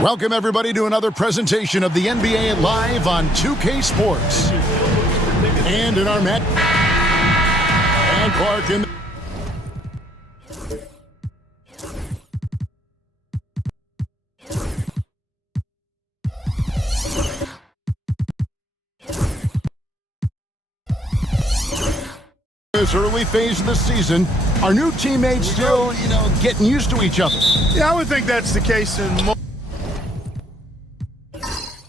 Welcome, everybody, to another presentation of the NBA live on 2K Sports. And in our match, and Clark in this early phase of the season. Our new teammates still, getting used to each other. Yeah, I would think that's the case in most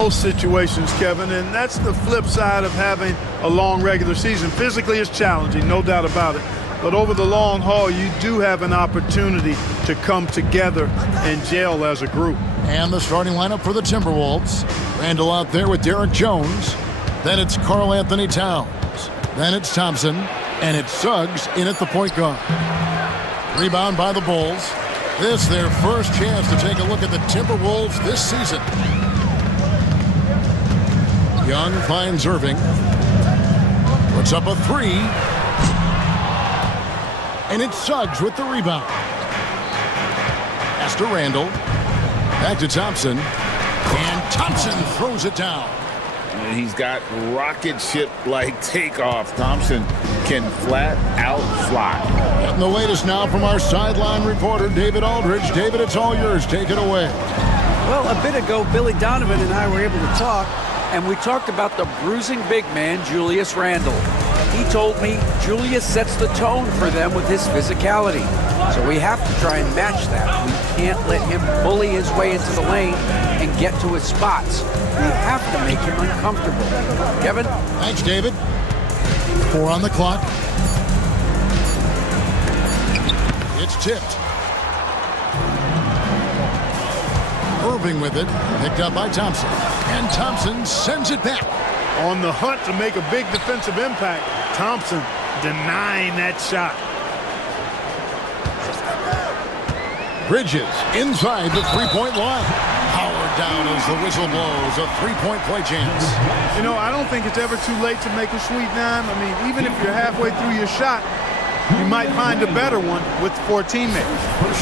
situations, Kevin, and that's the flip side of having a long regular season. Physically, it's challenging, no doubt about it. But over the long haul, you do have an opportunity to come together and gel as a group. And the starting lineup for the Timberwolves. Randall out there with Derek Jones. Then it's Karl Anthony Towns. Then it's Thompson. And it's Suggs in at the point guard. Rebound by the Bulls. This their first chance to take a look at the Timberwolves this season. Young finds Irving. Puts up a three. And it's Suggs with the rebound. Pass to Randall. Back to Thompson. And Thompson throws it down. And he's got rocket ship-like takeoff. Thompson can flat out fly. Getting the latest now from our sideline reporter, David Aldridge. David, it's all yours. Take it away. Well, a bit ago, Billy Donovan and I were able to talk, and we talked about the bruising big man, Julius Randle. He told me Julius sets the tone for them with his physicality. So we have to try and match that. We can't let him bully his way into the lane and get to his spots. We have to make him uncomfortable. Kevin? Thanks, David. 4 on the clock. It's tipped. Irving with it, picked up by Thompson. And Thompson sends it back. On the hunt to make a big defensive impact, Thompson denying that shot. Bridges inside the three-point line. Powered down as the whistle blows. A three-point play chance. You know, I don't think it's ever too late to make a sweet nine. I mean, even if you're halfway through your shot, you might find a better one with 4 teammates.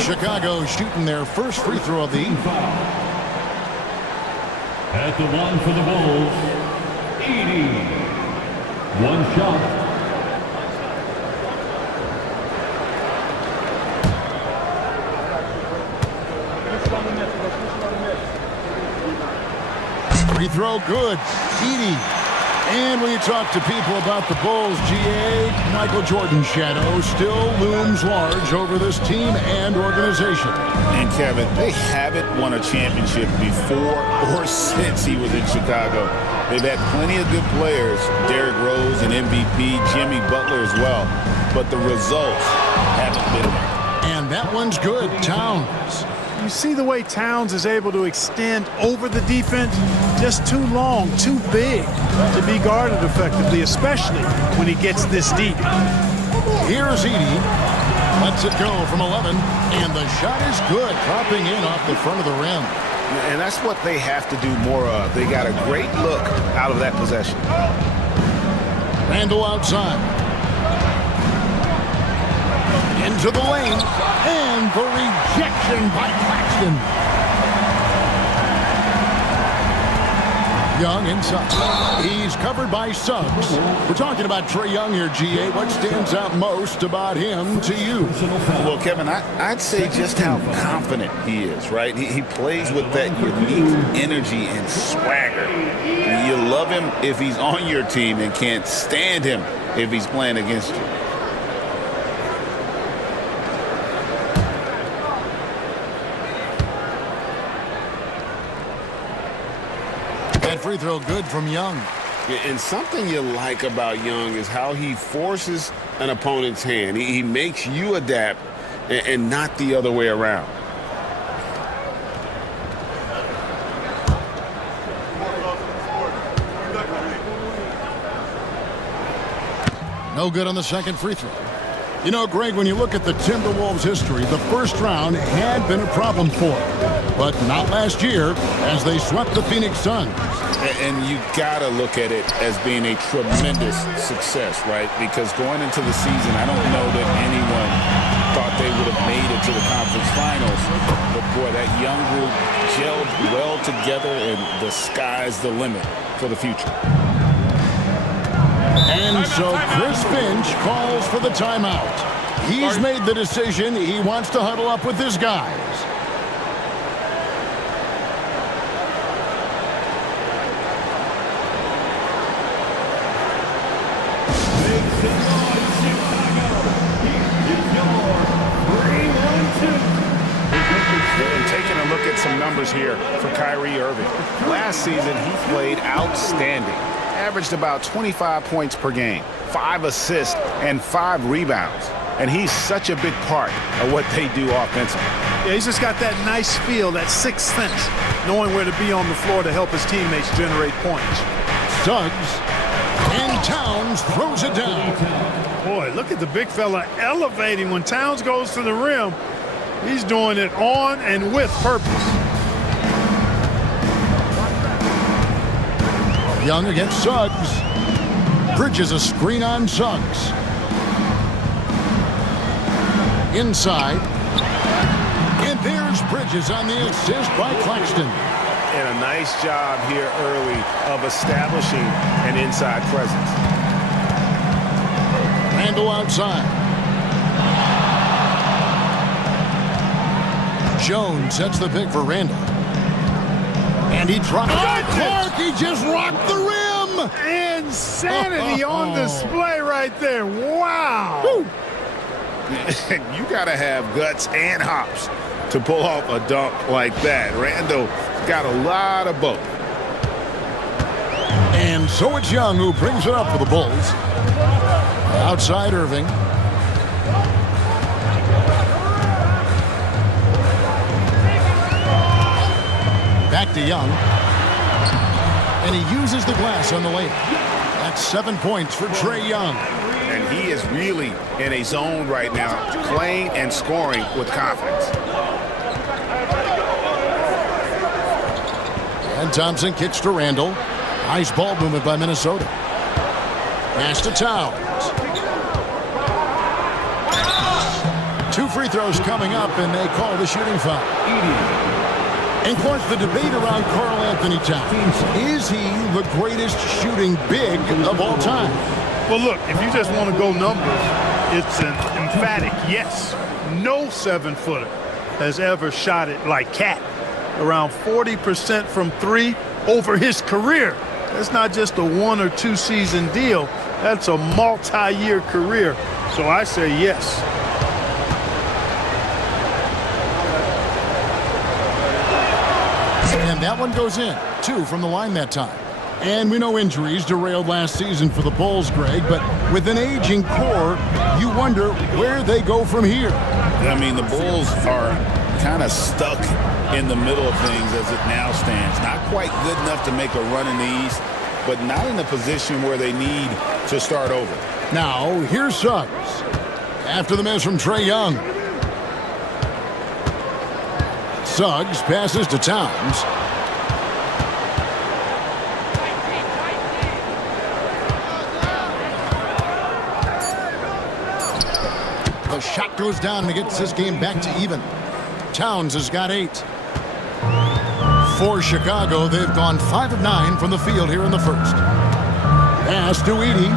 Chicago shooting their first free throw of the evening. At the line for the Bulls, 80. One shot. Free throw good. Edey. And when you talk to people about the Bulls, GA, Michael Jordan's shadow still looms large over this team and organization. And Kevin, they haven't won a championship before or since he was in Chicago. They've had plenty of good players, Derrick Rose and MVP, Jimmy Butler as well, but the results haven't been there. And that one's good. Towns. You see the way Towns is able to extend over the defense? Just too long, too big to be guarded effectively, especially when he gets this deep. Here's Edey. Lets it go from 11, and the shot is good, dropping in off the front of the rim. And that's what they have to do more of. They got a great look out of that possession. Randall outside. Into the lane, and the rejection by Claxton. Young inside. He's covered by Suggs. We're talking about Trae Young here, GA. What stands out most about him to you? Well, Kevin, I'd say just how confident he is, right? He plays with that unique energy and swagger. You love him if he's on your team and can't stand him if he's playing against you. That free throw good from Young. And something you like about Young is how he forces an opponent's hand. He makes you adapt and not the other way around. No good on the second free throw. You know, Greg, when you look at the Timberwolves' history, the first round had been a problem for them. But not last year, as they swept the Phoenix Suns. And you got to look at it as being a tremendous success, right? Because going into the season, I don't know that anyone thought they would have made it to the conference finals. But, boy, that young group gelled well together, and the sky's the limit for the future. And so Chris Finch calls for the timeout. He's made the decision. He wants to huddle up with his guys. And taking a look at some numbers here for Kyrie Irving. Last season, he played outstanding. Averaged about 25 points per game, 5 assists, and 5 rebounds. And he's such a big part of what they do offensively. Yeah, he's just got that nice feel, that sixth sense, knowing where to be on the floor to help his teammates generate points. Suggs, and Towns throws it down. Boy, look at the big fella elevating when Towns goes to the rim. He's doing it on and with purpose. Young against Suggs. Bridges a screen on Suggs. Inside. And there's Bridges on the assist by Claxton. And a nice job here early of establishing an inside presence. Randall outside. Jones sets the pick for Randall. And he dropped it. Clark, he just rocked the rim. Insanity on display right there. Wow. You got to have guts and hops to pull off a dunk like that. Randall got a lot of both. And so it's Young who brings it up for the Bulls. Outside Irving. Back to Young. And he uses the glass on the layup. That's 7 points for Trae Young. And he is really in a zone right now, playing and scoring with confidence. And Thompson kicks to Randall. Nice ball movement by Minnesota. Pass to Towns. 2 free throws coming up, and they call the shooting foul. And, of course, the debate around Karl Anthony Towns. Is he the greatest shooting big of all time? Well, look, if you just want to go numbers, it's an emphatic yes. No 7-footer has ever shot it like Cat. Around 40% from 3 over his career. That's not just a 1 or 2 season deal. That's a multi-year career. So I say yes. And that one goes in. 2 from the line that time. And we know injuries derailed last season for the Bulls, Greg, but with an aging core, you wonder where they go from here. I mean, the Bulls are kind of stuck in the middle of things as it now stands. Not quite good enough to make a run in the East, but not in a position where they need to start over. Now, here's Suggs. After the miss from Trae Young. Suggs passes to Towns. The shot goes down and it gets this game back to even. Towns has got 8. For Chicago, they've gone 5 of 9 from the field here in the first. Pass to Edey.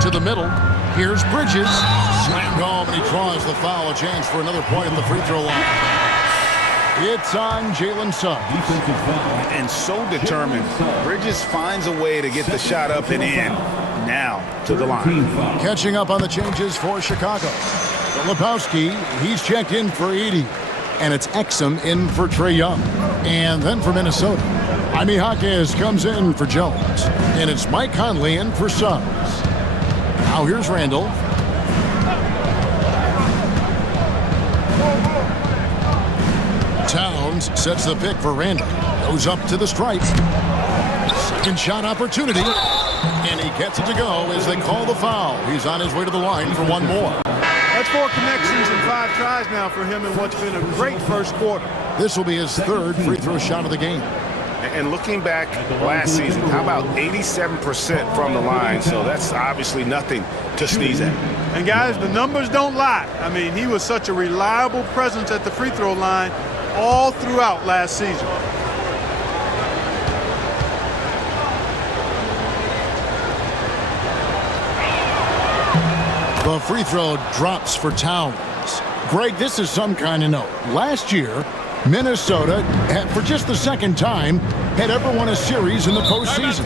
To the middle. Here's Bridges. Slammed home, and he draws the foul. A chance for another point at the free throw line. It's on Jalen Suggs. And so determined. Bridges finds a way to get the shot up and in. Now to the line. Catching up on the changes for Chicago. Lebowski, he's checked in for Edey. And it's Exum in for Trae Young. And then for Minnesota, Jaime Jaquez comes in for Jones. And it's Mike Conley in for Suggs. Now here's Randall. Towns sets the pick for Randall. Goes up to the stripe. Second shot opportunity. And he gets it to go as they call the foul. He's on his way to the line for one more. That's 4 connections and 5 tries now for him in what's been a great first quarter. This will be his 3rd free throw shot of the game. And looking back last season, how about 87% from the line? So that's obviously nothing to sneeze at. And guys, the numbers don't lie. I mean, he was such a reliable presence at the free throw line all throughout last season. The free throw drops for Towns. Greg, this is some kind of note. Last year, Minnesota, for just the second time, had ever won a series in the postseason.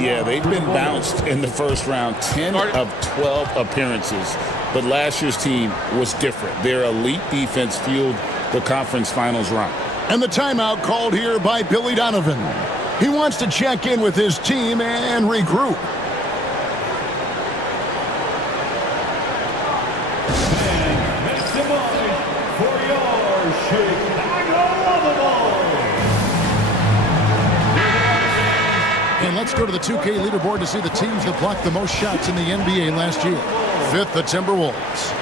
Yeah, they've been bounced in the first round, 10 of 12 appearances. But last year's team was different. Their elite defense fueled the conference finals run. And the timeout called here by Billy Donovan. He wants to check in with his team and regroup. And let's go to the 2K leaderboard to see the teams that blocked the most shots in the NBA last year. 5th, the Timberwolves.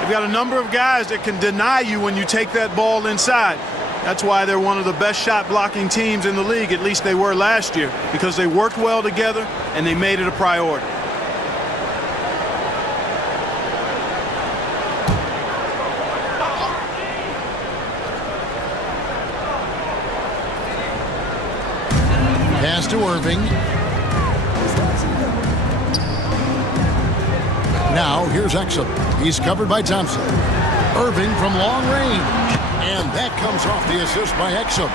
They've got a number of guys that can deny you when you take that ball inside. That's why they're one of the best shot blocking teams in the league, at least they were last year, because they worked well together and they made it a priority. Pass to Irving. Now here's Exum. He's covered by Thompson. Irving from long range. And that comes off the assist by Exum.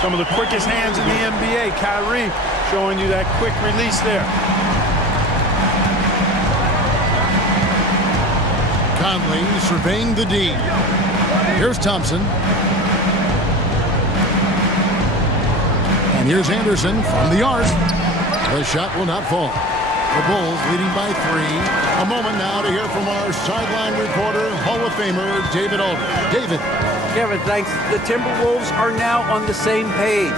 Some of the quickest hands in the NBA. Kyrie showing you that quick release there. Conley surveying the D. Here's Thompson. And here's Anderson from the arc. The shot will not fall. The Bulls leading by 3. A moment now to hear from our sideline reporter, Hall of Famer David Aldridge. David. Kevin, thanks. The Timberwolves are now on the same page.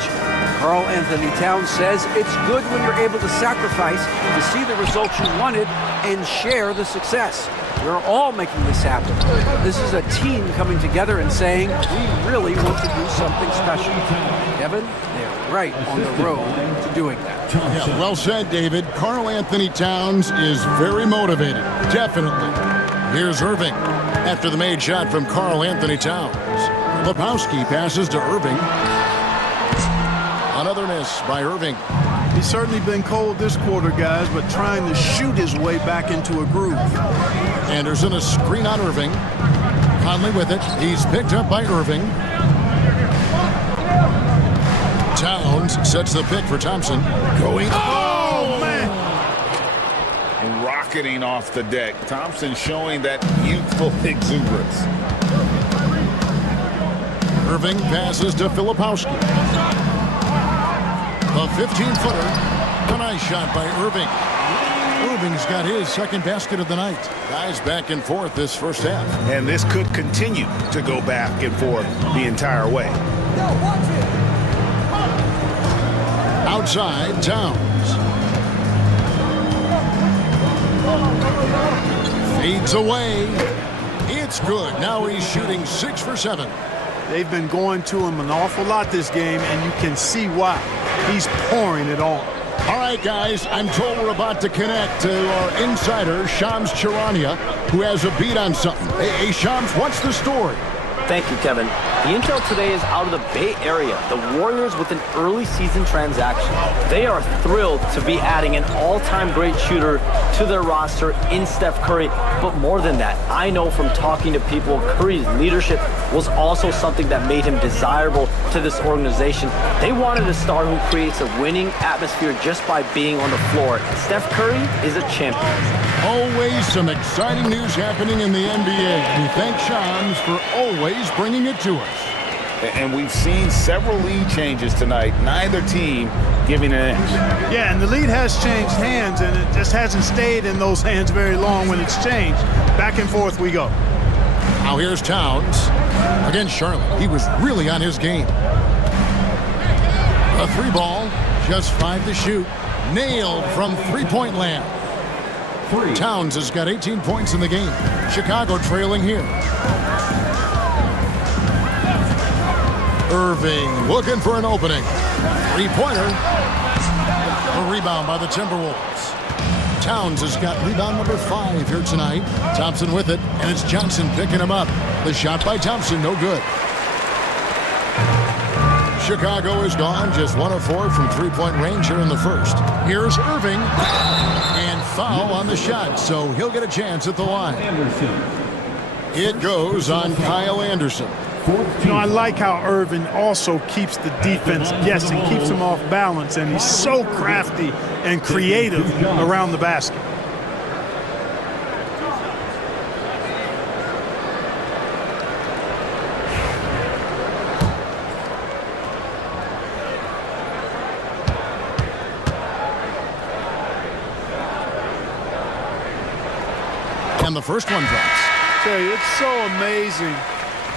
Karl Anthony Towns says it's good when you're able to sacrifice to see the results you wanted and share the success. We're all making this happen. This is a team coming together and saying, we really want to do something special. Kevin, they're right on the road to doing that. Yeah, well said, David. Karl Anthony Towns is very motivated. Definitely. Here's Irving. After the made shot from Karl Anthony Towns. Lepowski passes to Irving. Another miss by Irving. He's certainly been cold this quarter, guys, but trying to shoot his way back into a groove. Anderson, a screen on Irving. Conley with it. He's picked up by Irving. Towns sets the pick for Thompson. Going. Oh, man! Rocketing off the deck. Thompson showing that youthful exuberance. Irving passes to Filipowski. A 15-footer. A nice shot by Irving. Irving's got his second basket of the night. Guys back and forth this first half. And this could continue to go back and forth the entire way. Outside, Towns. Fades away. It's good. Now he's shooting 6 for 7. They've been going to him an awful lot this game, and you can see why. He's pouring it on. All right, guys, I'm told we're about to connect to our insider, Shams Charania, who has a beat on something. Hey, Shams, what's the story? Thank you, Kevin. The intel today is out of the Bay Area. The Warriors with an early season transaction. They are thrilled to be adding an all-time great shooter to their roster in Steph Curry. But more than that, I know from talking to people, Curry's leadership was also something that made him desirable to this organization. They wanted a star who creates a winning atmosphere just by being on the floor. Steph Curry is a champion. Always some exciting news happening in the NBA. We thank Shams for always bringing it to us. And we've seen several lead changes tonight. Neither team giving an inch. Yeah, and the lead has changed hands, and it just hasn't stayed in those hands very long when it's changed. Back and forth we go. Now here's Towns against Charlotte. He was really on his game. A 3-ball, just 5 to shoot. Nailed from three-point land. Towns has got 18 points in the game. Chicago trailing here. Irving looking for an opening. 3-pointer. A rebound by the Timberwolves. Towns has got rebound number 5 here tonight. Thompson with it, and it's Johnson picking him up. The shot by Thompson, no good. Chicago is gone, just 1 of 4 from 3-point range here in the first. Here's Irving, and foul on the shot, so he'll get a chance at the line. It goes on Kyle Anderson. You know, I like how Irving also keeps the defense guessing, keeps them off balance, and he's so crafty and creative around the basket. And the first one drops. Tell you, it's so amazing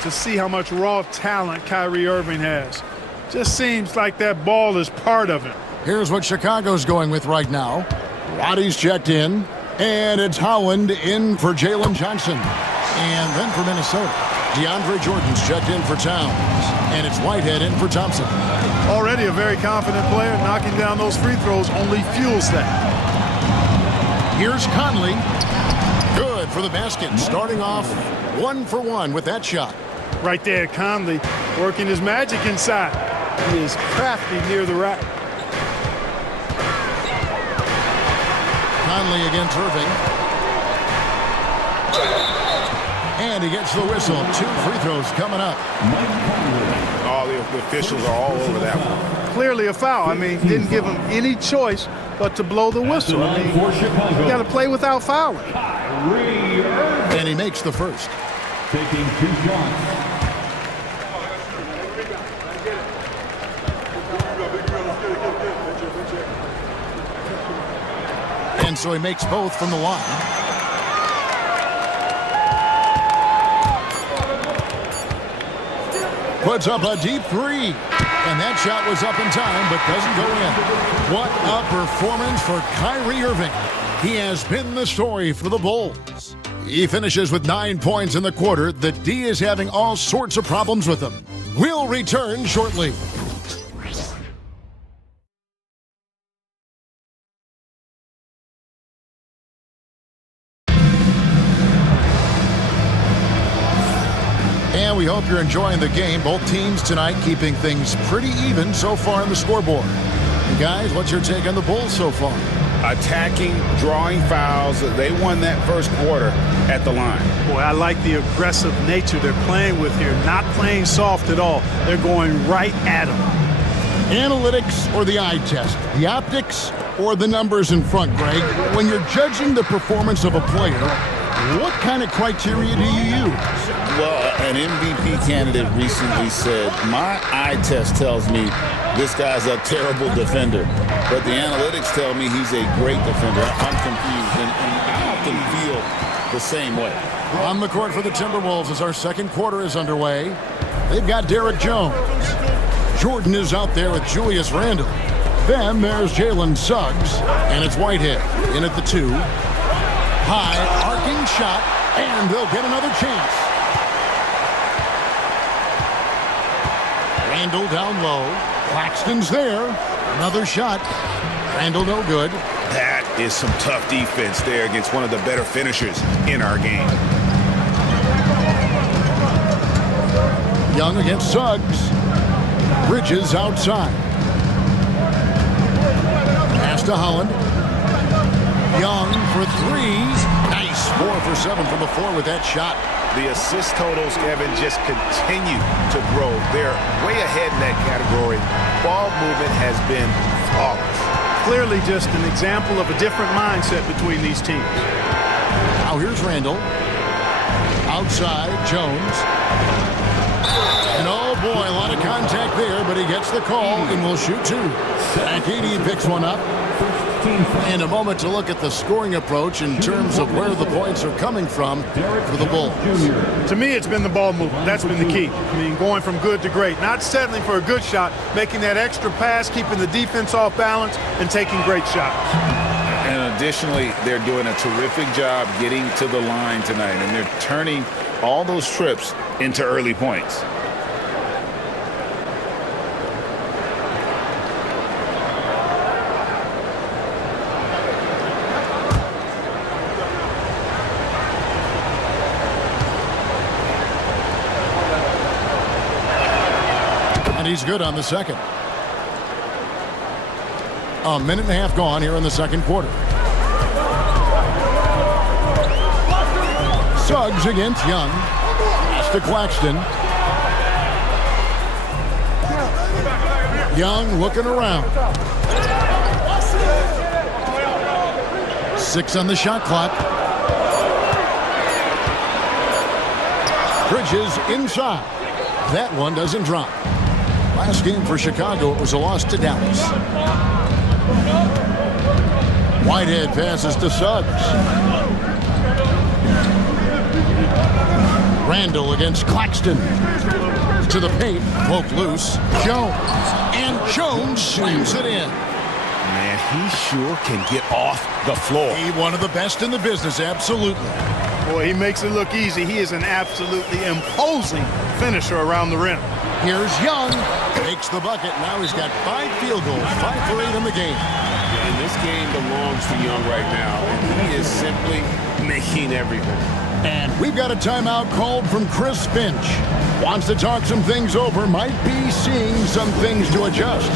to see how much raw talent Kyrie Irving has. Just seems like that ball is part of it. Here's what Chicago's going with right now. Roddy's checked in, and it's Howland in for Jalen Johnson. And then for Minnesota, DeAndre Jordan's checked in for Towns, and it's Whitehead in for Thompson. Already a very confident player. Knocking down those free throws only fuels that. Here's Conley. Good for the basket, starting off 1 for 1 with that shot. Right there, Conley working his magic inside. He is crafty near the rack. Conley against Irving. And he gets the whistle. 2 free throws coming up. All the officials are all over that one. Clearly a foul. I mean, didn't give him any choice but to blow the whistle. I mean, you got to play without fouling. And he makes the first. Taking 2 shots. And so he makes both from the line. Puts up a deep three. And that shot was up in time, but doesn't go in. What a performance for Kyrie Irving. He has been the story for the Bulls. He finishes with 9 points in the quarter. The D is having all sorts of problems with him. We'll return shortly. And we hope you're enjoying the game. Both teams tonight keeping things pretty even so far on the scoreboard. And guys, what's your take on the Bulls so far? Attacking, drawing fouls. They won that first quarter at the line. Boy, I like the aggressive nature they're playing with here. Not playing soft at all. They're going right at them. Analytics or the eye test? The optics or the numbers in front, Greg? When you're judging the performance of a player, what kind of criteria do you use? Well, an MVP candidate recently said, my eye test tells me this guy's a terrible defender, but the analytics tell me he's a great defender. I'm confused, and I often feel the same way. On the court for the Timberwolves as our second quarter is underway. They've got Derek Jones. Jordan is out there with Julius Randle. Then there's Jalen Suggs, and it's Whitehead in at the 2. High, arcing shot, and they'll get another chance. Randle down low. Claxton's there. Another shot. Randle no good. That is some tough defense there against one of the better finishers in our game. Young against Suggs. Bridges outside. Pass to Holland. Young for 3. Nice. 4 for 7 from the floor with that shot. The assist totals, Kevin, just continue to grow. They're way ahead in that category. Ball movement has been flawless. Clearly just an example of a different mindset between these teams. Now here's Randle. Outside, Jones. And oh boy, a lot of contact there, but he gets the call and will shoot 2. And KD picks one up. And a moment to look at the scoring approach in terms of where the points are coming from for the Bulls. To me, it's been the ball movement. That's been the key. I mean, going from good to great. Not settling for a good shot, making that extra pass, keeping the defense off balance, and taking great shots. And additionally, they're doing a terrific job getting to the line tonight, and they're turning all those trips into early points. And he's good on the second. A minute and a half gone here in the second quarter. Suggs against Young. Pass to Claxton. Young looking around. 6 on the shot clock. Bridges inside. That one doesn't drop. Last game for Chicago, it was a loss to Dallas. Whitehead passes to Suggs. Randle against Claxton. To the paint, poke loose. Jones. And Jones slams it in. Man, he sure can get off the floor. He one of the best in the business, absolutely. Boy, he makes it look easy. He is an absolutely imposing finisher around the rim. Here's Young. Makes the bucket. Now he's got 5 field goals, 5 for 8 in the game. And this game belongs to Young right now, and he is simply making everything. And we've got a timeout called from Chris Finch. Wants to talk some things over, might be seeing some things to adjust.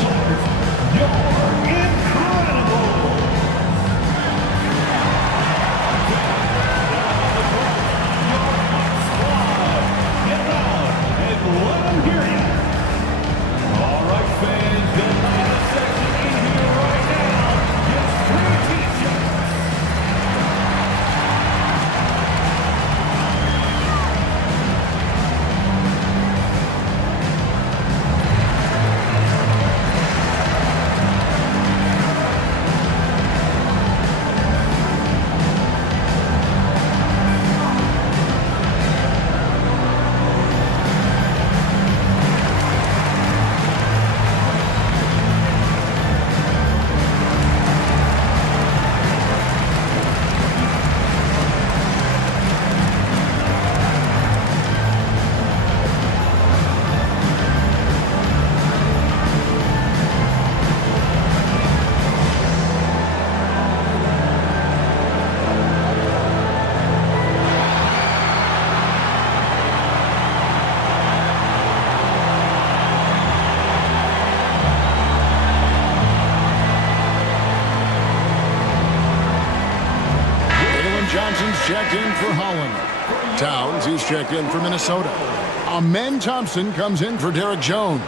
Greggson's checked in for Holland. Towns, he's checked in for Minnesota. Amen Thompson comes in for Derek Jones.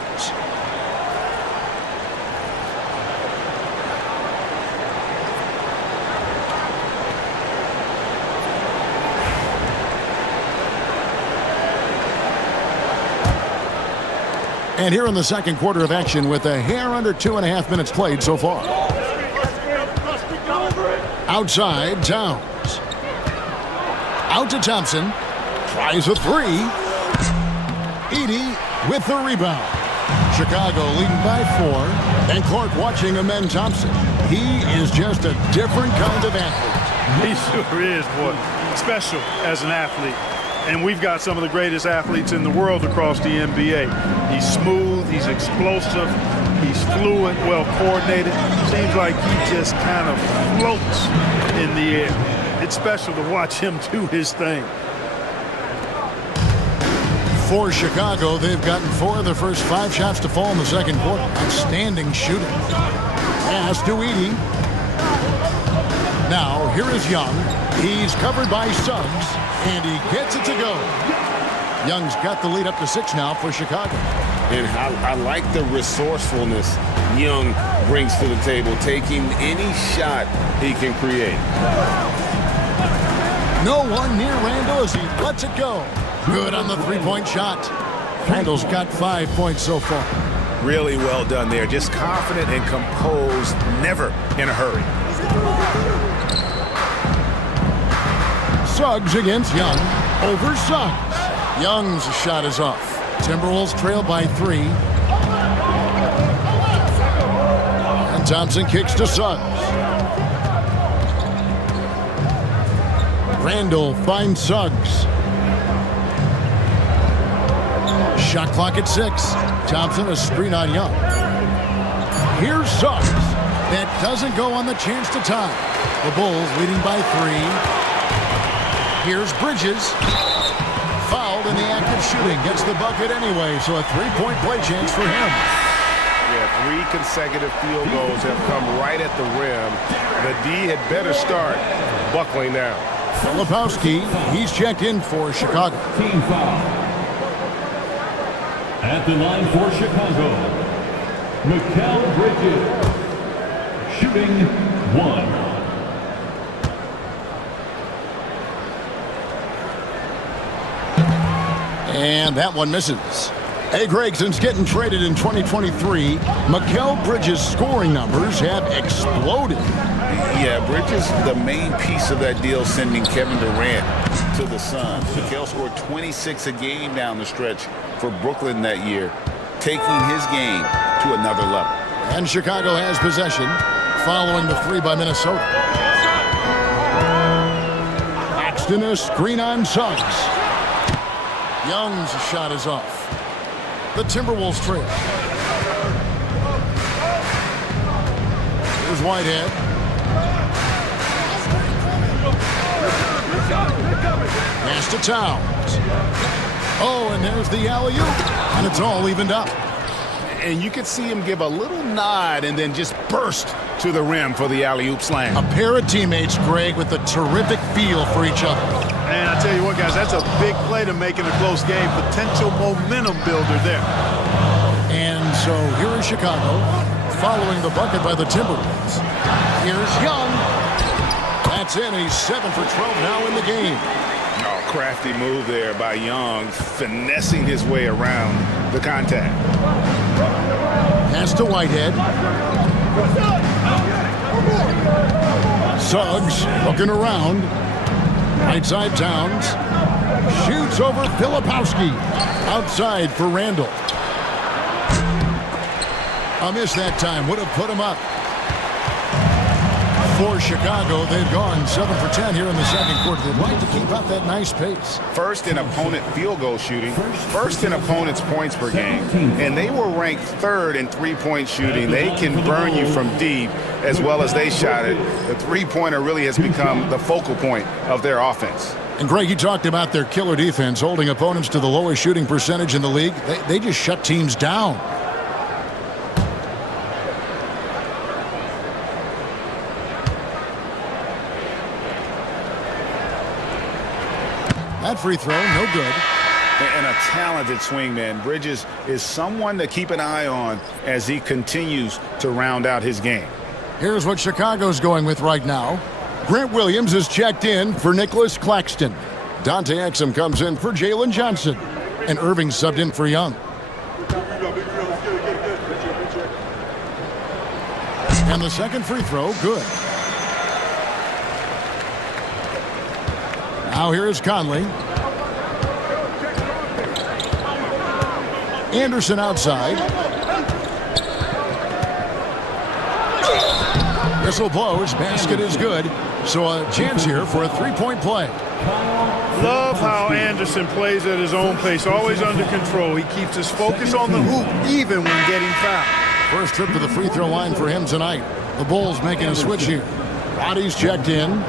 And here in the second quarter of action with a hair under 2.5 minutes played so far. Outside, Towns. Out to Thompson. Tries a three. Edey with the rebound. Chicago leading by 4. And Clark watching Amen Thompson. He is just a different kind of athlete. He sure is, boy. Special as an athlete. And we've got some of the greatest athletes in the world across the NBA. He's smooth, he's explosive, he's fluent, well coordinated. Seems like he just kind of floats in the air. It's special to watch him do his thing. For Chicago, they've gotten 4 of their first 5 shots to fall in the second quarter. Outstanding shooting. Pass to Edey. Now, here is Young. He's covered by Suggs, and he gets it to go. Young's got the lead up to 6 now for Chicago. And I like the resourcefulness Young brings to the table, taking any shot he can create. No one near Randall as he lets it go. Good on the three-point shot. Randall's got 5 points so far. Really well done there. Just confident and composed, never in a hurry. Suggs against Young. Over Suggs. Young's shot is off. Timberwolves trail by 3. And Thompson kicks to Suggs. Randall finds Suggs. Shot clock at 6. Thompson a screen on Young. Here's Suggs. That doesn't go on the chance to tie. The Bulls leading by 3. Here's Bridges. Fouled in the act of shooting. Gets the bucket anyway, so a 3-point play chance for him. Yeah, 3 consecutive field goals have come right at the rim. The D had better start buckling down. Filipowski, he's checked in for Chicago. Team foul. At the line for Chicago, Mikal Bridges. Shooting 1. And that one misses. Gregson's getting traded in 2023. Mikal Bridges' scoring numbers have exploded. Yeah, Bridges, the main piece of that deal, sending Kevin Durant to the Suns. Mikal scored 26 a game down the stretch for Brooklyn that year, taking his game to another level. And Chicago has possession following the 3 by Minnesota. Paxton a screen on Suggs. Young's shot is off. The Timberwolves trail. Here's Whitehead. Pass to Towns. Oh, and there's the alley-oop. And it's all evened up. And you could see him give a little nod and then just burst to the rim for the alley-oop slam. A pair of teammates, Greg, with a terrific feel for each other. And I tell you what, guys, that's a big play to make in a close game. Potential momentum builder there. And so here in Chicago, following the bucket by the Timberwolves. Here's Young. That's in. He's 7 for 12 now in the game. Oh, crafty move there by Young, finessing his way around the contact. Pass to Whitehead. Suggs looking around. Right side Towns. Shoots over Filipowski. Outside for Randall. A miss that time. Would have put him up. For Chicago, they've gone 7 for 10 here in the second quarter. They'd like to keep up that nice pace. First in opponent field goal shooting, first in opponent's points per game, and they were ranked 3rd in three-point shooting. They can burn you from deep as well as they shot it. The three-pointer really has become the focal point of their offense. And Greg, you talked about their killer defense, holding opponents to the lowest shooting percentage in the league. They just shut teams down. That free throw, no good. And a talented swingman. Bridges is someone to keep an eye on as he continues to round out his game. Here's what Chicago's going with right now. Grant Williams is checked in for Nicholas Claxton. Dante Exum comes in for Jalen Johnson. And Irving subbed in for Young. And the second free throw, good. Now here is Conley. Anderson outside. Whistle blows. Basket is good. So a chance here for a three-point play. Love how Anderson plays at his own pace, always under control. He keeps his focus on the hoop, even when getting fouled. First trip to the free throw line for him tonight. The Bulls making a switch here. Roddy's checked in.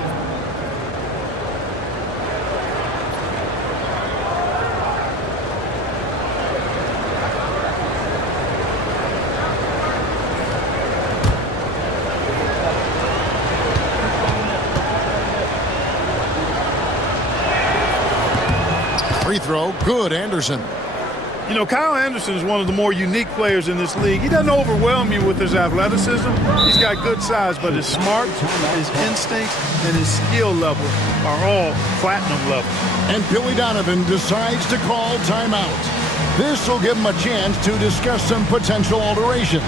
Free throw, good, Anderson. You know, Kyle Anderson is one of the more unique players in this league. He doesn't overwhelm you with his athleticism. He's got good size, but his smarts, his instincts, and his skill level are all platinum level. And Billy Donovan decides to call timeout. This will give him a chance to discuss some potential alterations.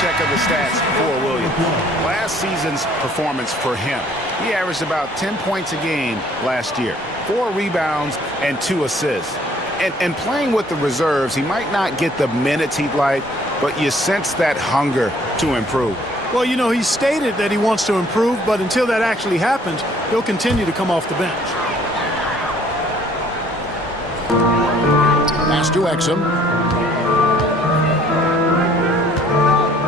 Check of the stats for Williams. Last season's performance for him. He averaged about 10 points a game last year, 4 rebounds and 2 assists. And playing with the reserves, he might not get the minutes he'd like, but you sense that hunger to improve. Well, you know, he stated that he wants to improve, but until that actually happens, he'll continue to come off the bench. Pass to Exum.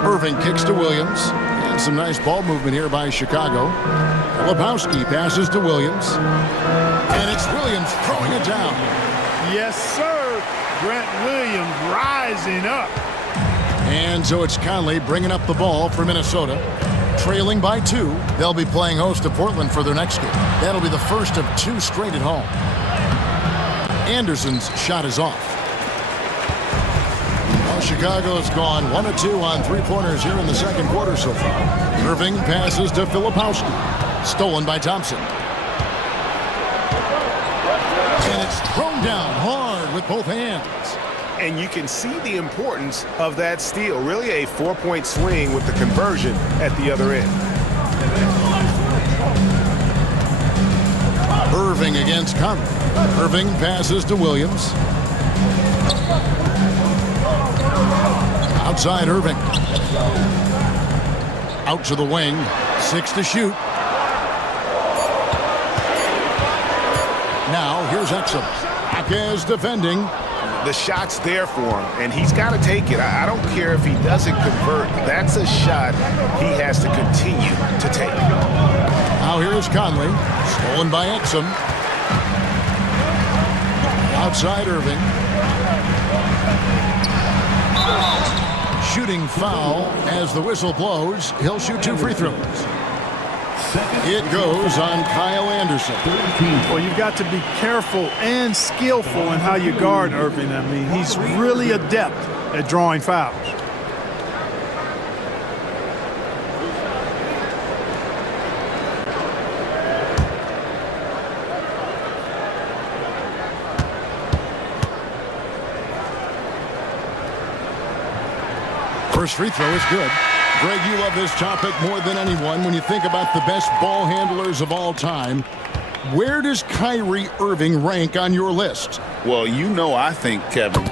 Irving kicks to Williams. And some nice ball movement here by Chicago. Lebowski passes to Williams. And it's Williams throwing it down. Yes, sir. Grant Williams rising up. And so it's Conley bringing up the ball for Minnesota. Trailing by 2. They'll be playing host to Portland for their next game. That'll be the first of 2 straight at home. Anderson's shot is off. Chicago's gone 1 of 2 on three-pointers here in the second quarter so far. Irving passes to Filipowski. Stolen by Thompson. And it's thrown down hard with both hands. And you can see the importance of that steal. Really a 4-point swing with the conversion at the other end. Irving against Conley. Irving passes to Williams. Outside Irving. Out to the wing. 6 to shoot. Now here's Exum. Jaquez defending. The shot's there for him, and he's got to take it. I don't care if he doesn't convert. That's a shot he has to continue to take. Now here's Conley. Stolen by Exum. Outside Irving. Shooting foul as the whistle blows. He'll shoot 2 free throws. It goes on Kyle Anderson. Well, you've got to be careful and skillful in how you guard Irving. I mean, he's really adept at drawing fouls. First free throw is good. Greg, you love this topic more than anyone when you think about the best ball handlers of all time. Where does Kyrie Irving rank on your list? Well, you know, I think, Kevin,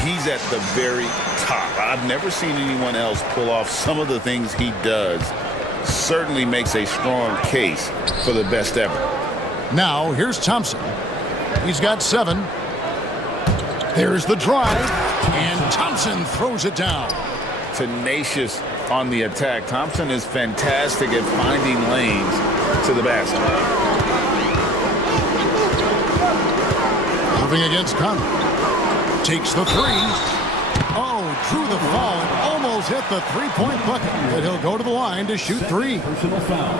he's at the very top. I've never seen anyone else pull off some of the things he does. Certainly makes a strong case for the best ever. Now, here's Thompson. He's got 7. There's the drive, and Thompson throws it down. Tenacious on the attack. Thompson is fantastic at finding lanes to the basket. Moving against Conley. Takes the three. Oh, drew the foul and almost hit the three-point bucket. And he'll go to the line to shoot three. Personal foul.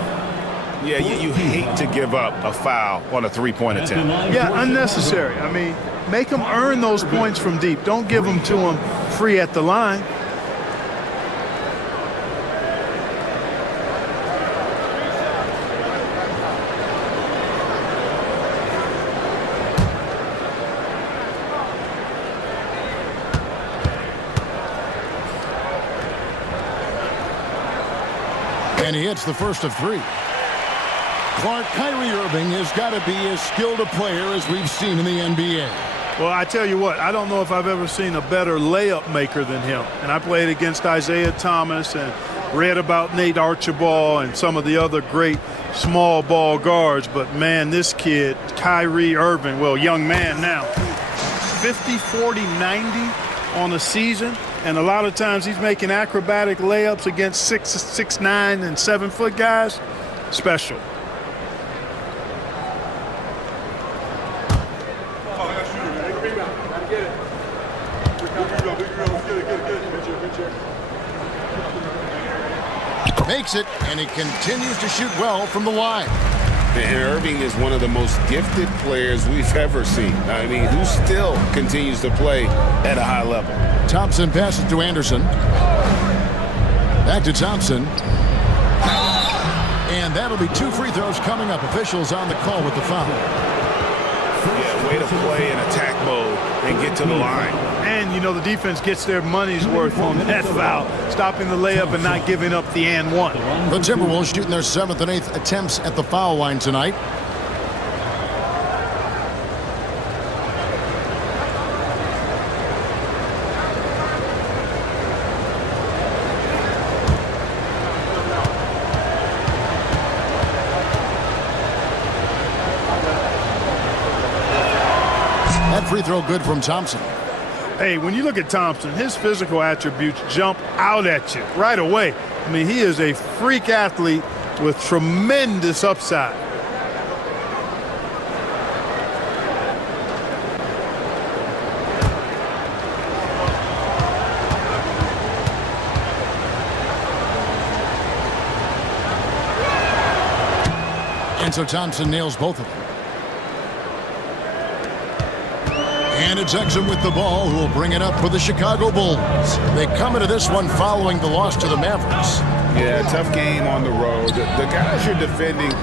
Yeah, you hate to give up a foul on a three-point attempt. Yeah, unnecessary. I mean, make them earn those points from deep. Don't give them to them free at the line. And he hits the first of three. Kyrie Irving has got to be as skilled a player as we've seen in the NBA. Well, I tell you what, I don't know if I've ever seen a better layup maker than him. And I played against Isaiah Thomas and read about Nate Archibald and some of the other great small ball guards. But, man, this kid, Kyrie Irving, well, young man now, 50, 40, 90 on a season. And a lot of times he's making acrobatic layups against 6'9" and 7-foot guys. Special. Makes it, and he continues to shoot well from the line. And Irving is one of the most gifted players we've ever seen. I mean, who still continues to play at a high level. Thompson passes to Anderson. Back to Thompson. And that'll be 2 free throws coming up. Officials on the call with the foul. Yeah, way to play in attack mode and get to the line. And, you know, the defense gets their money's worth on that foul, stopping the layup and not giving up the and one. The Timberwolves shooting their 7th and 8th attempts at the foul line tonight. That free throw good from Thompson. Hey, when you look at Thompson, his physical attributes jump out at you right away. I mean, he is a freak athlete with tremendous upside. And so Thompson nails both of them. And it's Exum with the ball, who will bring it up for the Chicago Bulls. They come into this one following the loss to the Mavericks. Yeah, tough game on the road. The guys you're defending,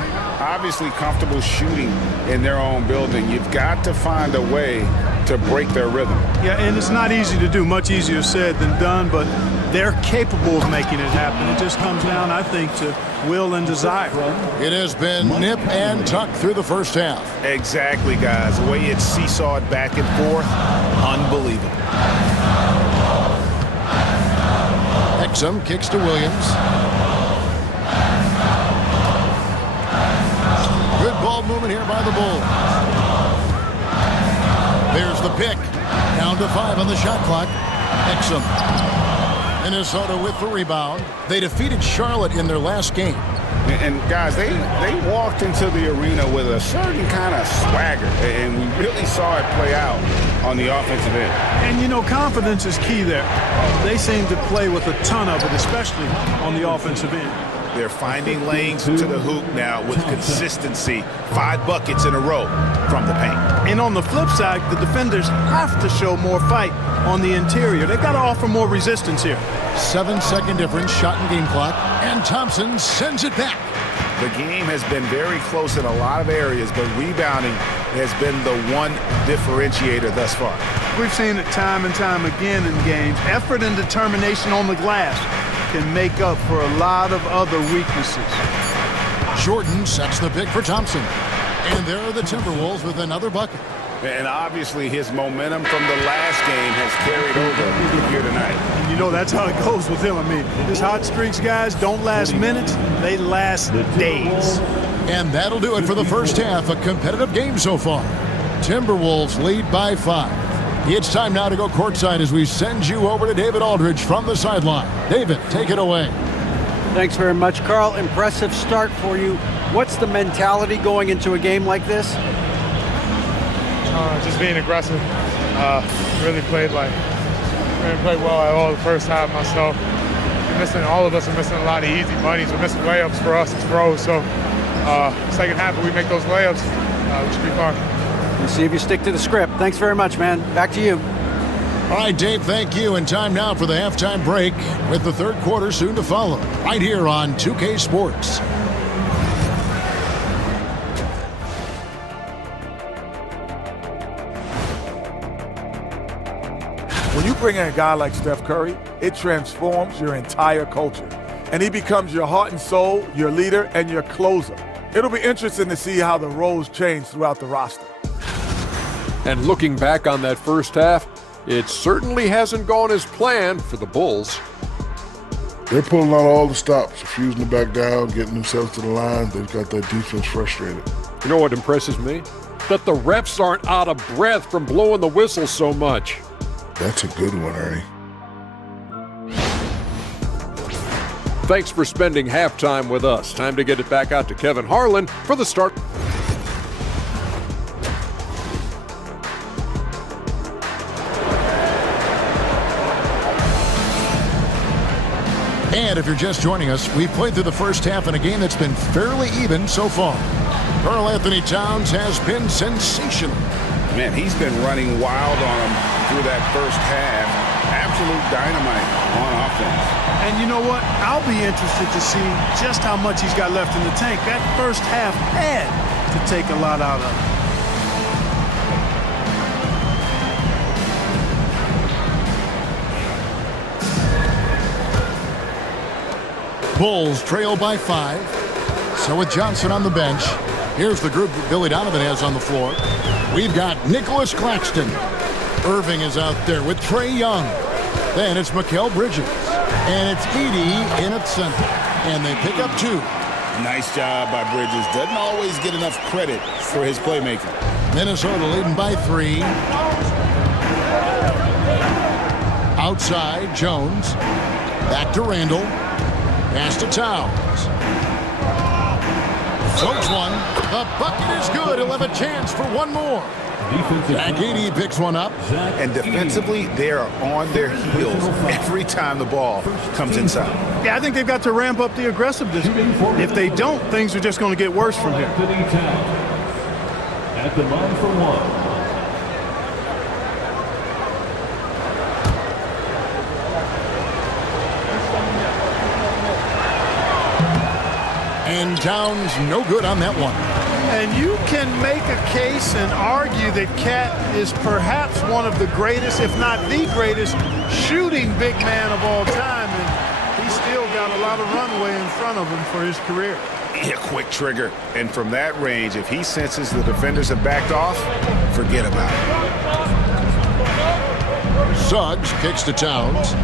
obviously comfortable shooting in their own building. You've got to find a way to break their rhythm. Yeah, and it's not easy to do. Much easier said than done, but they're capable of making it happen. It just comes down, I think, to will and desire. It has been nip and tuck through the first half. Exactly, guys. The way it's seesawed back and forth, unbelievable. Exum kicks to Williams. Good ball movement here by the Bulls. There's the pick. Down to 5 on the shot clock. Exum. Minnesota with the rebound. They defeated Charlotte in their last game. And guys, they walked into the arena with a certain kind of swagger, and we really saw it play out on the offensive end. And, you know, confidence is key there. They seem to play with a ton of it, especially on the offensive end. They're finding lanes to the hoop now with consistency. 5 buckets in a row from the paint. And on the flip side, the defenders have to show more fight on the interior. They've got to offer more resistance here. 7-second difference, shot and game clock. And Thompson sends it back. The game has been very close in a lot of areas, but rebounding has been the one differentiator thus far. We've seen it time and time again in games. Effort and determination on the glass can make up for a lot of other weaknesses. Jordan sets the pick for Thompson. And there are the Timberwolves with another bucket. And obviously his momentum from the last game has carried over here tonight. And you know that's how it goes with him. I mean, his hot streaks, guys, don't last minutes. They last days. And that'll do it for the first half. A competitive game so far. Timberwolves lead by 5. It's time now to go courtside as we send you over to David Aldridge from the sideline. David, take it away. Thanks very much, Carl. Impressive start for you. What's the mentality going into a game like this? Just being aggressive. Really played well all the first half myself. All of us are missing a lot of easy bunnies. We're missing layups for us as pros. So second half, if we make those layups, it should be fun. We'll see if you stick to the script. Thanks very much, man. Back to you. All right, Dave, thank you. And time now for the halftime break with the third quarter soon to follow. Right here on 2K Sports. When you bring in a guy like Steph Curry, it transforms your entire culture. And he becomes your heart and soul, your leader, and your closer. It'll be interesting to see how the roles change throughout the roster. And looking back on that first half, it certainly hasn't gone as planned for the Bulls. They're pulling out all the stops, refusing to back down, getting themselves to the line. They've got that defense frustrated. You know what impresses me? That the refs aren't out of breath from blowing the whistle so much. That's a good one, Ernie. Thanks for spending halftime with us. Time to get it back out to Kevin Harlan for the start. And if you're just joining us, we've played through the first half in a game that's been fairly even so far. Karl Anthony Towns has been sensational. Man, he's been running wild on him through that first half. Absolute dynamite on offense. And you know what? I'll be interested to see just how much he's got left in the tank. That first half had to take a lot out of him. Bulls trail by 5. So with Johnson on the bench, here's the group that Billy Donovan has on the floor. We've got Nicholas Claxton. Irving is out there with Trae Young. Then it's Mikal Bridges. And it's Edey in at center. And they pick up 2. Nice job by Bridges. Doesn't always get enough credit for his playmaking. Minnesota leading by 3. Outside, Jones. Back to Randall. Pass to Towns. Floats one. The bucket is good. He'll have a chance for one more. Zach Edey picks one up. And defensively, they are on their heels every time the ball comes inside. Yeah, I think they've got to ramp up the aggressiveness. If they don't, things are just going to get worse from here. At the line for one. And Towns no good on that one. And you can make a case and argue that Cat is perhaps one of the greatest, if not the greatest, shooting big man of all time. And he's still got a lot of runway in front of him for his career. A quick trigger. And from that range, if he senses the defenders have backed off, forget about it. Suggs kicks to Towns.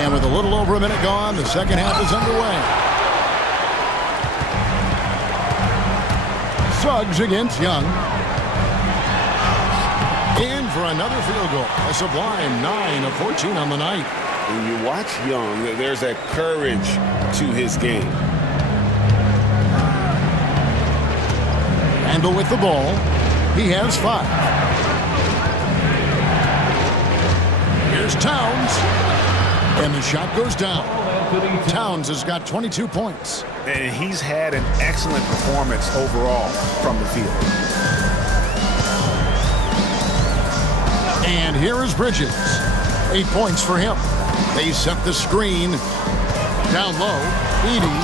And with a little over a minute gone, the second half is underway. Suggs against Young. In for another field goal. A sublime 9 of 14 on the night. When you watch Young, there's that courage to his game. Randall with the ball. He has 5. Here's Towns. And the shot goes down. Towns has got 22 points. And he's had an excellent performance overall from the field. And here is Bridges. 8 points for him. They set the screen. Down low. Edey.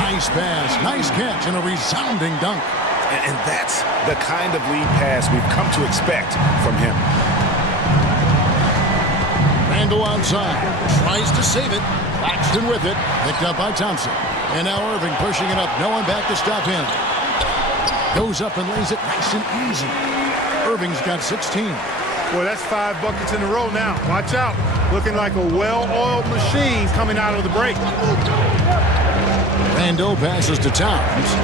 Nice pass. Nice catch and a resounding dunk. And that's the kind of lead pass we've come to expect from him. Randall outside. Tries to save it. Claxton with it. Picked up by Thompson. And now Irving pushing it up. No one back to stop him. Goes up and lays it nice and easy. Irving's got 16. Boy, that's 5 buckets in a row now. Watch out. Looking like a well-oiled machine coming out of the break. Randall passes to Towns.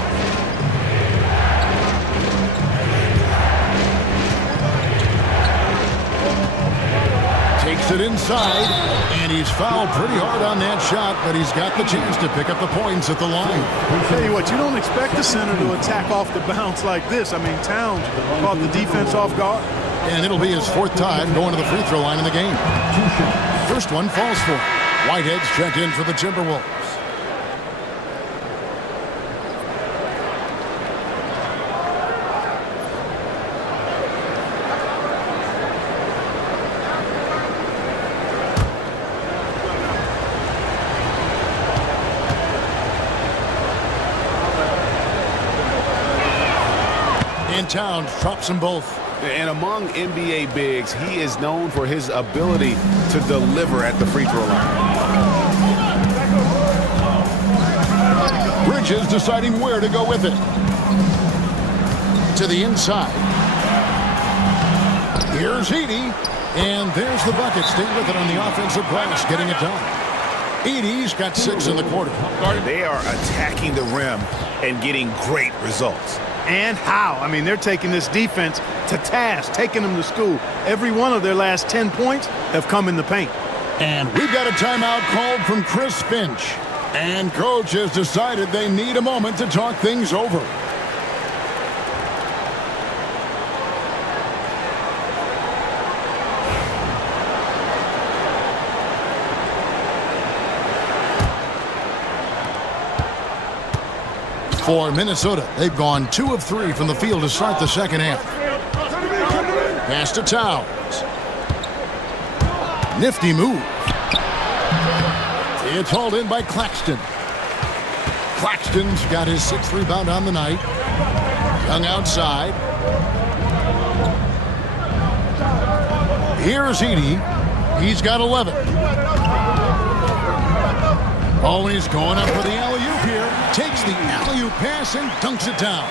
Takes it inside, and he's fouled pretty hard on that shot, but he's got the chance to pick up the points at the line. I'll tell you what, you don't expect the center to attack off the bounce like this. I mean, Towns caught the defense off guard. And it'll be his fourth time going to the free throw line in the game. First one falls for him. Whitehead's checked in for the Timberwolves. And Towns drops them both. And among NBA bigs, he is known for his ability to deliver at the free throw line. Bridges deciding where to go with it. To the inside. Here's Edey. And there's the bucket. Staying with it on the offensive glass, getting it done. Edey's got 6 in the quarter. They are attacking the rim and getting great results. And how? I mean, they're taking this defense to task, taking them to school. Every one of their last 10 points have come in the paint. And we've got a timeout called from Chris Finch. And coach has decided they need a moment to talk things over. For Minnesota, they've gone 2 of 3 from the field to start the second half. Pass to Towns. Nifty move. It's hauled in by Claxton. Claxton's got his 6th rebound on the night. Young outside. Here's Edey. He's got 11. Oh, and he's going up for the alley-oop here. Takes the alley-oop pass and dunks it down.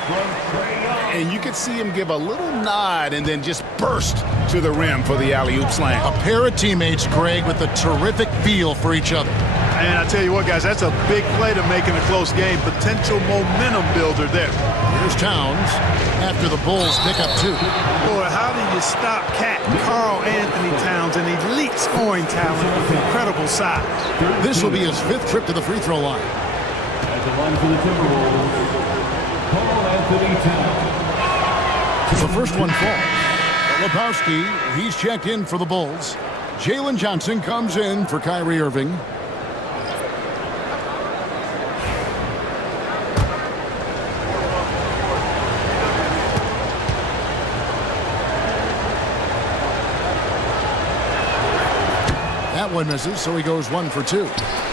And you could see him give a little nod and then just burst to the rim for the alley-oop slam. A pair of teammates, Greg, with a terrific feel for each other. And I tell you what, guys, that's a big play to make in a close game. Potential momentum builder there. Here's Towns after the Bulls pick up 2. Boy, how do you stop Cat Karl Anthony Towns, an elite scoring talent with incredible size? This will be his 5th trip to the free throw line. At the line for the Timberwolves, Karl Anthony Towns. The first one falls. Lebowski, he's checked in for the Bulls. Jalen Johnson comes in for Kyrie Irving. That one misses, so he goes 1 for 2.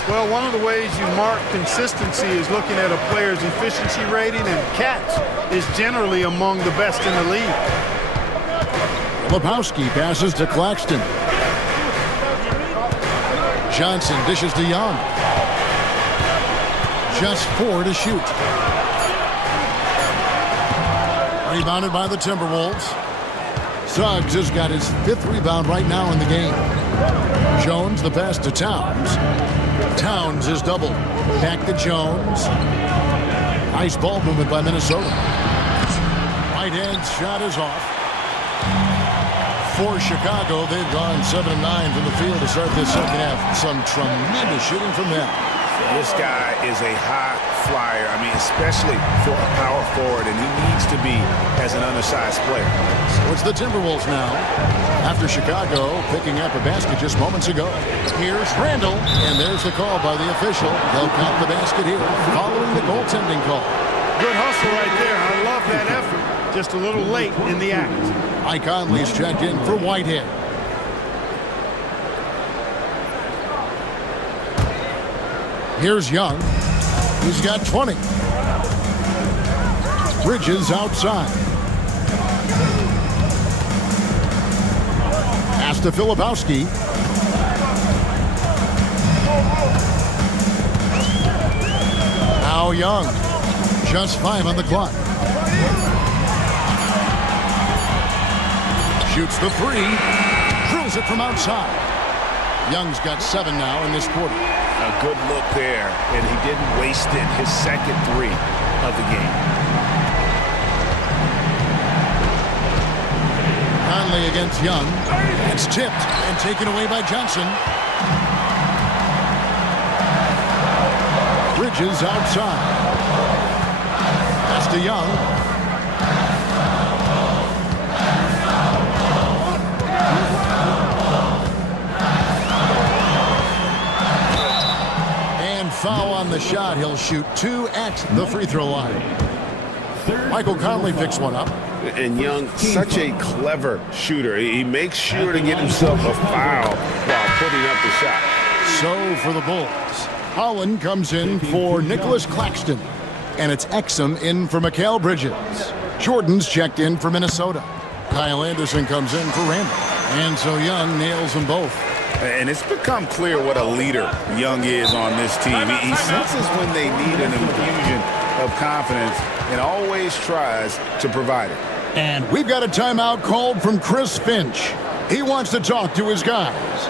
Well, one of the ways you mark consistency is looking at a player's efficiency rating, and Cat's is generally among the best in the league. Lebowski passes to Claxton. Johnson dishes to Young. Just 4 to shoot. Rebounded by the Timberwolves. Suggs has got his 5th rebound right now in the game. Jones the pass to Towns. Towns is doubled. Back to Jones. Nice ball movement by Minnesota. Whitehead's shot is off. For Chicago, they've gone 7 of 9 from the field to start this second half. Some tremendous shooting from them. This guy is a high flyer. I mean, especially for a power forward, and he needs to be as an undersized player. So it's the Timberwolves now. After Chicago picking up a basket just moments ago. Here's Randall, and there's the call by the official. They'll count the basket here following the goaltending call. Good hustle right there. I love that effort. Just a little late in the act. Mike Conley's checked in for Whitehead. Here's Young. He's got 20. Bridges outside. Pass to Filipowski. Now Young. Just 5 on the clock. Shoots the 3. Drills it from outside. Young's got 7 now in this quarter. A good look there, and he didn't waste it. His second 3 of the game. Conley against Young. It's tipped and taken away by Johnson. Bridges outside. Pass to Young. And foul on the shot. He'll shoot 2 at the free throw line. Michael Conley picks one up. And Young, such a clever shooter. He makes sure to get himself a foul while putting up the shot. So for the Bulls, Holland comes in for Nicholas Claxton. And it's Exum in for Mikal Bridges. Jordan's checked in for Minnesota. Kyle Anderson comes in for Randall. And so Young nails them both. And it's become clear what a leader Young is on this team. He senses when they need an infusion of confidence and always tries to provide it. And we've got a timeout called from Chris Finch. He wants to talk to his guys.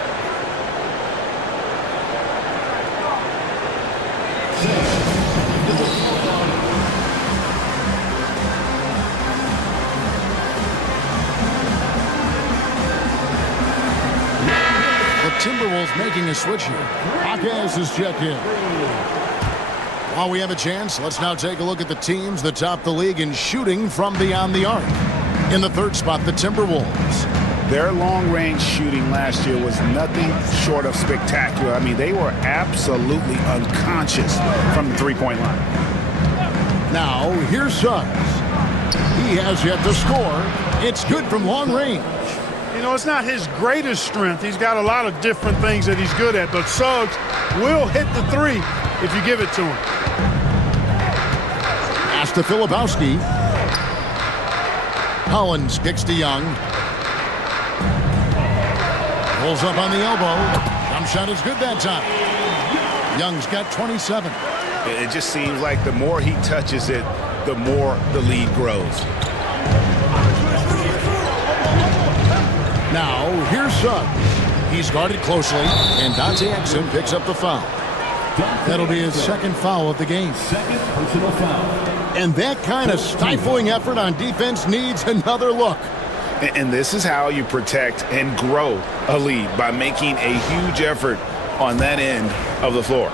The Timberwolves making a switch here. Hawkins is checked in. While we have a chance, let's now take a look at the teams that top the league in shooting from beyond the arc. In the third spot, the Timberwolves. Their long-range shooting last year was nothing short of spectacular. I mean, they were absolutely unconscious from the three-point line. Now, here's Suggs. He has yet to score. It's good from long range. You know, it's not his greatest strength. He's got a lot of different things that he's good at, but Suggs will hit the three if you give it to him. Pass to Filipowski. Collins kicks to Young. Pulls up on the elbow. Jump shot is good that time. Young's got 27. It just seems like the more he touches it, the more the lead grows. Now, here's Suggs. He's guarded closely, and Dante Exum picks up the foul. That'll be his second foul of the game. Second personal foul. And that kind of stifling effort on defense needs another look. And this is how you protect and grow a lead, by making a huge effort on that end of the floor.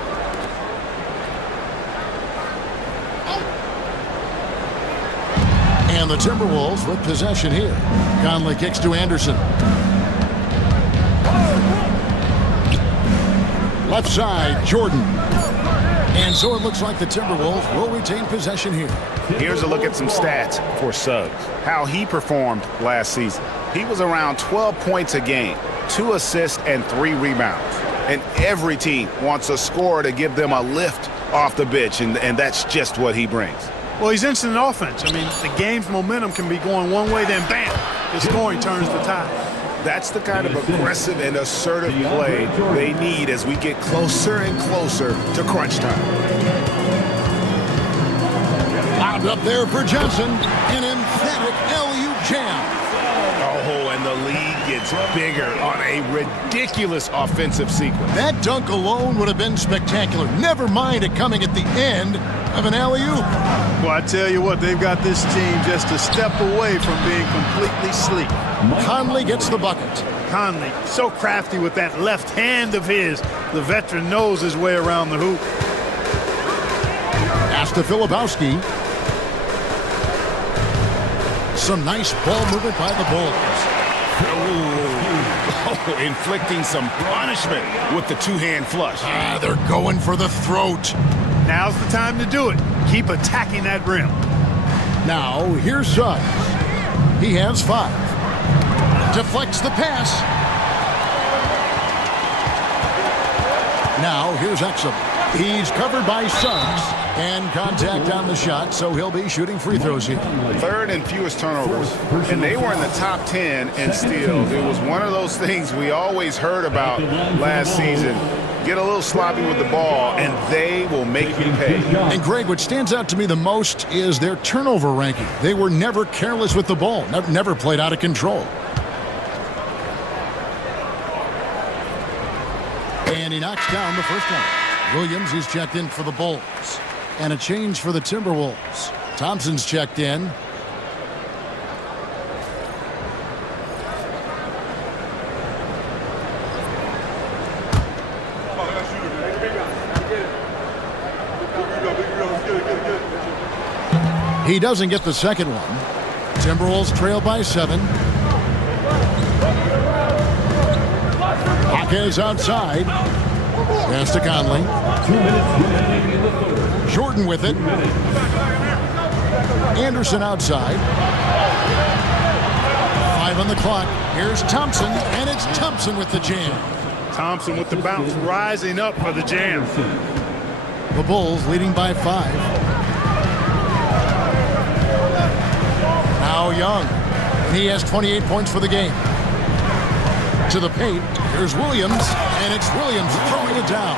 And the Timberwolves with possession here. Conley kicks to Anderson. Left side, Jordan. And so it looks like the Timberwolves will retain possession here. Here's a look at some stats for Suggs. How he performed last season. He was around 12 points a game, 2 assists and 3 rebounds. And every team wants a scorer to give them a lift off the bench, and that's just what he brings. Well, he's instant offense. I mean, the game's momentum can be going one way, then bam, the scoring turns the tide. That's the kind of aggressive and assertive play they need as we get closer and closer to crunch time. Lobbed up there for Johnson. An emphatic LU jam. Oh, and the lead gets bigger on a ridiculous offensive sequence. That dunk alone would have been spectacular. Never mind it coming at the end of an alley-oop. Well, I tell you what, they've got this team just a step away from being completely asleep. Conley gets the bucket. Conley, so crafty with that left hand of his. The veteran knows his way around the hoop. Pass to Filipowski. Some nice ball movement by the Bulls. Oh, inflicting some punishment with the two-hand flush. They're going for the throat. Now's the time to do it. Keep attacking that rim. Now, here's Suggs. He has 5. Deflects the pass. Now, here's Exum. He's covered by Suggs. And contact on the shot, so he'll be shooting free throws here. Third and fewest turnovers. And they were in the top 10 in steals. It was one of those things we always heard about last season. Get a little sloppy with the ball, and they will make you pay. And, Greg, what stands out to me the most is their turnover ranking. They were never careless with the ball, never played out of control. And he knocks down the first one. Williams is checked in for the Bulls. And a change for the Timberwolves. Thompson's checked in. He doesn't get the second one. Timberwolves trail by 7. Hawkins outside. Pass to Conley. 2 minutes remaining in the third. Jordan with it. Anderson outside. 5 on the clock. Here's Thompson, and it's Thompson with the jam. Thompson with the bounce, rising up for the jam. The Bulls leading by 5. Now Young. He has 28 points for the game. To the paint. Here's Williams, and it's Williams throwing it down.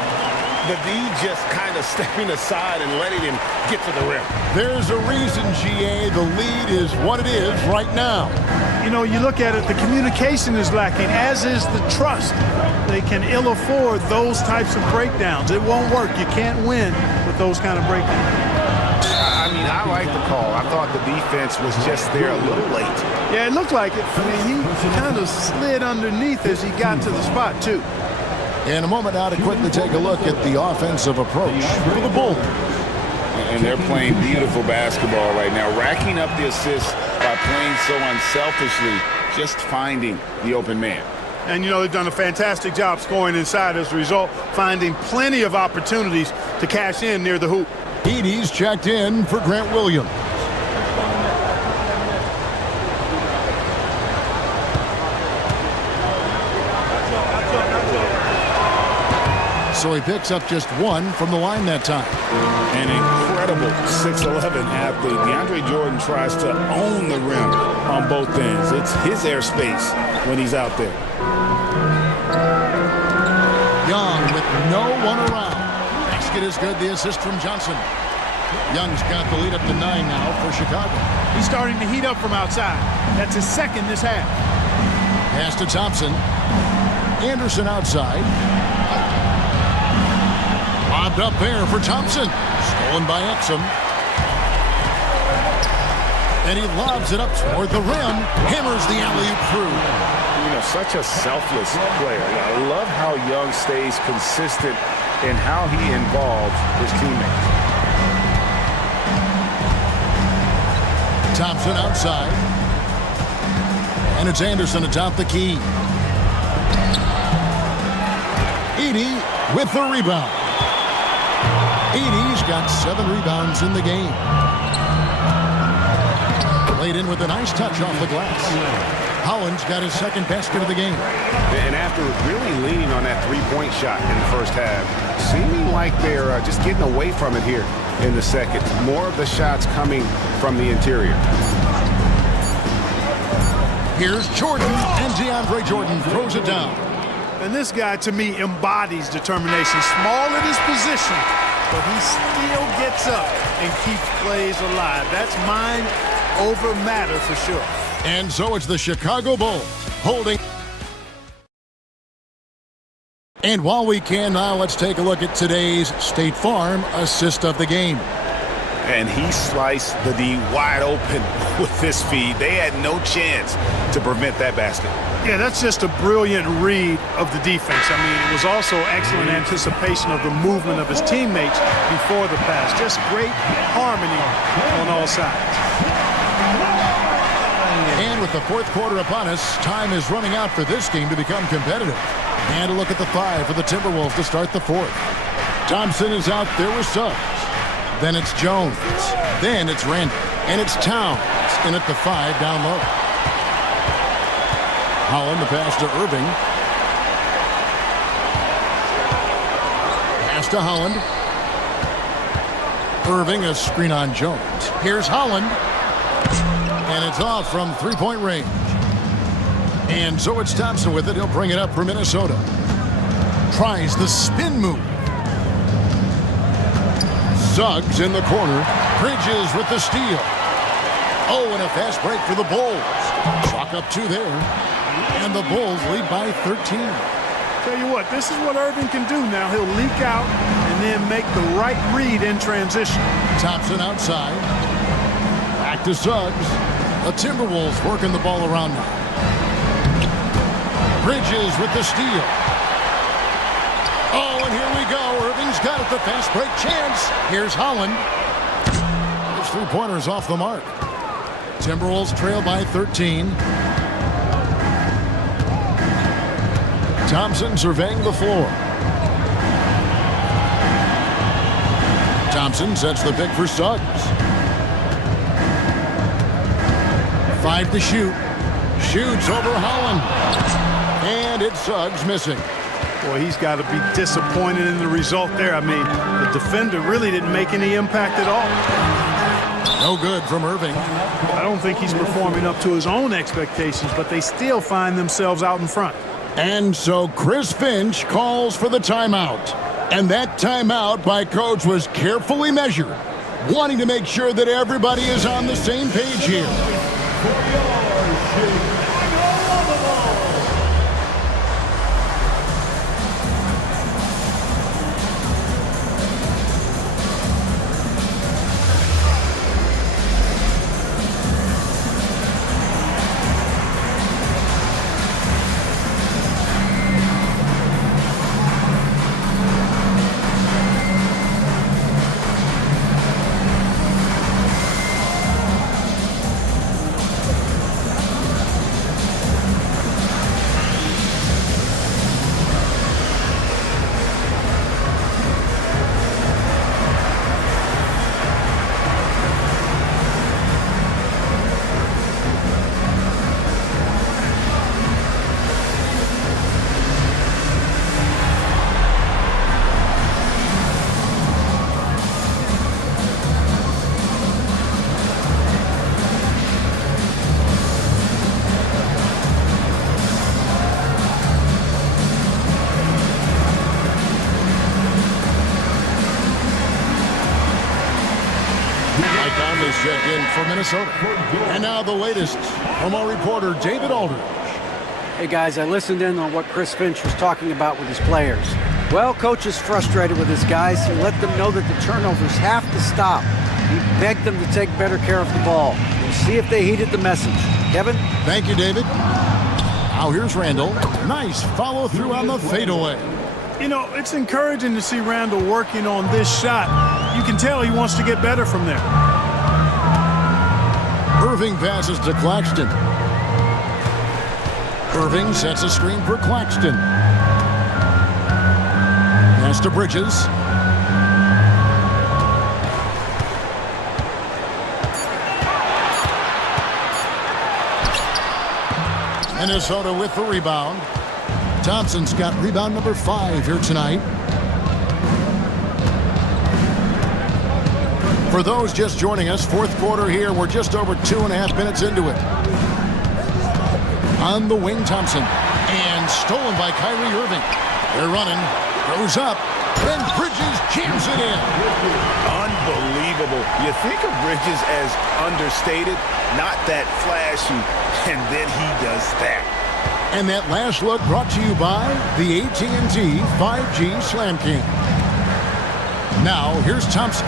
The D just kind of stepping aside and letting him get to the rim. There's a reason, GA, the lead is what it is right now. You know, you look at it, the communication is lacking, as is the trust. They can ill afford those types of breakdowns. It won't work. You can't win with those kind of breakdowns. I mean, I like the call. I thought the defense was just there a little late. Yeah, it looked like it. I mean, he kind of slid underneath as he got to the spot, too. In a moment now to quickly take a look at the offensive approach for the Bulls. And they're playing beautiful basketball right now, racking up the assists by playing so unselfishly, just finding the open man. And, you know, they've done a fantastic job scoring inside as a result, finding plenty of opportunities to cash in near the hoop. Edey's checked in for Grant Williams. So he picks up just 1 from the line that time. An incredible 6'11" athlete. DeAndre Jordan tries to own the rim on both ends. It's his airspace when he's out there. Young with no one around. Basket is good. The assist from Johnson. Young's got the lead up to 9 now for Chicago. He's starting to heat up from outside. That's his second this half. Pass to Thompson. Anderson outside. Lobbed up there for Thompson. Stolen by Exum. And he lobs it up toward the rim. Hammers the alley-oop through. You know, such a selfless player. I love how Young stays consistent in how he involves his teammates. Thompson outside. And it's Anderson atop the key. Edey with the rebound. Edey's got 7 rebounds in the game. Laid in with a nice touch off the glass. Holland's got his second basket of the game. And after really leaning on that three-point shot in the first half, seeming like they're just getting away from it here in the second. More of the shots coming from the interior. Here's Jordan, and DeAndre Jordan throws it down. And this guy, to me, embodies determination. Small in his position, but he still gets up and keeps plays alive. That's mind over matter for sure. And so it's the Chicago Bulls holding. And while we can now, let's take a look at today's State Farm assist of the game. And he sliced the D wide open with this feed. They had no chance to prevent that basket. Yeah, that's just a brilliant read of the defense. I mean, it was also excellent anticipation of the movement of his teammates before the pass. Just great harmony on all sides. And with the fourth quarter upon us, time is running out for this game to become competitive. And a look at the 5 for the Timberwolves to start the fourth. Thompson is out there with Suggs. Then it's Jones. Then it's Randall. And it's Towns in at the 5 down low. Holland, the pass to Irving. Pass to Holland. Irving, a screen on Jones. Here's Holland. And it's off from three-point range. And so it's Thompson with it. He'll bring it up for Minnesota. Tries the spin move. Suggs in the corner. Bridges with the steal. Oh, and a fast break for the Bulls. Chalk up 2 there. And the Bulls lead by 13. Tell you what, this is what Irving can do now. He'll leak out and then make the right read in transition. Thompson outside. Back to Suggs. The Timberwolves working the ball around now. Bridges with the steal. Oh, and here we go. Irving's got it. The fast break chance. Here's Holland. three-pointers off the mark. Timberwolves trail by 13. Thompson surveying the floor. Thompson sets the pick for Suggs. 5 to shoot. Shoots over Holland. And it's Suggs missing. Boy, he's got to be disappointed in the result there. I mean, the defender really didn't make any impact at all. No good from Irving. I don't think he's performing up to his own expectations, but they still find themselves out in front. And so Chris Finch calls for the timeout. And that timeout by Coach was carefully measured, wanting to make sure that everybody is on the same page here. Check in for Minnesota. And now the latest from our reporter, David Aldridge. Hey, guys, I listened in on what Chris Finch was talking about with his players. Well, Coach is frustrated with his guys. He let them know that the turnovers have to stop. He begged them to take better care of the ball. We'll see if they heeded the message. Kevin? Thank you, David. Now here's Randall. Nice follow through on the fadeaway. You know, it's encouraging to see Randall working on this shot. You can tell he wants to get better from there. Irving passes to Claxton. Irving sets a screen for Claxton. Pass to Bridges. Minnesota with the rebound. Thompson's got rebound number 5 here tonight. For those just joining us, fourth quarter here. We're just over 2.5 minutes into it. On the wing, Thompson. And stolen by Kyrie Irving. They're running. Goes up. Then Bridges jams it in. Unbelievable. You think of Bridges as understated, not that flashy, and then he does that. And that last look brought to you by the AT&T 5G Slam King. Now, here's Thompson.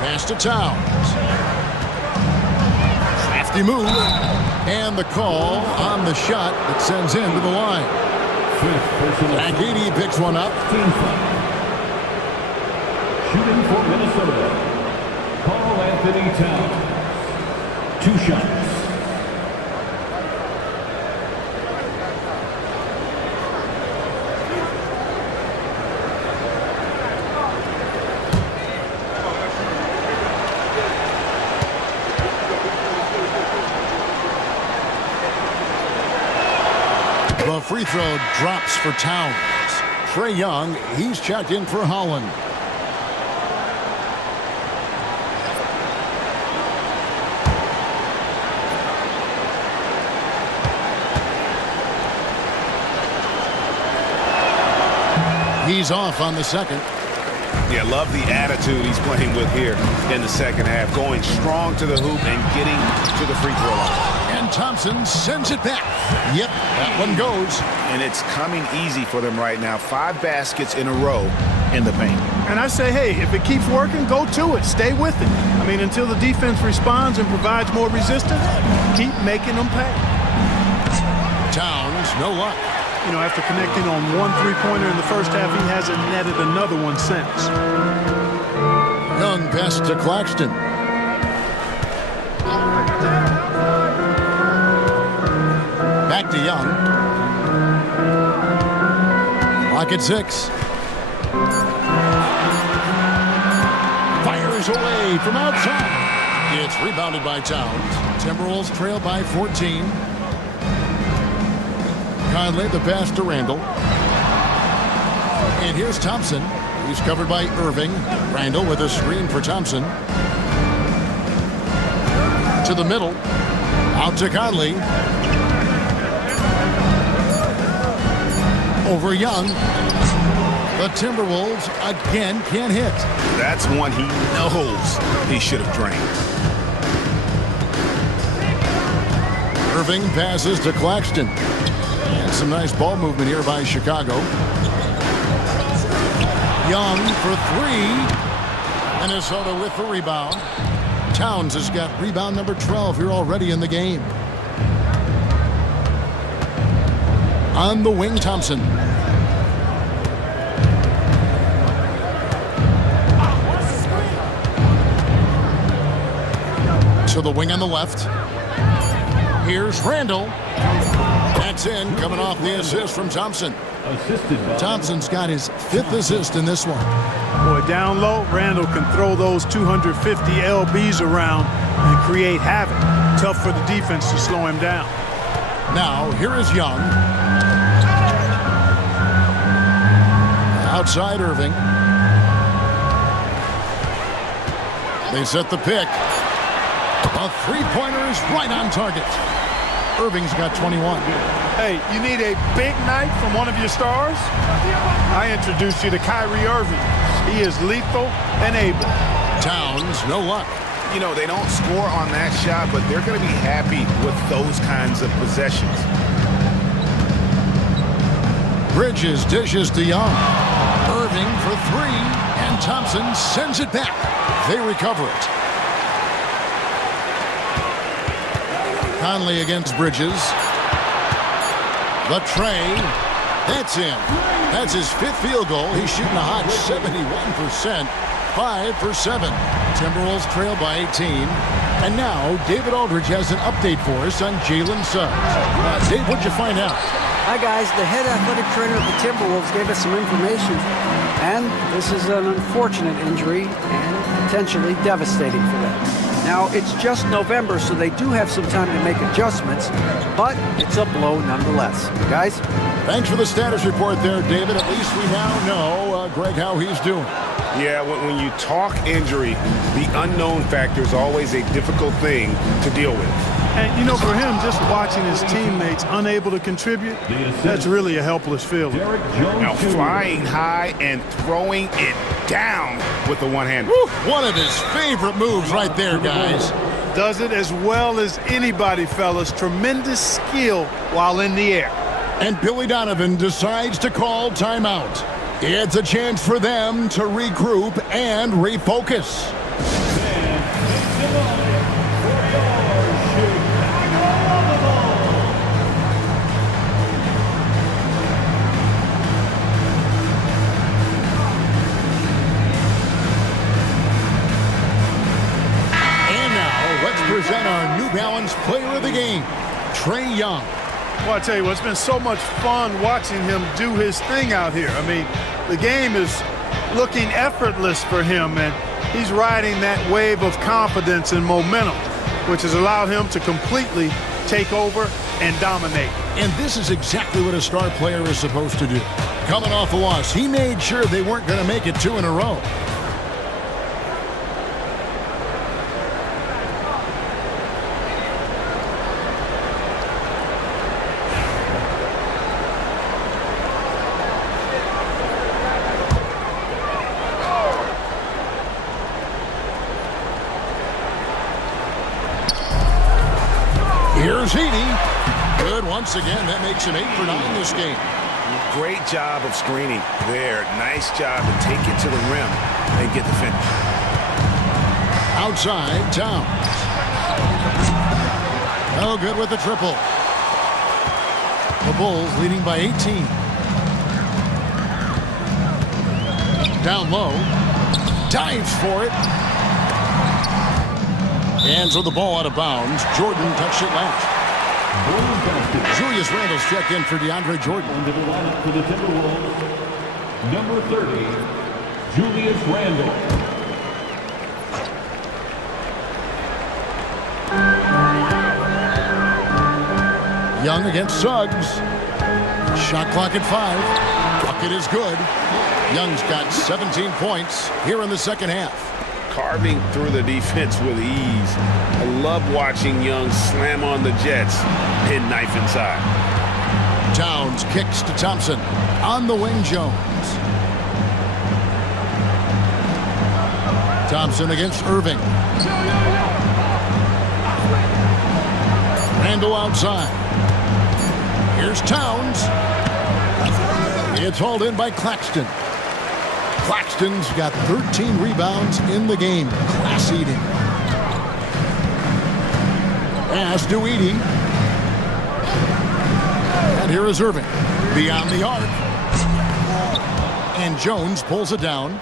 Pass to Towns. Crafty move. And the call on the shot that sends him to the line. Mackady picks one up. Shooting for Minnesota, Karl-Anthony Towns. 2 shots. The free throw drops for Towns. Trae Young, he's checked in for Holland. He's off on the second. Yeah, love the attitude he's playing with here in the second half. Going strong to the hoop and getting to the free throw line. And Thompson sends it back. Yep, that one goes. And it's coming easy for them right now. 5 baskets in a row in the paint. And I say, hey, if it keeps working, go to it. Stay with it. I mean, until the defense responds and provides more resistance, keep making them pay. Towns, no luck. You know, after connecting on 1 3-pointer in the first half, he hasn't netted another one since. Young passes to Claxton. Back to Young. Clock at 6. Fires away from outside. It's rebounded by Towns. Timberwolves trail by 14. Conley the pass to Randall. And here's Thompson. He's covered by Irving. Randall with a screen for Thompson. To the middle. Out to Conley. Over Young. The Timberwolves again can't hit. That's one he knows he should have drained. Irving passes to Claxton. And some nice ball movement here by Chicago. Young for 3. Minnesota with the rebound. Towns has got rebound number 12 here already in the game. On the wing, Thompson. To the wing on the left. Here's Randall. That's in, coming off the assist from Thompson. Thompson's got his 5th assist in this one. Boy, down low, Randall can throw those 250 LBs around and create havoc. Tough for the defense to slow him down. Now, here is Young. Outside Irving. They set the pick. A 3-pointer is right on target. Irving's got 21. Hey, you need a big night from one of your stars? I introduced you to Kyrie Irving. He is lethal and able. Towns, no luck. You know, they don't score on that shot, but they're going to be happy with those kinds of possessions. Bridges dishes to Young. Irving for 3, and Thompson sends it back. They recover it. Conley against Bridges. The tray. That's in. That's his 5th field goal. He's shooting a hot 71%. 5 for 7. Timberwolves trail by 18. And now David Aldridge has an update for us on Jalen Suggs. Dave, what'd you find out? Hi, guys. The head athletic trainer of the Timberwolves gave us some information. And this is an unfortunate injury and potentially devastating for them. Now, it's just November, so they do have some time to make adjustments, but it's a blow nonetheless. Guys? Thanks for the status report there, David. At least we now know, Greg, how he's doing. Yeah, when you talk injury, the unknown factor is always a difficult thing to deal with. And, you know, for him, just watching his teammates unable to contribute, that's really a helpless feeling. Now, flying high and throwing it down with the one-hand. One of his favorite moves right there, guys. Does it as well as anybody, fellas. Tremendous skill while in the air. And Billy Donovan decides to call timeout. It's a chance for them to regroup and refocus. Present our New Balance Player of the Game, Trae Young. Well, I tell you what, it's been so much fun watching him do his thing out here. I mean, the game is looking effortless for him, and he's riding that wave of confidence and momentum, which has allowed him to completely take over and dominate. And this is exactly what a star player is supposed to do. Coming off a loss, he made sure they weren't going to make it 2 in a row. Here's Heaney. Good once again. That makes him 8 for 9 this game. Great job of screening there. Nice job to take it to the rim and get the finish. Outside, Towns. Oh, good with the triple. The Bulls leading by 18. Down low. Dives for it. And so the ball out of bounds. Jordan touched it last. Julius Randle's checked in for DeAndre Jordan. Into the lineup for the Timberwolves, number 30, Julius Randle. Young against Suggs. Shot clock at 5. Bucket is good. Young's got 17 points here in the second half. Carving through the defense with ease. I love watching Young slam on the Jets, hit knife inside. Towns kicks to Thompson. On the wing, Jones. Thompson against Irving. Randle outside. Here's Towns. It's hauled in by Claxton. Claxton's got 13 rebounds in the game. Class eating. Pass to Edey. And here is Irving. Beyond the arc. And Jones pulls it down.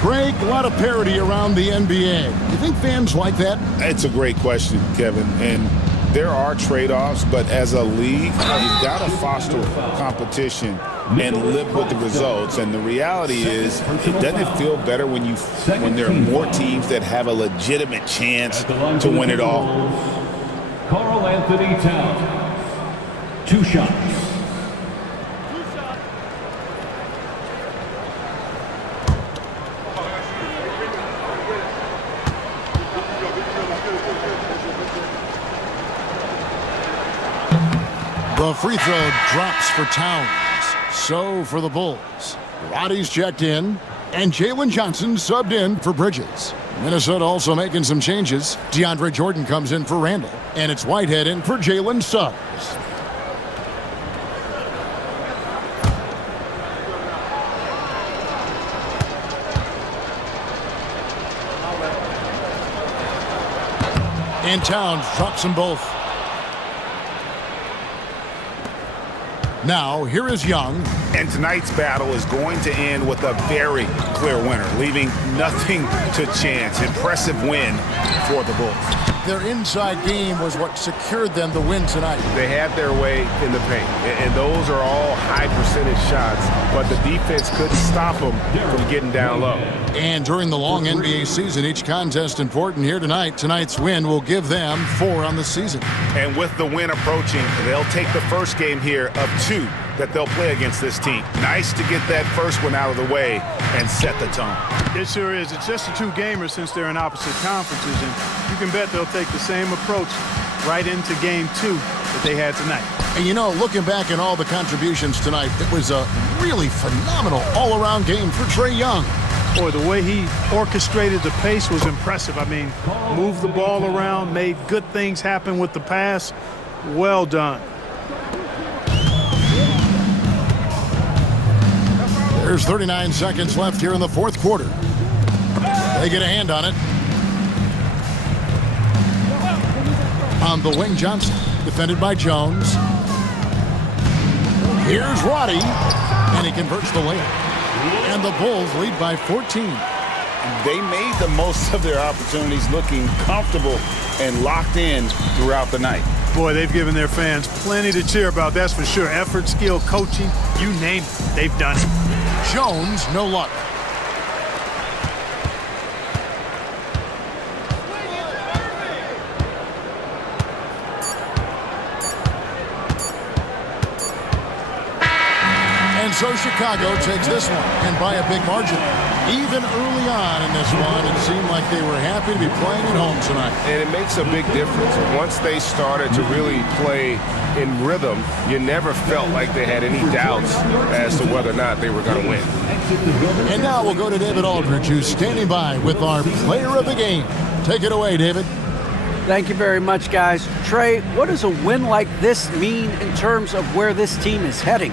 Greg, a lot of parity around the NBA. You think fans like that? It's a great question, Kevin. And there are trade-offs, but as a league, you've got to foster competition and live with the results. And the reality is, it doesn't feel better when there are more teams that have a legitimate chance to win it all. Karl Anthony Towns, 2 shots. The free throw drops for Towns. So for the Bulls, Roddy's checked in, and Jalen Johnson subbed in for Bridges. Minnesota also making some changes. DeAndre Jordan comes in for Randle, and it's Whitehead in for Jalen Suggs. And Towns drops them both. Now, here is Young. And tonight's battle is going to end with a very clear winner, leaving nothing to chance. Impressive win for the Bulls. Their inside game was what secured them the win tonight. They had their way in the paint, and those are all high percentage shots, but the defense couldn't stop them from getting down low. And during the long NBA season, each contest important here tonight. Tonight's win will give them 4 on the season. And with the win approaching, they'll take the first game here of 2 that they'll play against this team. Nice to get that first one out of the way and set the tone. It sure is. It's just a 2-gamer since they're in opposite conferences, and you can bet they'll take the same approach right into game 2 that they had tonight. And you know, looking back at all the contributions tonight, it was a really phenomenal all-around game for Trae Young. Boy, the way he orchestrated the pace was impressive. I mean, moved the ball around, made good things happen with the pass. Well done. There's 39 seconds left here in the fourth quarter. They get a hand on it. On the wing, Johnson, defended by Jones. Here's Roddy, and he converts the layup. And the Bulls lead by 14. They made the most of their opportunities, looking comfortable and locked in throughout the night. Boy, they've given their fans plenty to cheer about, that's for sure. Effort, skill, coaching, you name it, they've done it. Jones, no luck. And so Chicago takes this one, and by a big margin. Even early on in this one, it seemed like they were happy to be playing at home tonight. And it makes a big difference. Once they started to really play in rhythm, you never felt like they had any doubts as to whether or not they were going to win. And now we'll go to David Aldridge, who's standing by with our player of the game. Take it away, David. Thank you very much, guys. Trae, what does a win like this mean in terms of where this team is heading?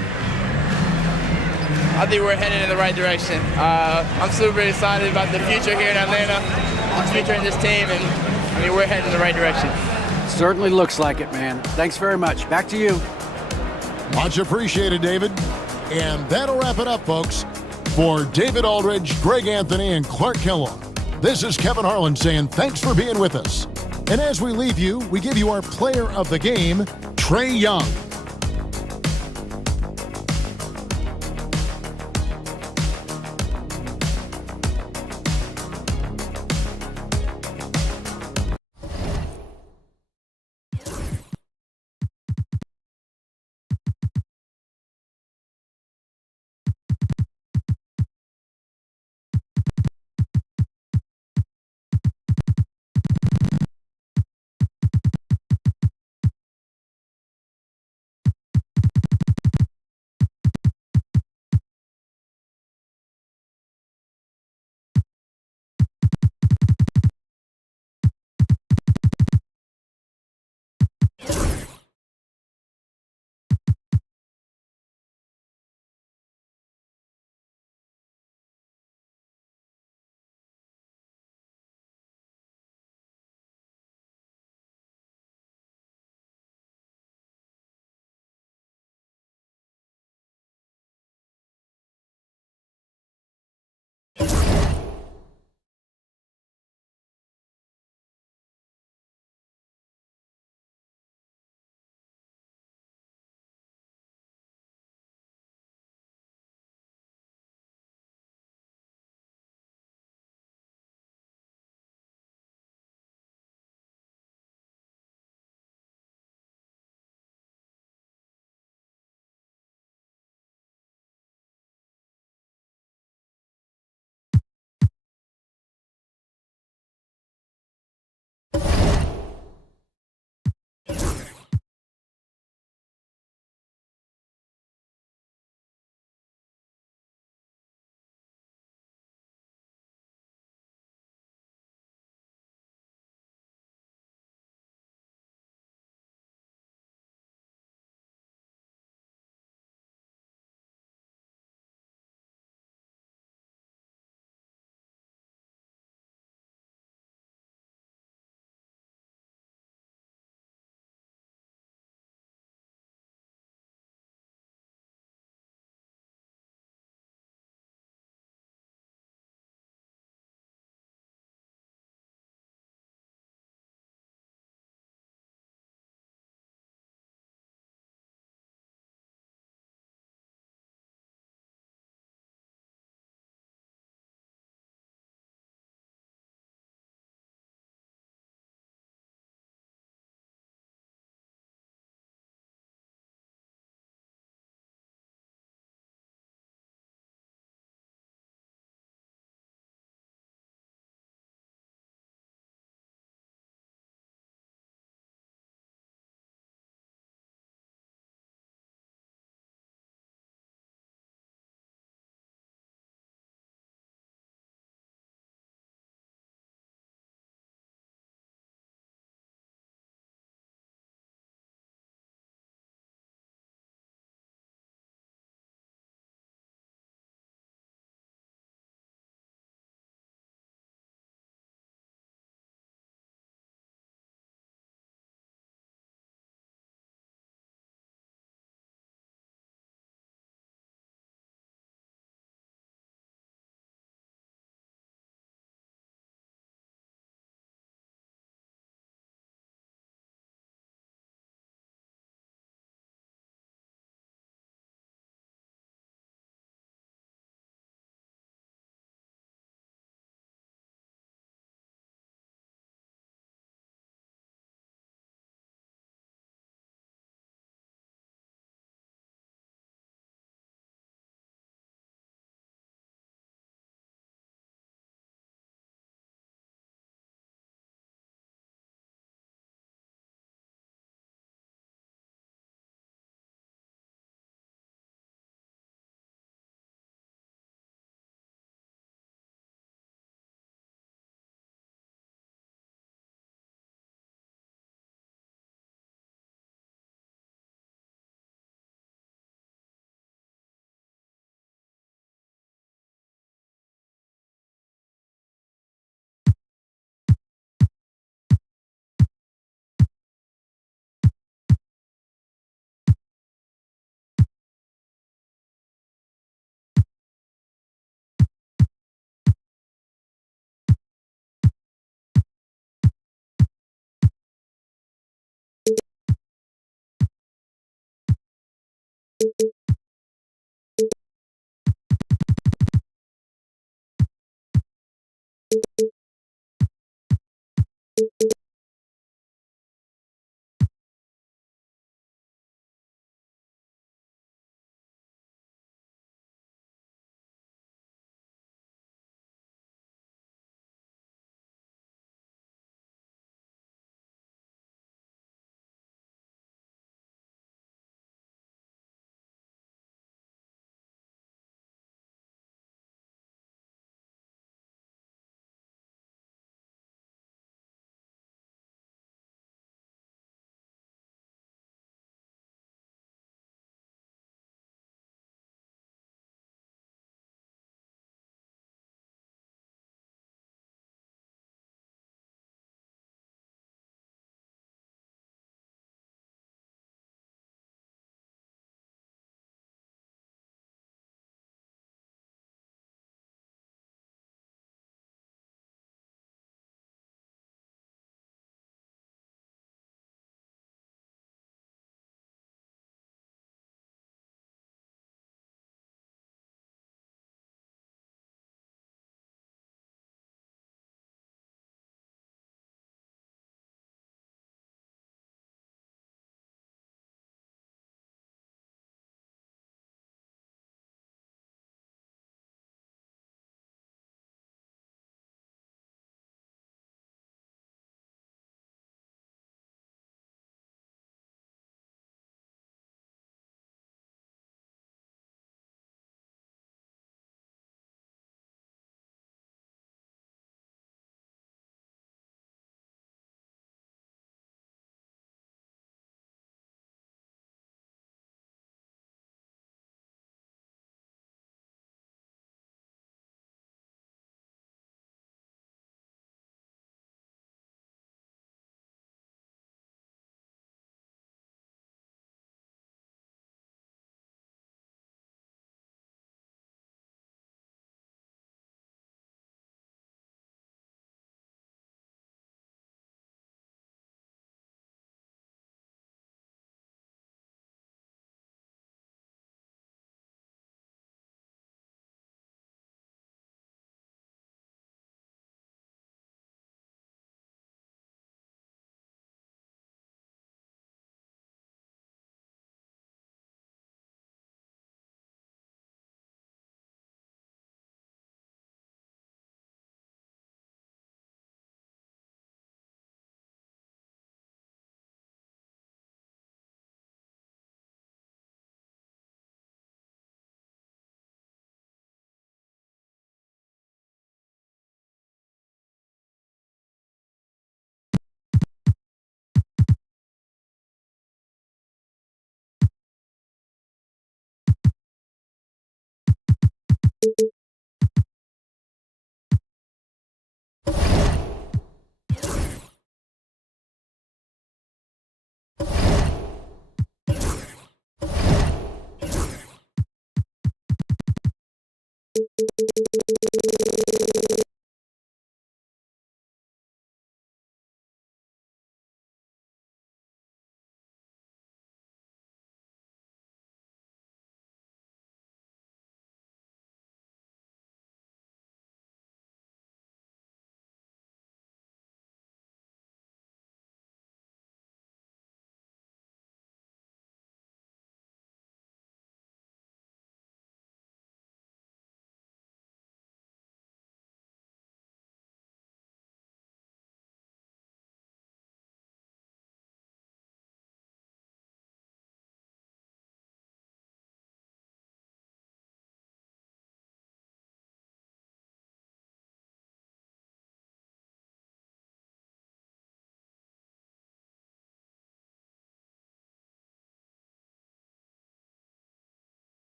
I think we're heading in the right direction. I'm super excited about the future here in Atlanta, the future in this team, and I mean, we're heading in the right direction. Certainly looks like it, man. Thanks very much. Back to you. Much appreciated, David. And that'll wrap it up, folks. For David Aldridge, Greg Anthony, and Clark Kellogg, this is Kevin Harlan saying thanks for being with us. And as we leave you, we give you our player of the game, Trae Young.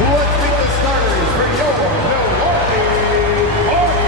Let's meet the starters for your Milwaukee Bucks.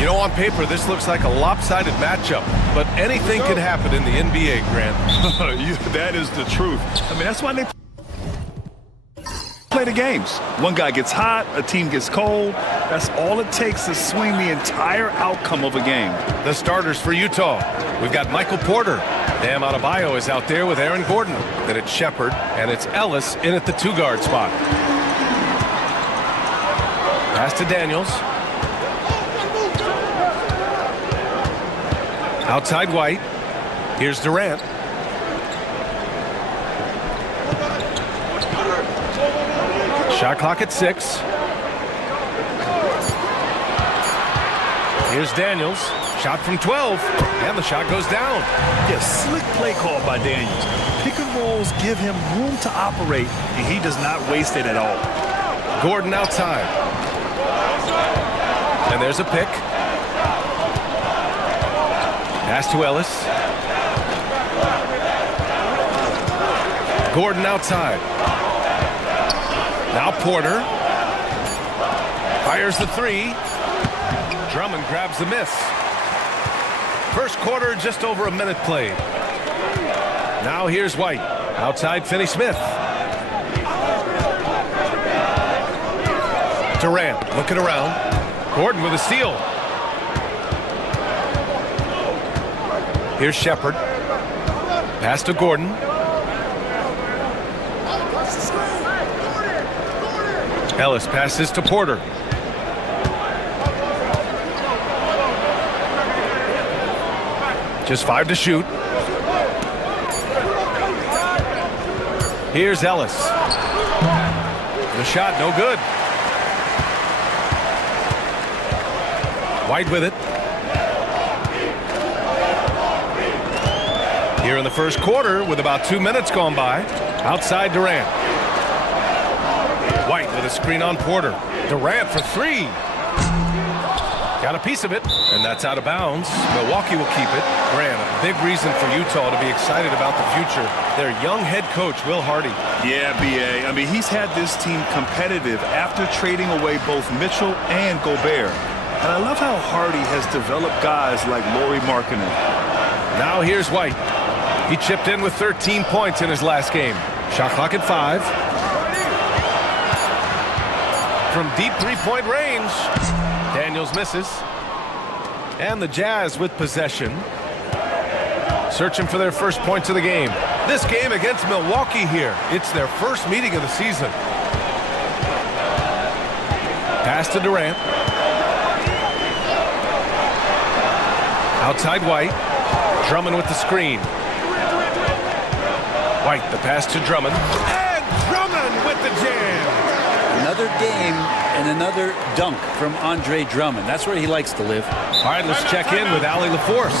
You know, on paper, this looks like a lopsided matchup, but anything can happen in the NBA, Grant. That is the truth. I mean, that's why they play the games. One guy gets hot, a team gets cold. That's all it takes to swing the entire outcome of a game. The starters for Utah. We've got Michael Porter. Bam Adebayo is out there with Aaron Gordon. Then it's Shepard, and it's Ellis in at the two-guard spot. Pass to Daniels. Outside White. Here's Durant. Shot clock at 6. Here's Daniels. Shot from 12. And the shot goes down. Yeah, slick play call by Daniels. Pick and rolls give him room to operate, and he does not waste it at all. Gordon outside. And there's a pick. Pass to Ellis. Gordon outside. Now Porter. Fires the 3. Drummond grabs the miss. First quarter, just over a minute played. Now here's White. Outside Finney-Smith. Durant looking around. Gordon with a steal. Here's Shepard. Pass to Gordon. Ellis passes to Porter. Just 5 to shoot. Here's Ellis. The shot, no good. White with it. Here in the first quarter with about 2 minutes gone by. Outside Durant. White with a screen on Porter. Durant for three. Got a piece of it, and that's out of bounds. Milwaukee will keep it. Grant, a big reason for Utah to be excited about the future. Their young head coach, Will Hardy. Yeah, B.A. I mean, he's had this team competitive after trading away both Mitchell and Gobert. And I love how Hardy has developed guys like Lauri Markkanen. Now here's White. He chipped in with 13 points in his last game. Shot clock at 5. From deep three-point range. Daniels misses. And the Jazz with possession. Searching for their first points of the game. This game against Milwaukee here. It's their first meeting of the season. Pass to Durant. Outside White. Drummond with the screen. White, the pass to Drummond. And Drummond with the jam. Another game and another dunk from Andre Drummond. That's where he likes to live. All right, let's check in with Allie LaForce.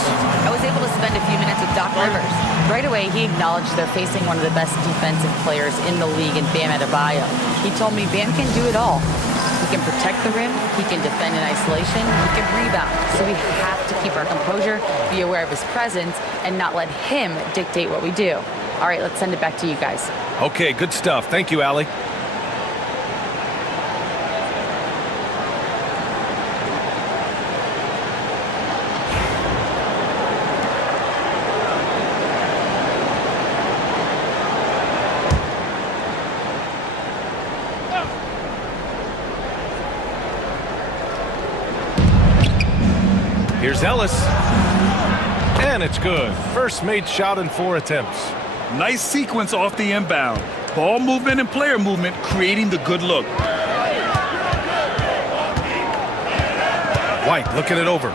I was able to spend a few minutes with Doc Rivers. Right away, he acknowledged they're facing one of the best defensive players in the league in Bam Adebayo. He told me Bam can do it all. He can protect the rim, he can defend in isolation, he can rebound. So we have to keep our composure, be aware of his presence, and not let him dictate what we do. All right, let's send it back to you guys. Okay, good stuff. Thank you, Allie. Here's Ellis. And it's good. First made shot in 4 attempts. Nice sequence off the inbound. Ball movement and player movement creating the good look. White looking it over.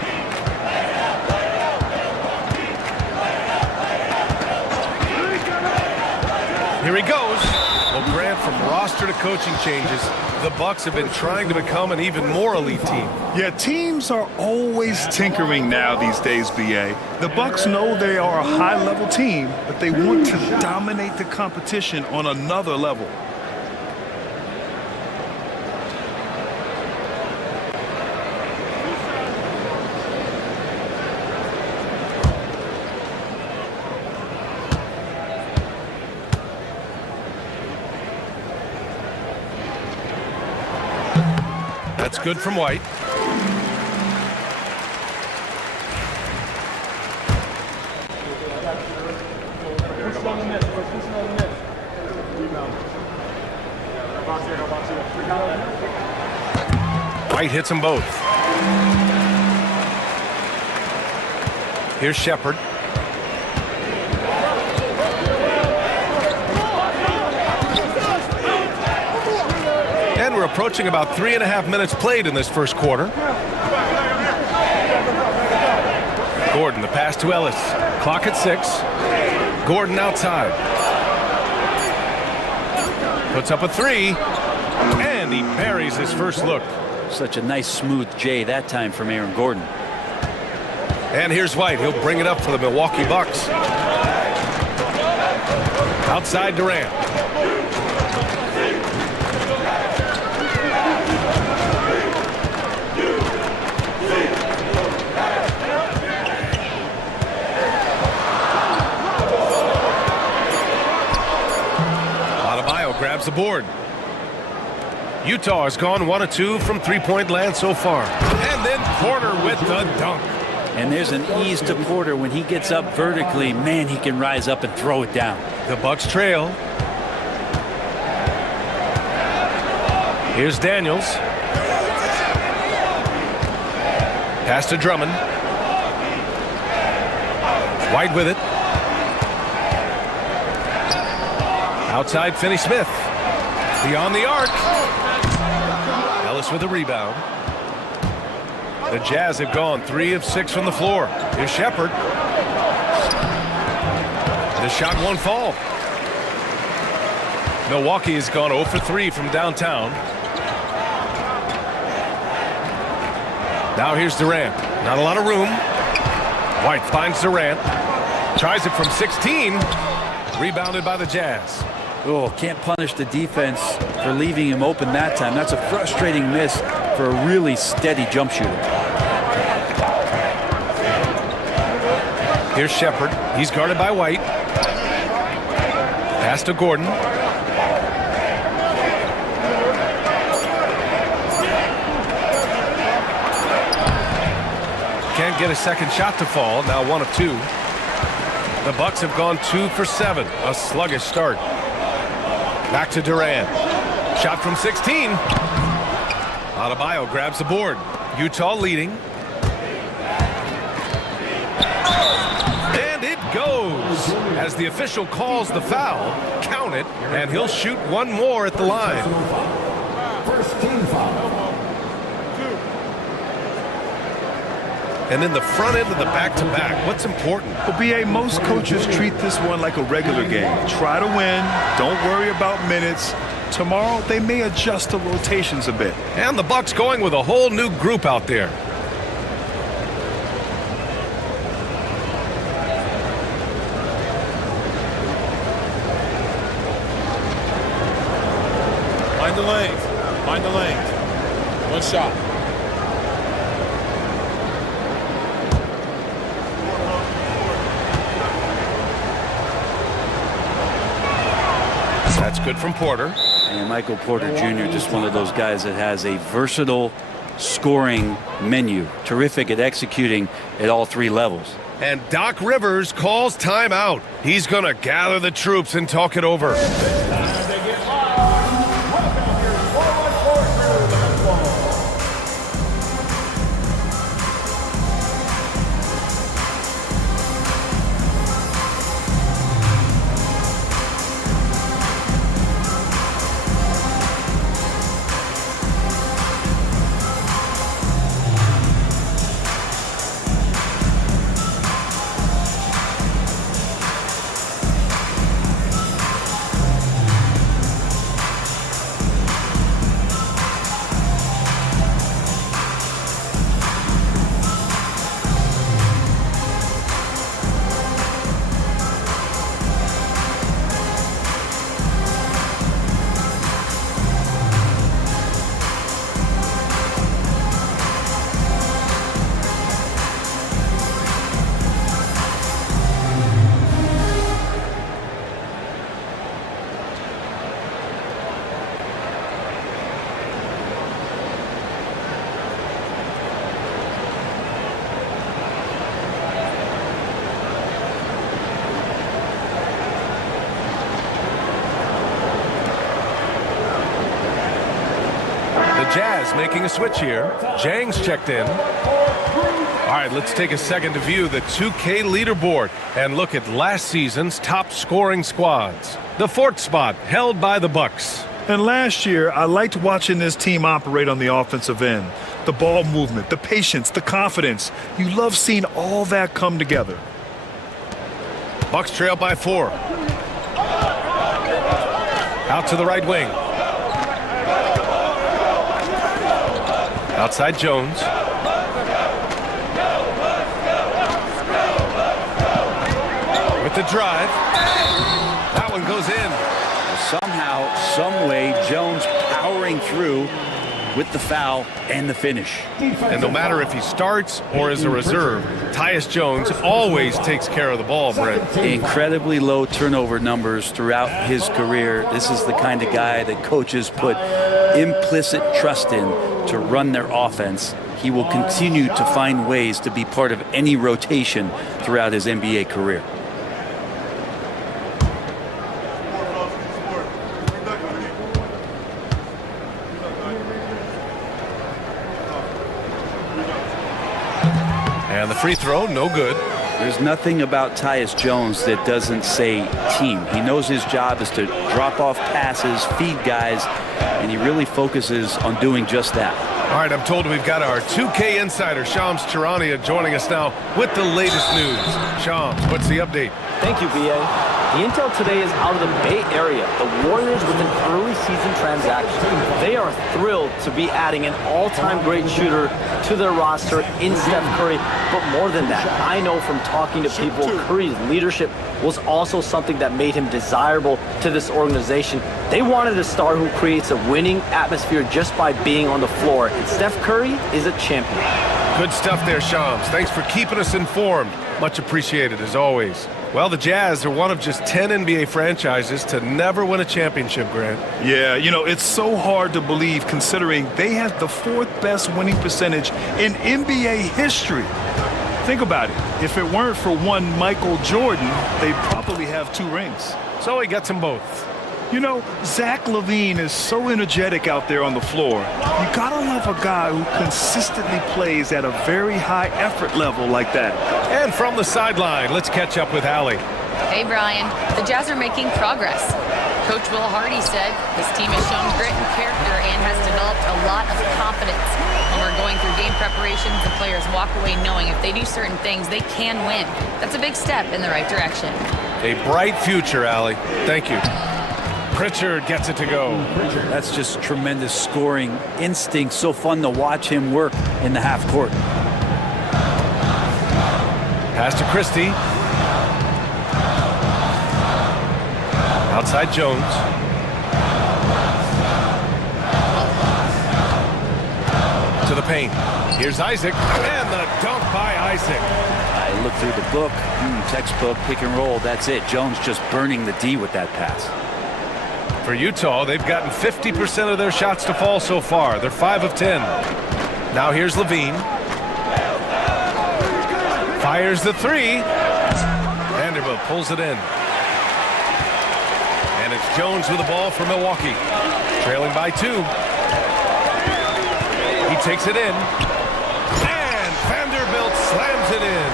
Here he goes. Well, Grant, from roster to coaching changes, the Bucks have been trying to become an even more elite team. Yeah, teams are always tinkering now these days, B.A. The Bucks know they are a high-level team, but they want to dominate the competition on another level. That's good from White. White hits them both. Here's Shepard. And we're approaching about 3.5 minutes played in this first quarter. Gordon, the pass to Ellis. Clock at 6. Gordon outside. Puts up a 3. And he buries his first look. Such a nice smooth J that time from Aaron Gordon. And here's White. He'll bring it up for the Milwaukee Bucks. Outside Durant. Adebayo grabs the board. Utah has gone 1 of 2 from three-point land so far. And then Porter with the dunk. And there's an ease to Porter when he gets up vertically. Man, he can rise up and throw it down. The Bucks trail. Here's Daniels. Pass to Drummond. White with it. Outside Finney-Smith. Beyond the arc. Ellis with a rebound. The Jazz have gone 3 of 6 from the floor. Here's Shepard. The shot won't fall. Milwaukee has gone 0 for 3 from downtown. Now here's Durant. Not a lot of room. White finds Durant. Tries it from 16. Rebounded by the Jazz. Oh, can't punish the defense for leaving him open that time. That's a frustrating miss for a really steady jump shooter. Here's Shepard. He's guarded by White. Pass to Gordon. Can't get a second shot to fall. Now 1 of 2. The Bucks have gone 2 for 7. A sluggish start. Back to Durant. Shot from 16. Adebayo grabs the board. Utah leading. And it goes. As the official calls the foul, count it, and he'll shoot one more at the line. First team foul. And then the front end of the back-to-back. What's important? Well, BA, most coaches treat this one like a regular game. Try to win. Don't worry about minutes. Tomorrow, they may adjust the rotations a bit. And the Bucks going with a whole new group out there. Find the lane. Find the lane. One shot. That's good from Porter. And Michael Porter Jr., just one of those guys that has a versatile scoring menu. Terrific at executing at all 3 levels. And Doc Rivers calls timeout. He's going to gather the troops and talk it over. Jazz making a switch here. Jang's checked in. All right, let's take a second to view the 2K leaderboard and look at last season's top scoring squads. The 4th spot held by the Bucks. And last year, I liked watching this team operate on the offensive end. The ball movement, the patience, the confidence. You love seeing all that come together. Bucks trail by 4. Out to the right wing. Outside Jones. With the drive. That one goes in. Somehow, some way, Jones powering through with the foul and the finish. And no matter if he starts or is a reserve, Tyus Jones always takes care of the ball, Brent. Incredibly low turnover numbers throughout his career. This is the kind of guy that coaches put implicit trust in to run their offense. He will continue to find ways to be part of any rotation throughout his NBA career. And the free throw, no good. There's nothing about Tyus Jones that doesn't say team. He knows his job is to drop off passes, feed guys, and he really focuses on doing just that. All right, I'm told we've got our 2K insider, Shams Charania, joining us now with the latest news. Shams, what's the update? Thank you, BA. The intel today is out of the Bay Area. The Warriors with an early season transaction. They are thrilled to be adding an all-time great shooter to their roster in Steph Curry. But more than that, I know from talking to people, Curry's leadership was also something that made him desirable to this organization. They wanted a star who creates a winning atmosphere just by being on the floor. And Steph Curry is a champion. Good stuff there, Shams. Thanks for keeping us informed. Much appreciated, as always. Well, the Jazz are one of just 10 NBA franchises to never win a championship, Grant. Yeah, you know, it's so hard to believe considering they had the 4th best winning percentage in NBA history. Think about it. If it weren't for one Michael Jordan, they'd probably have 2 rings. So he gets them both. You know, Zach LaVine is so energetic out there on the floor. You gotta love a guy who consistently plays at a very high effort level like that. And from the sideline, let's catch up with Allie. Hey, Brian. The Jazz are making progress. Coach Will Hardy said his team has shown grit and character and has developed a lot of confidence. When we're going through game preparations, the players walk away knowing if they do certain things, they can win. That's a big step in the right direction. A bright future, Allie. Thank you. Pritchard gets it to go. That's just tremendous scoring instinct. So fun to watch him work in the half court. Pass to Christie. Outside Jones. To the paint. Here's Isaac. And the dunk by Isaac. I looked through the book. Textbook, pick and roll. That's it. Jones just burning the D with that pass. For Utah, they've gotten 50% of their shots to fall so far. They're 5 of 10. Now here's LaVine. Fires the 3. Vanderbilt pulls it in. And it's Jones with the ball for Milwaukee. Trailing by 2. He takes it in. And Vanderbilt slams it in.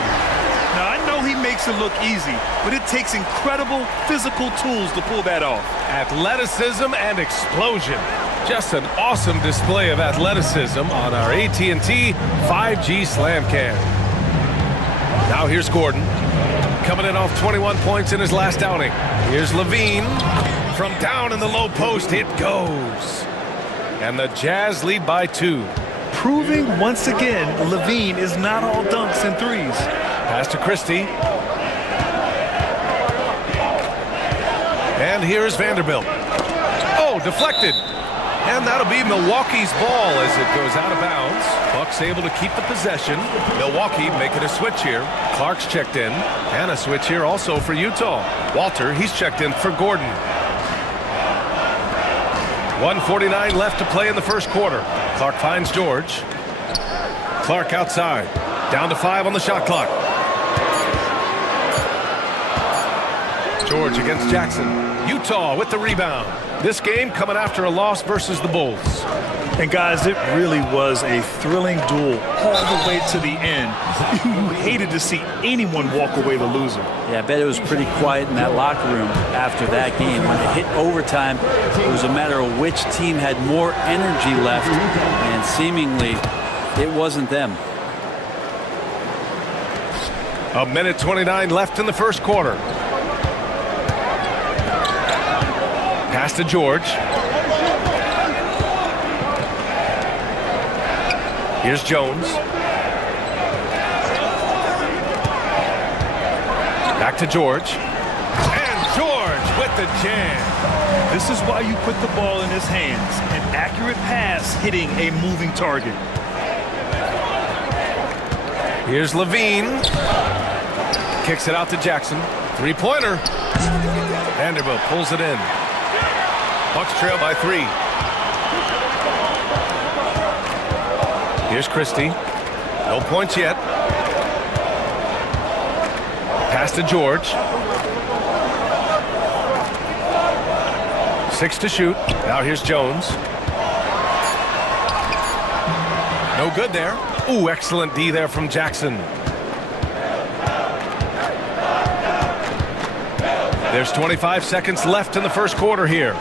Now, I know he makes it look easy, but it takes incredible physical tools to pull that off. Athleticism and explosion. Just an awesome display of athleticism on our AT&T 5G Slam Cam. Now here's Gordon. Coming in off 21 points in his last outing. Here's LaVine. From down in the low post, it goes. And the Jazz lead by 2. Proving once again, LaVine is not all dunks and threes. Pass to Christie. And here's Vanderbilt. Oh, deflected. And that'll be Milwaukee's ball as it goes out of bounds. Bucks able to keep the possession. Milwaukee making a switch here. Clark's checked in. And a switch here also for Utah. Walter, he's checked in for Gordon. 1:49 left to play in the first quarter. Clark finds George. Clark outside. Down to 5 on the shot clock. George against Jackson. Utah with the rebound. This game coming after a loss versus the Bulls. And guys, it really was a thrilling duel all the way to the end. You hated to see anyone walk away the loser. Yeah, I bet it was pretty quiet in that locker room after that game. When it hit overtime, it was a matter of which team had more energy left, and seemingly it wasn't them. A minute 29 left in the first quarter. Pass to George. Here's Jones. Back to George. And George with the jam. This is why you put the ball in his hands. An accurate pass hitting a moving target. Here's LaVine. Kicks it out to Jackson. 3-pointer. Vanderbilt pulls it in. Bucks trail by 3. Here's Christie. No points yet. Pass to George. 6 to shoot. Now here's Jones. No good there. Ooh, excellent D there from Jackson. There's 25 seconds left in the first quarter here.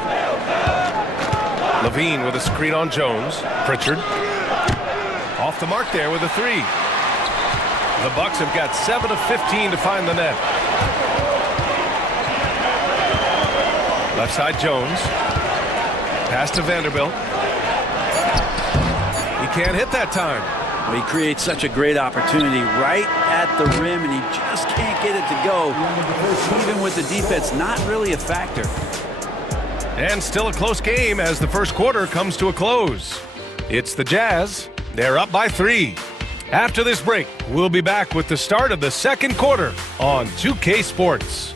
LaVine with a screen on Jones. Pritchard. Off the mark there with a 3. The Bucks have got 7 of 15 to find the net. Left side Jones. Pass to Vanderbilt. He can't hit that time. Well, he creates such a great opportunity right at the rim, and he just can't get it to go. Even with the defense, not really a factor. And still a close game as the first quarter comes to a close. It's the Jazz. They're up by 3. After this break, we'll be back with the start of the second quarter on 2K Sports.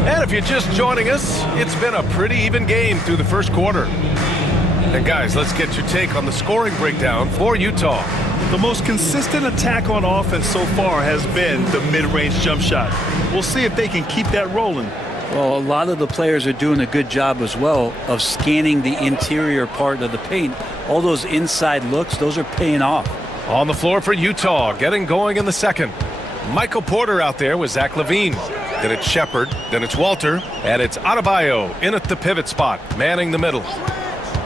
And if you're just joining us, it's been a pretty even game through the first quarter. And guys, let's get your take on the scoring breakdown for Utah. The most consistent attack on offense so far has been the mid-range jump shot. We'll see if they can keep that rolling. Well, a lot of the players are doing a good job as well of scanning the interior part of the paint. All those inside looks, those are paying off. On the floor for Utah, getting going in the second. Michael Porter out there with Zach LaVine. Then it's Shepard, then it's Walter, and it's Adebayo in at the pivot spot, manning the middle.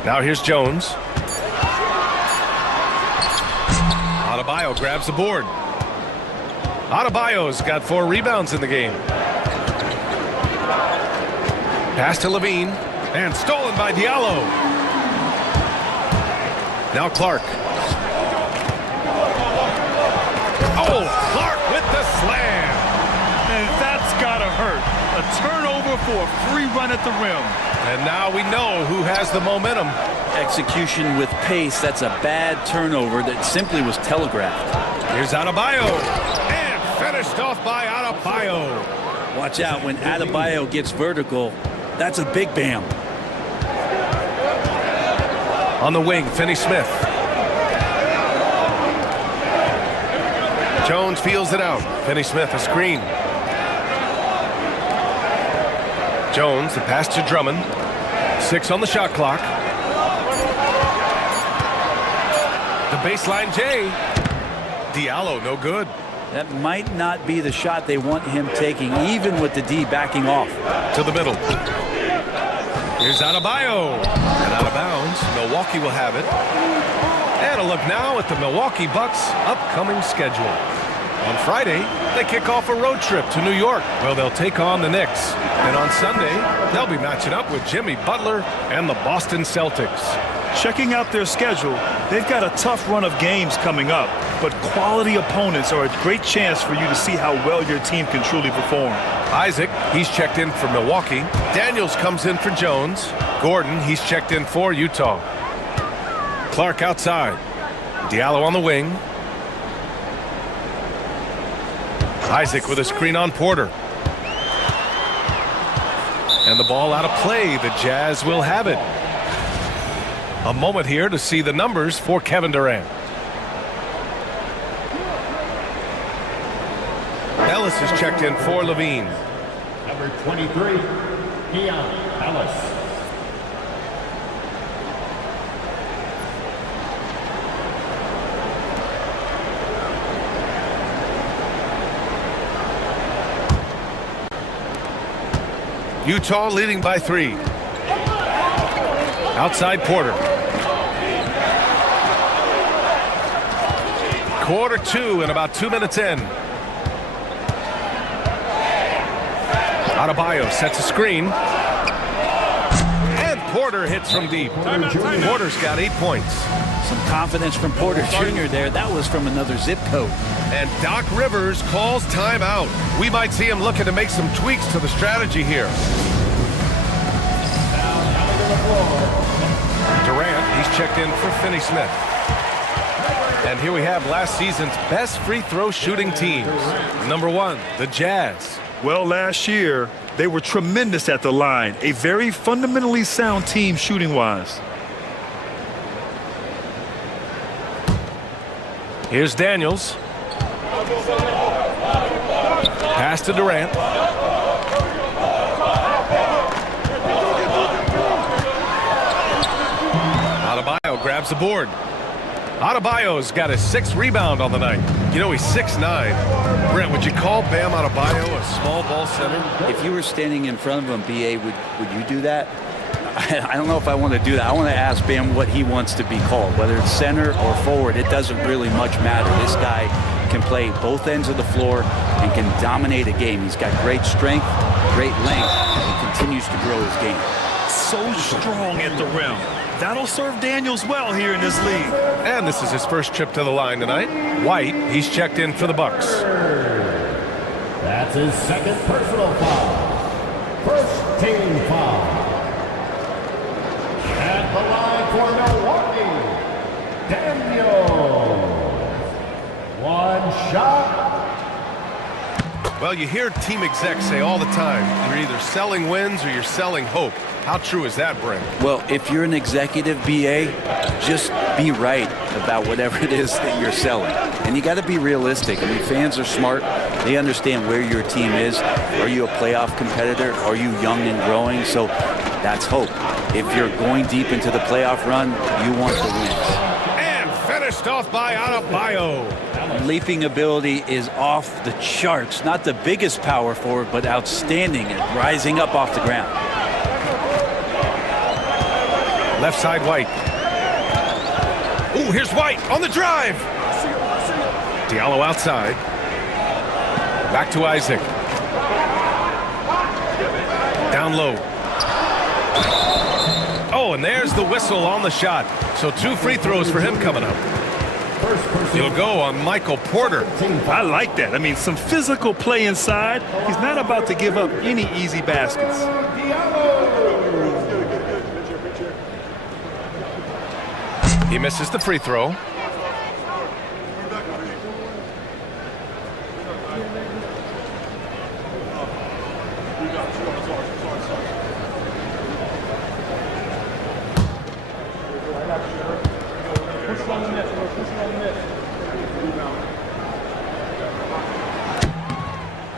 Now here's Jones. Adebayo grabs the board. Adebayo's got 4 rebounds in the game. Pass to LaVine, and stolen by Diallo. Now Clark. Oh, Clark with the slam. And that's gotta hurt. A turnover for a free run at the rim. And now we know who has the momentum. Execution with pace, that's a bad turnover that simply was telegraphed. Here's Adebayo, and finished off by Adebayo. Watch out, when Adebayo gets vertical, that's a big bam. On the wing, Finney Smith. Jones feels it out. Finney Smith, a screen. Jones, the pass to Drummond. 6 on the shot clock. The baseline J. Diallo, no good. That might not be the shot they want him taking, even with the D backing off. To the middle. Here's Adebayo. And out of bounds. Milwaukee will have it. And a look now at the Milwaukee Bucks' upcoming schedule. On Friday, they kick off a road trip to New York, where they'll take on the Knicks. And on Sunday, they'll be matching up with Jimmy Butler and the Boston Celtics. Checking out their schedule, they've got a tough run of games coming up, but quality opponents are a great chance for you to see how well your team can truly perform. Isaac, he's checked in for Milwaukee. Daniels comes in for Jones. Gordon, he's checked in for Utah. Clark outside. Diallo on the wing. Isaac with a screen on Porter. And the ball out of play. The Jazz will have it. A moment here to see the numbers for Kevin Durant. Ellis is checked in for LaVine. Number 23, Keon Ellis. Utah leading by 3. Outside Porter. Quarter 2 and about 2 minutes in. Adebayo sets a screen. And Porter hits from deep. Porter's got 8 points. Some confidence from Porter Jr. there. That was from another zip code. And Doc Rivers calls timeout. We might see him looking to make some tweaks to the strategy here. Durant, he's checked in for Finney Smith. And here we have last season's best free throw shooting teams. Number 1, the Jazz. Well, last year, they were tremendous at the line. A very fundamentally sound team shooting-wise. Here's Daniels. Pass to Durant. Adebayo grabs the board. Adebayo's got his 6th rebound on the night. You know, he's 6'9". Brent, would you call Bam Adebayo a small ball center? If you were standing in front of him, B.A., would you do that? I don't know if I want to do that. I want to ask Bam what he wants to be called, whether it's center or forward. It doesn't really much matter. This guy can play both ends of the floor and can dominate a game. He's got great strength, great length, and continues to grow his game. So strong at the rim. That'll serve Daniels well here in this league. And this is his first trip to the line tonight. White, he's checked in for the Bucks. That's his 2nd personal foul. First team foul. At the line for Milwaukee, Daniels. 1 shot. Well, you hear team execs say all the time, you're either selling wins or you're selling hope. How true is that, Brent? Well, if you're an executive, B.A., just be right about whatever it is that you're selling. And you got to be realistic. I mean, fans are smart. They understand where your team is. Are you a playoff competitor? Are you young and growing? So that's hope. If you're going deep into the playoff run, you want the wins. And finished off by Adebayo. Leaping ability is off the charts. Not the biggest power forward, but outstanding at rising up off the ground. Left side, White. Ooh, here's White on the drive. Diallo outside. Back to Isaac. Down low. Oh, and there's the whistle on the shot. So 2 free throws for him coming up. He'll go on Michael Porter. I like that. I mean, some physical play inside. He's not about to give up any easy baskets. He misses the free throw.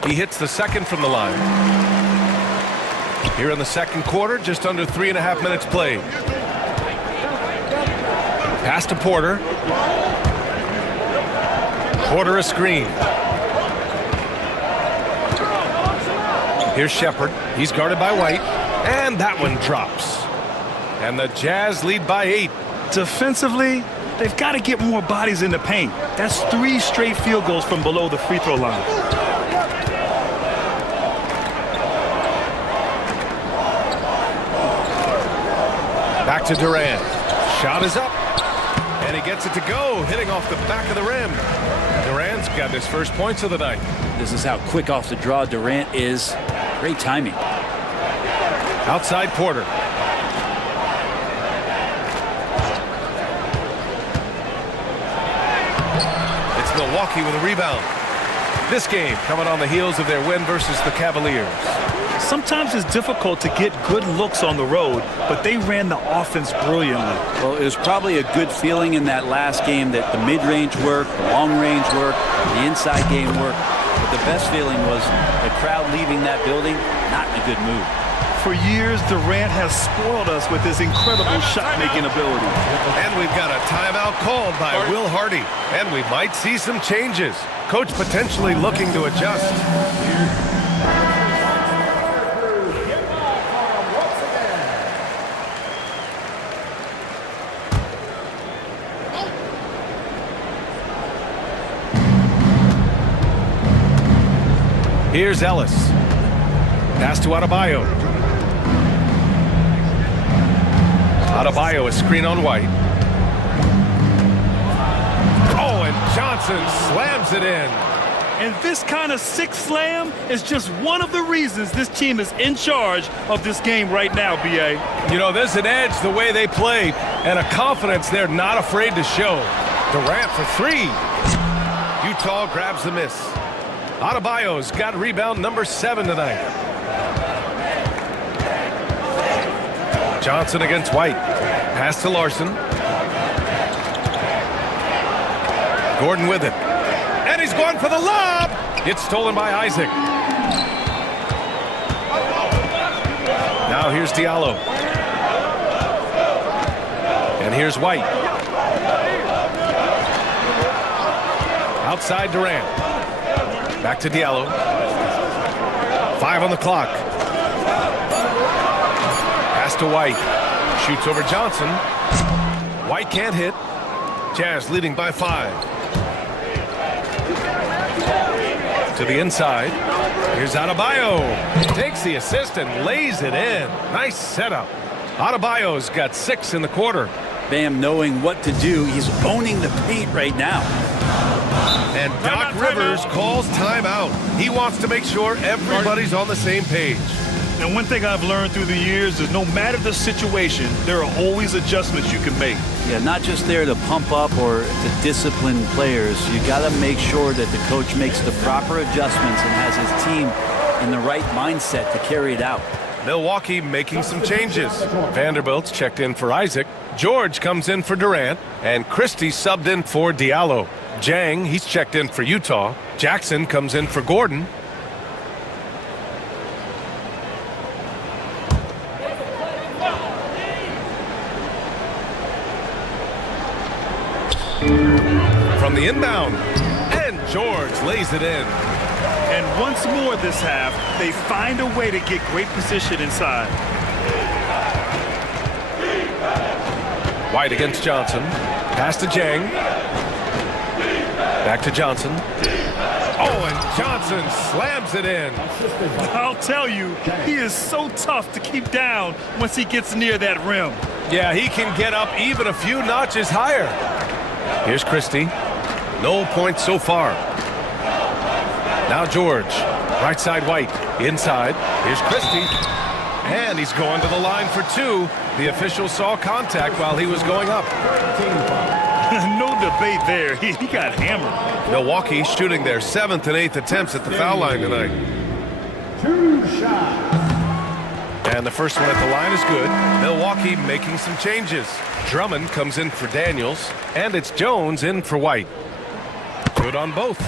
He hits the 2nd from the line. Here in the 2nd quarter, just under 3.5 minutes played. Pass to Porter. Porter a screen. Here's Shepherd. He's guarded by White. And that one drops. And the Jazz lead by 8. Defensively, they've got to get more bodies in the paint. That's 3 straight field goals from below the free throw line. Back to Durant. Shot is up. And he gets it to go, hitting off the back of the rim. Durant's got his first points of the night. This is how quick off the draw Durant is. Great timing. Outside Porter. It's Milwaukee with a rebound. This game coming on the heels of their win versus the Cavaliers. Sometimes it's difficult to get good looks on the road, but they ran the offense brilliantly. Well, it was probably a good feeling in that last game that the mid-range worked, the long-range worked, the inside game worked. But the best feeling was the crowd leaving that building, not in a good mood. For years, Durant has spoiled us with his incredible shot-making ability. And we've got a timeout called by Will Hardy. And we might see some changes. Coach potentially looking to adjust. Here's Ellis. Pass to Adebayo. Adebayo, a screen on White. Oh, and Johnson slams it in. And this kind of sick slam is just one of the reasons this team is in charge of this game right now, B.A. You know, there's an edge the way they play and a confidence they're not afraid to show. Durant for 3. Utah grabs the miss. Adebayo's got rebound number 7 tonight. Johnson against White. Pass to Larson. Gordon with it. And he's going for the lob. It's stolen by Isaac. Now here's Diallo. And here's White. Outside Durant. Back to Diallo. 5 on the clock. Pass to White. Shoots over Johnson. White can't hit. Jazz leading by 5. To the inside. Here's Adebayo. Takes the assist and lays it in. Nice setup. Adebayo's got 6 in the quarter. Bam knowing what to do. He's owning the paint right now. And Doc Rivers calls timeout. He wants to make sure everybody's on the same page. And one thing I've learned through the years is no matter the situation, there are always adjustments you can make. Yeah, not just there to pump up or to discipline players. You got to make sure that the coach makes the proper adjustments and has his team in the right mindset to carry it out. Milwaukee making some changes. Vanderbilt's checked in for Isaac. George comes in for Durant. And Christie subbed in for Diallo. Jang, he's checked in for Utah. Jackson comes in for Gordon. From the inbound. And George lays it in. And once more this half, they find a way to get great position inside. White against Johnson. Pass to Jang. Back to Johnson. Oh, and Johnson slams it in. I'll tell you, he is so tough to keep down once he gets near that rim. Yeah, he can get up even a few notches higher. Here's Christie. No points so far. Now George. Right side White. Inside. Here's Christie. And he's going to the line for 2. The official saw contact while he was going up. No debate there. He got hammered. Milwaukee shooting their 7th and 8th attempts at the foul line tonight. 2 shots. And the first one at the line is good. Milwaukee making some changes. Drummond comes in for Daniels. And it's Jones in for White. Good on both.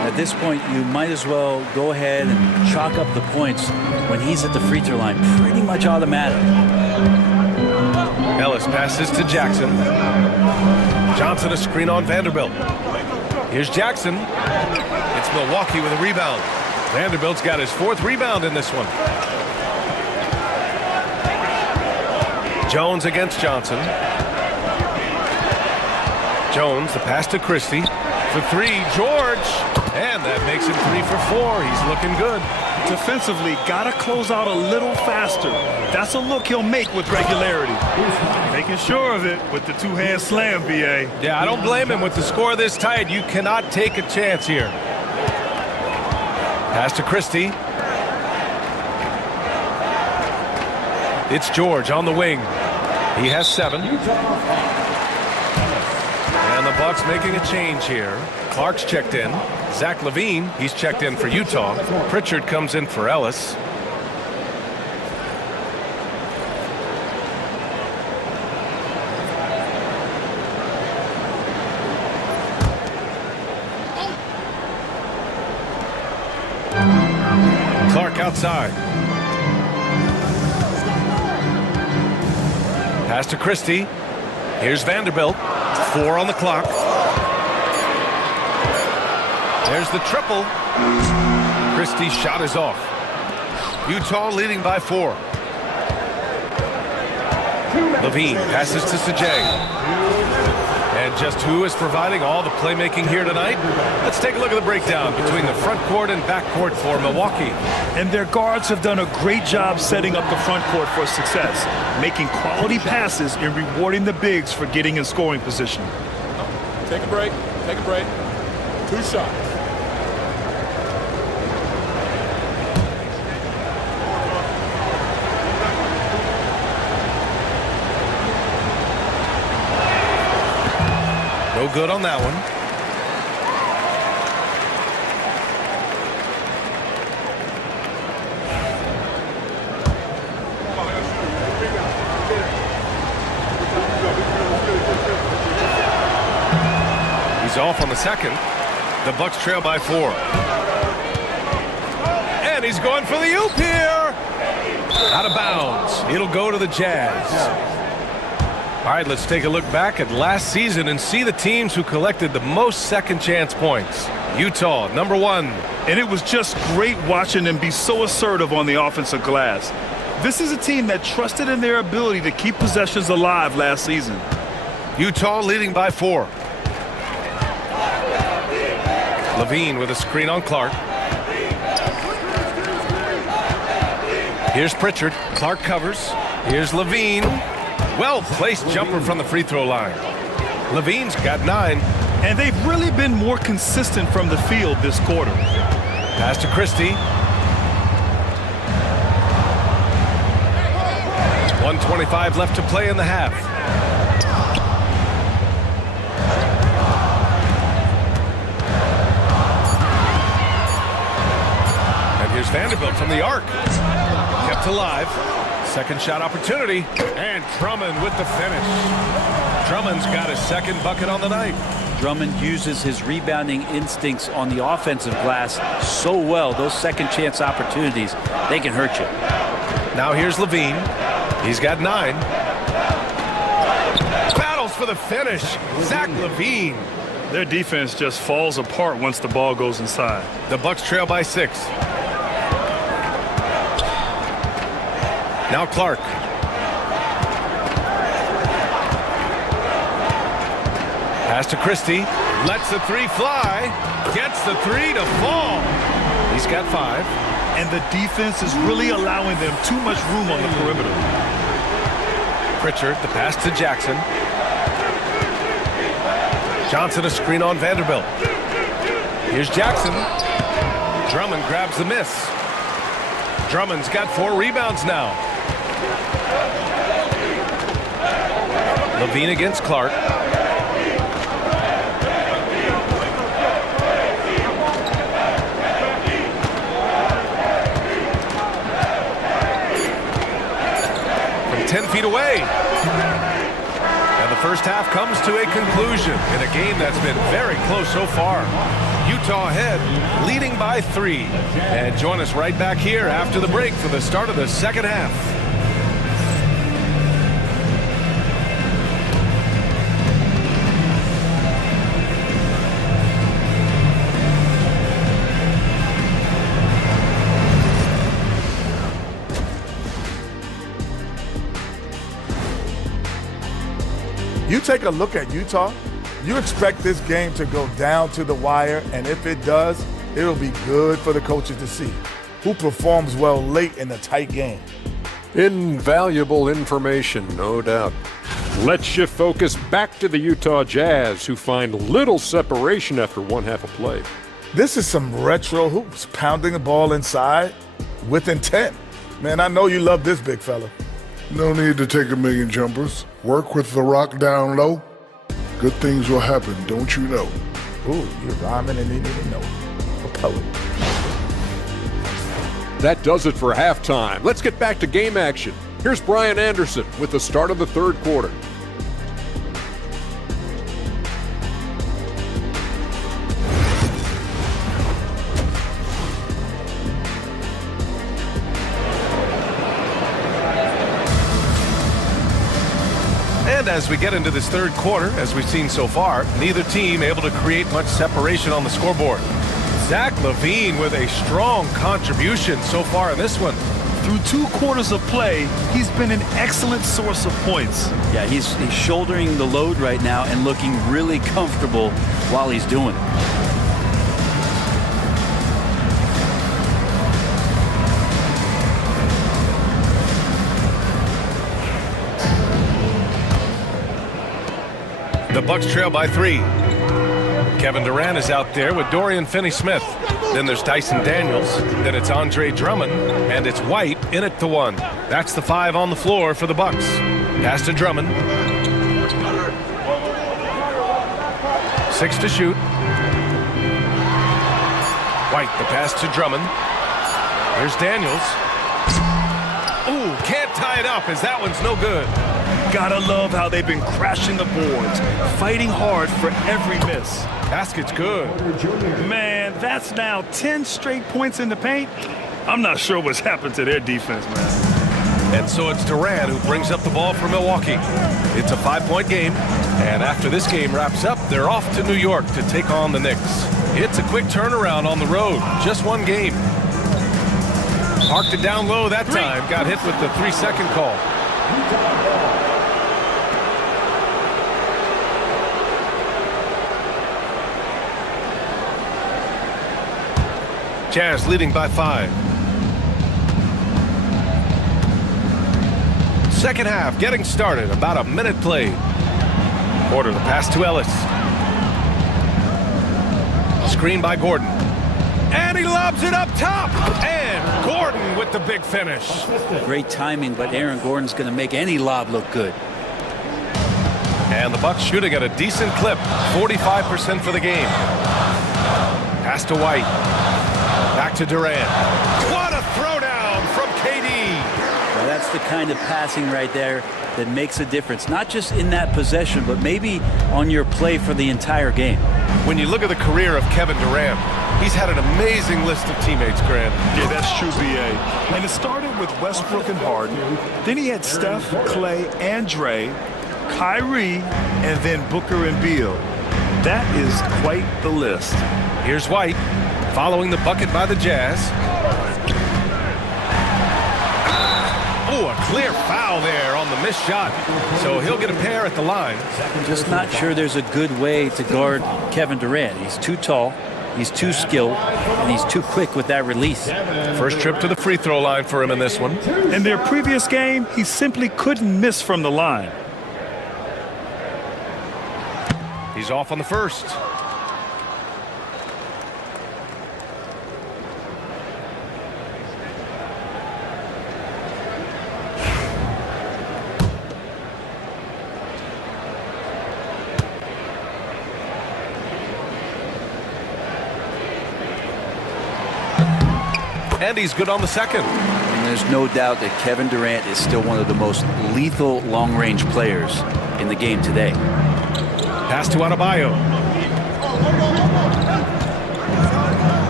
At this point, you might as well go ahead and chalk up the points when he's at the free throw line. Pretty much automatic. Ellis passes to Jackson. Johnson a screen on Vanderbilt. Here's Jackson. It's Milwaukee with a rebound. Vanderbilt's got his 4th rebound in this one. Jones against Johnson. Jones, the pass to Christie. For 3, George. And that makes him 3 for 4. He's looking good. Defensively, gotta close out a little faster. That's a look he'll make with regularity. Making sure of it with the 2-hand slam, B.A. Yeah, I don't blame him. With the score this tight, you cannot take a chance here. Pass to Christie. It's George on the wing. He has 7. And the Bucks making a change here. Clark's checked in. Zach LaVine, he's checked in for Utah. Pritchard comes in for Ellis. Clark outside. Pass to Christie. Here's Vanderbilt. 4 on the clock. There's the triple. Christie's shot is off. Utah leading by 4. LaVine passes to Sajay. And just who is providing all the playmaking here tonight? Let's take a look at the breakdown between the front court and back court for Milwaukee. And their guards have done a great job setting up the front court for success, making quality passes and rewarding the bigs for getting in scoring position. Take a break. Take a break. 2 shots. No good on that one. He's off on the second. The Bucks trail by 4. And he's going for the oop here. Out of bounds. It'll go to the Jazz. All right, let's take a look back at last season and see the teams who collected the most second chance points. Utah, number 1. And it was just great watching them be so assertive on the offensive glass. This is a team that trusted in their ability to keep possessions alive last season. Utah leading by 4. Levine with a screen on Clark. Here's Pritchard. Clark covers. Here's Levine. Well-placed jumper from the free throw line. Levine's got 9. And they've really been more consistent from the field this quarter. Pass to Christie. 1:25 left to play in the half. And here's Vanderbilt from the arc. Kept alive. Second shot opportunity. And Drummond with the finish. Drummond's got his second bucket on the night. Drummond uses his rebounding instincts on the offensive glass so well. Those second chance opportunities, they can hurt you. Now here's Levine. He's got 9. Battles for the finish. Zach Levine. Their defense just falls apart once the ball goes inside. The Bucks trail by 6. Now Clark. Pass to Christie. Lets the 3 fly. Gets the 3 to fall. He's got 5. And the defense is really allowing them too much room on the perimeter. Pritchard, the pass to Jackson. Johnson a screen on Vanderbilt. Here's Jackson. Drummond grabs the miss. Drummond's got 4 rebounds now. Levine against Clark. From 10 feet away. And the first half comes to a conclusion in a game that's been very close so far. Utah ahead, leading by 3. And join us right back here after the break for the start of the second half. You take a look at Utah, you expect this game to go down to the wire, and if it does, it'll be good for the coaches to see who performs well late in a tight game. Invaluable information, no doubt. Let's shift focus back to the Utah Jazz, who find little separation after one half of play. This is some retro hoops, pounding the ball inside with intent. Man, I know you love this big fella. No need to take a million jumpers. Work with the rock down low. Good things will happen, don't you know? Ooh, you're rhyming and you need to know. A poet. That does it for halftime. Let's get back to game action. Here's Brian Anderson with the start of the third quarter. And as we get into this third quarter, as we've seen so far, neither team able to create much separation on the scoreboard. Zach Levine with a strong contribution so far in this one. Through 2 quarters of play, he's been an excellent source of points. Yeah, he's shouldering the load right now and looking really comfortable while he's doing it. The Bucks trail by 3. Kevin Durant is out there with Dorian Finney-Smith. Then there's Dyson Daniels. Then it's Andre Drummond. And it's White in at the 1. That's the 5 on the floor for the Bucks. Pass to Drummond. 6 to shoot. White, the pass to Drummond. Here's Daniels. Ooh, can't tie it up as that one's no good. Gotta love how they've been crashing the boards, fighting hard for every miss. Basket's good. Man, that's now 10 straight points in the paint. I'm not sure what's happened to their defense, man. And so it's Durant who brings up the ball for Milwaukee. It's a 5-point game, and after this game wraps up, they're off to New York to take on the Knicks. It's a quick turnaround on the road, just one game. Parked it down low that time, got hit with the 3-second call. Jazz leading by 5. Second half getting started, about a minute played. Porter the pass to Ellis. Screen by Gordon. And he lobs it up top. And Gordon with the big finish. Great timing, but Aaron Gordon's going to make any lob look good. And the Bucks shooting at a decent clip, 45% for the game. Pass to White. Back to Durant. What a throwdown from KD. Well, that's the kind of passing right there that makes a difference, not just in that possession, but maybe on your play for the entire game. When you look at the career of Kevin Durant, he's had an amazing list of teammates, Grant. Yeah, that's true, B.A. And it started with Westbrook and Harden. Then he had Steph, Clay, and Dre, Kyrie, and then Booker and Beal. That is quite the list. Here's White, following the bucket by the Jazz. Oh, a clear foul there on the missed shot. So he'll get a pair at the line. Just not sure there's a good way to guard Kevin Durant. He's too tall, he's too skilled, and he's too quick with that release. First trip to the free throw line for him in this one. In their previous game, he simply couldn't miss from the line. He's off on the first. And he's good on the second. And there's no doubt that Kevin Durant is still one of the most lethal long-range players in the game today. Pass to Adebayo.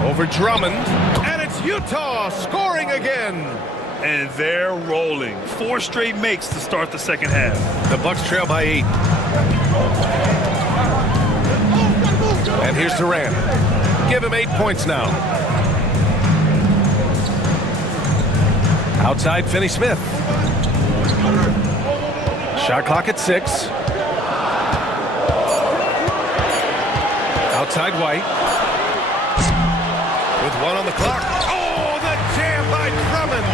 Over Drummond. And it's Utah scoring again. And they're rolling. 4 straight makes to start the second half. The Bucks trail by 8. And here's Durant. Give him 8 points now. Outside Finney-Smith. Shot clock at 6. Outside White. With 1 on the clock. Oh, the jam by Drummond.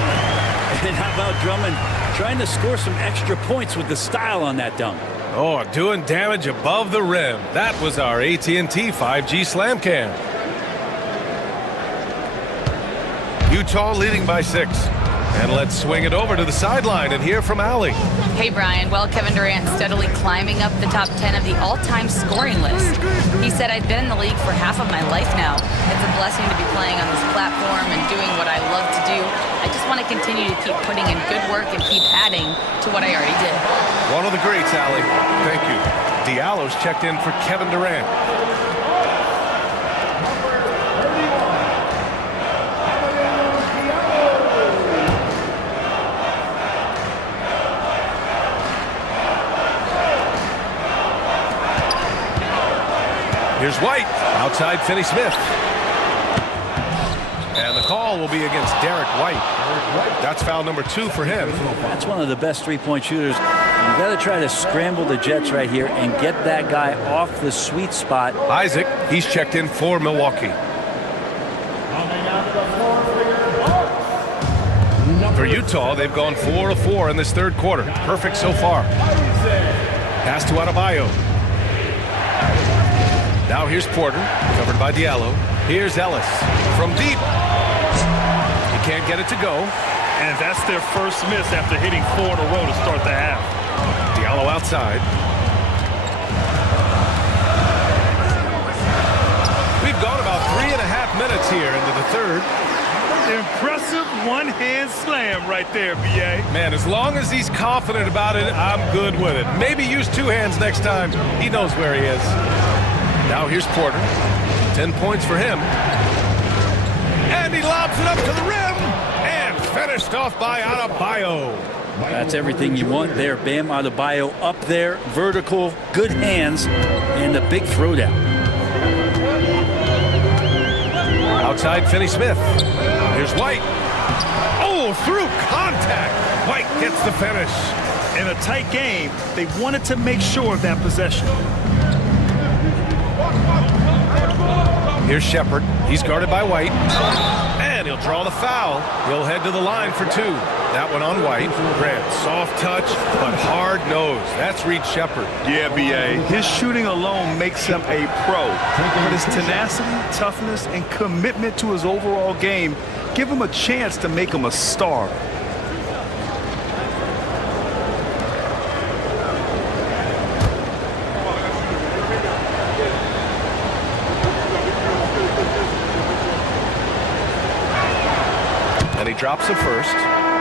And how about Drummond trying to score some extra points with the style on that dunk? Oh, doing damage above the rim. That was our AT&T 5G Slam Cam. Utah leading by 6. And let's swing it over to the sideline and hear from Allie. Hey, Brian. Well, Kevin Durant steadily climbing up the top 10 of the all-time scoring list. He said, I've been in the league for half of my life now. It's a blessing to be playing on this platform and doing what I love to do. I just want to continue to keep putting in good work and keep adding to what I already did. One of the greats, Allie. Thank you. Diallo's checked in for Kevin Durant. Here's White, outside Finney-Smith. And the call will be against Derek White. That's foul number 2 for him. That's one of the best three-point shooters. You've got to try to scramble the Jets right here and get that guy off the sweet spot. Isaac, he's checked in for Milwaukee. For Utah, they've gone 4 of 4 in this third quarter. Perfect so far. Pass to Adebayo. Now here's Porter, covered by Diallo. Here's Ellis from deep. He can't get it to go. And that's their first miss after hitting 4 in a row to start the half. Diallo outside. We've gone about 3.5 minutes here into the third. Impressive one-hand slam right there, B.A. Man, as long as he's confident about it, I'm good with it. Maybe use 2 hands next time. He knows where he is. Now here's Porter. 10 points for him. And he lobs it up to the rim. And finished off by Adebayo. That's everything you want there. Bam Adebayo up there, vertical, good hands, and a big throwdown. Outside, Finney-Smith. Here's White. Oh, through contact. White gets the finish. In a tight game, they wanted to make sure of that possession. Here's Shepard. He's guarded by White. And he'll draw the foul. He'll head to the line for 2. That one on White. Grant, soft touch, but hard nose. That's Reed Shepard. Yeah, B.A. His shooting alone makes him a pro. But his tenacity, toughness, and commitment to his overall game give him a chance to make him a star. And he drops the first.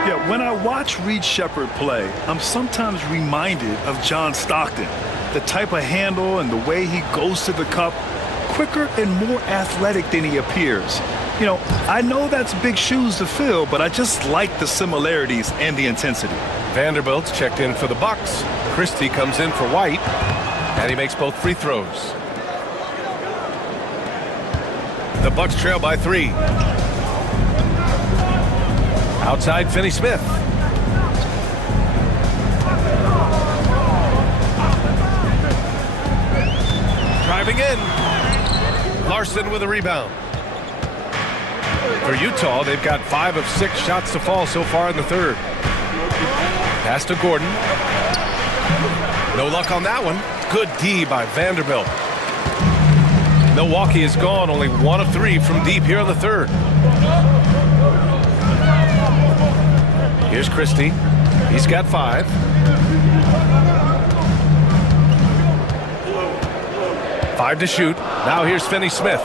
Yeah, when I watch Reed Shepard play, I'm sometimes reminded of John Stockton. The type of handle and the way he goes to the cup, quicker and more athletic than he appears. You know, I know that's big shoes to fill, but I just like the similarities and the intensity. Vanderbilt's checked in for the Bucks. Christie comes in for White, and he makes both free throws. The Bucks trail by 3. Outside, Finney-Smith. Driving in. Larson with a rebound. For Utah, they've got 5 of 6 shots to fall so far in the third. Pass to Gordon. No luck on that one. Good D by Vanderbilt. Milwaukee is gone, only 1 of 3 from deep here in the third. Here's Christie. He's got 5. Five to shoot. Now here's Finney-Smith.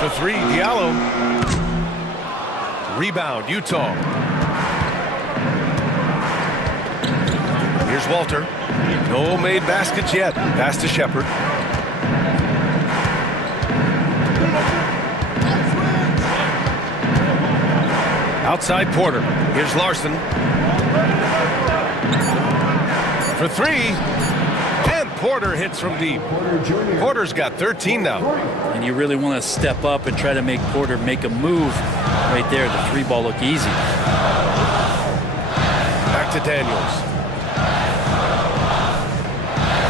For 3, Diallo. Rebound, Utah. Here's Walter. No made baskets yet. Pass to Shepard. Outside Porter. Here's Larson. For 3. And Porter hits from deep. Porter's got 13 now. And you really want to step up and try to make Porter make a move right there. The 3 ball look easy. Back to Daniels.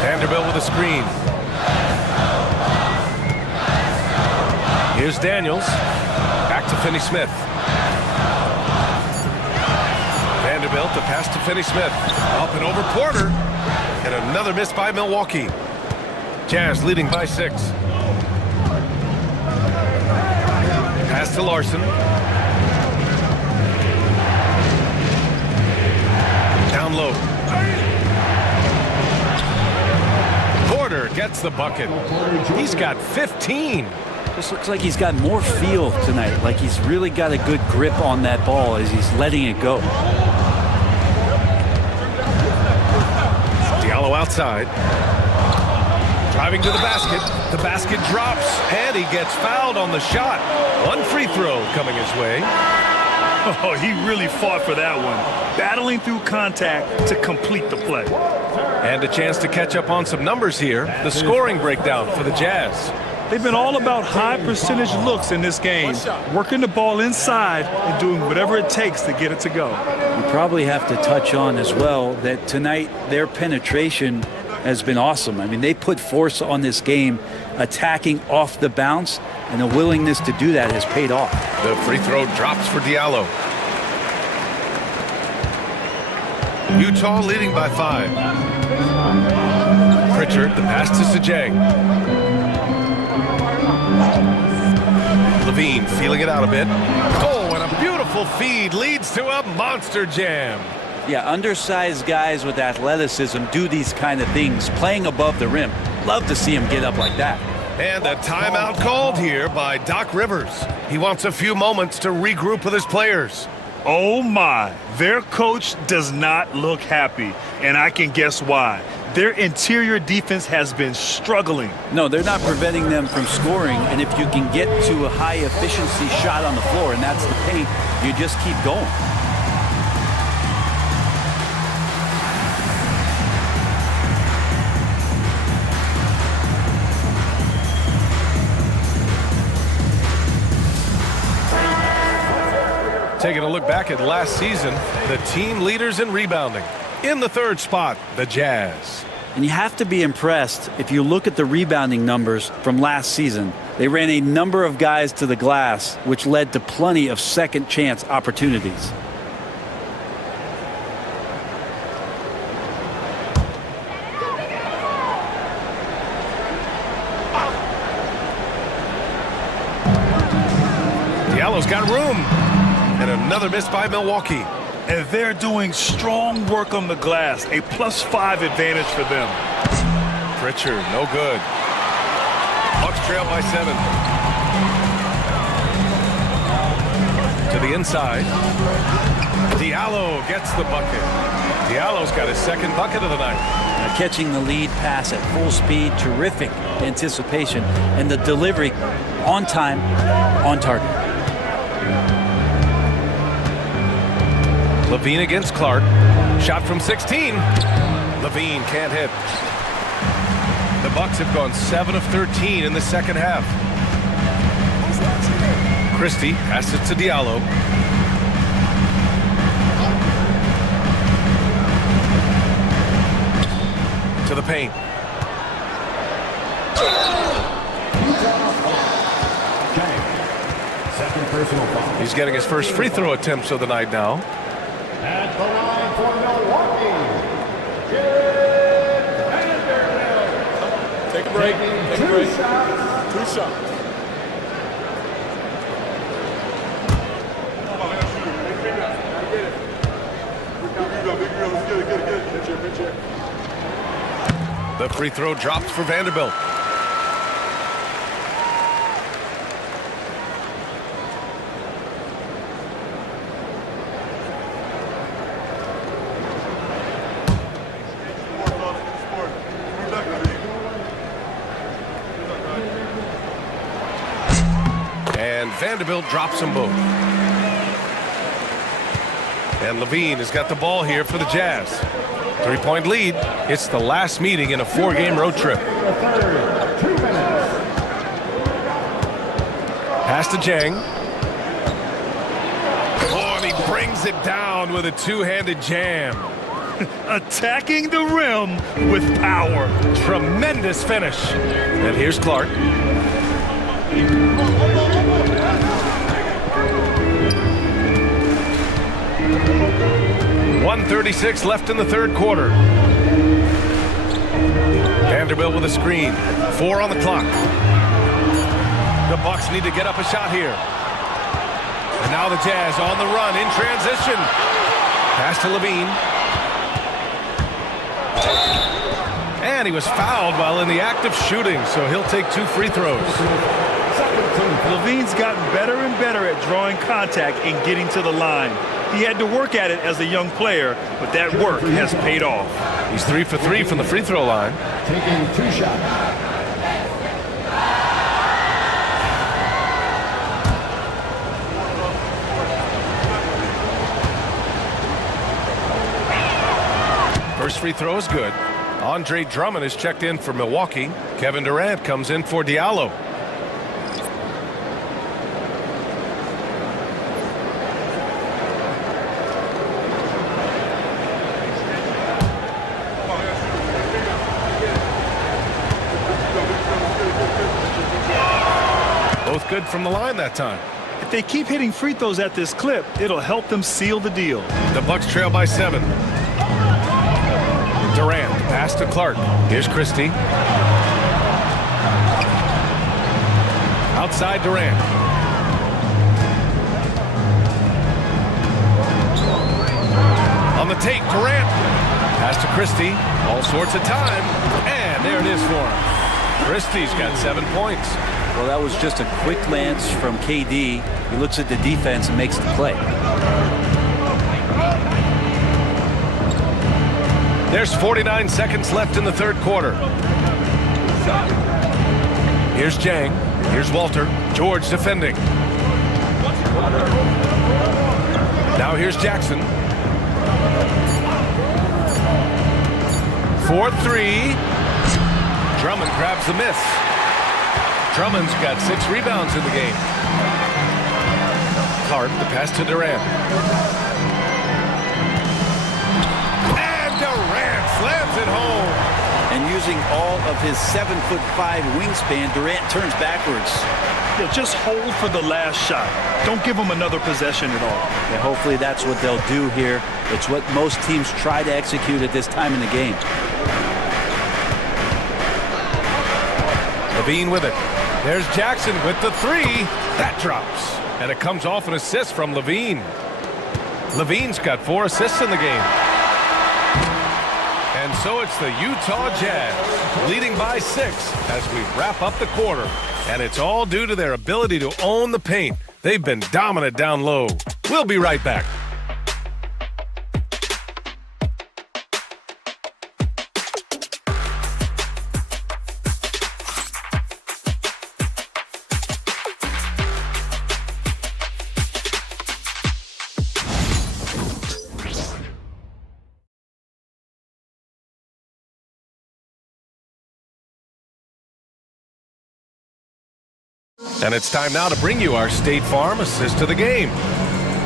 Vanderbilt with a screen. Here's Daniels. Back to Finney-Smith. Vanderbilt, the pass to Finney-Smith. Up and over Porter. And another miss by Milwaukee. Jazz leading by 6. Pass to Larson. Down low. Porter gets the bucket. He's got 15. This looks like he's got more feel tonight, like he's really got a good grip on that ball as he's letting it go. Diallo outside. Driving to the basket. The basket drops, and he gets fouled on the shot. 1 free throw coming his way. Oh, he really fought for that one. Battling through contact to complete the play. And a chance to catch up on some numbers here. The scoring breakdown for the Jazz. They've been all about high percentage looks in this game, working the ball inside and doing whatever it takes to get it to go. We probably have to touch on as well that tonight their penetration has been awesome. I mean, they put force on this game, attacking off the bounce, and the willingness to do that has paid off. The free throw drops for Diallo. Utah leading by 5. Pritchard, the pass to Sajang. Levine feeling it out a bit. Oh, and a beautiful feed leads to a monster jam. Yeah, undersized guys with athleticism do these kind of things, playing above the rim. Love to see him get up like that. And a timeout called here by Doc Rivers. He wants a few moments to regroup with his players. Oh my, their coach does not look happy, and I can guess why. their interior defense has been struggling. No, they're not preventing them from scoring, and if you can get to a high-efficiency shot on the floor, and that's the paint, you just keep going. Taking a look back at last season, the team leaders in rebounding. In the third spot, the Jazz. And you have to be impressed if you look at the rebounding numbers from last season. They ran a number of guys to the glass, which led to plenty of second chance opportunities. Diallo's got room. And another miss by Milwaukee. And they're doing strong work on the glass. A +5 advantage for them. Pritchard, no good. Bucks trail by 7. To the inside. Diallo gets the bucket. Diallo's got his second bucket of the night. Now catching the lead pass at full speed, terrific anticipation, and the delivery on time, on target. Levine against Clark. Shot from 16. Levine can't hit. The Bucks have gone 7 of 13 in the second half. Christie passes to Diallo. To the paint. Second personal foul. He's getting his first free throw attempts of the night now. At the line for Milwaukee, Take a break. Take a break. 2 shots. The free throw drops for Vanderbilt. And Vanderbilt drops them both. And Levine has got the ball here for the Jazz. 3-point lead. It's the last meeting in a 4-game road trip. Pass to Jang. Oh, and he brings it down with a two-handed jam. Attacking the rim with power. Tremendous finish. And here's Clark. .136 left in the third quarter. Vanderbilt with a screen. 4 on the clock. The Bucks need to get up a shot here. And now the Jazz on the run in transition. Pass to Levine. And he was fouled while in the act of shooting, so he'll take 2 free throws. Levine's gotten better and better at drawing contact and getting to the line. He had to work at it as a young player, but that work has paid off. He's 3 for 3 from the free throw line. Taking 2 shots. First free throw is good. Andre Drummond is checked in for Milwaukee. Kevin Durant comes in for Diallo. Both good from the line that time. If they keep hitting free throws at this clip, it'll help them seal the deal. The Bucks trail by 7. Durant, pass to Clark. Here's Christie. Outside Durant. On the take, Durant. Pass to Christie. All sorts of time. And there it is for him. Christie's got 7 points. Well, that was just a quick glance from KD. He looks at the defense and makes the play. There's 49 seconds left in the third quarter. Here's Jang. Here's Walter. George defending. Now here's Jackson. 4-3. Drummond grabs the miss. Drummond's got 6 rebounds in the game. Clark, the pass to Durant. And Durant slams it home. And using all of his 7'5" wingspan, Durant turns backwards. Yeah, just hold for the last shot. Don't give him another possession at all. Yeah, hopefully that's what they'll do here. It's what most teams try to execute at this time in the game. Levine with it. There's Jackson with the 3. That drops. And it comes off an assist from Levine. Levine's got 4 assists in the game. And so it's the Utah Jazz leading by 6 as we wrap up the quarter. And it's all due to their ability to own the paint. They've been dominant down low. We'll be right back. And it's time now to bring you our State Farm assist to the game.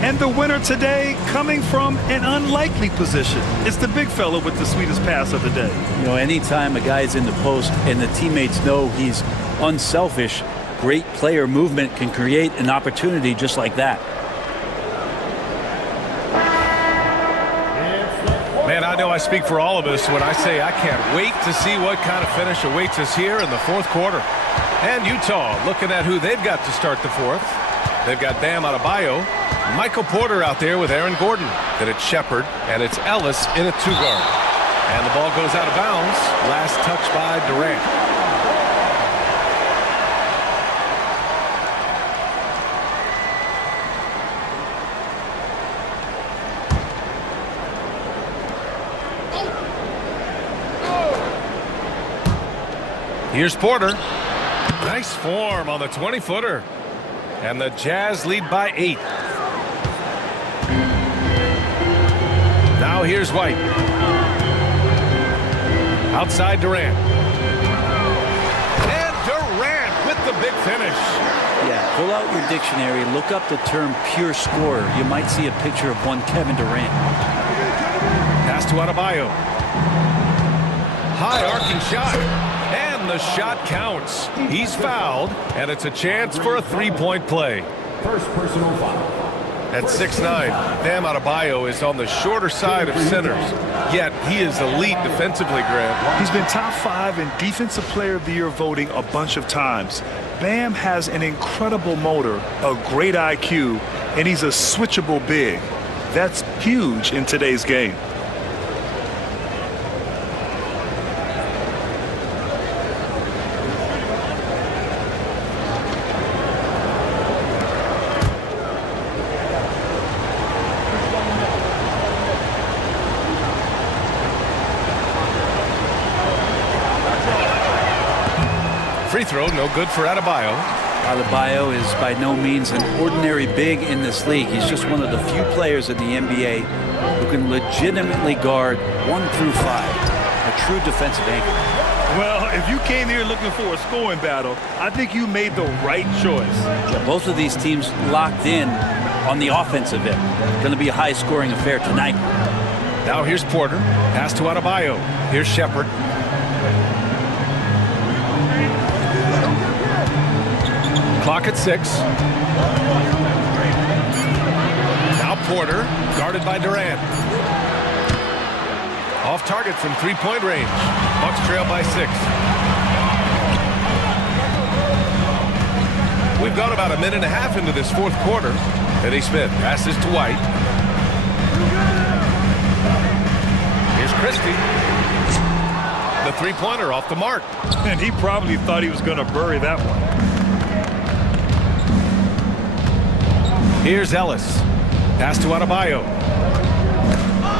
And the winner today coming from an unlikely position. It's the big fella with the sweetest pass of the day. You know, anytime a guy's in the post and the teammates know he's unselfish, great player movement can create an opportunity just like that. Man, I know I speak for all of us when I say I can't wait to see what kind of finish awaits us here in the fourth quarter. And Utah looking at who they've got to start the fourth. They've got Bam Adebayo, Michael Porter out there with Aaron Gordon. Then it's Shepard, and it's Ellis in a 2-guard. And the ball goes out of bounds. Last touch by Durant. Here's Porter. Nice form on the 20-footer. And the Jazz lead by 8. Now here's White. Outside Durant. And Durant with the big finish. Yeah, pull out your dictionary, look up the term pure scorer. You might see a picture of one Kevin Durant. Pass to Adebayo. High arcing shot. And the shot counts. He's fouled, and it's a chance for a 3-point play. First personal foul. At 6'9", Bam Adebayo is on the shorter side of centers. Yet he is elite defensively, Grant. He's been top 5 in Defensive Player of the Year voting a bunch of times. Bam has an incredible motor, a great IQ, and he's a switchable big. That's huge in today's game. Free throw, no good for Adebayo. Adebayo is by no means an ordinary big in this league. He's just one of the few players in the NBA who can legitimately guard 1 through 5. A true defensive anchor. Well, if you came here looking for a scoring battle, I think you made the right choice. Yeah, both of these teams locked in on the offensive end. Going to be a high-scoring affair tonight. Now here's Porter. Pass to Adebayo. Here's Shepard. Clock at 6. Now Porter, guarded by Durant. Off target from 3-point range. Bucks trail by 6. We've got about a minute and a half into this fourth quarter. Eddie Smith passes to White. Here's Christie. The 3-pointer off the mark. And he probably thought he was going to bury that one. Here's Ellis. Pass to Adebayo.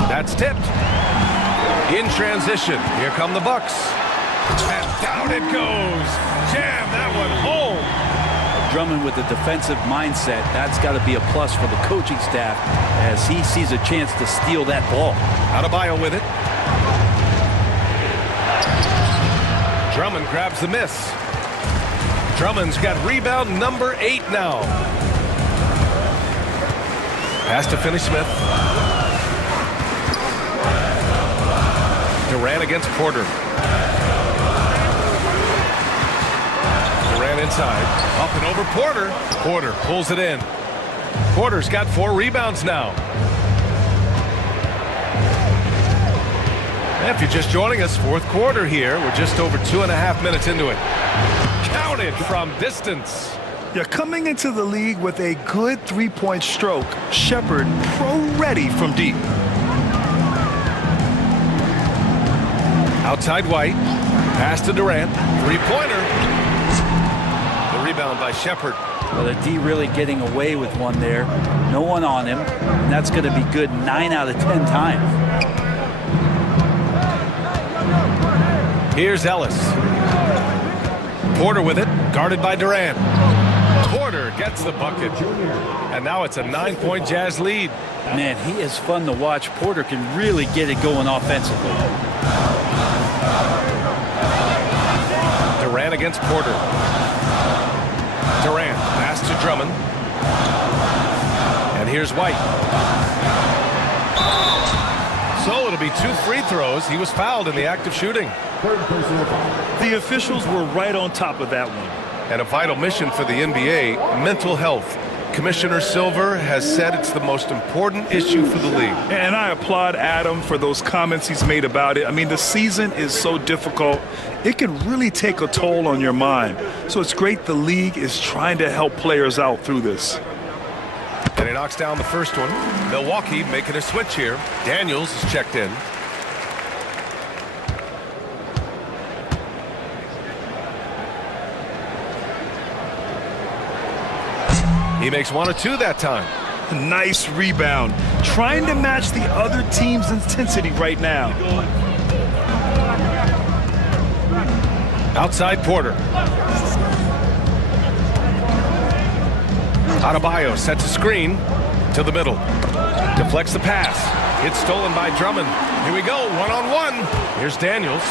That's tipped. In transition, here come the Bucks. And down it goes. Jam that one home. Drummond with the defensive mindset, that's got to be a plus for the coaching staff as he sees a chance to steal that ball. Adebayo with it. Drummond grabs the miss. Drummond's got rebound number 8 now. Pass to Finney-Smith. Durant against Porter. Durant inside. Up and over Porter. Porter pulls it in. Porter's got 4 rebounds now. If you're just joining us, fourth quarter here. We're just over 2.5 minutes into it. Counted from distance. You're coming into the league with a good three-point stroke. Shepherd pro-ready from deep. Outside White. Pass to Durant. Three-pointer. The rebound by Shepherd. Well, the D really getting away with one there. No one on him. And that's going to be good 9 out of 10 times. Here's Ellis. Porter with it. Guarded by Durant. Porter gets the bucket. And now it's a 9-point Jazz lead. Man, he is fun to watch. Porter can really get it going offensively. Durant against Porter. Durant, pass to Drummond. And here's White. So it'll be 2 free throws. He was fouled in the act of shooting. The officials were right on top of that one. And a vital mission for the NBA, mental health. Commissioner Silver has said it's the most important issue for the league. And I applaud Adam for those comments he's made about it. I mean, the season is so difficult. It can really take a toll on your mind. So it's great the league is trying to help players out through this. And he knocks down the first one. Milwaukee making a switch here. Daniels is checked in. He makes 1 or 2 that time. Nice rebound. Trying to match the other team's intensity right now. Outside Porter. Adebayo sets a screen to the middle. Deflects the pass. It's stolen by Drummond. Here we go, 1-on-1. Here's Daniels.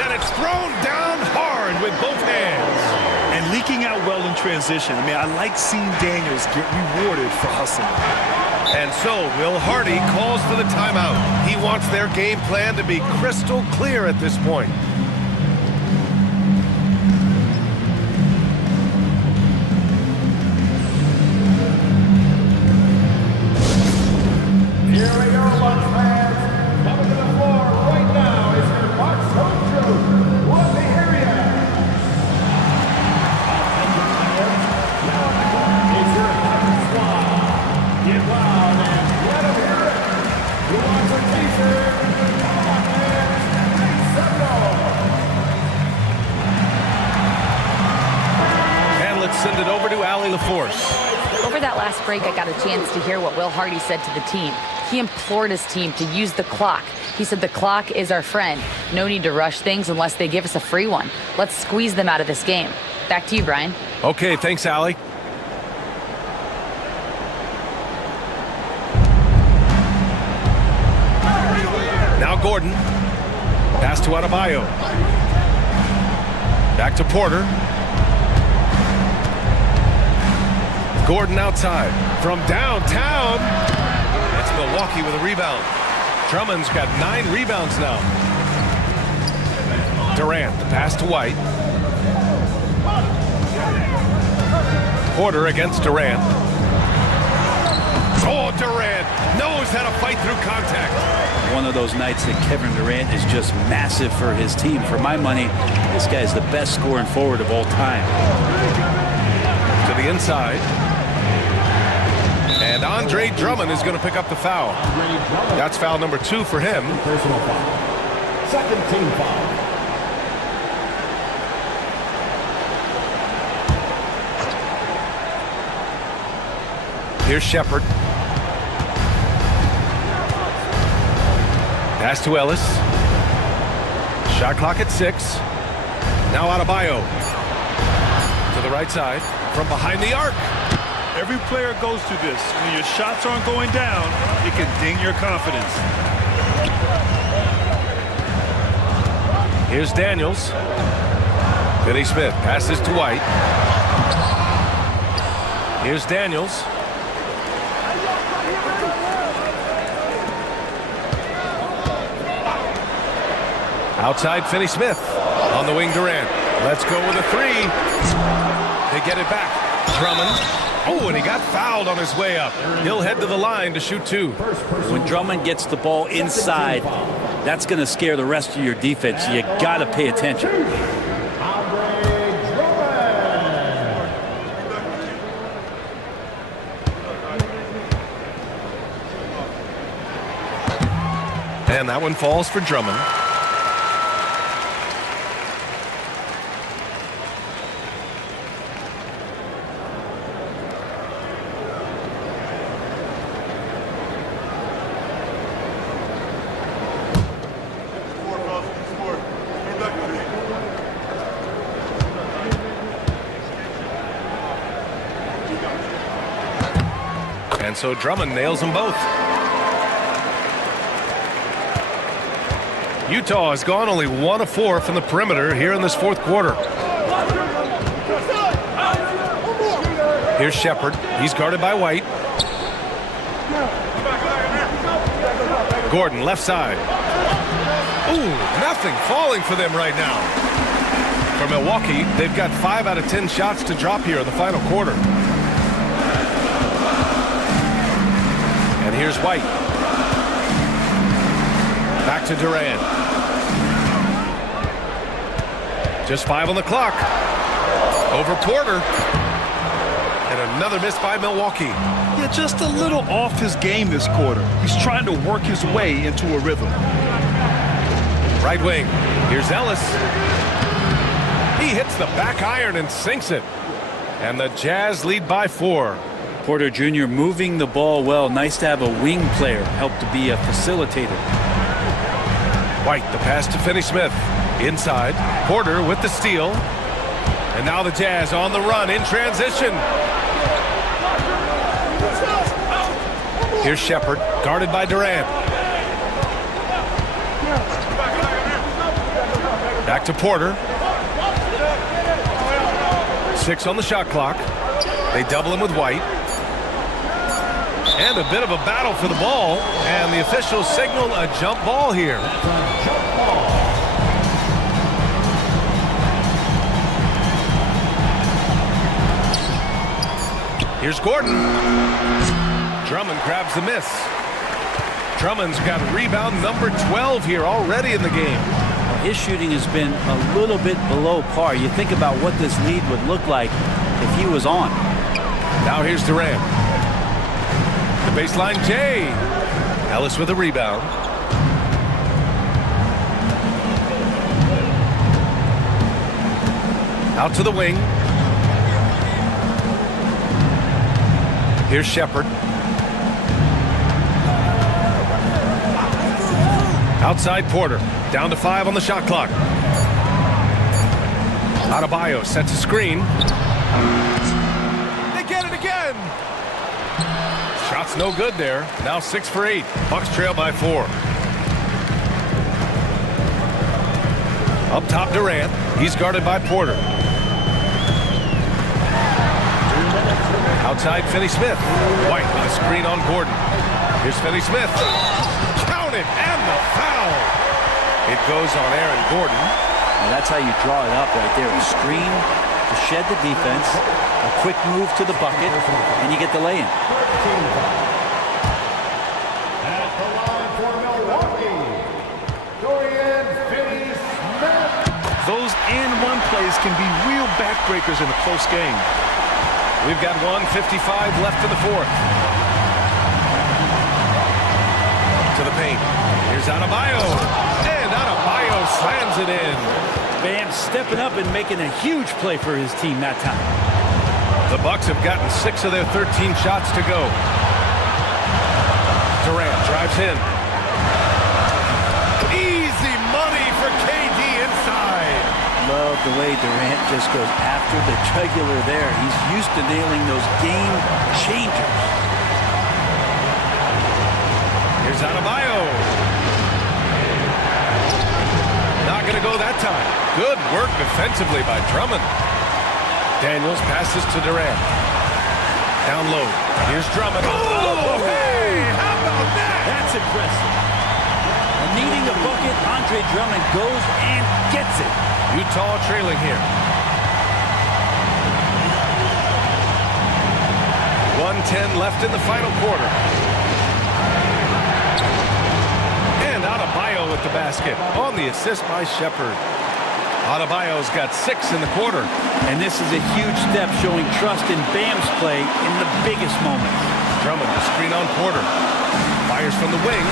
And it's thrown down hard with both hands. And leaking out well in transition. I mean, I like seeing Daniels get rewarded for hustling. And so Will Hardy calls for the timeout. He wants their game plan to be crystal clear at this point. Here we go, Bucks fans. Coming to the floor right now is your Bucks home crew. Let me hear ya. It's your Bucks squad. Get loud and let them hear it. Who wants a t-shirt? Come on, fans. Make some noise. And let's send it over to Allie LaForce. Over that last break, I got a chance to hear what Will Hardy said to the team. He implored his team to use the clock. He said the clock is our friend. No need to rush things unless they give us a free one. Let's squeeze them out of this game. Back to you, Brian. Okay, thanks, Allie. Now Gordon. Pass to Adebayo. Back to Porter. Gordon outside. From downtown. That's Milwaukee with a rebound. Drummond's got 9 rebounds now. Durant, the pass to White. Porter against Durant. Oh, Durant knows how to fight through contact. One of those nights that Kevin Durant is just massive for his team. For my money, this guy's the best scoring forward of all time. To the inside. And Andre Drummond is going to pick up the foul. That's foul number 2 for him. Personal foul. Second team foul. Here's Shepherd. Pass to Ellis. Shot clock at 6. Now Adebayo. To the right side. From behind the arc. Every player goes through this. When your shots aren't going down, it can ding your confidence. Here's Daniels. Finney Smith passes to White. Here's Daniels. Outside Finney Smith. On the wing Durant. Let's go with a 3. They get it back. Drummond. Oh, and he got fouled on his way up. He'll head to the line to shoot 2. When Drummond gets the ball inside, that's going to scare the rest of your defense. You got to pay attention. And that one falls for Drummond. And so Drummond nails them both. Utah has gone only 1 of 4 from the perimeter here in this fourth quarter. Here's Shepard. He's guarded by White. Gordon, left side. Ooh, nothing falling for them right now. For Milwaukee, they've got 5 out of 10 shots to drop here in the final quarter. And here's White. Back to Durant. Just 5 on the clock. Over Porter. And another miss by Milwaukee. Yeah, just a little off his game this quarter. He's trying to work his way into a rhythm. Right wing. Here's Ellis. He hits the back iron and sinks it. And the Jazz lead by 4. Porter Jr. moving the ball well. Nice to have a wing player help to be a facilitator. White, the pass to Finney Smith. Inside. Porter with the steal. And now the Jazz on the run in transition. Here's Shepard, guarded by Durant. Back to Porter. 6 on the shot clock. They double him with White. And a bit of a battle for the ball. And the officials signal a jump ball here. Here's Gordon. Drummond grabs the miss. Drummond's got rebound number 12 here already in the game. His shooting has been a little bit below par. You think about what this lead would look like if he was on. Now here's Durant. The baseline, Jay. Ellis with a rebound. Out to the wing. Here's Shepard. Outside Porter. Down to 5 on the shot clock. Adebayo sets a screen. They get it again. Shot's no good there. Now 6 for 8. Bucks trail by 4. Up top Durant. He's guarded by Porter. Outside Finney Smith. White with a screen on Gordon. Here's Finney Smith. Counted and the foul. It goes on Aaron Gordon. And that's how you draw it up right there. A screen to shed the defense, a quick move to the bucket, and you get the lay-in. At the line for Milwaukee, Dorian Finney-Smith. Those and one plays can be real backbreakers in a close game. We've got 1:55 left in the fourth. To the paint. Here's Adebayo. And Adebayo slams it in. Bam stepping up and making a huge play for his team that time. The Bucks have gotten 6 of their 13 shots to go. Durant drives in. Easy money for KD love the way Durant just goes after the jugular there. He's used to nailing those game changers. Here's Adebayo. Not going to go that time. Good work defensively by Drummond. Daniels passes to Durant. Down low. Here's Drummond. Oh, hey! How about that? That's impressive. Needing a bucket, Andre Drummond goes and gets it. Utah trailing here. 1:10 left in the final quarter. And Adebayo with the basket on the assist by Shepherd. Adebayo's got 6 in the quarter. And this is a huge step showing trust in Bam's play in the biggest moments. Drummond the screen on Porter. Fires from the wing.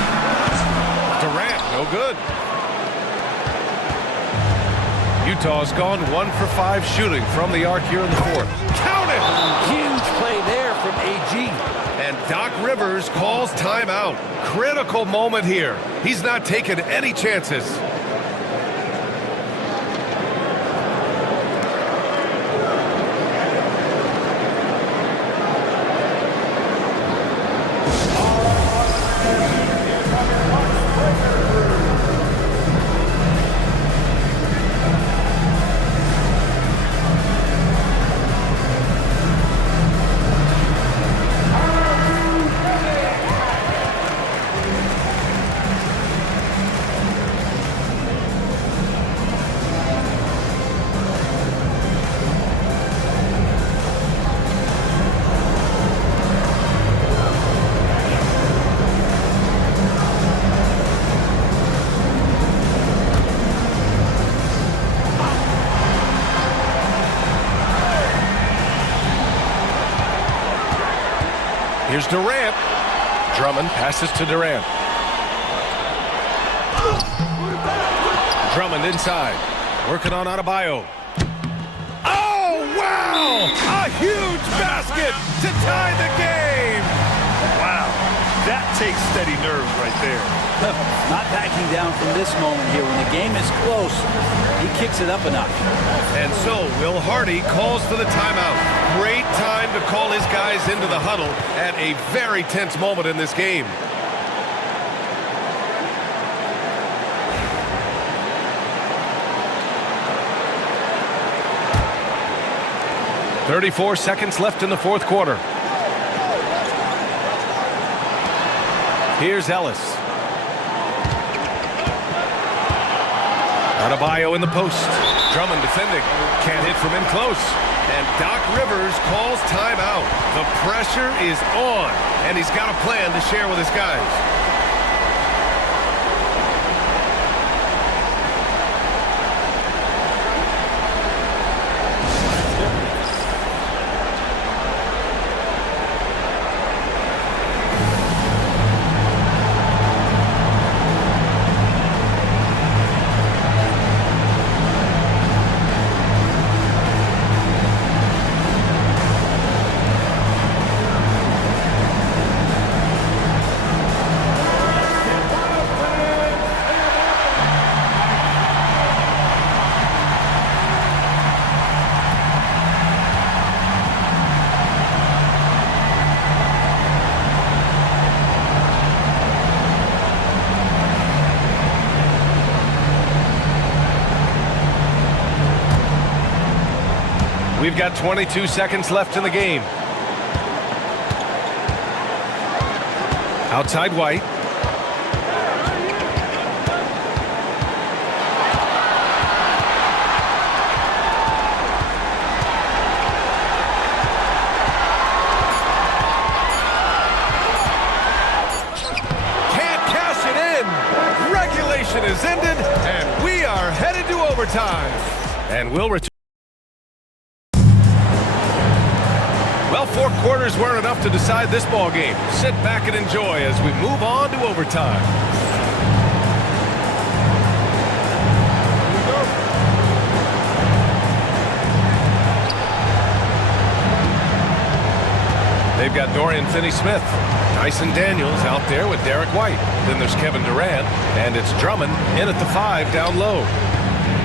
Durant, no good. Utah's gone 1 for 5 shooting from the arc here in the fourth. Count it! Huge play there from AG. And Doc Rivers calls timeout. Critical moment here. He's not taking any chances. Here's Durant. Drummond passes to Durant. Drummond inside. Working on Adebayo. Oh, wow! A huge basket to tie the game! Wow, that takes steady nerves right there. Not backing down from this moment here. When the game is close, he kicks it up a notch. And so Will Hardy calls for the timeout. Great time to call his guys into the huddle at a very tense moment in this game. "34 seconds left in the fourth quarter. Here's Ellis. Adebayo in the post. Drummond defending. Can't hit from in close. And Doc Rivers calls timeout. The pressure is on, and he's got a plan to share with his guys. We've got 22 seconds left in the game. Outside White. Can't cash it in. Regulation is ended, and we are headed to overtime. And we'll return. Well, 4 quarters weren't enough to decide this ball game. Sit back and enjoy as we move on to overtime. They've got Dorian Finney-Smith. Tyson Daniels out there with Derek White. Then there's Kevin Durant, and it's Drummond in at the 5 down low.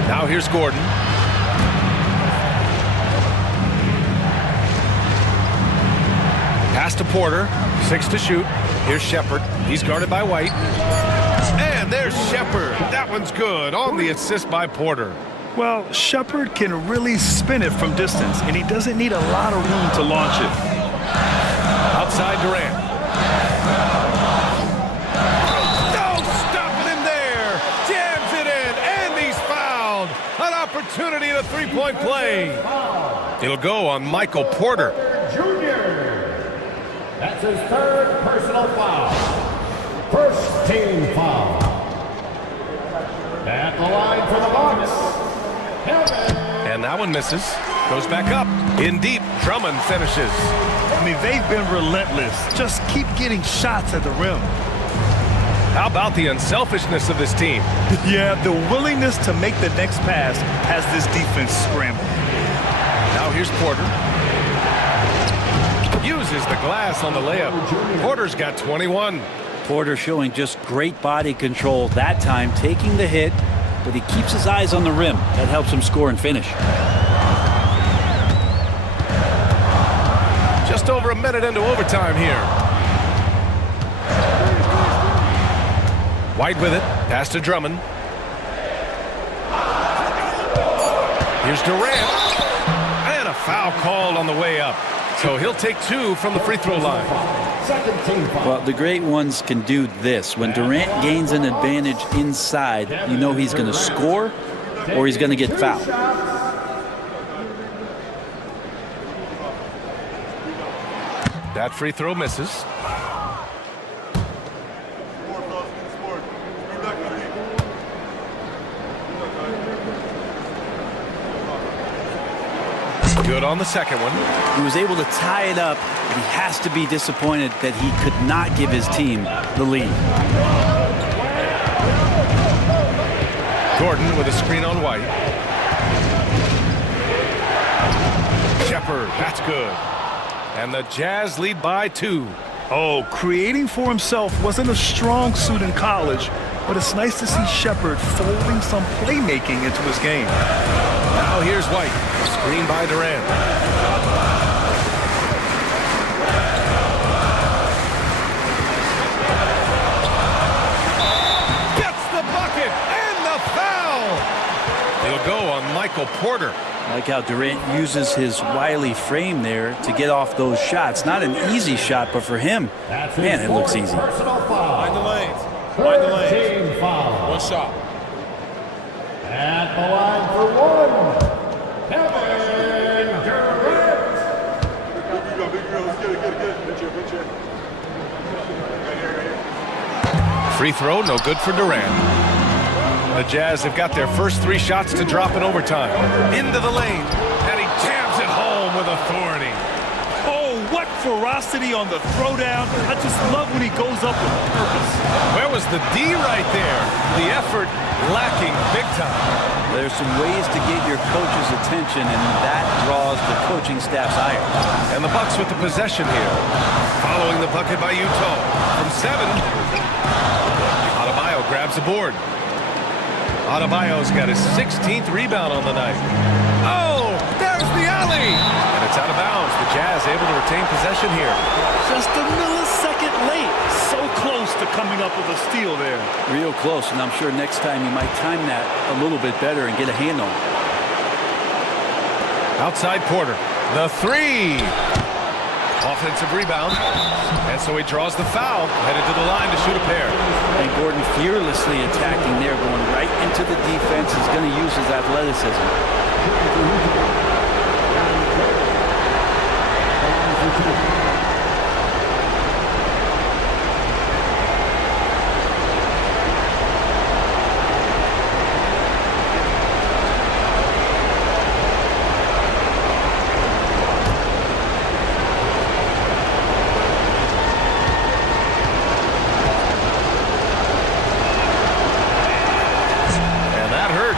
Now here's Gordon. Pass to Porter. 6 to shoot. Here's Shepard. He's guarded by White. And there's Shepard. That one's good on the assist by Porter. Well, Shepard can really spin it from distance, and he doesn't need a lot of room to launch it. Outside Durant. No, stopping him there. Jams it in, and he's fouled. An opportunity in a three-point play. It'll go on Michael Porter. Junior. That's his third personal foul. First team foul. At the line for the Bucks. And that one misses. Goes back up. In deep, Drummond finishes. I mean, they've been relentless. Just keep getting shots at the rim. How about the unselfishness of this team? Yeah, the willingness to make the next pass has this defense scrambled. Now here's Porter. Uses the glass on the layup. Porter's got 21. Porter showing just great body control that time, taking the hit, but he keeps his eyes on the rim. That helps him score and finish. Just over a minute into overtime here. White with it. Pass to Drummond. Here's Durant. And a foul called on the way up. So he'll take 2 from the free throw line. Well, the great ones can do this. When Durant gains an advantage inside, you know he's going to score or he's going to get fouled. That free throw misses. Good on the second one. He was able to tie it up, but he has to be disappointed that he could not give his team the lead. Gordon with a screen on White. Shepard, that's good. And the Jazz lead by 2. Oh, creating for himself wasn't a strong suit in college, but it's nice to see Shepard folding some playmaking into his game. Now here's White. Screen by Durant. Gets the bucket and the foul. He'll go on Michael Porter. I like how Durant uses his wily frame there to get off those shots. Not an easy shot, but for him, man, it looks easy. Find the lanes. Find the lanes. Team foul. One shot. At the line for one. Kevin Durant. Free throw, no good for Durant. The Jazz have got their first 3 shots to drop in overtime. Into the lane, and he jams it home with authority. Oh, what ferocity on the throwdown. I just love when he goes up with purpose. Where was the D right there? The effort lacking big time. There's some ways to get your coach's attention, and that draws the coaching staff's ire. And the Bucks with the possession here. Following the bucket by Utah. From 7, Adebayo grabs the board. Adebayo's got his 16th rebound on the night. Oh, there's the alley! And it's out of bounds. The Jazz able to retain possession here. Just a millisecond late. So close to coming up with a steal there. Real close, and I'm sure next time you might time that a little bit better and get a hand on it. Outside Porter. The 3. Offensive rebound. And so he draws the foul. Headed to the line to shoot a pair. And Gordon fearlessly attacking there, going right into the defense. He's going to use his athleticism.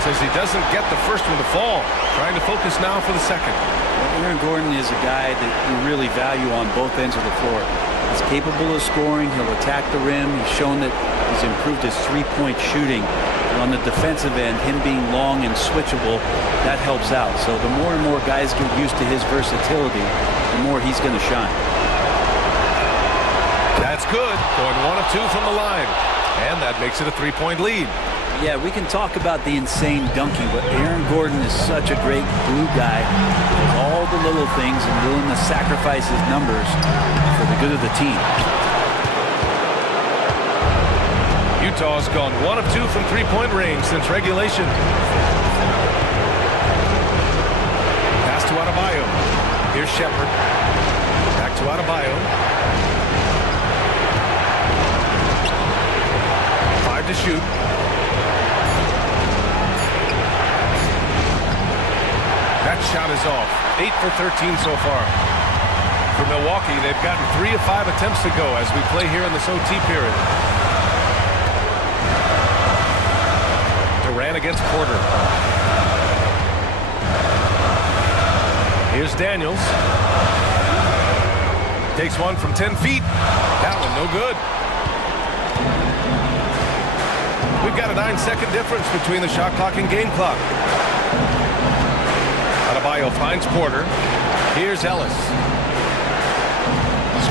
As he doesn't get the first one to fall. Trying to focus now for the second. Aaron Gordon is a guy that you really value on both ends of the floor. He's capable of scoring. He'll attack the rim. He's shown that he's improved his three-point shooting. And on the defensive end, him being long and switchable, that helps out. So the more and more guys get used to his versatility, the more he's going to shine. That's good. Going 1 of 2 from the line. And that makes it a 3-point lead. Yeah, we can talk about the insane dunking, but Aaron Gordon is such a great glue guy. Does all the little things and willing to sacrifice his numbers for the good of the team. Utah's gone 1 of 2 from 3-point range since regulation. Pass to Adebayo. Here's Shepard. Back to Adebayo. 5 to shoot. That shot is off. 8 for 13 so far. For Milwaukee, they've gotten 3 of 5 attempts to go as we play here in this OT period. Durant against Porter. Here's Daniels. Takes one from 10 feet. That one no good. We've got a 9-second difference between the shot clock and game clock. Adebayo finds Porter. Here's Ellis.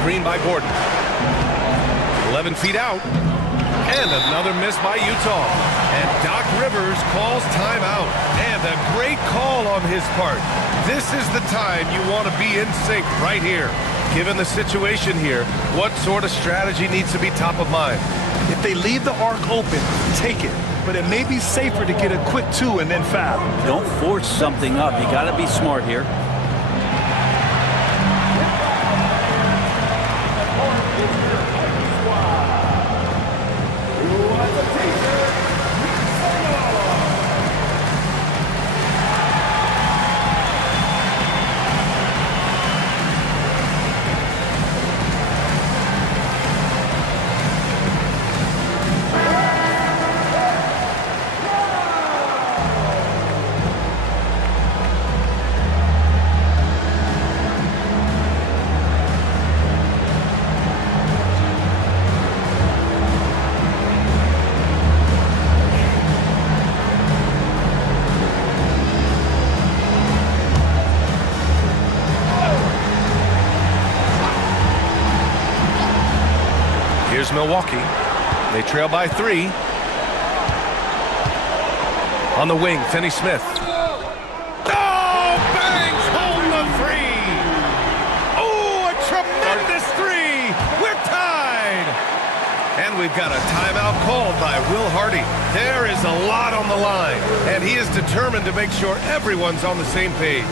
Screen by Gordon. 11 feet out. And another miss by Utah. And Doc Rivers calls timeout. And a great call on his part. This is the time you want to be in sync right here. Given the situation here, what sort of strategy needs to be top of mind? If they leave the arc open, take it. But it may be safer to get a quick 2 and then foul. Don't force something up. You got to be smart here. Here's Milwaukee. They trail by 3. On the wing, Finney-Smith. Oh, bangs home the 3. Oh, a tremendous 3. We're tied. And we've got a timeout called by Will Hardy. There is a lot on the line, and he is determined to make sure everyone's on the same page.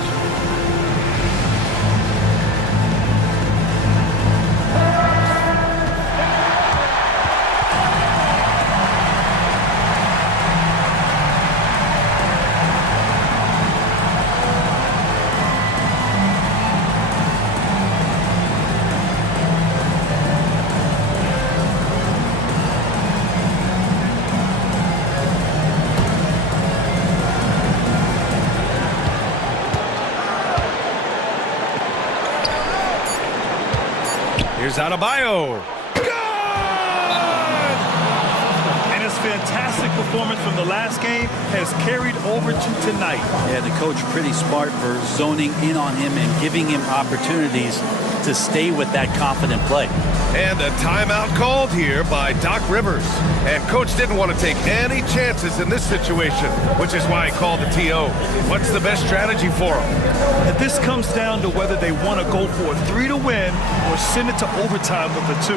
Here's Adebayo. And his fantastic performance from the last game has carried over to tonight. Yeah, the coach pretty smart for zoning in on him and giving him opportunities to stay with that confident play. And a timeout called here by Doc Rivers. And coach didn't want to take any chances in this situation, which is why he called the TO. What's the best strategy for him? And this comes down to whether they want to go for a 3 to win or send it to overtime with a 2.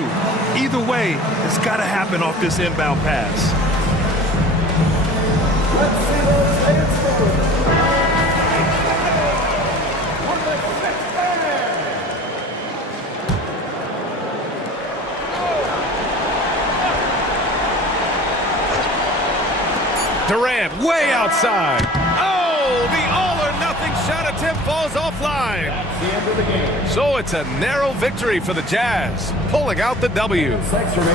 Either way, it's got to happen off this inbound pass. Let's see those hands forward. Durant way outside. Oh, the all-or-nothing shot attempt falls offline. That's the end of the game. So it's a narrow victory for the Jazz, pulling out the W.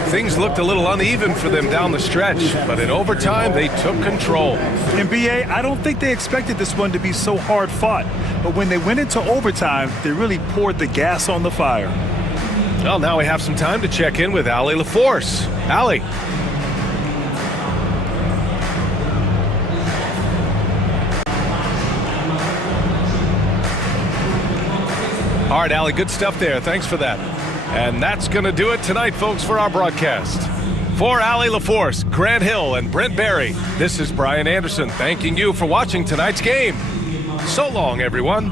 Things looked a little uneven for them down the stretch, but in overtime, they took control. NBA, I don't think they expected this one to be so hard fought, but when they went into overtime, they really poured the gas on the fire. Well, now we have some time to check in with Allie LaForce. Allie. All right, Allie, good stuff there. Thanks for that. And that's going to do it tonight, folks, for our broadcast. For Allie LaForce, Grant Hill, and Brent Barry, this is Brian Anderson thanking you for watching tonight's game. So long, everyone.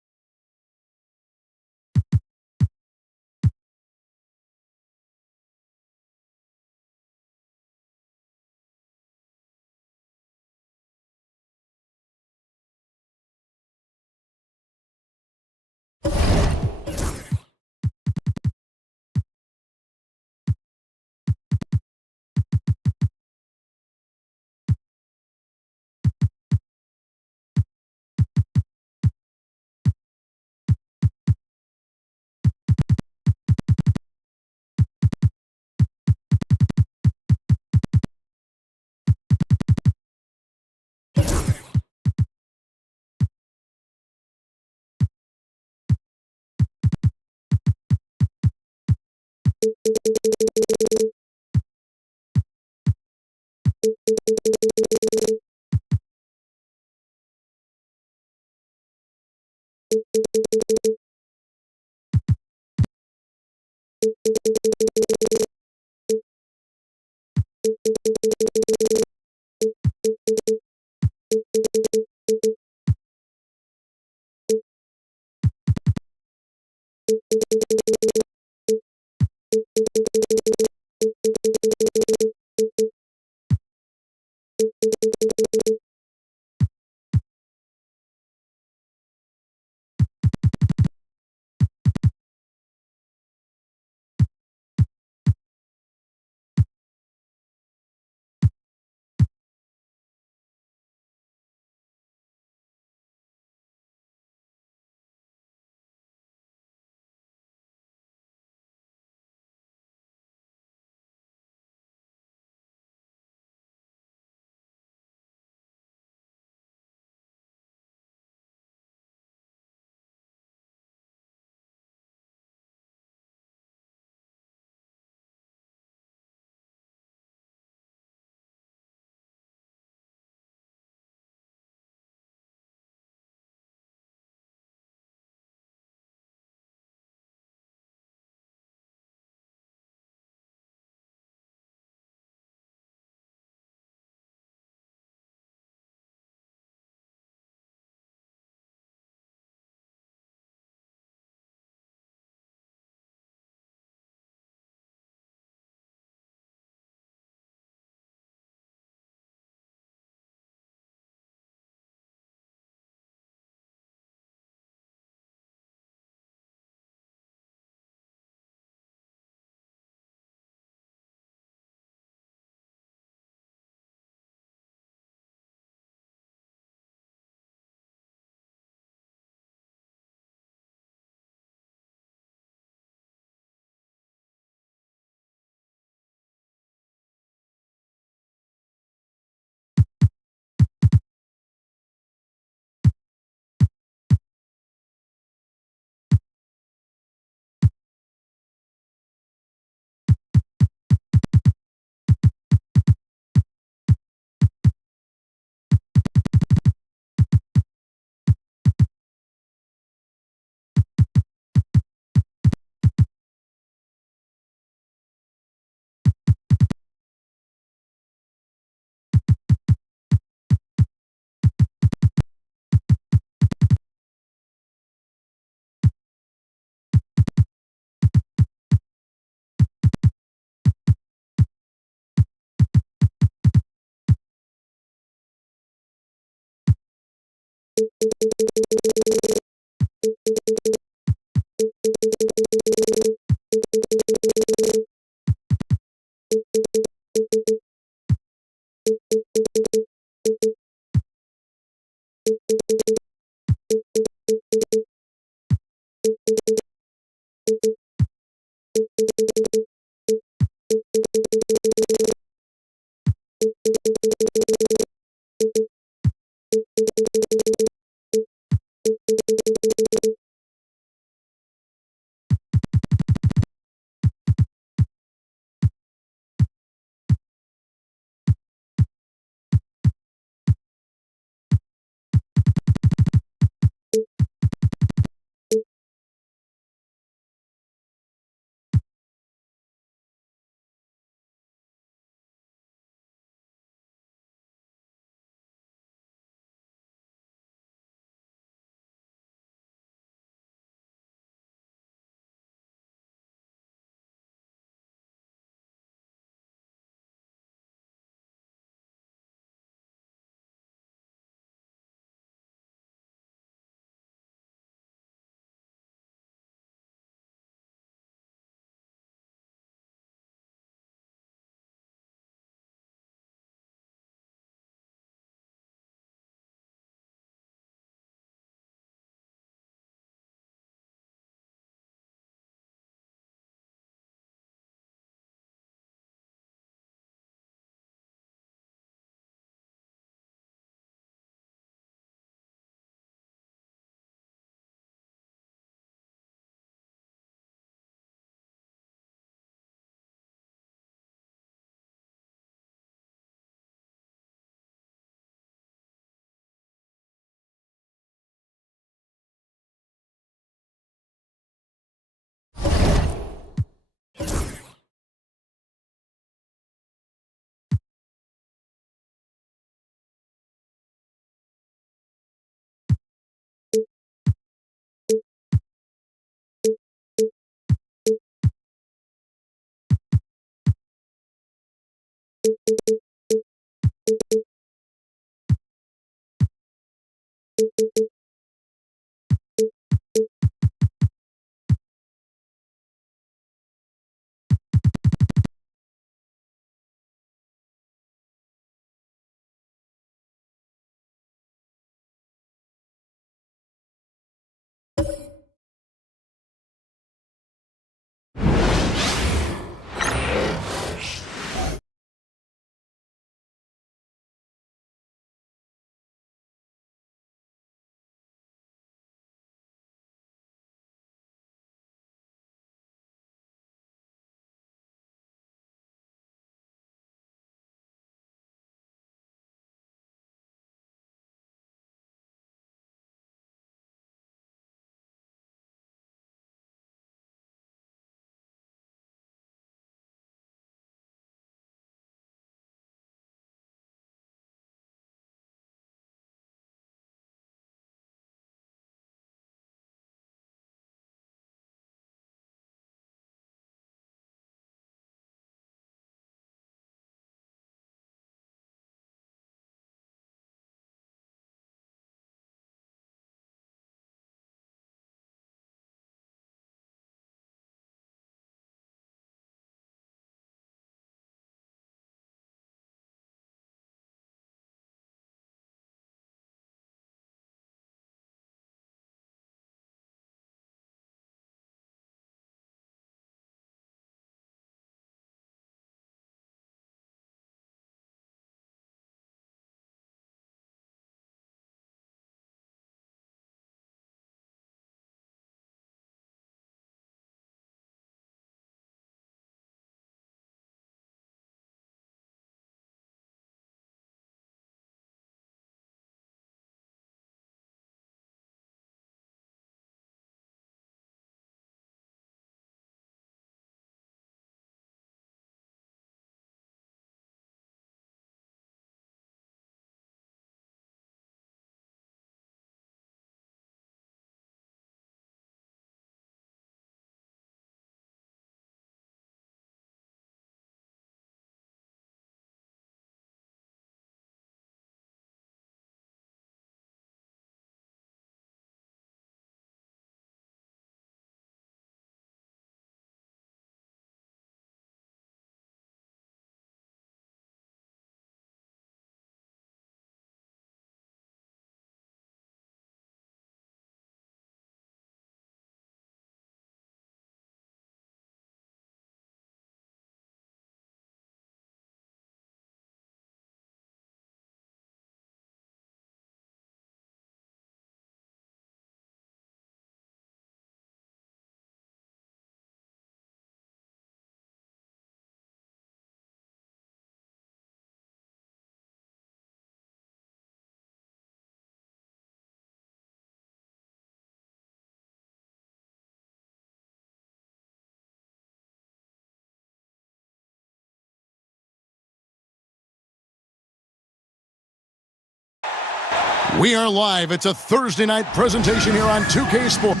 We are live. It's a Thursday night presentation here on 2K Sports.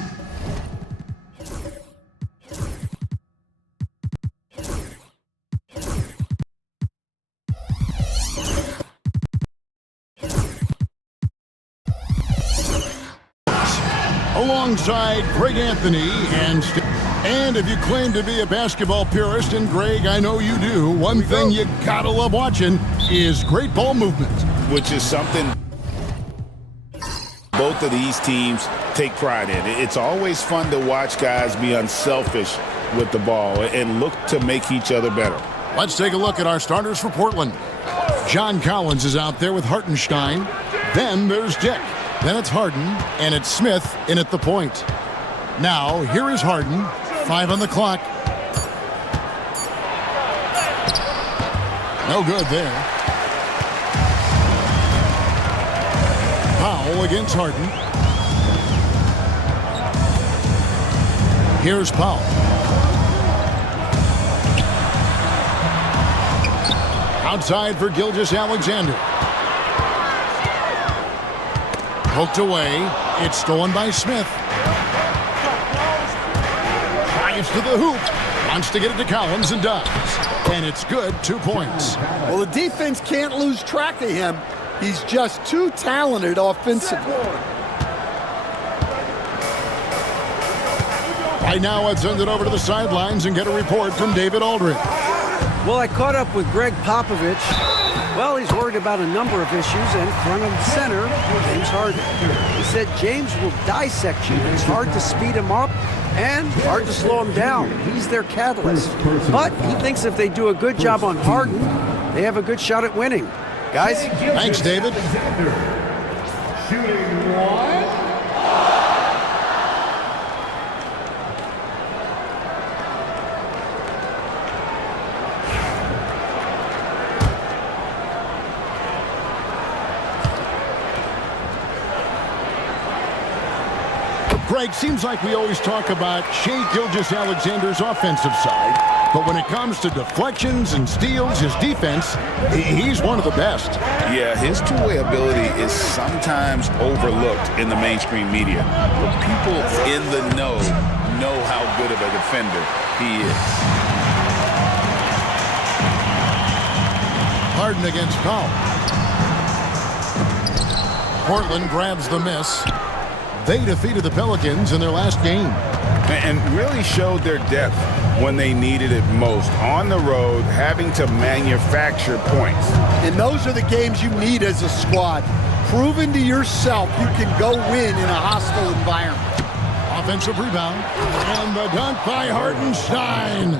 Alongside Greg Anthony and if you claim to be a basketball purist, and Greg, I know you do, one thing you gotta love watching is great ball movement. Which is something both of these teams take pride in. It's always fun to watch guys be unselfish with the ball and look to make each other better. Let's take a look at our starters for Portland. John Collins is out there with Hartenstein. Then there's Dick. Then it's Harden, and it's Smith in at the point. Now, here is Harden. 5 on the clock. No good there. Powell against Harden. Here's Powell. Outside for Gilgeous-Alexander. Poked away. It's stolen by Smith. Drives to the hoop. Wants to get it to Collins and does. And it's good. 2 points. Well, the defense can't lose track of him. He's just too talented offensively. Right now, let's send it over to the sidelines and get a report from David Aldridge. Well, I caught up with Greg Popovich. Well, he's worried about a number of issues, and front of center, James Harden. He said James will dissect you. It's hard to speed him up and hard to slow him down. He's their catalyst. But he thinks if they do a good job on Harden, they have a good shot at winning. Guys? Thanks, David. Shooting one. Greg, seems like we always talk about Shai Gilgeous-Alexander's offensive side, but when it comes to deflections and steals, his defense, he's one of the best. Yeah, his two-way ability is sometimes overlooked in the mainstream media. But people in the know how good of a defender he is. Harden against Powell. Portland grabs the miss. They defeated the Pelicans in their last game. And really showed their depth when they needed it most. On the road, having to manufacture points. And those are the games you need as a squad. Proving to yourself you can go win in a hostile environment. Offensive rebound. And the dunk by Hartenstein.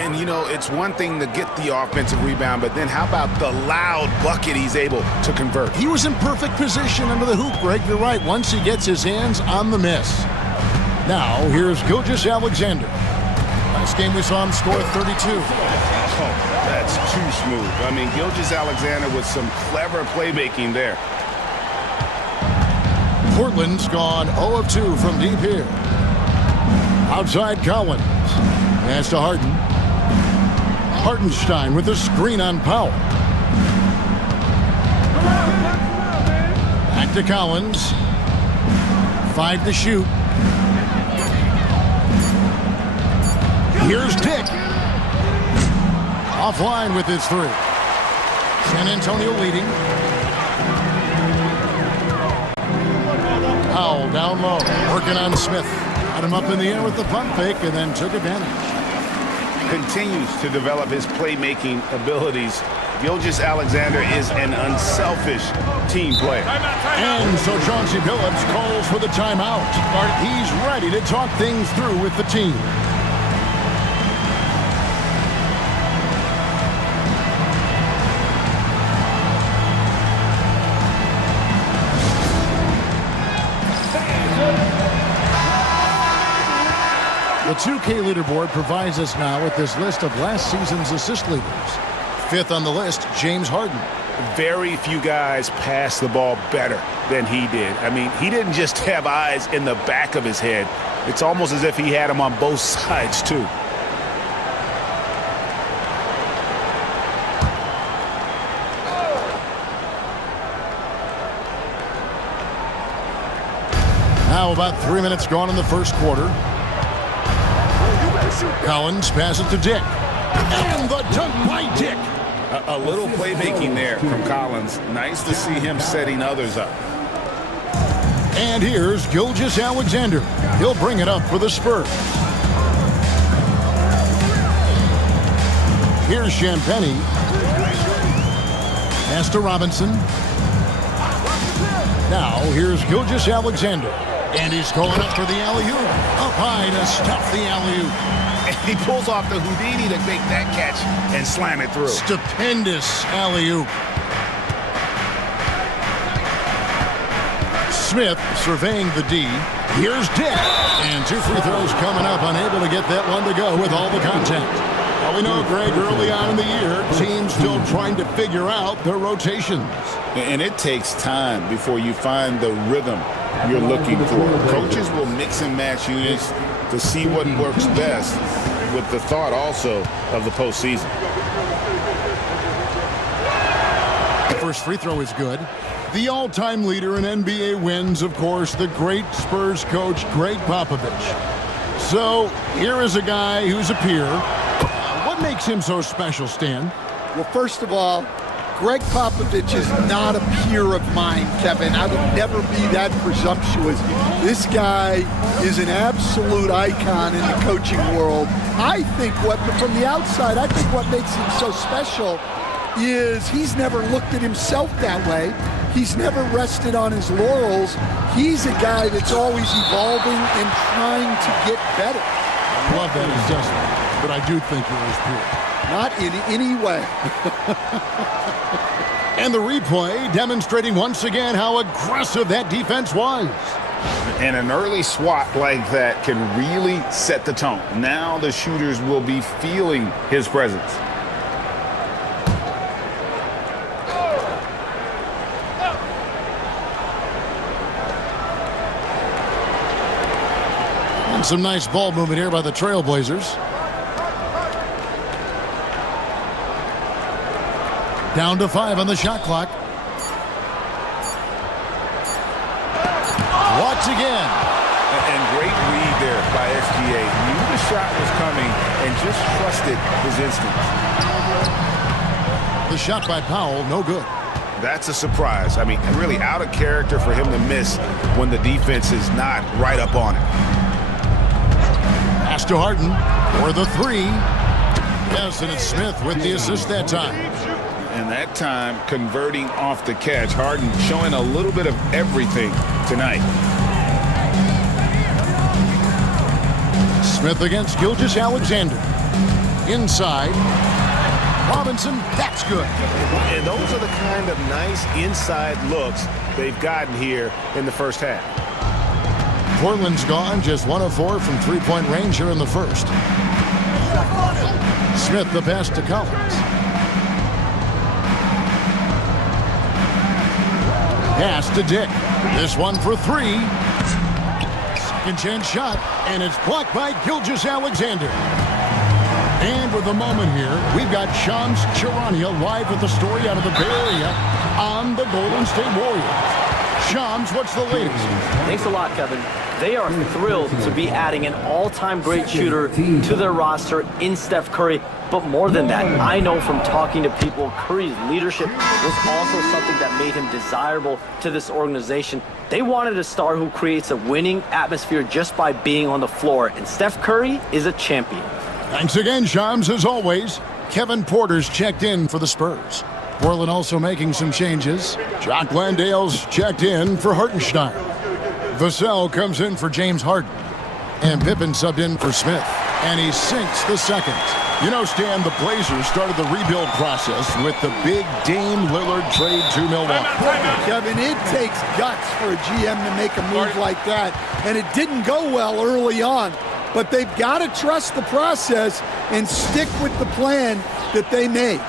And, you know, it's one thing to get the offensive rebound, but then how about the loud bucket he's able to convert? He was in perfect position under the hoop, Greg. You're right. Once he gets his hands on the miss. Now, here's Gilgeous-Alexander. Last game we saw him score 32. Oh, that's too smooth. I mean, Gilgeous-Alexander with some clever playmaking there. Portland's gone 0 of 2 from deep here. Outside Collins. Pass to Harden. Hartenstein with the screen on Powell. Back to Collins. 5 to shoot. Here's Dick. Offline with his 3. San Antonio leading. Powell down low, working on Smith. Got him up in the air with the pump fake and then took advantage. Continues to develop his playmaking abilities. Gilgeous-Alexander is an unselfish team player. And so Chauncey Billups calls for the timeout. He's ready to talk things through with the team. The 2K leaderboard provides us now with this list of last season's assist leaders. 5th on the list, James Harden. Very few guys pass the ball better than he did. I mean, he didn't just have eyes in the back of his head. It's almost as if he had them on both sides, too. Now about 3 minutes gone in the first quarter. Collins passes to Dick. And the dunk by Dick. A little playmaking there from Collins. Nice to see him setting others up. And here's Gilgeous-Alexander. He'll bring it up for the Spurs. Here's Champagnie. Pass to Robinson. Now here's Gilgeous-Alexander. And he's going up for the alley-oop. Up high to stuff the alley-oop. And he pulls off the Houdini to make that catch and slam it through. Stupendous alley-oop. Smith surveying the D. Here's Dick. And 2 free throws coming up, unable to get that one to go with all the contact. Well, we know, Greg, early on in the year, teams still trying to figure out their rotations. And it takes time before you find the rhythm you're looking for. Coaches will mix and match units to see what works best, with the thought also of the postseason. The first free throw is good. The all-time leader in NBA wins, of course, the great Spurs coach, Greg Popovich. So here is a guy who's a peer. What makes him so special, Stan? Well, first of all, Greg Popovich is not a peer of mine, Kevin. I would never be that presumptuous. This guy is an absolute icon in the coaching world. I think from the outside, I think what makes him so special is he's never looked at himself that way. He's never rested on his laurels. He's a guy that's always evolving and trying to get better. I love that assessment, but I do think you're his peer. Not in any way. And the replay demonstrating once again how aggressive that defense was. And an early swat like that can really set the tone. Now the shooters will be feeling his presence. And some nice ball movement here by the Trailblazers. Down to 5 on the shot clock. Watch again. And great read there by SGA. Knew the shot was coming and just trusted his instincts. The shot by Powell, no good. That's a surprise. I mean, really out of character for him to miss when the defense is not right up on it. Pass to Harden for the 3. Yes, and it's Smith with the assist that time. And that time, converting off the catch. Harden showing a little bit of everything tonight. Smith against Gilgeous-Alexander. Inside. Robinson, that's good. And those are the kind of nice inside looks they've gotten here in the first half. Portland's gone just 1 of 4 from three-point range here in the first. Smith the pass to Collins. Pass to Dick. This one for 3. Second chance shot, and it's blocked by Gilgeous-Alexander. And with a moment here, we've got Shams Charania live with the story out of the Bay Area on the Golden State Warriors. Shams, what's the latest? Thanks a lot, Kevin. They are thrilled to be adding an all-time great shooter to their roster in Steph Curry. But more than that, I know from talking to people, Curry's leadership was also something that made him desirable to this organization. They wanted a star who creates a winning atmosphere just by being on the floor, and Steph Curry is a champion. Thanks again, Shams, as always. Kevin Porter's checked in for the Spurs. Portland also making some changes. Jock Landale's checked in for Hartenstein. Vassell comes in for James Harden. And Pippen subbed in for Smith. And he sinks the second. You know, Stan, the Blazers started the rebuild process with the big Dame Lillard trade to Milwaukee. Kevin, it takes guts for a GM to make a move like that. And it didn't go well early on. But they've got to trust the process and stick with the plan that they made.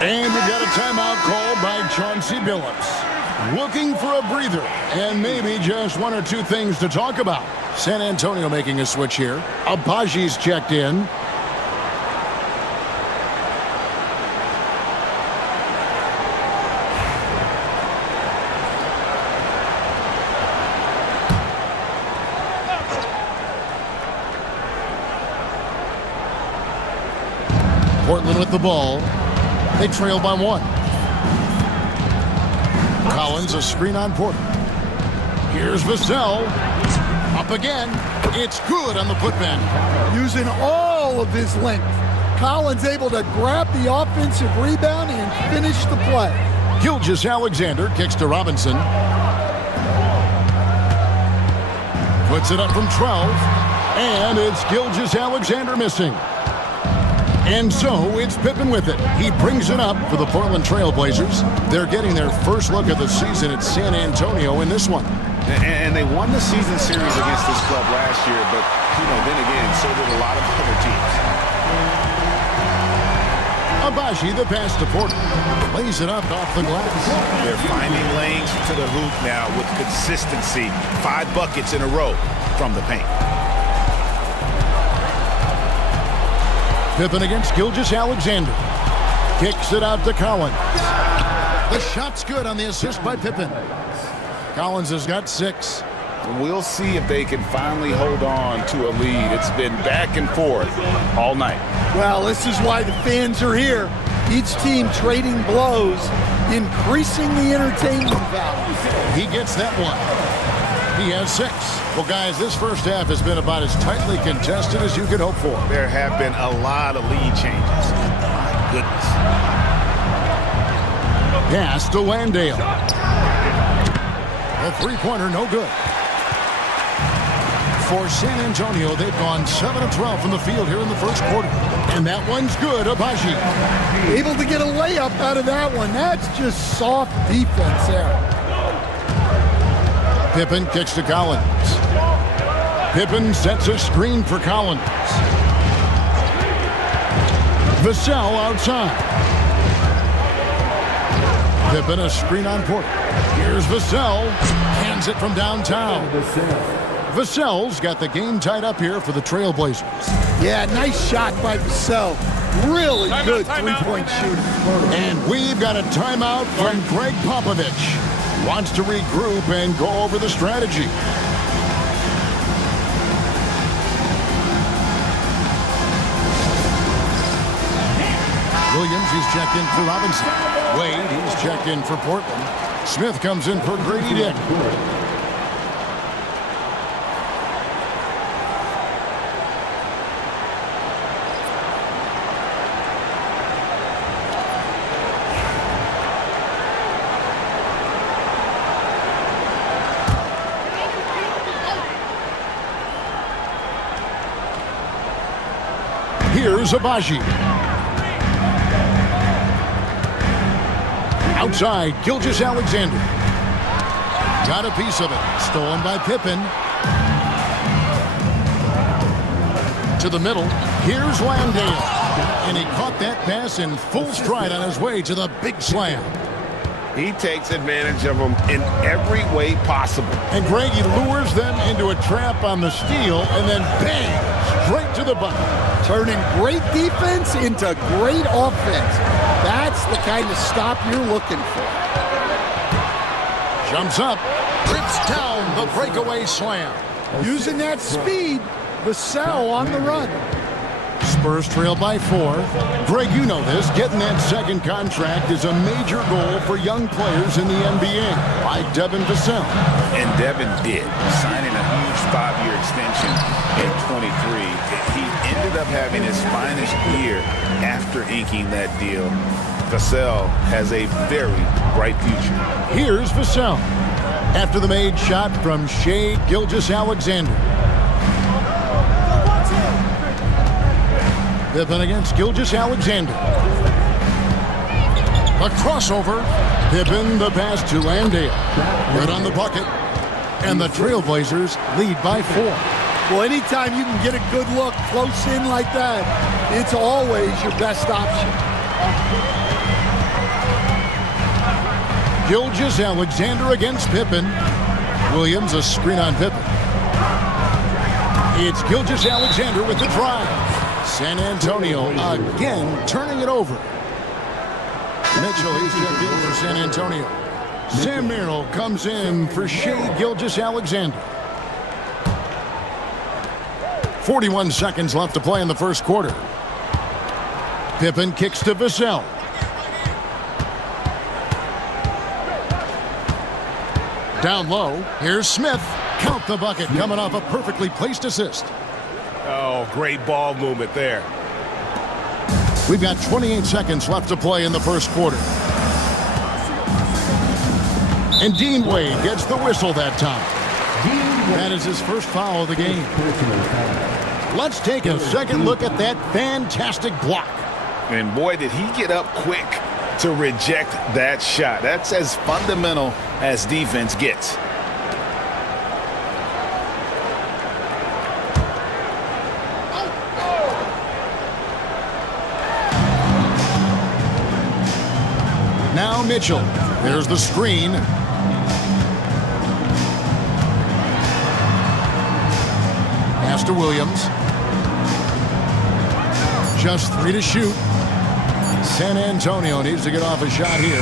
And we've got a timeout called by Chauncey Billups. Looking for a breather and maybe just 1 or 2 things to talk about. San Antonio making a switch here. Abaji's checked in. Portland with the ball. They trail by 1. Collins, a screen on Portland. Here's Vassell. Up again. It's good on the putback. Using all of his length. Collins able to grab the offensive rebound and finish the play. Gilgeous-Alexander kicks to Robinson. Puts it up from 12. And it's Gilgeous-Alexander missing. And so it's Pippen with it. He brings it up for the Portland Trail Blazers. They're getting their first look of the season at San Antonio in this one. And they won the season series against this club last year, but, then again, so did a lot of other teams. Abaji, the pass to Portland. Lays it up off the glass. They're finding lanes to the hoop now with consistency. 5 buckets in a row from the paint. Pippen against Gilgeous-Alexander. Kicks it out to Collins. The shot's good on the assist by Pippen. Collins has got 6. We'll see if they can finally hold on to a lead. It's been back and forth all night. Well, this is why the fans are here. Each team trading blows, increasing the entertainment value. He gets that one. He has 6. Well, guys, this first half has been about as tightly contested as you could hope for. There have been a lot of lead changes. My goodness. Pass to Landale. A three-pointer, no good. For San Antonio, they've gone 7 of 12 from the field here in the first quarter. And that one's good, Abaji. Able to get a layup out of that one. That's just soft defense there. Pippen kicks to Collins. Pippen sets a screen for Collins. Vassell outside. Pippen a screen on Portland. Here's Vassell. Hands it from downtown. Vassell's got the game tied up here for the Trailblazers. Yeah, nice shot by Vassell. Really good three-point shooting. And we've got a timeout from Greg Popovich. Wants to regroup and go over the strategy. Williams, he's checked in for Robinson. Wade, he's checked in for Portland. Smith comes in for Grady Dick. Here's Abaji. Outside, Gilgeous-Alexander. Got a piece of it. Stolen by Pippen. To the middle. Here's Landale. And he caught that pass in full stride on his way to the big slam. He takes advantage of them in every way possible. And Greg, he lures them into a trap on the steal and then bang, straight to the bucket. Turning great defense into great offense. That's the kind of stop you're looking for. Jumps up, rips down the breakaway slam. Using that speed, Vassell on the run. Spurs trail by 4. Greg, you know this. Getting that second contract is a major goal for young players in the NBA, like Devin Vassell. And Devin did, signing a huge 5-year extension in 23. He ended up having his finest year after inking that deal. Vassell has a very bright future. Here's Vassell. After the made shot from Shai Gilgeous-Alexander. Pippen against Gilgeous-Alexander. A crossover. Pippen the pass to Landale. Good on the bucket. And the Trailblazers lead by 4. Well, anytime you can get a good look close in like that, it's always your best option. Gilgeous-Alexander against Pippen. Williams a screen on Pippen. It's Gilgeous-Alexander with the drive. San Antonio again turning it over. Mitchell, he's checked in for San Antonio. Sam Merrill comes in for Shai Gilgeous-Alexander. 41 seconds left to play in the first quarter. Pippen kicks to Vassell. Down low, here's Smith. Count the bucket, coming off a perfectly placed assist. Oh, great ball movement there. We've got 28 seconds left to play in the first quarter. And Dean Wade gets the whistle that time. That is his first foul of the game. Let's take a second look at that fantastic block. And boy, did he get up quick to reject that shot. That's as fundamental as defense gets. Now Mitchell. There's the screen. Pass to Williams. Just 3 to shoot. San Antonio needs to get off a shot here.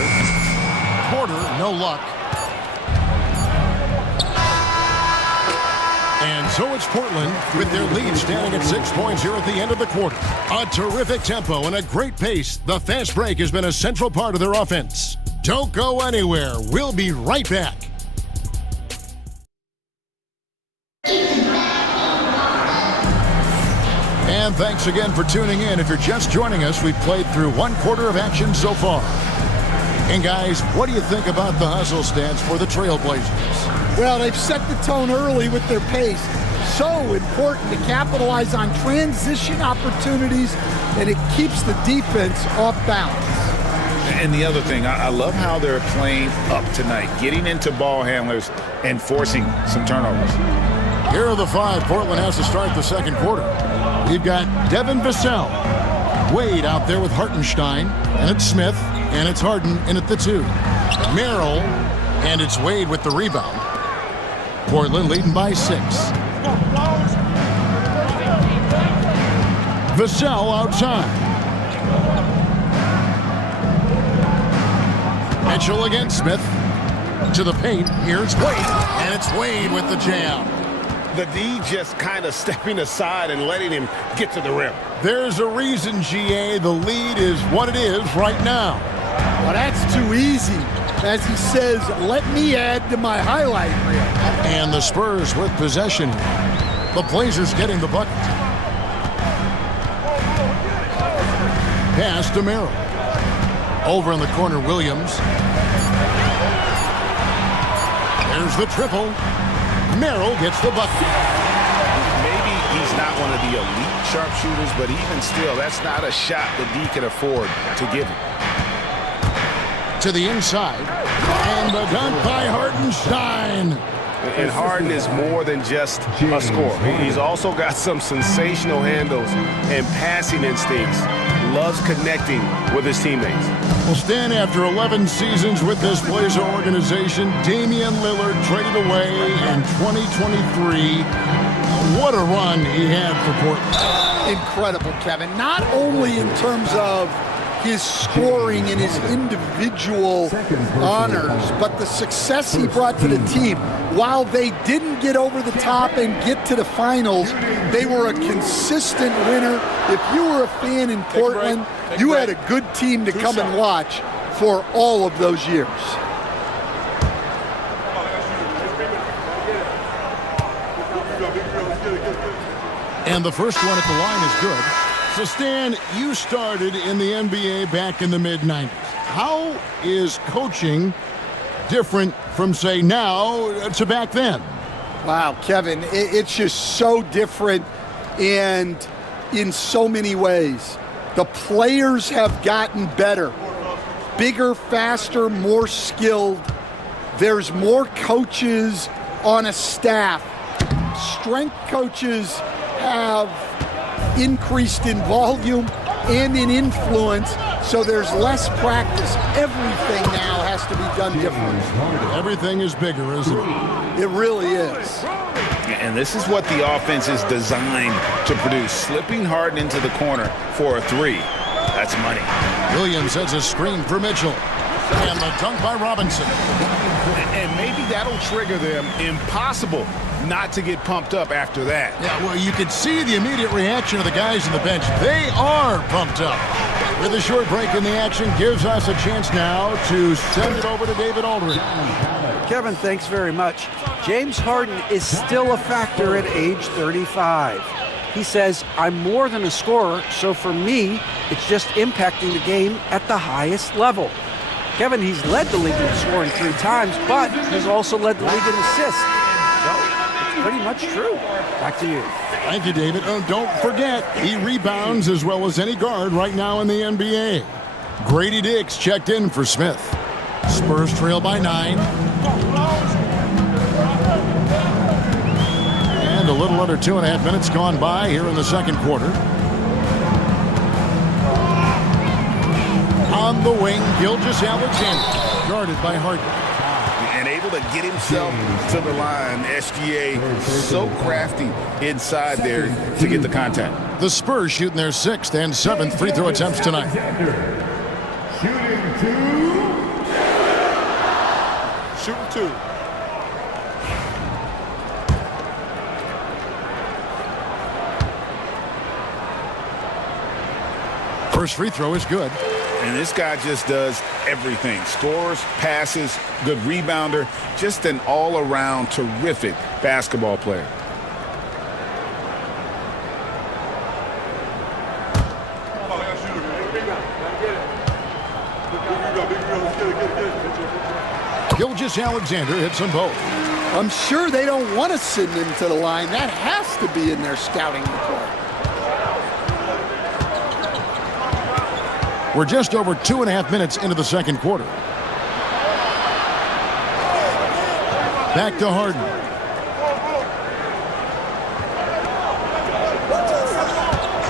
Porter, no luck. And so it's Portland with their lead standing at 6 points here at the end of the quarter. A terrific tempo and a great pace. The fast break has been a central part of their offense. Don't go anywhere. We'll be right back. And thanks again for tuning in. If you're just joining us, we've played through 1 quarter of action so far. And guys, what do you think about the hustle stance for the Trailblazers? Well, they've set the tone early with their pace. So important to capitalize on transition opportunities, and it keeps the defense off balance. And the other thing, I love how they're playing up tonight, getting into ball handlers and forcing some turnovers. Here are the 5 Portland has to start the second quarter. We've got Devin Vassell. Wade out there with Hartenstein, and it's Smith, and it's Harden in at the 2. Merrill, and it's Wade with the rebound. Portland leading by 6. Vassell outside. Mitchell against Smith. To the paint. Here's Wade. And it's Wade with the jam. The D just kind of stepping aside and letting him get to the rim. There's a reason, GA. The lead is what it is right now. Well, that's too easy. As he says, let me add to my highlight reel. And the Spurs with possession. The Blazers getting the bucket. Pass to Merrill. Over in the corner, Williams. There's the triple. Merrill gets the bucket. Maybe he's not one of the elite sharpshooters, but even still, that's not a shot that D can afford to give him. To the inside. And the dunk by Hartenstein. And Harden is more than just a scorer. He's also got some sensational handles and passing instincts. Loves connecting with his teammates. Well, Stan, after 11 seasons with this Blazer organization, Damian Lillard traded away in 2023. What a run he had for Portland. Incredible, Kevin. Not only in terms of his scoring and his individual honors, but the success he brought to the team. While they didn't get over the top and get to the finals, they were a consistent winner. If you were a fan in Portland, you had a good team to come and watch for all of those years. And the first one at the line is good. So, Stan, you started in the NBA back in the mid-90s. How is coaching different from, say, now to back then? Wow, Kevin, it's just so different and in so many ways. The players have gotten better, bigger, faster, more skilled. There's more coaches on a staff. Strength coaches have increased in volume and in influence, so there's less practice. Everything now has to be done differently. Everything is bigger, isn't it? It really is. And this is what the offense is designed to produce. Slipping Harden into the corner for a 3. That's money. Williams has a screen for Mitchell. And the dunk by Robinson. And maybe that'll trigger them. Impossible not to get pumped up after that. Yeah, well, you can see the immediate reaction of the guys on the bench. They are pumped up. With a short break in the action, gives us a chance now to send it over to David Aldridge. Kevin, thanks very much. James Harden is still a factor at age 35. He says, I'm more than a scorer, so for me, it's just impacting the game at the highest level. Kevin, he's led the league in scoring 3 times, but has also led the league in assists. So, it's pretty much true. Back to you. Thank you, David. Oh, don't forget, he rebounds as well as any guard right now in the NBA. Grady Dix checked in for Smith. Spurs trail by 9. And a little under 2.5 minutes gone by here in the second quarter. On the wing, Gilgeous-Alexander, guarded by Harden. And able to get himself to the line. SGA so crafty inside there to get the contact. The Spurs shooting their 6th and 7th free throw attempts tonight. Shooting 2. Shooting 2. First free throw is good. And this guy just does everything. Scores, passes, good rebounder, just an all-around terrific basketball player. Gilgeous-Alexander hits them both. I'm sure they don't want to send him to the line. That has to be in their scouting report. We're just over 2.5 minutes into the second quarter. Back to Harden.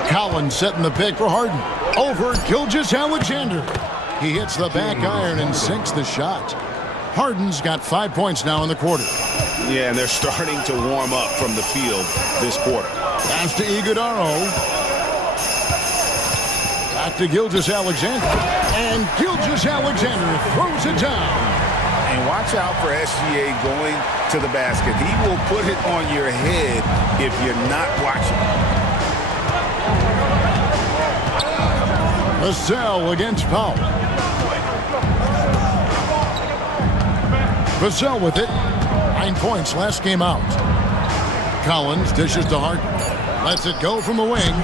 Collins setting the pick for Harden. Over Gilgeous-Alexander. He hits the back iron and sinks the shot. Harden's got 5 points now in the quarter. Yeah, and they're starting to warm up from the field this quarter. Pass to Iguodala. Back to Gilgeous-Alexander. And Gilgeous-Alexander throws it down. And watch out for SGA going to the basket. He will put it on your head if you're not watching. Vassell against Powell. Vassell with it. 9 points last game out. Collins dishes to Harden. Lets it go from the wing.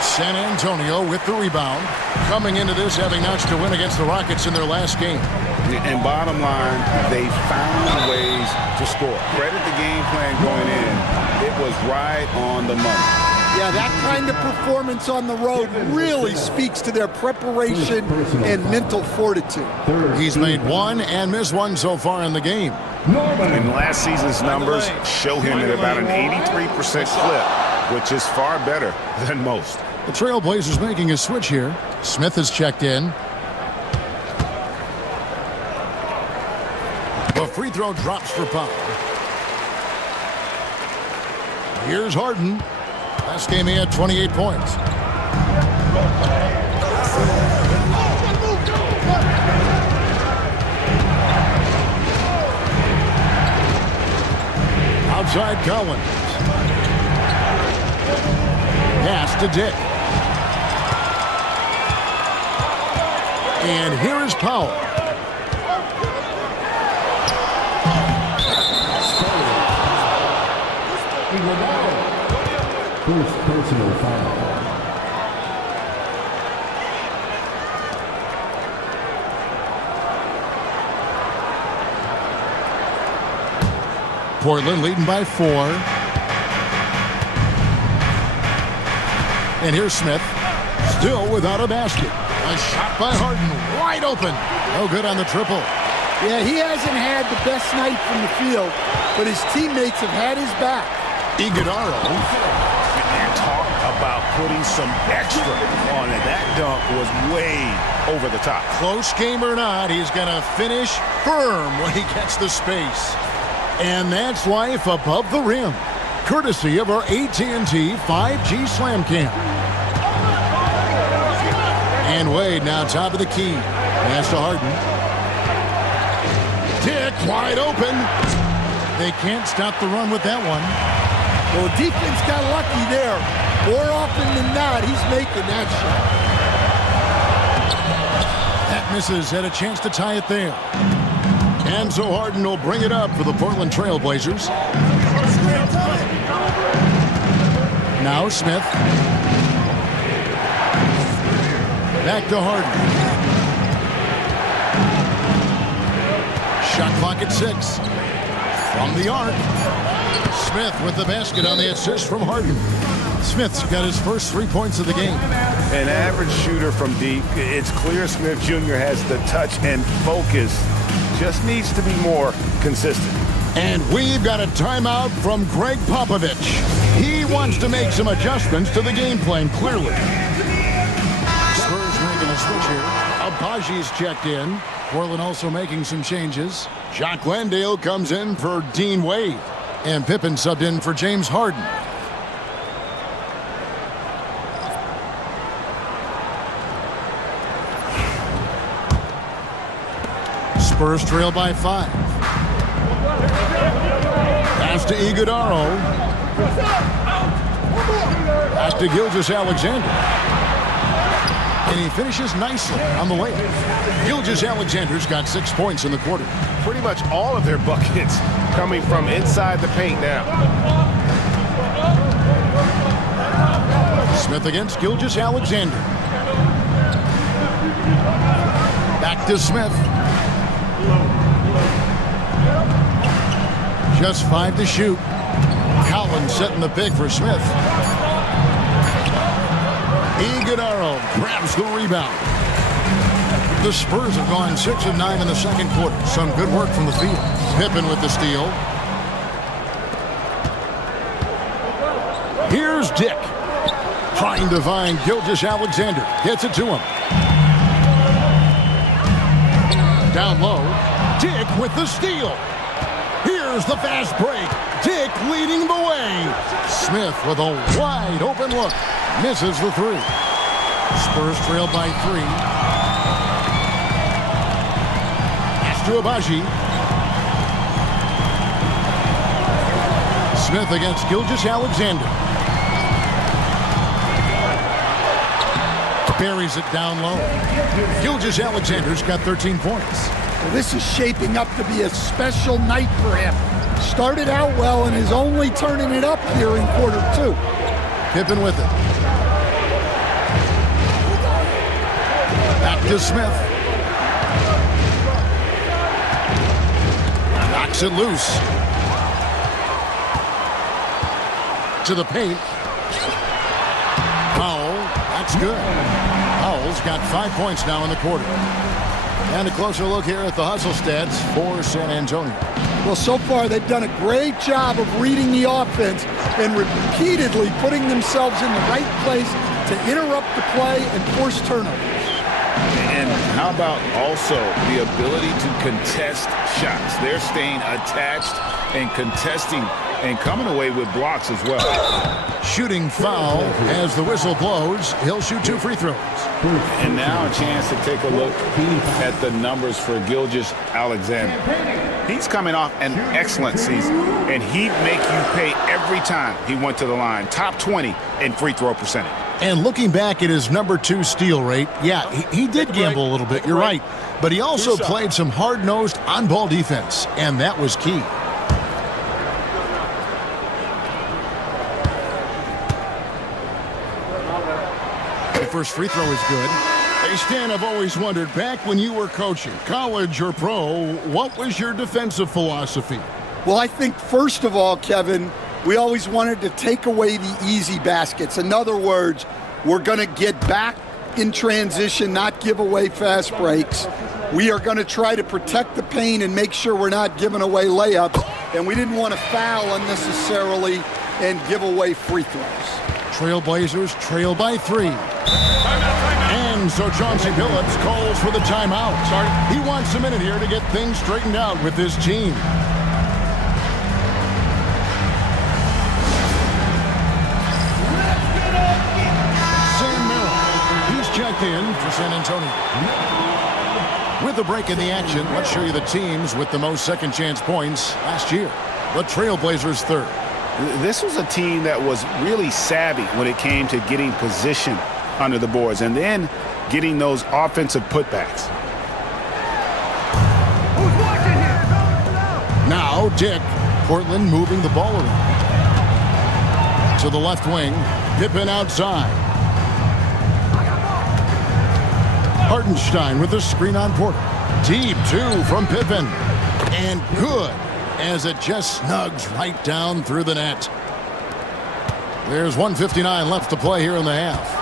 San Antonio with the rebound. Coming into this having notched a win against the Rockets in their last game. And bottom line, they found ways to score. Credit the game plan going in. It was right on the money. Yeah, that kind of performance on the road really speaks to their preparation and mental fortitude. He's made 1 and missed 1 so far in the game. And last season's numbers show him at about an 83% clip, which is far better than most. The Trailblazers making a switch here. Smith has checked in. The free throw drops for Powell. Here's Harden. Last game he had 28 points. Outside Collins. Pass to Dick. And here is Powell. First personal foul. Portland leading by 4. And here's Smith, still without a basket. A shot by Harden, wide open. No good on the triple. Yeah, he hasn't had the best night from the field, but his teammates have had his back. Iguodala. And talk about putting some extra on it. That dunk was way over the top. Close game or not, he's going to finish firm when he gets the space. And that's life above the rim, courtesy of our AT&T 5G Slam Cam. And Wade now top of the key. Pass to Harden. Dick Wide open. They can't stop the run with that one. Well, the defense got lucky there. More often than not, he's making that shot. That misses. Had a chance to tie it there. And so Harden will bring it up for the Portland Trail Blazers. Now Smith. Back to Harden. Shot clock at 6. From the arc. Smith with the basket on the assist from Harden. Smith's got his first 3 points of the game. An average shooter from deep. It's clear Smith Jr. has the touch and focus. Just needs to be more consistent. And we've got a timeout from Greg Popovich. He wants to make some adjustments to the game plan, clearly. Spurs making a switch here. Abaji's checked in. Portland also making some changes. Jock Landale comes in for Dean Wade. And Pippen subbed in for James Harden. Spurs trail by 5. Pass to Iguodaro. Back to Gilgeous-Alexander. And he finishes nicely on the way. Gilgeous-Alexander's got 6 points in the quarter. Pretty much all of their buckets coming from inside the paint now. Smith against Gilgeous-Alexander. Back to Smith. Just 5 to shoot. Collins setting the pick for Smith. Iguodaro grabs the rebound. The Spurs have gone 6 of 9 in the second quarter. Some good work from the field. Pippen with the steal. Here's Dick. Trying to find Gilgeous-Alexander. Gets it to him. Down low. Dick with the steal. Here's the fast break. Dick leading the way. Smith with a wide open look. Misses the 3. Spurs trail by 3. Pass to Abaji. Smith against Gilgeous-Alexander. Buries it down low. Gilgeous-Alexander's got 13 points. Well, this is shaping up to be a special night for him. Started out well and is only turning it up here in quarter 2. Pippen with it. Back to Smith. Knocks it loose. To the paint. Powell. That's good. Powell's got 5 points now in the quarter. And a closer look here at the hustle stats for San Antonio. Well, so far they've done a great job of reading the offense and repeatedly putting themselves in the right place to interrupt the play and force turnovers. And how about also the ability to contest shots? They're staying attached and contesting and coming away with blocks as well. Shooting foul as the whistle blows. He'll shoot 2 free throws. And now a chance to take a look at the numbers for Gilgeous-Alexander. He's coming off an excellent season, and he'd make you pay every time he went to the line. Top 20 in free throw percentage. And looking back at his number 2 steal rate, yeah, he did gamble a little bit, you're right. But he also played some hard-nosed on-ball defense, and that was key. The first free throw is good. Hey, Stan, I've always wondered, back when you were coaching, college or pro, what was your defensive philosophy? Well, I think first of all, Kevin, we always wanted to take away the easy baskets. In other words, we're going to get back in transition, not give away fast breaks. We are going to try to protect the paint and make sure we're not giving away layups. And we didn't want to foul unnecessarily and give away free throws. Trailblazers trail by 3. And so Chauncey Billups calls for the timeout. He wants a minute here to get things straightened out with his team. Sam Merrill, he's checked in for San Antonio. With a break in the action, let's show you the teams with the most second chance points last year. The Trailblazers third. This was a team that was really savvy when it came to getting position under the boards and then getting those offensive putbacks. Now Dick. Portland moving the ball around. To the left wing. Pippen outside. Hartenstein with the screen on Porter. Deep two from Pippen. And good as it just snugs right down through the net. There's 1:59 left to play here in the half.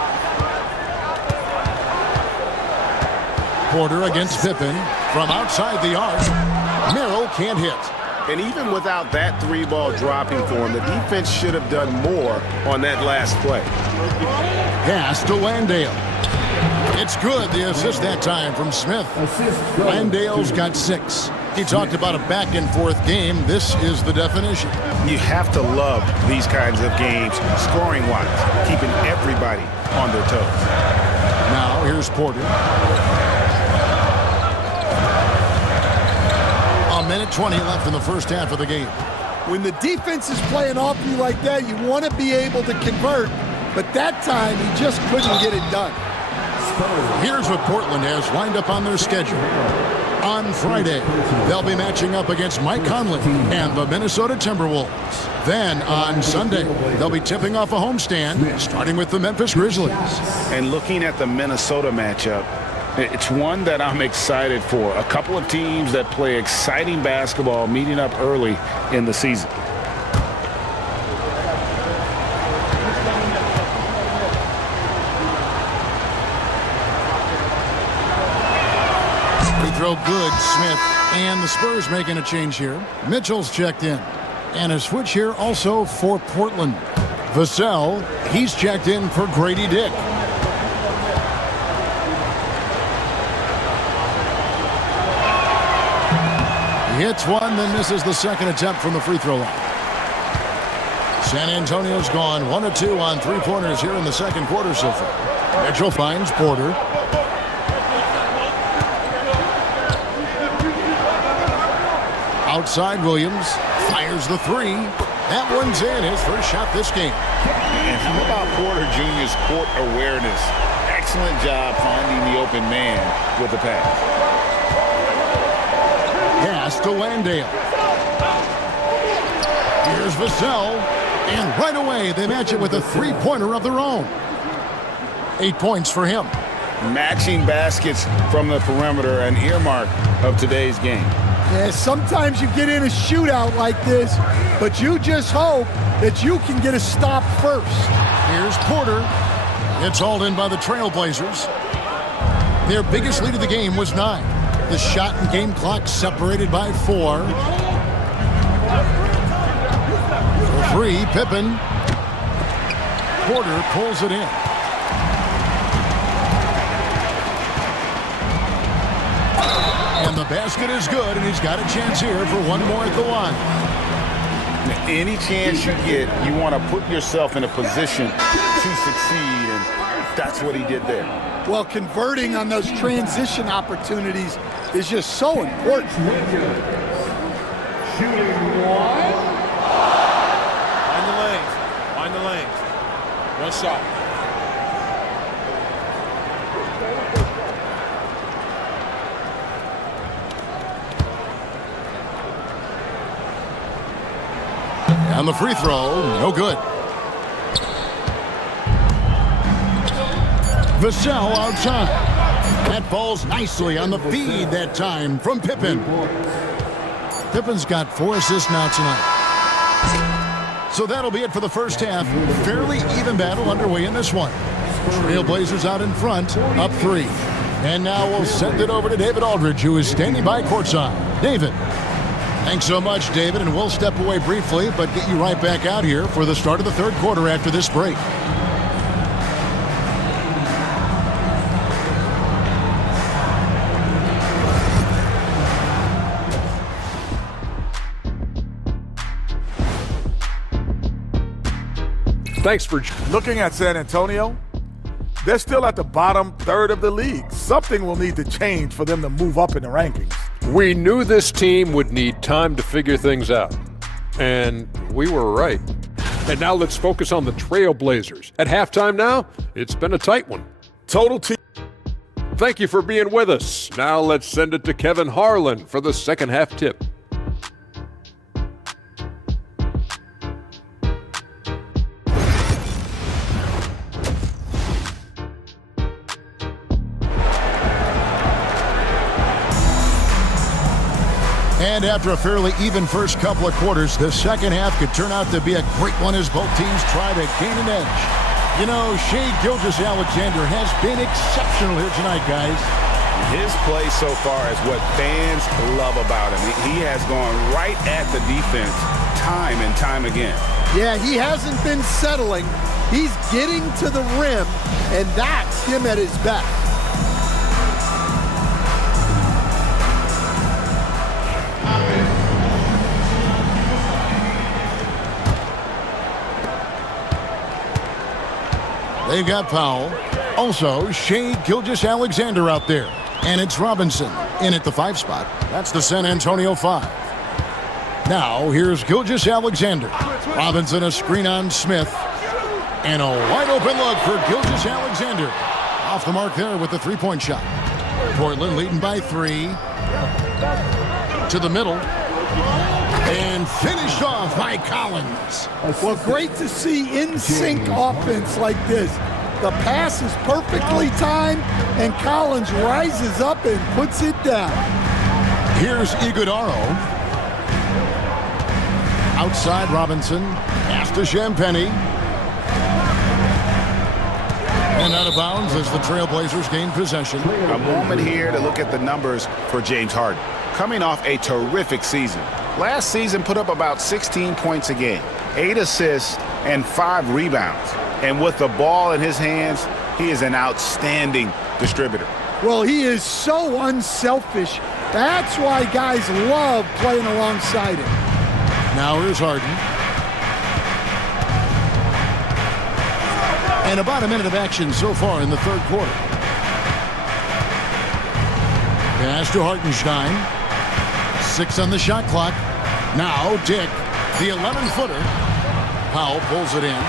Porter against Pippen from outside the arc. Merrill can't hit. And even without that three-ball dropping for him, the defense should have done more on that last play. Pass to Landale. It's good, the assist that time from Smith. Landale's got 6. He talked about a back-and-forth game. This is the definition. You have to love these kinds of games, scoring-wise, keeping everybody on their toes. Now here's Porter. A minute 20 left in the first half of the game. When the defense is playing off you like that, you want to be able to convert, but that time he just couldn't get it done. Here's what Portland has lined up on their schedule. On Friday, they'll be matching up against Mike Conley and the Minnesota Timberwolves. Then on Sunday, they'll be tipping off a homestand, starting with the Memphis Grizzlies. And looking at the Minnesota matchup, it's one that I'm excited for. A couple of teams that play exciting basketball meeting up early in the season. Free throw good, Smith. And the Spurs making a change here. Mitchell's checked in. And a switch here also for Portland. Vassell, he's checked in for Grady Dick. Hits one, then misses the second attempt from the free throw line. San Antonio's gone 1 of 2 on three-pointers here in the second quarter so far. Mitchell finds Porter. Outside Williams fires the three. That one's in, his first shot this game. And how about Porter Jr.'s court awareness? Excellent job finding the open man with the pass. Pass to Landale. Here's Vassell. And right away, they match it with a three-pointer of their own. 8 points for him. Matching baskets from the perimeter, an earmark of today's game. Yeah, sometimes you get in a shootout like this, but you just hope that you can get a stop first. Here's Porter. It's hauled in by the Trailblazers. Their biggest lead of the game was 9. The shot and game clock separated by 4. For 3, Pippen. Porter pulls it in. And the basket is good, and he's got a chance here for one more at the line. Any chance you get, you want to put yourself in a position to succeed, and that's what he did there. Well, converting on those transition opportunities is just so important. Shooting one. Find the lanes. One shot. And the free throw, no good. Vassell outside. That falls nicely on the feed that time from Pippen. Pippen's got 4 assists now tonight. So that'll be it for the first half. Fairly even battle underway in this one. Trailblazers out in front, up 3. And now we'll send it over to David Aldridge, who is standing by courtside. David. Thanks so much, David, and we'll step away briefly, but get you right back out here for the start of the third quarter after this break. Thanks for looking at San Antonio. they're still at the bottom third of the league. Something will need to change for them to move up in the rankings. We knew this team would need time to figure things out. And we were right. And now let's focus on the Trailblazers. At halftime now, it's been a tight one. Total team. Thank you for being with us. Now let's send it to Kevin Harlan for the second half tip. And after a fairly even first couple of quarters, the second half could turn out to be a great one as both teams try to gain an edge. You know, Shai Gilgeous-Alexander has been exceptional here tonight, guys. His play so far is what fans love about him. He has gone right at the defense time and time again. Yeah, he hasn't been settling. He's getting to the rim, and that's him at his best. They've got Powell. Also, Shai Gilgeous-Alexander out there. And it's Robinson in at the 5 spot. That's the San Antonio 5. Now, here's Gilgeous-Alexander. Robinson a screen on Smith. And a wide open look for Gilgeous-Alexander. Off the mark there with the three-point shot. Portland leading by 3. To the middle. And finished off by Collins. Well, great to see in-sync offense like this. The pass is perfectly timed, and Collins rises up and puts it down. Here's Iguodaro. Outside Robinson. Pass to Champagnie. And out of bounds as the Trailblazers gain possession. A moment here to look at the numbers for James Harden. Coming off a terrific season. Last season put up about 16 points a game, 8 assists, and 5 rebounds. And with the ball in his hands, he is an outstanding distributor. Well, he is so unselfish. That's why guys love playing alongside him. Now here's Harden. And about a minute of action so far in the third quarter. Pass to Hartenstein. 6 on the shot clock. Now Dick, the 11-footer. Powell pulls it in.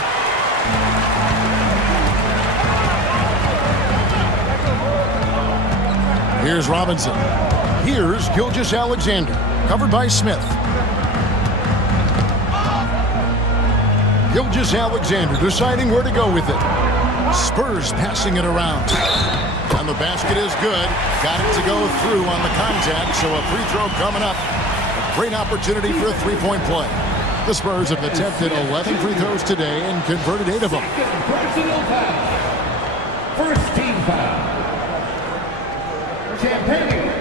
Here's Robinson. Here's Gilgeous-Alexander. Covered by Smith. Gilgeous-Alexander deciding where to go with it. Spurs passing it around. And the basket is good. Got it to go through on the contact, so a free throw coming up. A great opportunity for a three-point play. The Spurs have attempted 11 free throws today and converted 8 of them. Personal foul. First team foul. Champagnie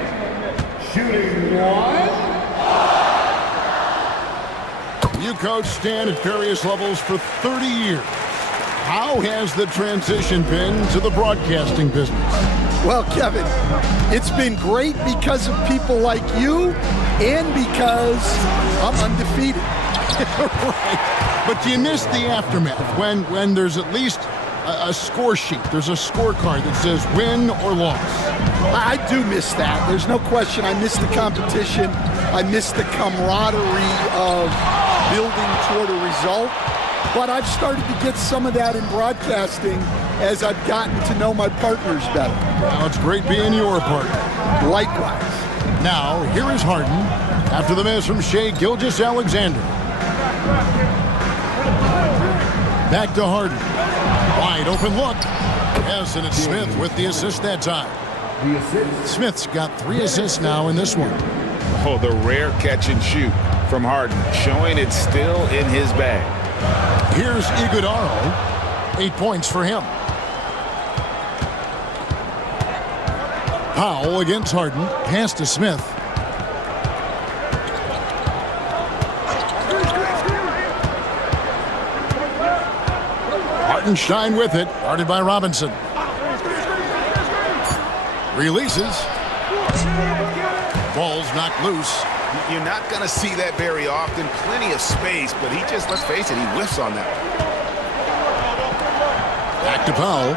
shooting 1. You coached Stan at various levels for 30 years. How has the transition been to the broadcasting business? Well, Kevin, it's been great because of people like you and because I'm undefeated. Right. But do you miss the aftermath when there's at least a score sheet? There's a scorecard that says win or loss. I do miss that. There's no question. I miss the competition. I miss the camaraderie of building toward a result. But I've started to get some of that in broadcasting as I've gotten to know my partners better. Well, it's great being your partner. Likewise. Now, here is Harden after the miss from Shai Gilgeous-Alexander. Back to Harden. Wide open look. Yes, and it's Smith with the assist that time. Smith's got 3 assists now in this one. Oh, the rare catch and shoot from Harden, showing it's still in his bag. Here's Iguodaro. 8 points for him. Powell against Harden. Pass to Smith. Hartenstein with it. Guarded by Robinson. Releases. Ball's knocked loose. You're not going to see that very often. Plenty of space, but he just, let's face it, he whiffs on that. Back to Powell.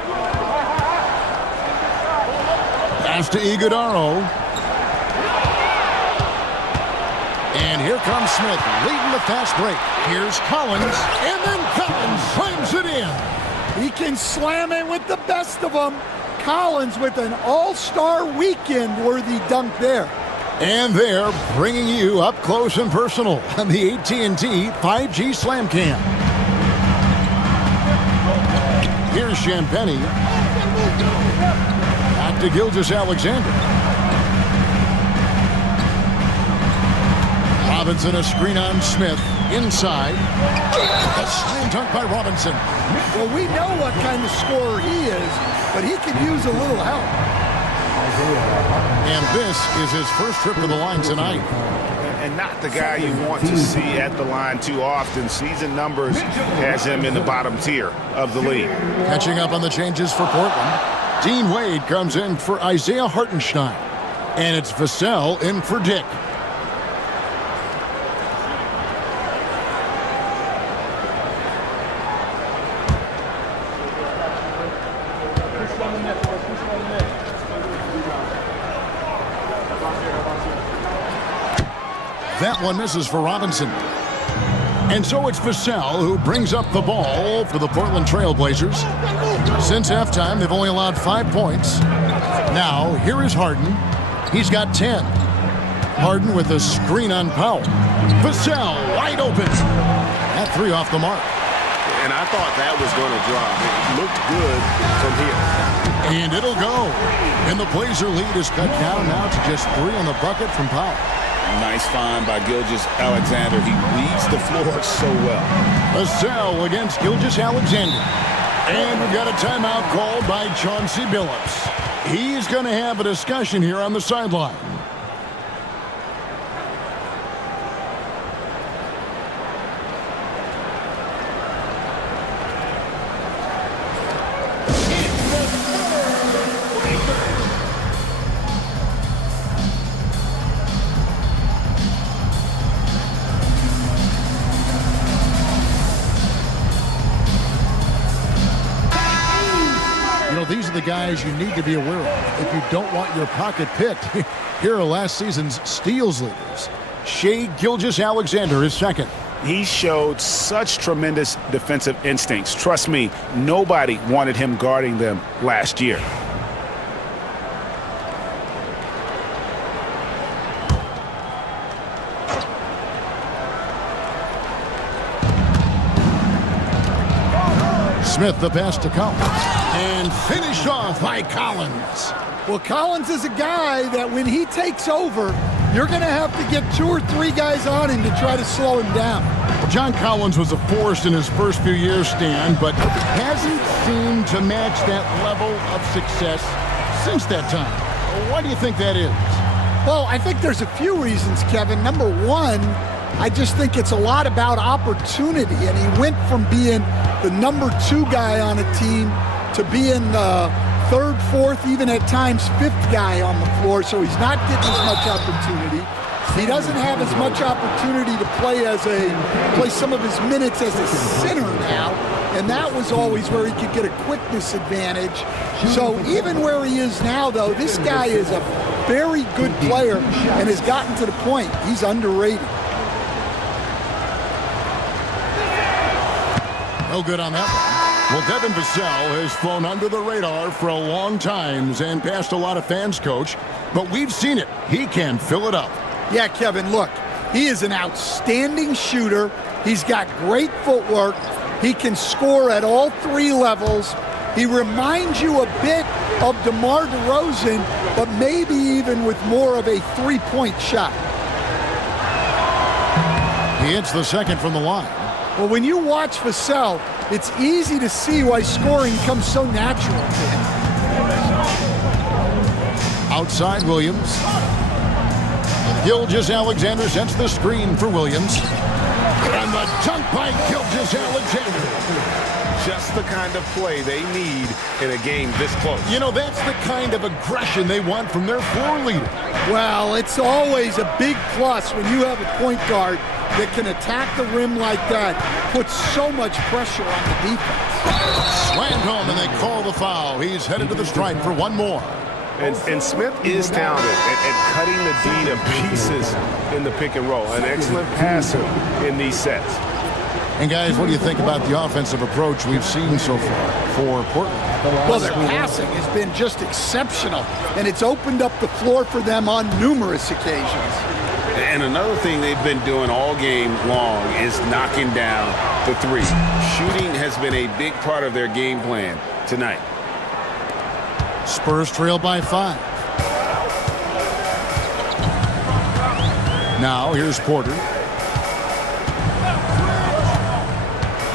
Pass to Iguodaro. And here comes Smith leading the fast break. Here's Collins, and then Collins slams it in. He can slam it with the best of them. Collins with an all-star weekend-worthy dunk there. And they're bringing you up close and personal on the AT&T 5G Slam Cam. Here's Champagny. Back to Gilgeous-Alexander. Robinson, a screen on Smith. Inside. A slam dunk by Robinson. Well, we know what kind of scorer he is, but he could use a little help. And this is his first trip to the line tonight. And not the guy you want to see at the line too often. Season numbers has him in the bottom tier of the league. Catching up on the changes for Portland. Dean Wade comes in for Isaiah Hartenstein. And it's Vassell in for Dick. That one misses for Robinson. And so it's Vassell who brings up the ball for the Portland Trail Blazers. Since halftime, they've only allowed 5 points. Now, here is Harden. He's got 10. Harden with a screen on Powell. Vassell wide open. That three off the mark. And I thought that was going to drop. It looked good from here. And it'll go. And the Blazer lead is cut down now to just 3 on the bucket from Powell. Nice find by Gilgeous-Alexander. He reads the floor so well. Vassell against Gilgeous-Alexander. And we've got a timeout called by Chauncey Billups. He's going to have a discussion here on the sideline. These are the guys you need to be aware of if you don't want your pocket picked. Here are last season's steals leaders. Shai Gilgeous-Alexander is second. He showed such tremendous defensive instincts. Trust me, nobody wanted him guarding them last year. Smith, the pass to Collins. And finished off by Collins. Well, Collins is a guy that when he takes over, you're going to have to get 2 or 3 guys on him to try to slow him down. Well, John Collins was a force in his first few years, Stan, but hasn't seemed to match that level of success since that time. Why do you think that is? Well, I think there's a few reasons, Kevin. Number one, I just think it's a lot about opportunity, and he went from being the number 2 guy on a team to being the 3rd, 4th, even at times 5th guy on the floor, so he's not getting as much opportunity. He doesn't have as much opportunity to play some of his minutes as a center now, and that was always where he could get a quickness advantage. So even where he is now, though, this guy is a very good player and has gotten to the point he's underrated. No good on that one. Well, Devin Vassell has flown under the radar for a long time and passed a lot of fans, Coach, but we've seen it. He can fill it up. Yeah, Kevin, look, he is an outstanding shooter. He's got great footwork. He can score at all 3 levels. He reminds you a bit of DeMar DeRozan, but maybe even with more of a 3-point shot. He hits the second from the line. Well, when you watch Vassell, it's easy to see why scoring comes so natural to him. Outside Williams. Gilgeous-Alexander sets the screen for Williams. And the dunk by Gilgeous-Alexander. Just the kind of play they need in a game this close. You know, that's the kind of aggression they want from their floor leader. Well, it's always a big plus when you have a point guard that can attack the rim like that, puts so much pressure on the defense. Slammed home, and they call the foul. He's headed to the stripe for one more. And Smith is talented at cutting the D to pieces in the pick and roll. An excellent passer in these sets. And guys, what do you think about the offensive approach we've seen so far for Portland? Well, their passing has been just exceptional, and it's opened up the floor for them on numerous occasions. And another thing they've been doing all game long is knocking down the three. Shooting has been a big part of their game plan tonight. Spurs trail by 5. Now here's Porter.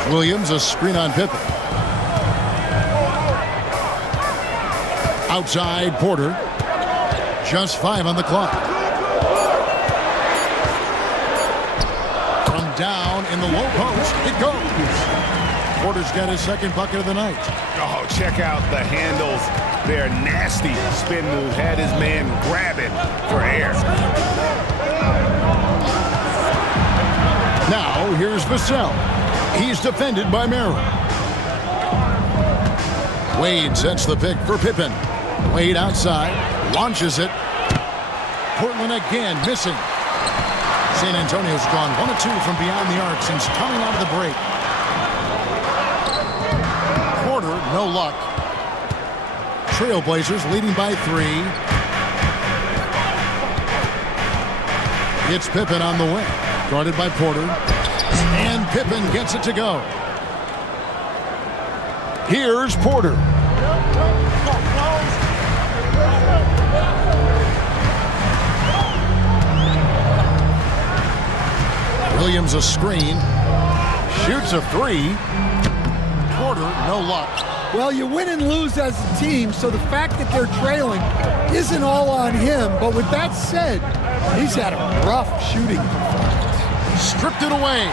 Williams, a screen on Pippen. Outside Porter. Just 5 on the clock. From down in the low post, it goes. Porter's got his second bucket of the night. Oh, check out the handles. Their nasty spin move had his man grabbing for air. Now here's Vassell. He's defended by Merrill. Wade sets the pick for Pippen. Wade outside, launches it. Portland again missing. San Antonio's gone 1 of 2 from beyond the arc since coming out of the break. Porter, no luck. Trailblazers leading by 3. It's Pippen on the wing, guarded by Porter. And Pippen gets it to go. Here's Porter. Williams a screen. Shoots a 3. Porter, no luck. Well, you win and lose as a team, so the fact that they're trailing isn't all on him. But with that said, he's had a rough shooting performance. Stripped it away.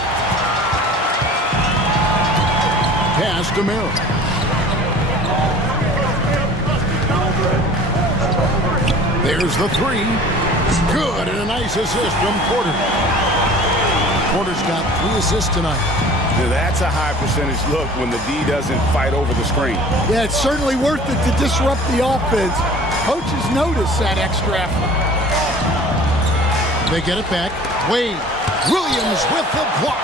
Pass to Merrill. There's the 3. Good, and a nice assist from Porter. Porter's got 3 assists tonight. Now that's a high percentage look when the D doesn't fight over the screen. Yeah, it's certainly worth it to disrupt the offense. Coaches notice that extra effort. They get it back. Wade. Williams with the block.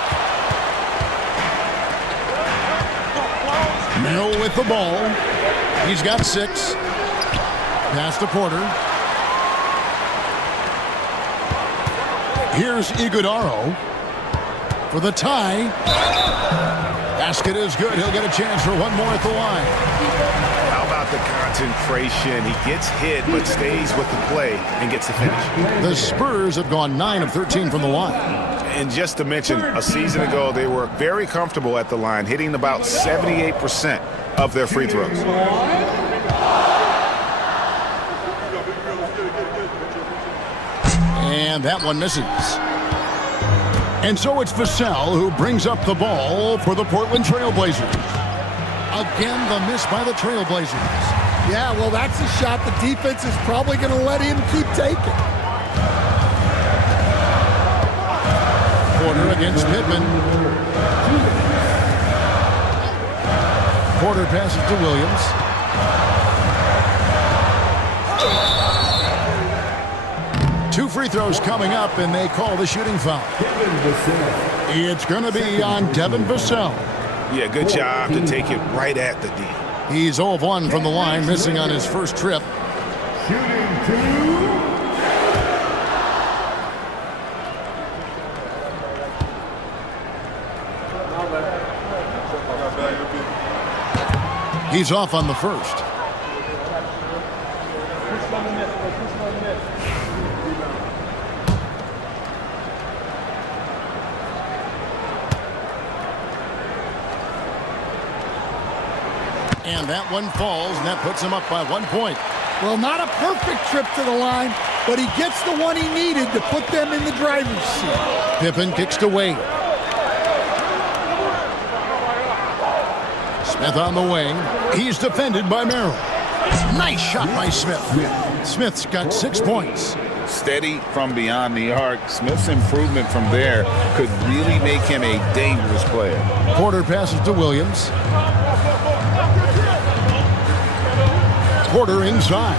Merrill with the ball. He's got 6. Pass to Porter. Here's Iguodaro for the tie. Basket is good. He'll get a chance for one more at the line. How about the concentration? He gets hit but stays with the play and gets the finish. The Spurs have gone 9 of 13 from the line. And just to mention, a season ago, they were very comfortable at the line, hitting about 78% of their free throws. And that one misses. And so it's Vassell who brings up the ball for the Portland Trailblazers. Again, the miss by the Trailblazers. Yeah, well, that's a shot the defense is probably going to let him keep taking. Porter against Pippen. Porter passes to Williams. Two free throws coming up, and they call the shooting foul. It's going to be on Devin Vassell. Yeah, good job to take it right at the D. He's 0 of 1 from the line, missing on his first trip. He's off on the first. And that one falls, and that puts him up by 1 point. Well, not a perfect trip to the line, but he gets the one he needed to put them in the driver's seat. Pippen kicks to Wade. Smith on the wing. He's defended by Merrill. Nice shot by Smith. Smith's got 6 points. Steady from beyond the arc. Smith's improvement from there could really make him a dangerous player. Porter passes to Williams. Porter inside.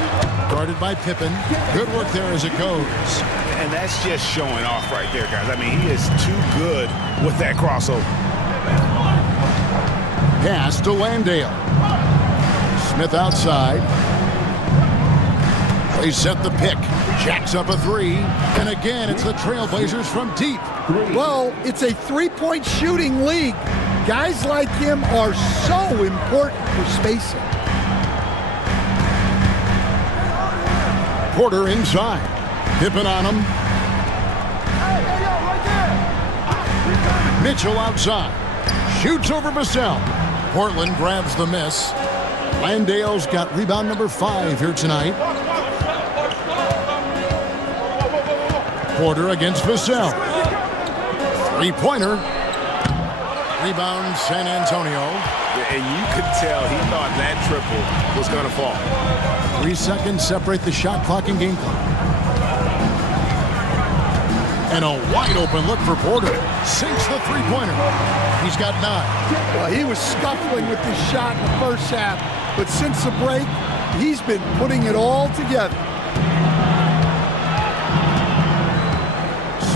Guarded by Pippen. Good work there as it goes. And that's just showing off right there, guys. I mean, he is too good with that crossover. Pass to Landale. Smith outside. They set the pick. Jacks up a three. And again, it's the Trailblazers from deep. Well, it's a three-point shooting league. Guys like him are so important for spacing. Porter inside. Pippen on him. Mitchell outside. Shoots over Vassell. Portland grabs the miss. Landale's got rebound number 5 here tonight. Porter against Vassell. Three-pointer. Rebound San Antonio. And you could tell he thought that triple was going to fall. 3 seconds separate the shot clock and game clock. And a wide open look for Porter. Sinks the three-pointer. He's got 9. Well, he was scuffling with this shot in the first half, but since the break, he's been putting it all together.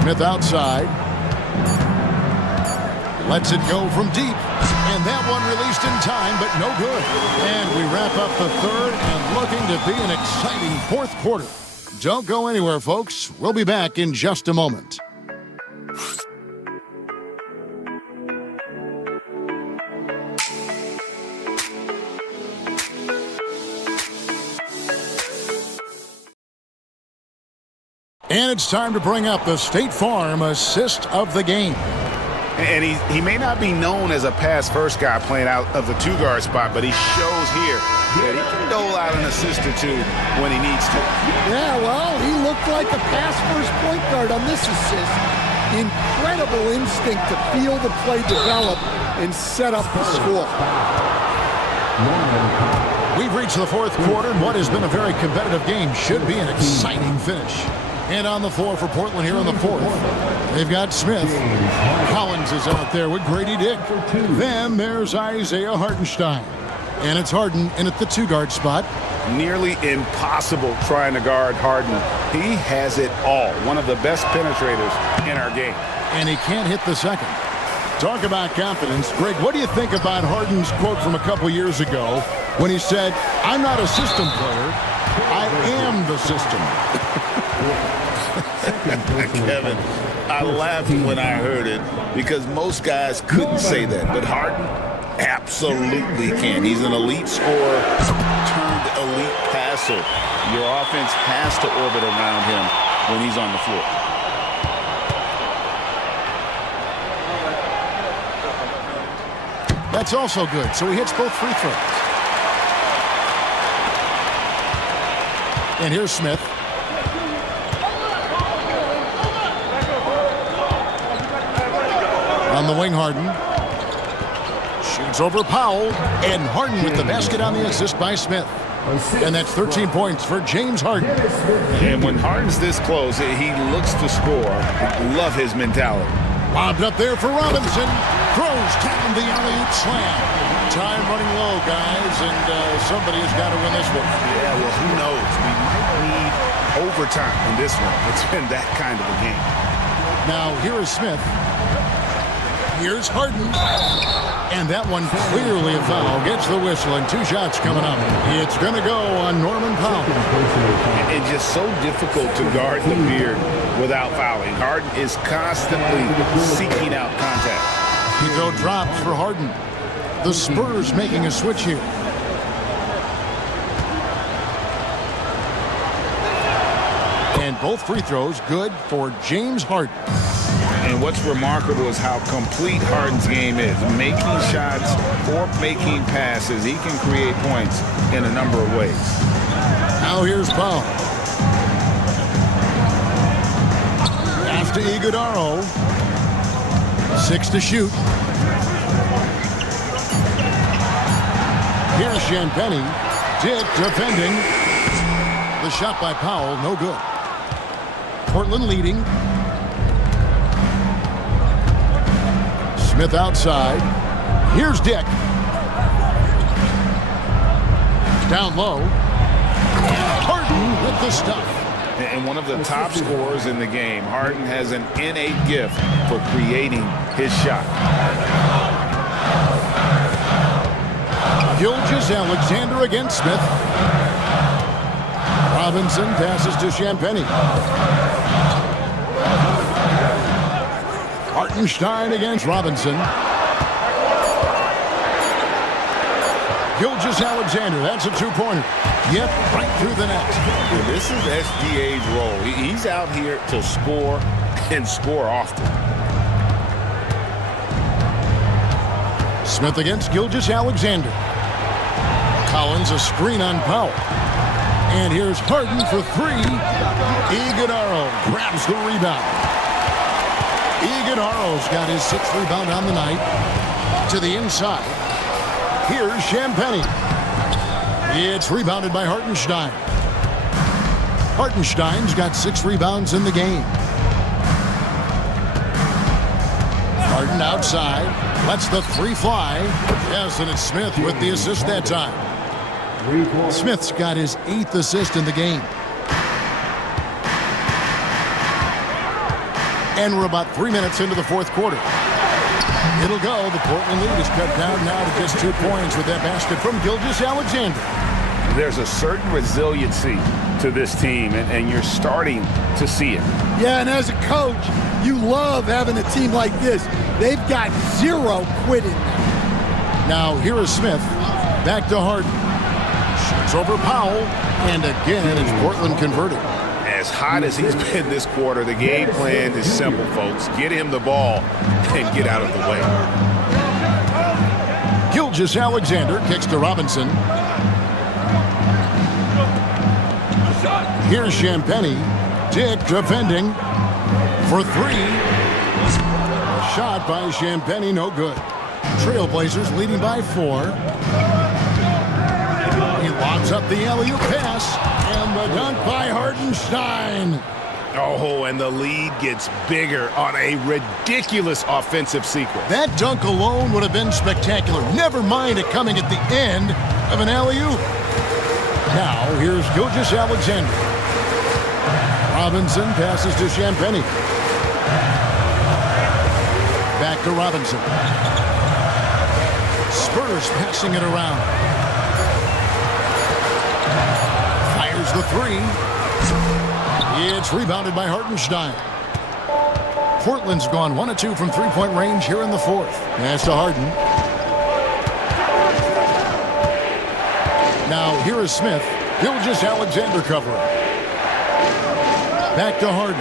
Smith outside. Lets it go from deep. And that one released in time, but no good. And we wrap up the third and looking to be an exciting fourth quarter. Don't go anywhere, folks. We'll be back in just a moment. And it's time to bring up the State Farm assist of the game. And he may not be known as a pass-first guy playing out of the two-guard spot, but he shows here that he can dole out an assist or two when he needs to. Yeah, well, he looked like a pass-first point guard on this assist. Incredible instinct to feel the play develop and set up the score. We've reached the fourth quarter, and what has been a very competitive game should be an exciting finish. And on the floor for Portland here in the fourth, they've got Smith. Collins is out there with Grady Dick. Then there's Isaiah Hartenstein. And it's Harden in at the two-guard spot. Nearly impossible trying to guard Harden. He has it all. One of the best penetrators in our game. And he can't hit the second. Talk about confidence. Greg, what do you think about Harden's quote from a couple years ago when he said, "I'm not a system player, I am the system"? Kevin, I laughed when I heard it because most guys couldn't say that, but Harden absolutely can. He's an elite scorer turned elite passer. Your offense has to orbit around him when he's on the floor. That's also good. So he hits both free throws. And here's Smith. On the wing, Harden. Shoots over Powell. And Harden with the basket on the assist by Smith. And that's 13 points for James Harden. And when Harden's this close, he looks to score. Love his mentality. Lobbed up there for Robinson. Throws down the alley-oop slam. Time running low, guys, and somebody has got to win this one. Yeah, well, who knows? We might need overtime in this one. It's been that kind of a game. Now, here is Smith. Here's Harden. And that one clearly a foul. Gets the whistle, and 2 shots coming up. It's going to go on Norman Powell. It's just so difficult to guard the beard without fouling. Harden is constantly seeking out contact. Free throw drops for Harden. The Spurs making a switch here. And both free throws good for James Harden. And what's remarkable is how complete Harden's game is. Making shots or making passes. He can create points in a number of ways. Now here's Powell. Pass to Iguodaro. 6 to shoot. Here's Champagny. Dick defending. The shot by Powell, no good. Portland leading. Smith outside. Here's Dick. Down low. Harden with the stuff. And one of the top scorers in the game. Harden has an innate gift for creating his shot. Gilgeous-Alexander against Smith. Robinson passes to Champagnie. Hartenstein against Robinson. Gilgeous-Alexander, that's a two-pointer. Yep, right through the net. Well, this is SGA's role. He's out here to score and score often. Smith against Gilgeous-Alexander. Collins a screen on Powell. And here's Harden for three. Iguodaro grabs the rebound. Iguodaro's got his sixth rebound on the night. To the inside. Here's Champagnie. It's rebounded by Hartenstein. Hartenstein's got 6 rebounds in the game. Harden outside. Lets the three fly. Yes, and it's Smith with the assist that time. Smith's got his 8th assist in the game. And we're about 3 minutes into the fourth quarter. It'll go. The Portland lead is cut down now to just 2 points with that basket from Gilgeous-Alexander. There's a certain resiliency to this team, and you're starting to see it. Yeah, and as a coach, you love having a team like this. They've got 0 quitting. Now, here is Smith. Back to Harden. Shoots over Powell. And again, it's Portland converted. As hot as he's been this quarter, the game plan is simple, folks. Get him the ball and get out of the way. Gilgeous-Alexander kicks to Robinson. Here's Champagnie. Dick defending for 3. Shot by Champagnie, no good. Trailblazers leading by 4. He lobs up the alley-oop pass. And the dunk by Hartenstein. Oh, and the lead gets bigger on a ridiculous offensive sequence. That dunk alone would have been spectacular. Never mind it coming at the end of an alley-oop. Now, here's Gilgeous-Alexander. Robinson passes to Champagnie. Back to Robinson. Spurs passing it around. Fires the 3. It's rebounded by Hartenstein. Portland's gone 1 of 2 from three-point range here in the fourth. Pass to Harden. Now here is Smith. Gilgeous-Alexander covering. Back to Harden.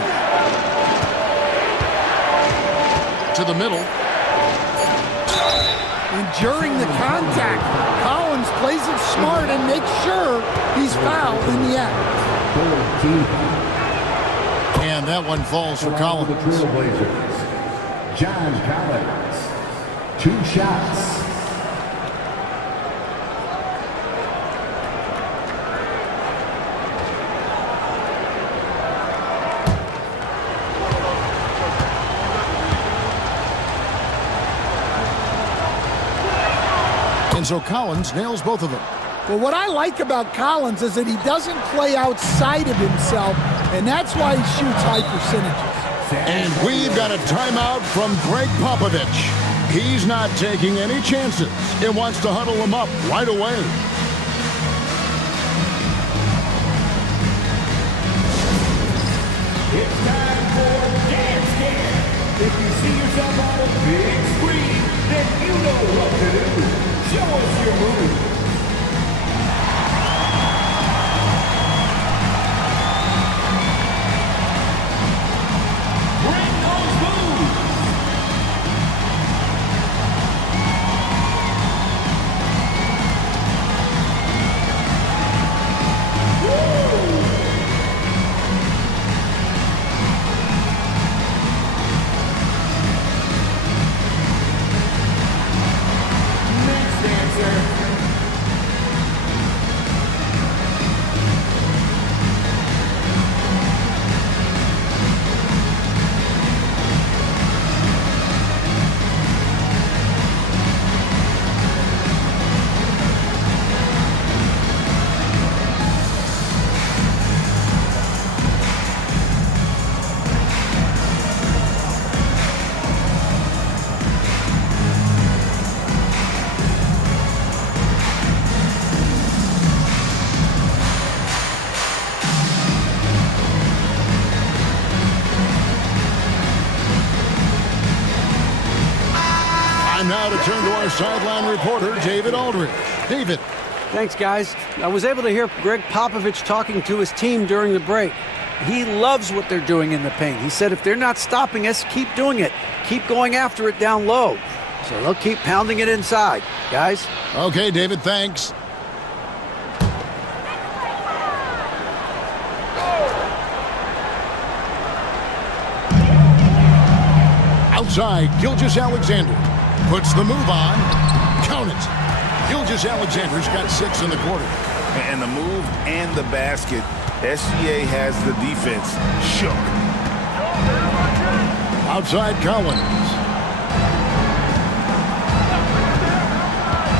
To the middle. Enduring the contact. Collins plays it smart and makes sure he's fouled in the act. And that one falls for Collins. John Collins, 2 shots. And so Collins nails both of them. Well, what I like about Collins is that he doesn't play outside of himself, and that's why he shoots high percentages. And we've got a timeout from Greg Popovich. He's not taking any chances and wants to huddle them up right away. It's time for Dance Game. If you see yourself on a big screen, then you know what to do. Show us your move. Bring those moves. Next dancer, turn to our sideline reporter, David Aldridge. David. Thanks, guys. I was able to hear Greg Popovich talking to his team during the break. He loves what they're doing in the paint. He said if they're not stopping us, keep doing it. Keep going after it down low. So they'll keep pounding it inside, guys. Okay, David, thanks. Outside, Gilgeous-Alexander puts the move on. Count it. Gilgeous-Alexander's got 6 in the quarter. And the move and the basket, SGA has the defense shook. Outside, Collins.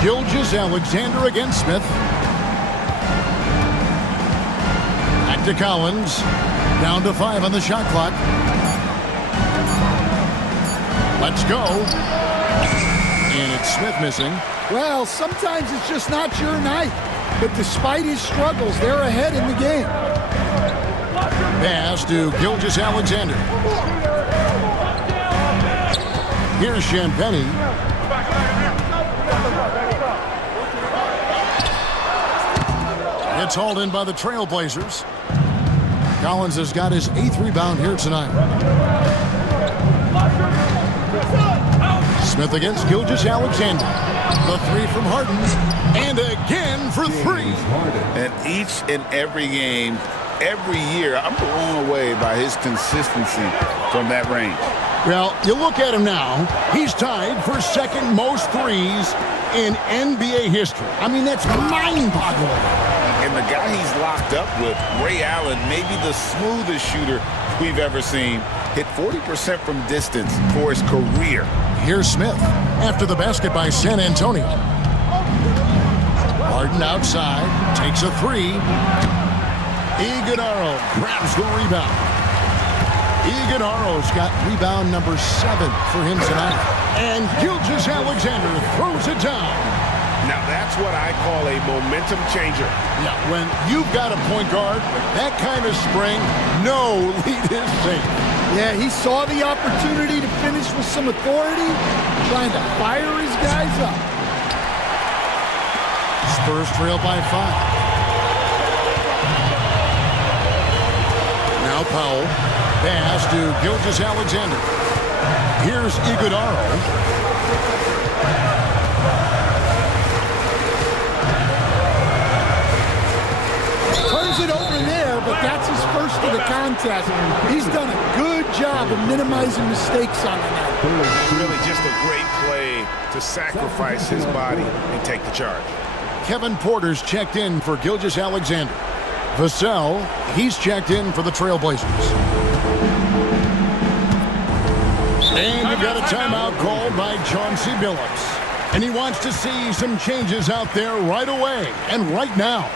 Gilgeous-Alexander against Smith. Back to Collins. Down to 5 on the shot clock. Let's go. And it's Smith missing. Well, sometimes it's just not your night. But despite his struggles, they're ahead in the game. Pass to Gilgeous-Alexander. Here's Champagnie. It's hauled in by the Trailblazers. Collins has got his 8th rebound here tonight. Smith against Gilgeous-Alexander. The 3 from Harden. And again for 3. And each and every game, every year, I'm blown away by his consistency from that range. Well, you look at him now. He's tied for 2nd most threes in NBA history. I mean, that's mind-boggling. And the guy he's locked up with, Ray Allen, maybe the smoothest shooter we've ever seen, hit 40% from distance for his career. Here's Smith after the basket by San Antonio. Harden outside, takes a 3. Iguodala grabs the rebound. Iguodala's got rebound number 7 for him tonight. And Gilgeous-Alexander throws it down. Now that's what I call a momentum changer. Yeah, when you've got a point guard with that kind of spring, no lead is safe. Yeah, he saw the opportunity to finish with some authority, trying to fire his guys up. Spurs trail by 5. Now Powell. Pass to Gilgeous-Alexander. Here's Iguodala. Turns it over there, but that's his first of the contest. He's done a good job of minimizing mistakes on the night. Really just a great play to sacrifice his body and take the charge. Kevin Porter's checked in for Gilgeous-Alexander. Vassell, he's checked in for the Trailblazers. And you've got a timeout called by Chauncey Billups. And he wants to see some changes out there right away and right now.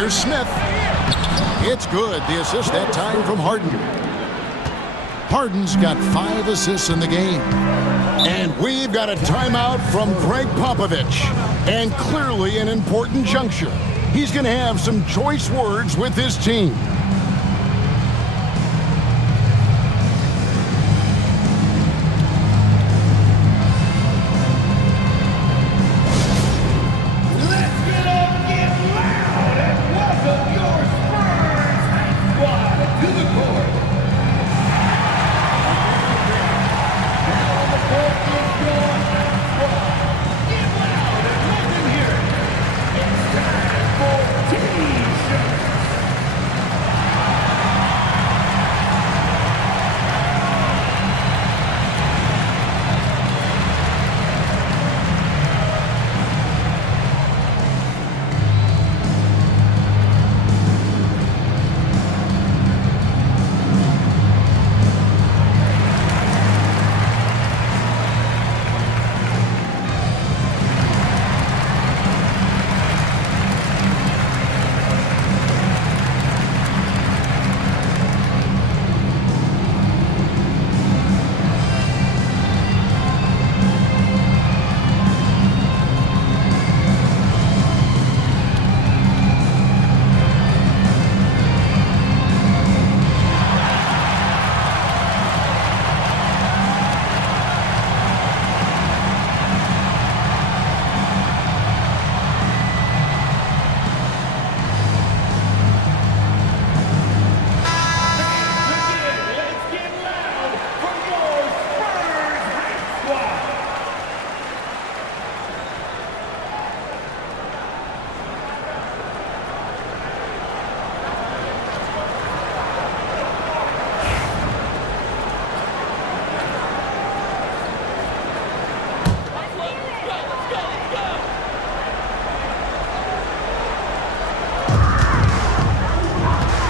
Here's Smith. It's good. The assist that time from Harden. Harden's got 5 assists in the game. And we've got a timeout from Greg Popovich. And clearly an important juncture. He's going to have some choice words with his team.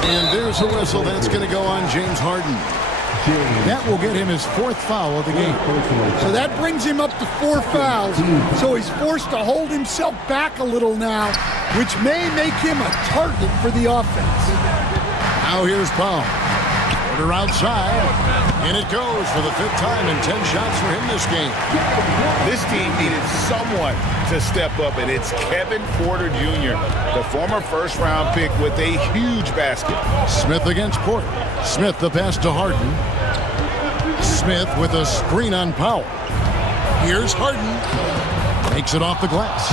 And there's a whistle that's going to go on James Harden. That will get him his 4th foul of the game. So that brings him up to 4 fouls. So he's forced to hold himself back a little now, which may make him a target for the offense. Now here's Powell. Porter outside, and it goes for the 5th time and 10 shots for him this game. This team needed someone to step up, and it's Kevin Porter Jr., the former first-round pick with a huge basket. Smith against Porter. Smith the pass to Harden. Smith with a screen on Powell. Here's Harden. Makes it off the glass.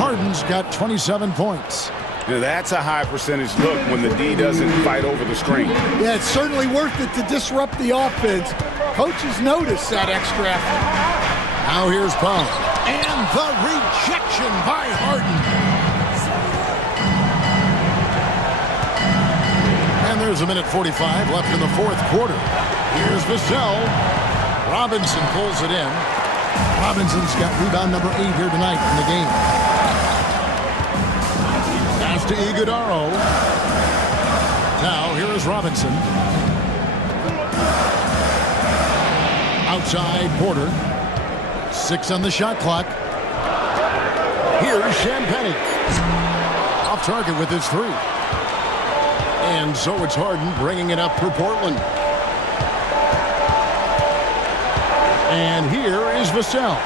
Harden's got 27 points. Now that's a high percentage look when the D doesn't fight over the screen. Yeah, it's certainly worth it to disrupt the offense. Coaches notice that extra effort. Now here's Powell. And the rejection by Harden. And there's a minute 45 left in the 4th quarter. Here's Vassell. Robinson pulls it in. Robinson's got rebound number 8 here tonight in the game. Pass to Iguodaro. Now here is Robinson. Outside Porter. 6 on the shot clock. Here's Champagnie. Off target with his 3. And so it's Harden bringing it up for Portland. And here is Vassell.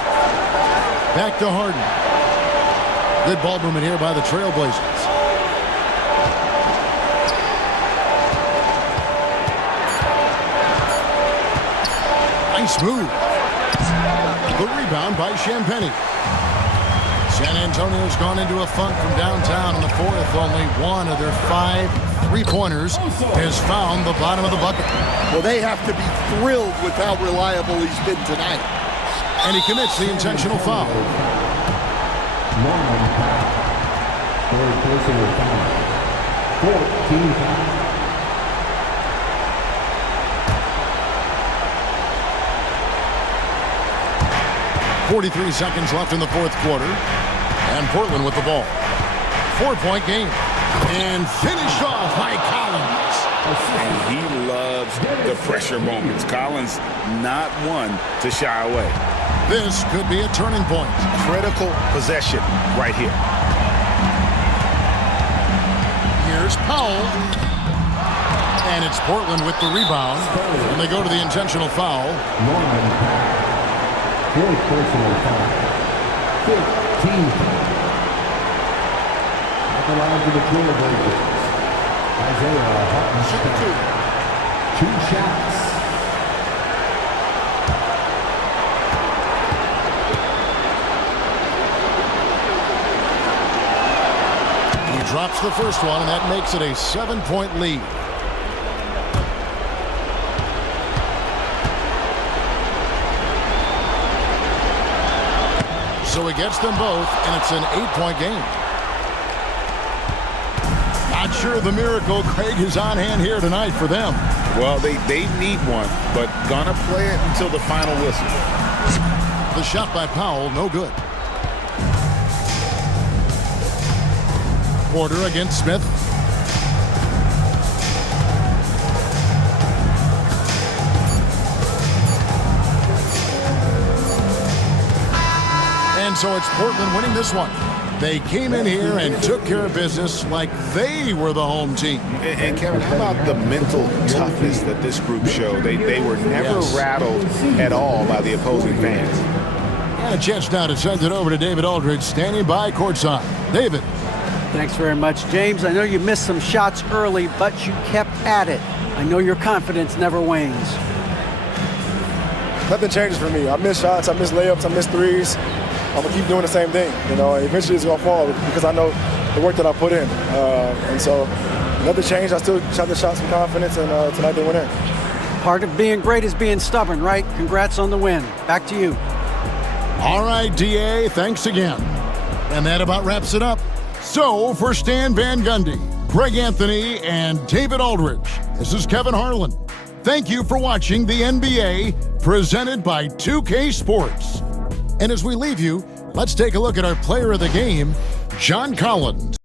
Back to Harden. Good ball movement here by the Trailblazers. Nice move. The rebound by Champagnie. San Antonio's gone into a funk from downtown in the 4th. Only one of their 5 3-pointers has found the bottom of the bucket. Well, they have to be thrilled with how reliable he's been tonight. And he commits the intentional foul. .43 seconds left in the 4th quarter. And Portland with the ball. 4-point game. And finished off by Collins. And he loves the pressure moments. Collins not one to shy away. This could be a turning point. Critical possession right here. Here's Powell. And it's Portland with the rebound. And they go to the intentional foul. Fourth personal foul. 15. At the line for the Trailblazers, Isaiah Hartenstein. 2 shots. He drops the first one, and that makes it a 7-point lead. So he gets them both, and it's an 8-point game. Not sure the miracle Craig is on hand here tonight for them. Well, they need one, but gonna play it until the final whistle. The shot by Powell, no good. Porter against Smith. And so it's Portland winning this one. They came in here and took care of business like they were the home team. And Kevin, how about the mental toughness that this group showed? They were never rattled at all by the opposing fans. And a chance now to send it over to David Aldridge, standing by courtside. David. Thanks very much, James. I know you missed some shots early, but you kept at it. I know your confidence never wanes. Nothing changes for me. I miss shots, I miss layups, I miss threes. I'm going to keep doing the same thing. You know, eventually it's going to fall because I know the work that I put in. And so nothing changed. I still shot the shots with confidence, and tonight they went in. Part of being great is being stubborn, right? Congrats on the win. Back to you. All right, DA, thanks again. And that about wraps it up. So, for Stan Van Gundy, Greg Anthony, and David Aldridge, this is Kevin Harlan. Thank you for watching the NBA, presented by 2K Sports. And as we leave you, let's take a look at our player of the game, John Collins.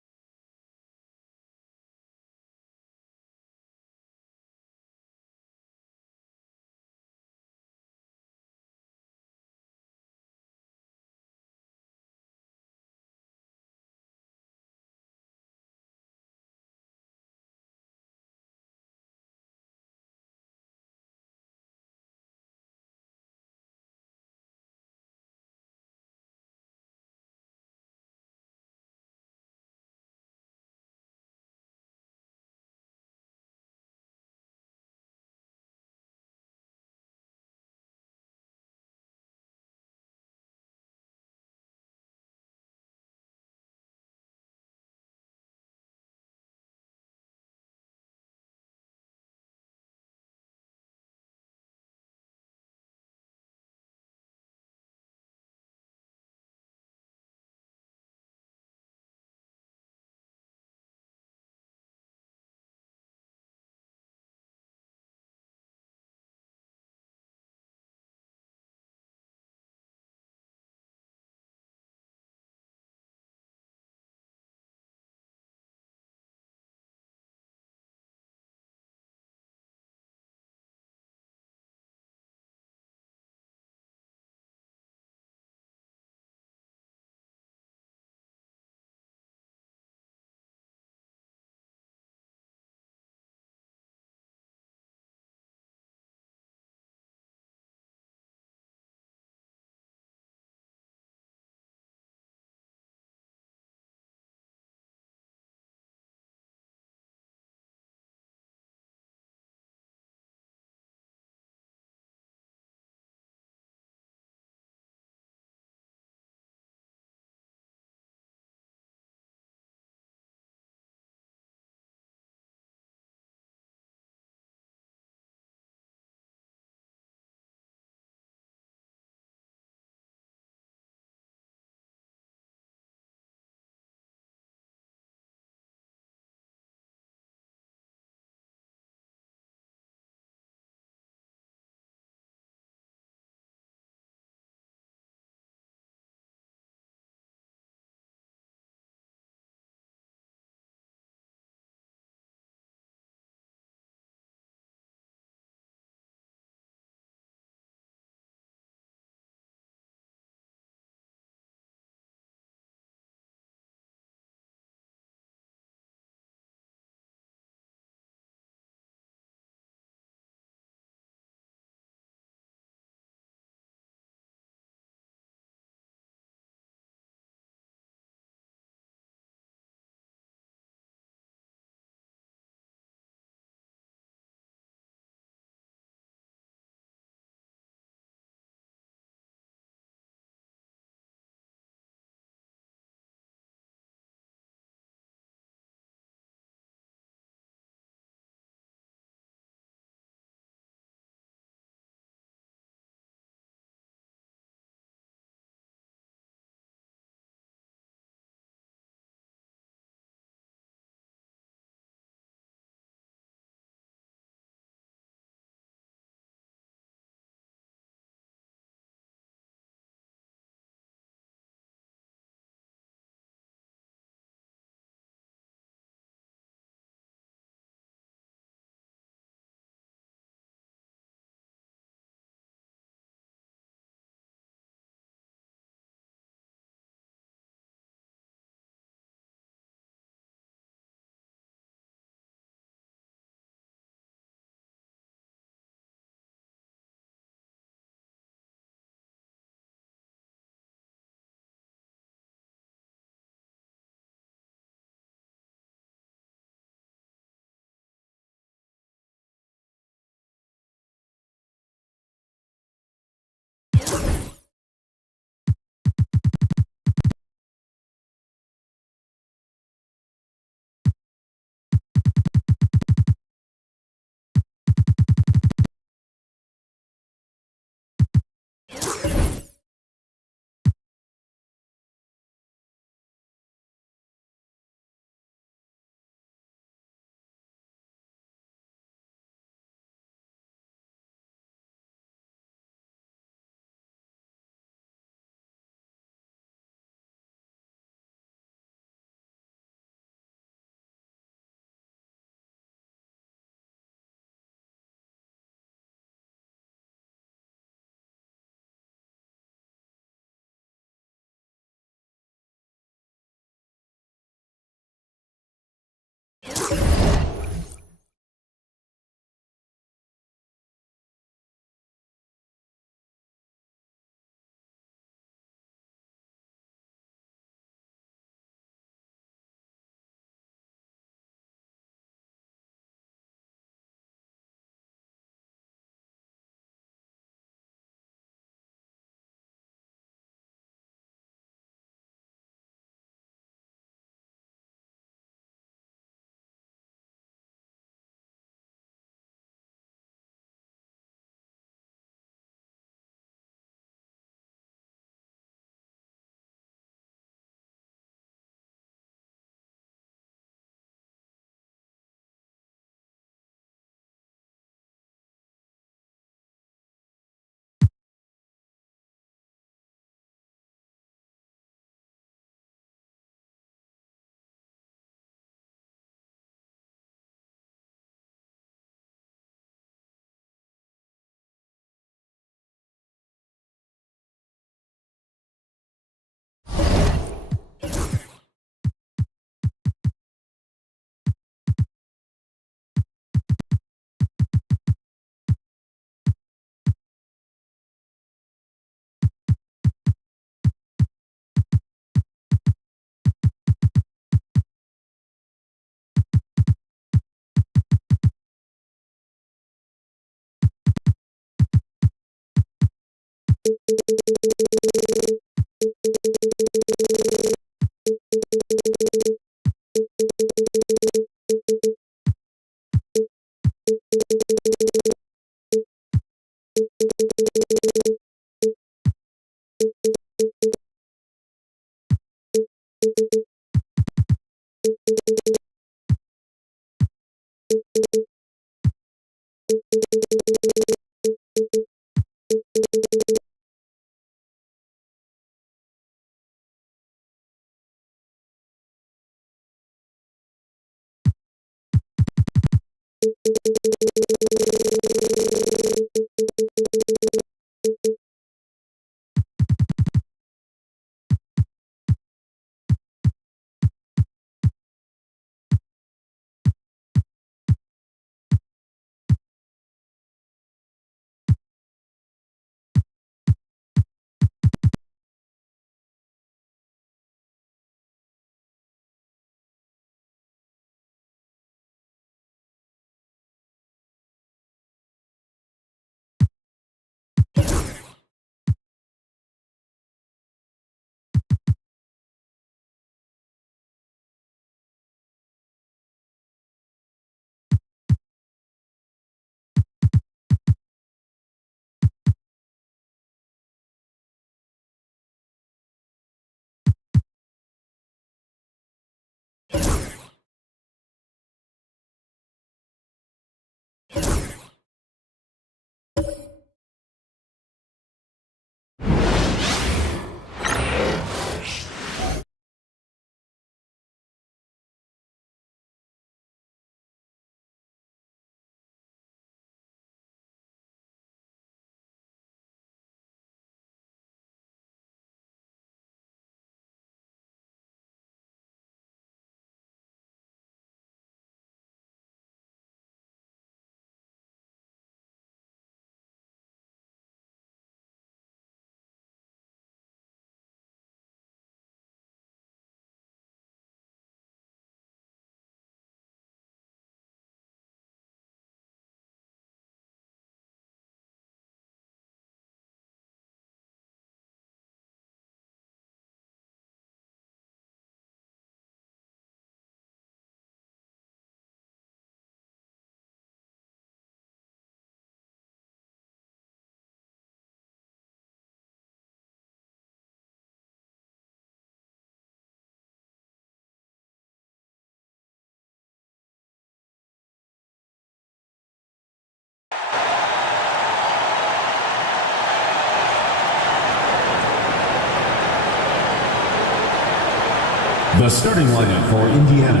The starting lineup for Indiana.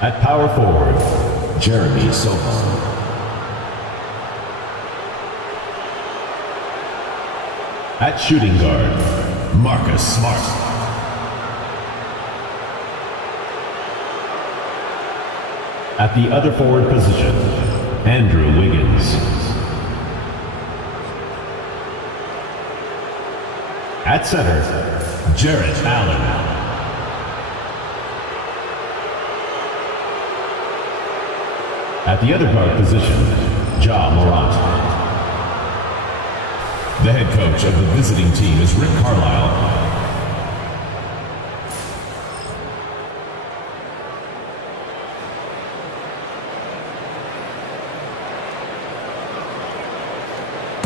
At power forward, Jeremy Sohan. At shooting guard, Marcus Smart. At the other forward position, Andrew Wiggins. At center, Jarrett Allen. At the other guard position, Ja Morant. The head coach of the visiting team is Rick Carlisle.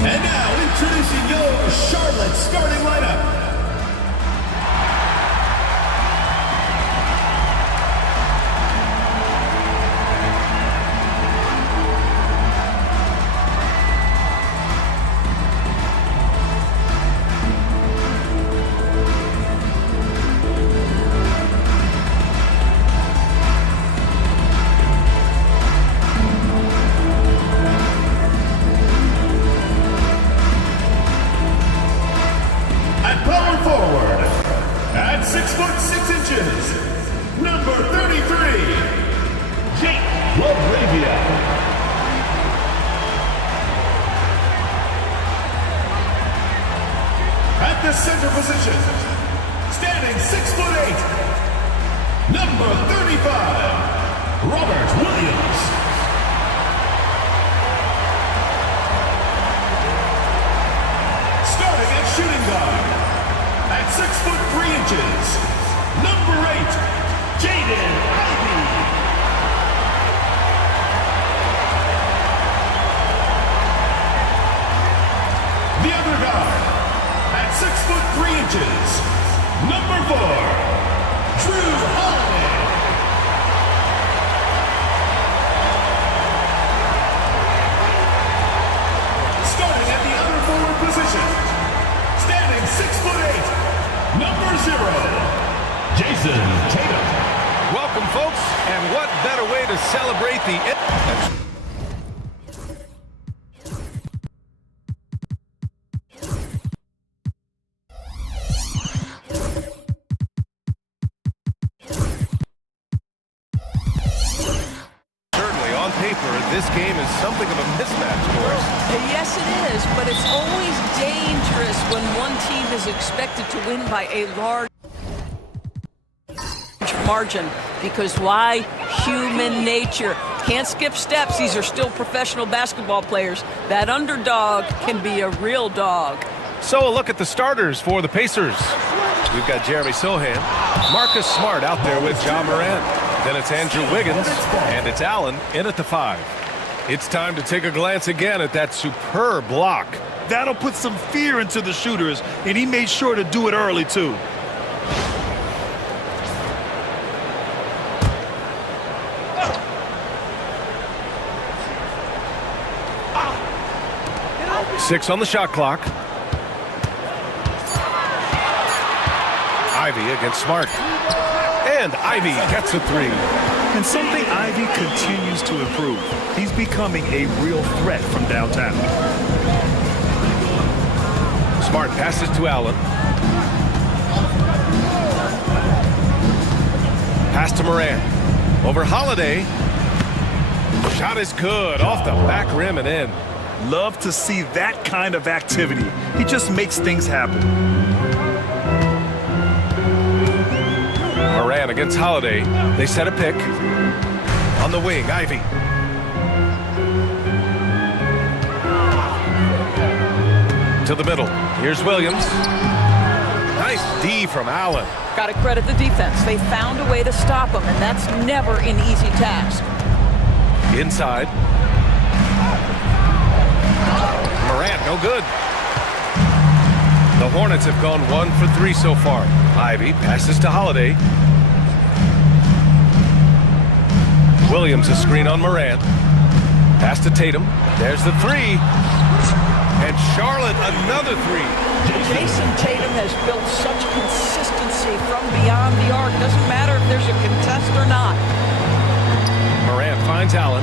And now, introducing your Charlotte starting lineup. Center position, standing 6'8", number 35, Robert Williams. Starting at shooting guard, at 6'3", number 8, Jaden Ivey. The other guard, at 6'3", number 4, Drew Holiday. Starting at the other forward position, standing 6'8", number 0, Jason Tatum. Welcome, folks, and what better way to celebrate the... Certainly, on paper, this game is something of a mismatch for us. Yes, it is, but it's always dangerous when one team is expected to win by a large margin. Because why? Human nature. Can't skip steps. These are still professional basketball players. That underdog can be a real dog. So a look at the starters for the Pacers. We've got Jeremy Sohan, Marcus Smart out there with John Moran. Then it's Andrew Wiggins, and it's Allen in at the 5. It's time to take a glance again at that superb block. That'll put some fear into the shooters, and he made sure to do it early, too. Six on the shot clock. Ivy against Smart. And Ivy gets a 3. And something Ivy continues to improve. He's becoming a real threat from downtown. Smart passes to Allen. Pass to Moran. Over Holiday. Shot is good. Off the back rim and in. Love to see that kind of activity. He just makes things happen. Moran against Holiday. They set a pick. On the wing, Ivy. To the middle. Here's Williams. Nice D from Allen. Got to credit the defense. They found a way to stop him, and that's never an easy task. Inside. Moran, no good. The Hornets have gone 1 for 3 so far. Ivy passes to Holiday. Williams a screen on Moran. Pass to Tatum. There's the 3. And Charlotte another 3. Jason Tatum has built such consistency from beyond the arc. Doesn't matter if there's a contest or not. Moran finds Allen.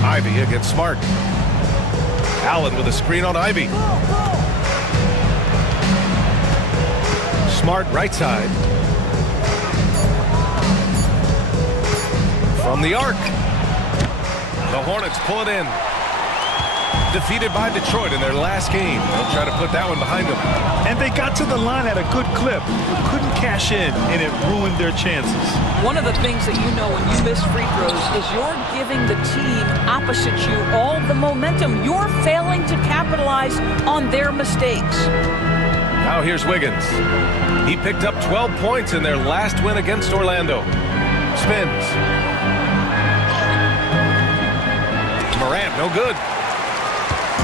Ivy against Smart. Allen with a screen on Ivy. Smart right side. From the arc. The Hornets pull it in. Defeated by Detroit in their last game. They'll try to put that one behind them. And they got to the line at a good clip. Couldn't cash in, and it ruined their chances. One of the things that you know when you miss free throws is you're giving the team opposite you all the momentum. You're failing to capitalize on their mistakes. Now here's Wiggins. He picked up 12 points in their last win against Orlando. Spins. Morant, no good.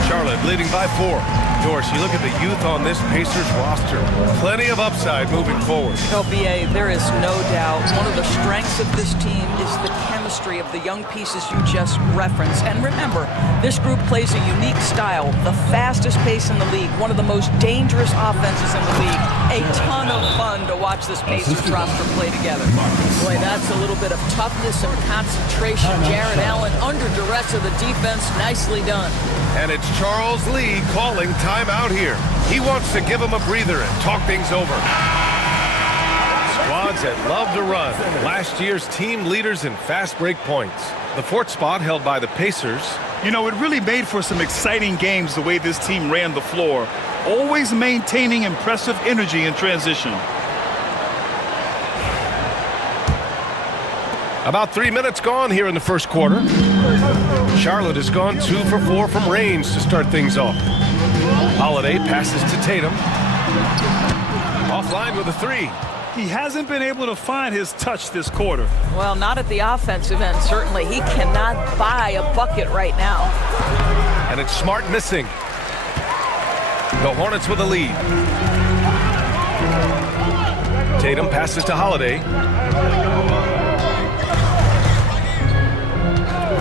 Charlotte leading by 4. Doris, you look at the youth on this Pacers roster. Plenty of upside moving forward. LBA, there is no doubt one of the strengths of this team is the chemistry of the young pieces you just referenced. And remember, this group plays a unique style, the fastest pace in the league, one of the most dangerous offenses in the league. A ton of fun to watch this Pacers roster play together. Boy, that's a little bit of toughness and concentration. Jared Allen under duress of the defense. Nicely done. And it's Charles Lee calling timeout here. He wants to give him a breather and talk things over. Squads that love to run. Last year's team leaders in fast break points. The 4th spot held by the Pacers. You know, it really made for some exciting games the way this team ran the floor. Always maintaining impressive energy in transition. About 3 minutes gone here in the first quarter. Charlotte has gone 2 for 4 from range to start things off. Holiday passes to Tatum. Offline with a 3. He hasn't been able to find his touch this quarter. Well, not at the offensive end, certainly. He cannot buy a bucket right now. And it's Smart missing. The Hornets with a lead. Tatum passes to Holiday.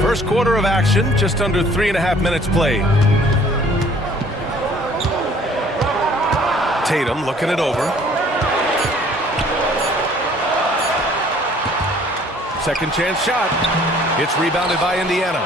First quarter of action, just under 3.5 minutes played. Tatum looking it over. Second chance shot. It's rebounded by Indiana.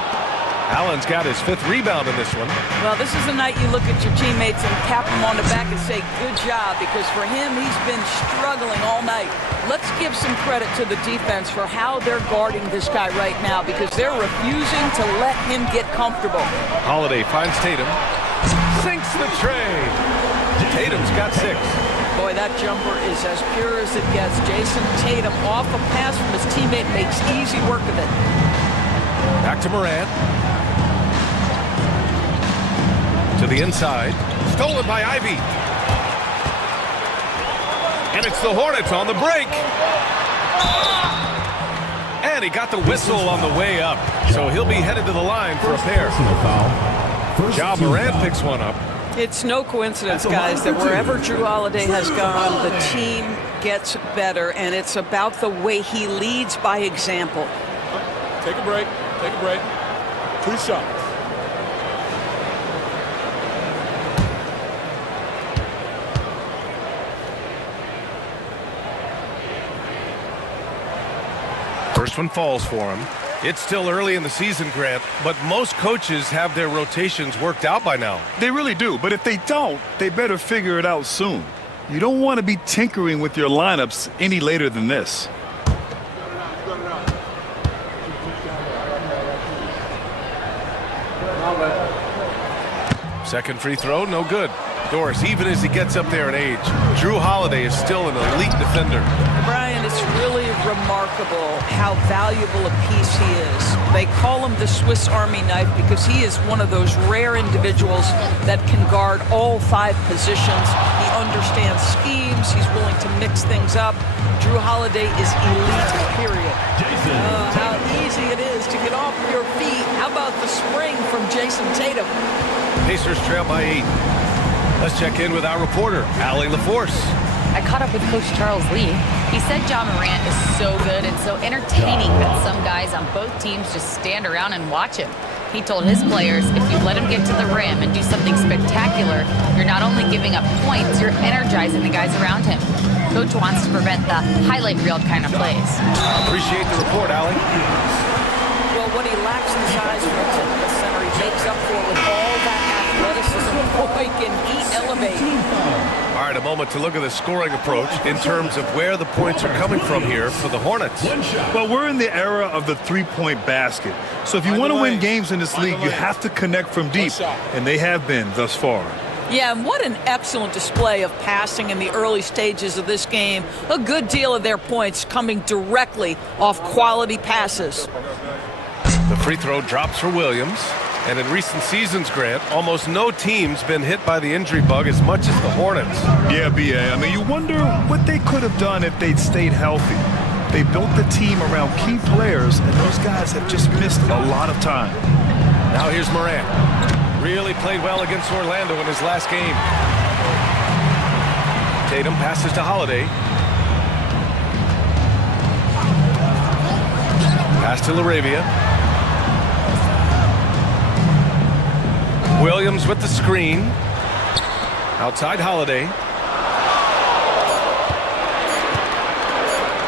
Allen's got his 5th rebound in this one. Well, this is the night you look at your teammates and tap them on the back and say, good job, because for him, he's been struggling all night. Let's give some credit to the defense for how they're guarding this guy right now, because they're refusing to let him get comfortable. Holiday finds Tatum. Sinks the tray. Tatum's got 6. Boy, that jumper is as pure as it gets. Jason Tatum off a pass from his teammate makes easy work of it. Back to Morant. To the inside. Stolen by Ivy. And it's the Hornets on the break. And he got the whistle on the way up. So he'll be headed to the line for a pair. Ja Morant picks one up. It's no coincidence, guys, that wherever Drew Holiday has gone, the team gets better, and it's about the way he leads by example. Take a break. Take a break. 2 shots. First one falls for him. It's still early in the season, Grant, but most coaches have their rotations worked out by now. They really do, but if they don't, they better figure it out soon. You don't want to be tinkering with your lineups any later than this. Second free throw, no good. Doris, even as he gets up there in age, Drew Holiday is still an elite defender. Brian, it's really remarkable how valuable a piece he is. They call him the Swiss Army knife because he is one of those rare individuals that can guard all 5 positions. He understands schemes. He's willing to mix things up. Drew Holiday is elite, period. How easy it is to get off your feet. How about the spring from Jason Tatum? Pacers trail by 8. Let's check in with our reporter, Allie LaForce. I caught up with Coach Charles Lee. He said Ja Morant is so good and so entertaining that some guys on both teams just stand around and watch him. He told his players, if you let him get to the rim and do something spectacular, you're not only giving up points, you're energizing the guys around him. Coach wants to prevent the highlight reel kind of plays. Appreciate the report, Allie. Well, what he lacks in size for a typical center, he makes up for with all that athleticism. Boy, can he elevate. All right, a moment to look at the scoring approach in terms of where the points are coming from here for the Hornets. Well, we're in the era of the three-point basket. So if you want to win games in this league, you have to connect from deep, and they have been thus far. Yeah, and what an excellent display of passing in the early stages of this game. A good deal of their points coming directly off quality passes. The free throw drops for Williams. And in recent seasons, Grant, almost no team's been hit by the injury bug as much as the Hornets. Yeah, B.A. I mean, you wonder what they could have done if they'd stayed healthy. They built the team around key players, and those guys have just missed a lot of time. Now here's Morant. Really played well against Orlando in his last game. Tatum passes to Holiday. Pass to LaRavia. Williams with the screen. Outside Holiday.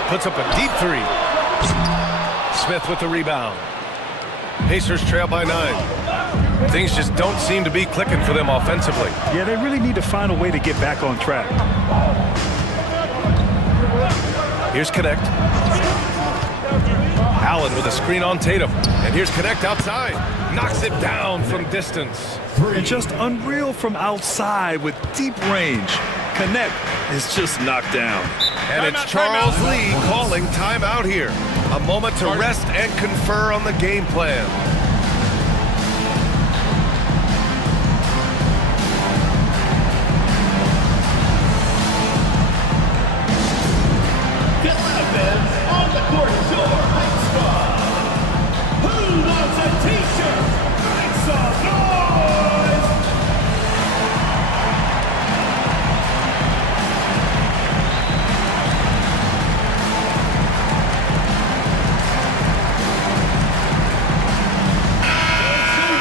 Puts up a deep 3. Smith with the rebound. Pacers trail by 9. Things just don't seem to be clicking for them offensively. Yeah, they really need to find a way to get back on track. Here's Connect. Allen with a screen on Tatum. And here's Connect outside. Knocks it down from distance. And just unreal from outside with deep range. Connect is just knocked down. And it's Charles Lee calling timeout here. A moment to rest and confer on the game plan. On the court, who wants a t-shirt? Make some noise!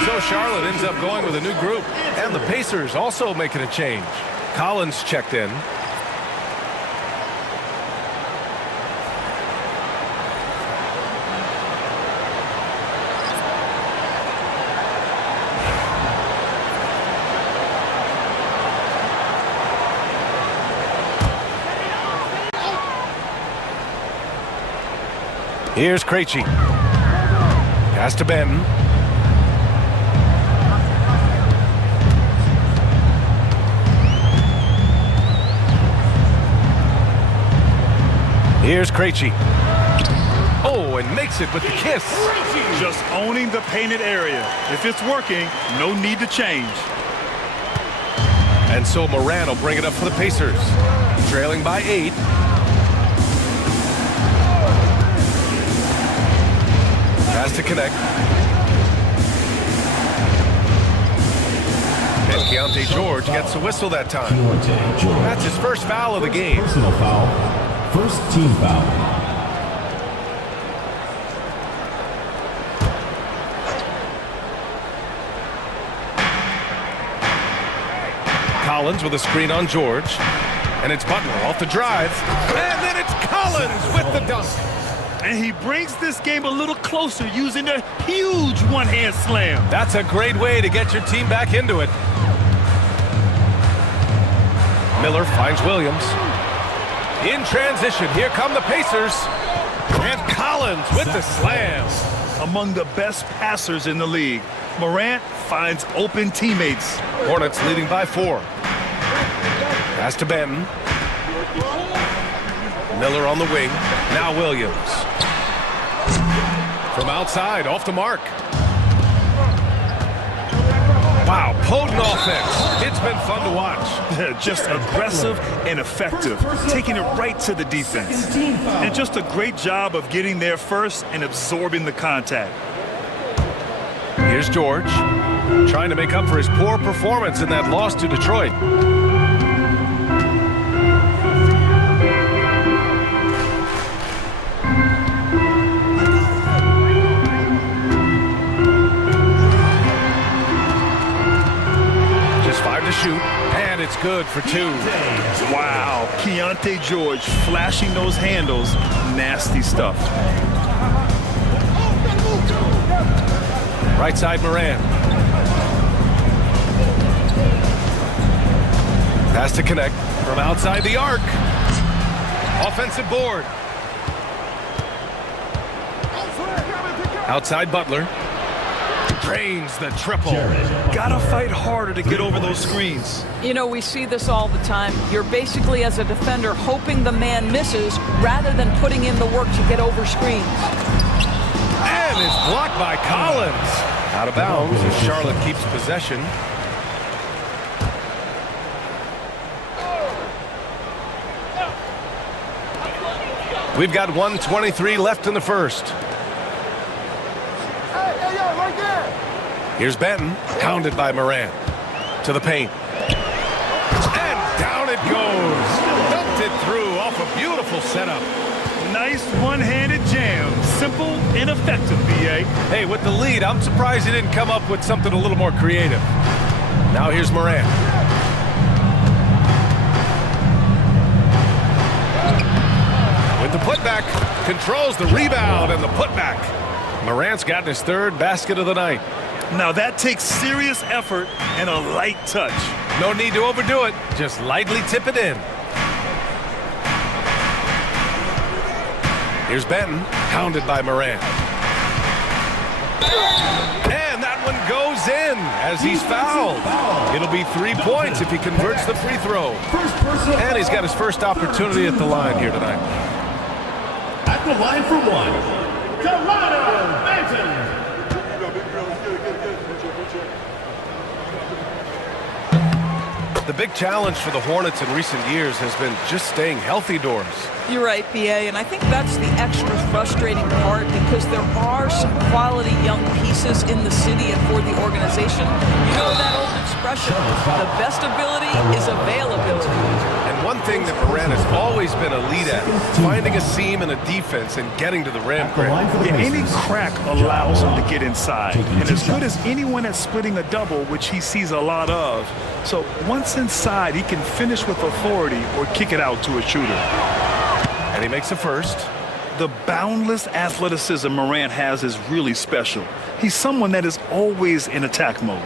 So Charlotte ends up going with a new group. And the Pacers also making a change. Collins checked in. Here's Krejci. Pass to Benton. Here's Krejci. Oh, and makes it with the kiss. Just owning the painted area. If it's working, no need to change. And so Moran will bring it up for the Pacers. Trailing by 8. Pass to connect. And Keontae George gets a whistle that time. That's his first foul of the game. Personal foul. First team foul. Collins with a screen on George. And it's Butler off the drive. And then it's Collins with the dunk. And he brings this game a little closer using a huge one-hand slam. That's a great way to get your team back into it. Miller finds Williams. In transition, here come the Pacers. And Collins with the slam. Among the best passers in the league, Morant finds open teammates. Hornets leading by 4. Pass to Benton. Miller on the wing. Now Williams. From outside, off the mark. Wow, potent offense. It's been fun to watch. Just aggressive and effective, taking it right to the defense. And just a great job of getting there first and absorbing the contact. Here's George, trying to make up for his poor performance in that loss to Detroit. Just 5 to shoot, and it's good for 2. Wow, Keontae George flashing those handles, nasty stuff. Right side, Moran. Pass to connect from outside the arc. Offensive board. Outside Butler. Drains the triple. Gotta fight harder to get over those screens. You know, we see this all the time. You're basically, as a defender, hoping the man misses rather than putting in the work to get over screens. And it's blocked by Collins. Out of bounds as Charlotte keeps possession. We've got 1:23 left in the first. Here's Benton, hounded by Moran. To the paint. And down it goes. Dumped it through off a beautiful setup. Nice one-handed jam. Simple and effective, B.A. Hey, with the lead, I'm surprised he didn't come up with something a little more creative. Now here's Moran. With the putback, controls the rebound and the putback. Morant's gotten his 3rd basket of the night. Now that takes serious effort and a light touch. No need to overdo it. Just lightly tip it in. Here's Benton, hounded by Moran. And that one goes in as he's fouled. It'll be 3 points if he converts the free throw. And he's got his first opportunity at the line here tonight. At the line for 1, Toronto Phantom. The big challenge for the Hornets in recent years has been just staying healthy, Doris. You're right, B.A., and I think that's the extra frustrating part because there are some quality young pieces in the city and for the organization. You know that old expression, the best ability is availability. And one thing that Moran has always been elite at, finding a seam in a defense and getting to the rim. Yeah, any crack allows him to get inside. And as good as anyone at splitting a double, which he sees a lot of. So once inside, he can finish with authority or kick it out to a shooter. And he makes a first. The boundless athleticism Morant has is really special. He's someone that is always in attack mode.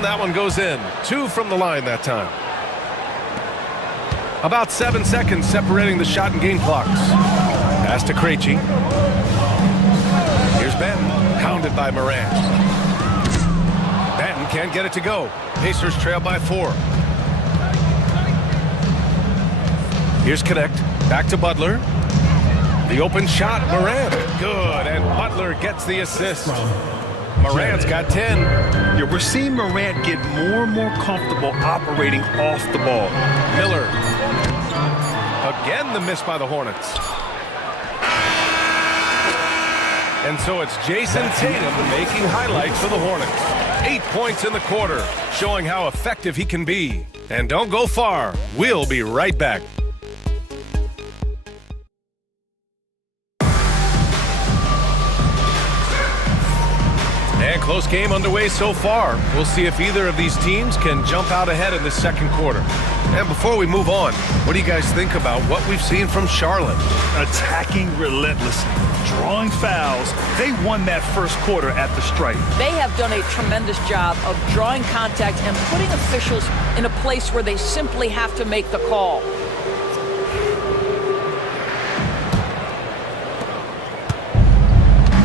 And that one goes in. 2 from the line that time. About 7 seconds separating the shot and game clocks. Pass to Krejci. Here's Benton, hounded by Morant. Benton can't get it to go. Pacers trail by 4. Here's Connect. Back to Butler. The open shot, Morant. Good, and Butler gets the assist. Morant's got 10. Yeah, we're seeing Morant get more and more comfortable operating off the ball. Miller. Again, the miss by the Hornets. And so it's Jason Tatum making highlights for the Hornets. 8 points in the quarter, showing how effective he can be. And don't go far. We'll be right back. And close game underway so far. We'll see if either of these teams can jump out ahead in the second quarter. And before we move on, what do you guys think about what we've seen from Charlotte? Attacking relentlessly, drawing fouls. They won that first quarter at the stripe. They have done a tremendous job of drawing contact and putting officials in a place where they simply have to make the call.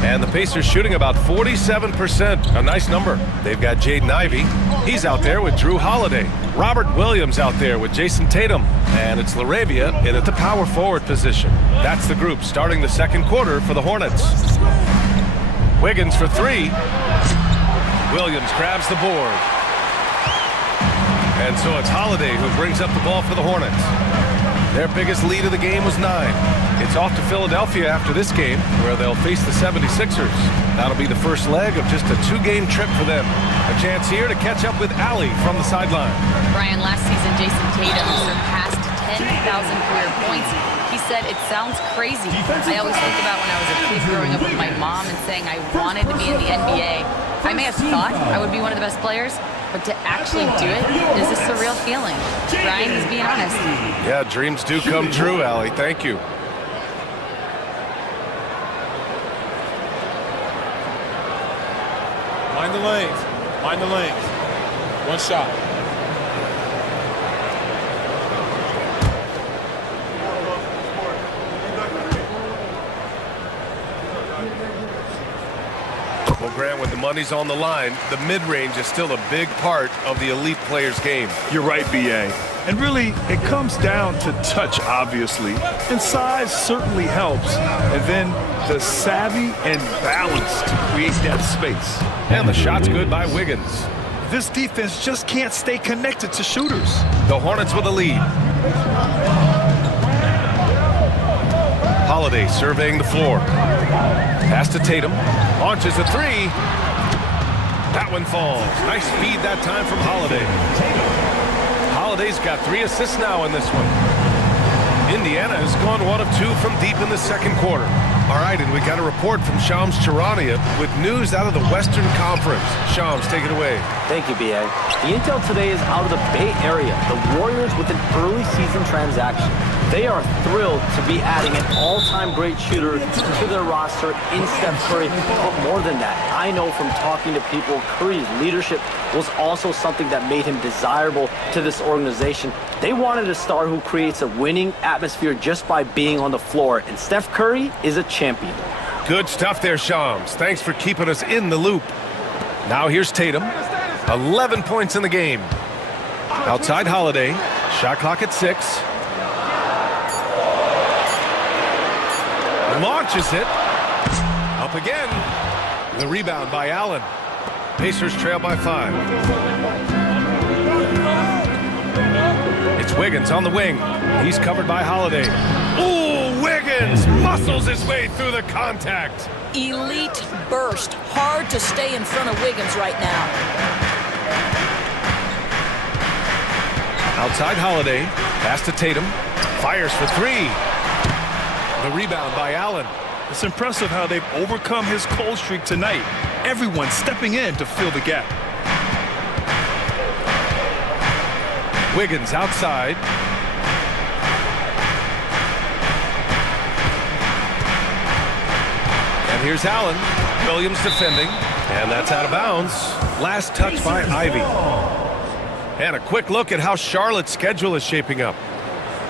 And the Pacers shooting about 47%. A nice number. They've got Jaden Ivey. He's out there with Drew Holiday. Robert Williams out there with Jason Tatum. And it's LaRavia in at the power forward position. That's the group starting the second quarter for the Hornets. Wiggins for 3. Williams grabs the board. And so it's Holiday who brings up the ball for the Hornets. Their biggest lead of the game was 9. It's off to Philadelphia after this game, where they'll face the 76ers. That'll be the first leg of just a 2-game trip for them. A chance here to catch up with Allie from the sideline. Brian, last season, Jason Tatum surpassed 10,000 career points. He said, "It sounds crazy. I always think about when I was a kid growing up with my mom and saying I wanted to be in the NBA. I may have thought I would be one of the best players, but to actually do it is a surreal feeling." Brian, he's being honest. Yeah, dreams do come true, Allie. Thank you. Mind the lanes. Mind the lanes. One shot. Well, Grant, when the money's on the line, the mid-range is still a big part of the elite player's game. You're right, B.A. And really, it comes down to touch, obviously. And size certainly helps. And then the savvy and balance to create that space. And the shot's good by Wiggins. This defense just can't stay connected to shooters. The Hornets with a lead. Holiday surveying the floor. Pass to Tatum. Launches a 3. That one falls. Nice feed that time from Holiday. Holiday's got 3 assists now in this one. Indiana has gone 1 of 2 from deep in the second quarter. All right, and we got a report from Shams Charania with news out of the Western Conference. Shams, take it away. Thank you, B.A. The intel today is out of the Bay Area. The Warriors with an early season transaction. They are thrilled to be adding an all-time great shooter to their roster in Steph Curry. But more than that, I know from talking to people, Curry's leadership was also something that made him desirable to this organization. They wanted a star who creates a winning atmosphere just by being on the floor, and Steph Curry is a champion. Good stuff there, Shams. Thanks for keeping us in the loop. Now here's Tatum. 11 points in the game. Outside Holiday. Shot clock at 6. Launches it. Up again. The rebound by Allen. Pacers trail by 5. It's Wiggins on the wing. He's covered by Holiday. Ooh, Wiggins muscles his way through the contact. Elite burst. Hard to stay in front of Wiggins right now. Outside Holiday. Pass to Tatum. Fires for 3. The rebound by Allen. It's impressive how they've overcome his cold streak tonight. Everyone stepping in to fill the gap. Wiggins outside. And here's Allen. Williams defending. And that's out of bounds. Last touch by Ivy. And a quick look at how Charlotte's schedule is shaping up.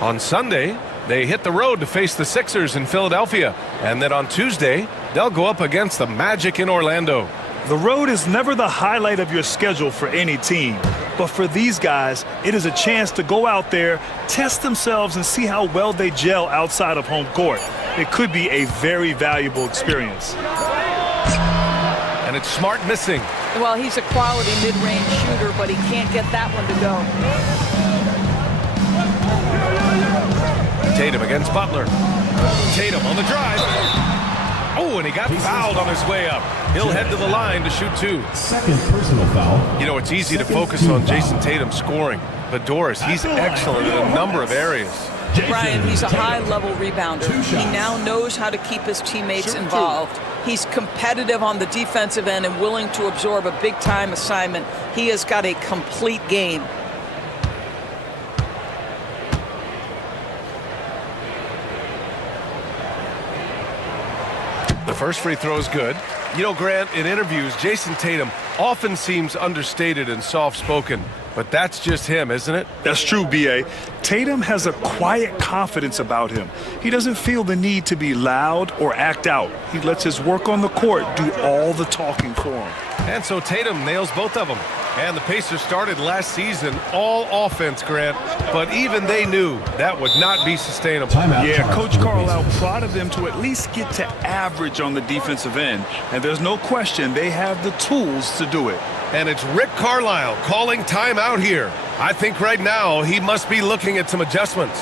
On Sunday, they hit the road to face the Sixers in Philadelphia. And then on Tuesday, they'll go up against the Magic in Orlando. The road is never the highlight of your schedule for any team. But for these guys, it is a chance to go out there, test themselves, and see how well they gel outside of home court. It could be a very valuable experience. And it's Smart missing. Well, he's a quality mid-range shooter, but he can't get that one to go. Tatum against Butler. Tatum on the drive. Oh, and he got fouled on his way up. He'll head to the line to shoot 2. Second personal foul. You know, it's easy to focus on Jason Tatum scoring, but Doris, he's excellent in a number of areas. Brian, he's a high-level rebounder. He now knows how to keep his teammates involved. He's competitive on the defensive end and willing to absorb a big-time assignment. He has got a complete game. The first free throw is good. You know, Grant, in interviews, Jason Tatum often seems understated and soft-spoken, but that's just him, isn't it? That's true, B.A. Tatum has a quiet confidence about him. He doesn't feel the need to be loud or act out. He lets his work on the court do all the talking for him. And so Tatum nails both of them. And the Pacers started last season all offense, Grant, but even they knew that would not be sustainable. Yeah, Coach Carlisle prodded them to at least get to average on the defensive end, and there's no question they have the tools to do it. And it's Rick Carlisle calling timeout here. I think right now he must be looking at some adjustments.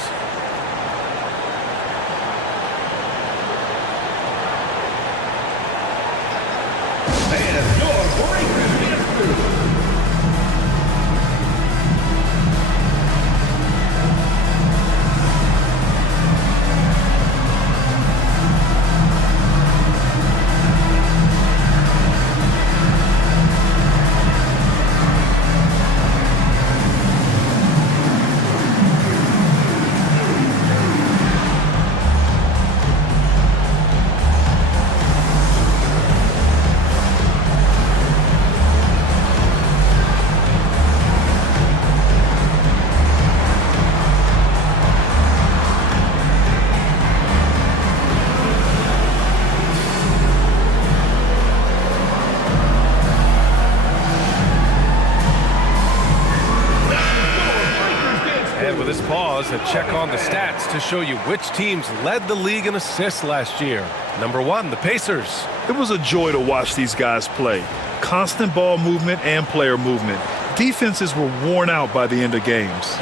A check on the stats to show you which teams led the league in assists last year. Number 1, the Pacers. It was a joy to watch these guys play. Constant ball movement and player movement. Defenses were worn out by the end of games.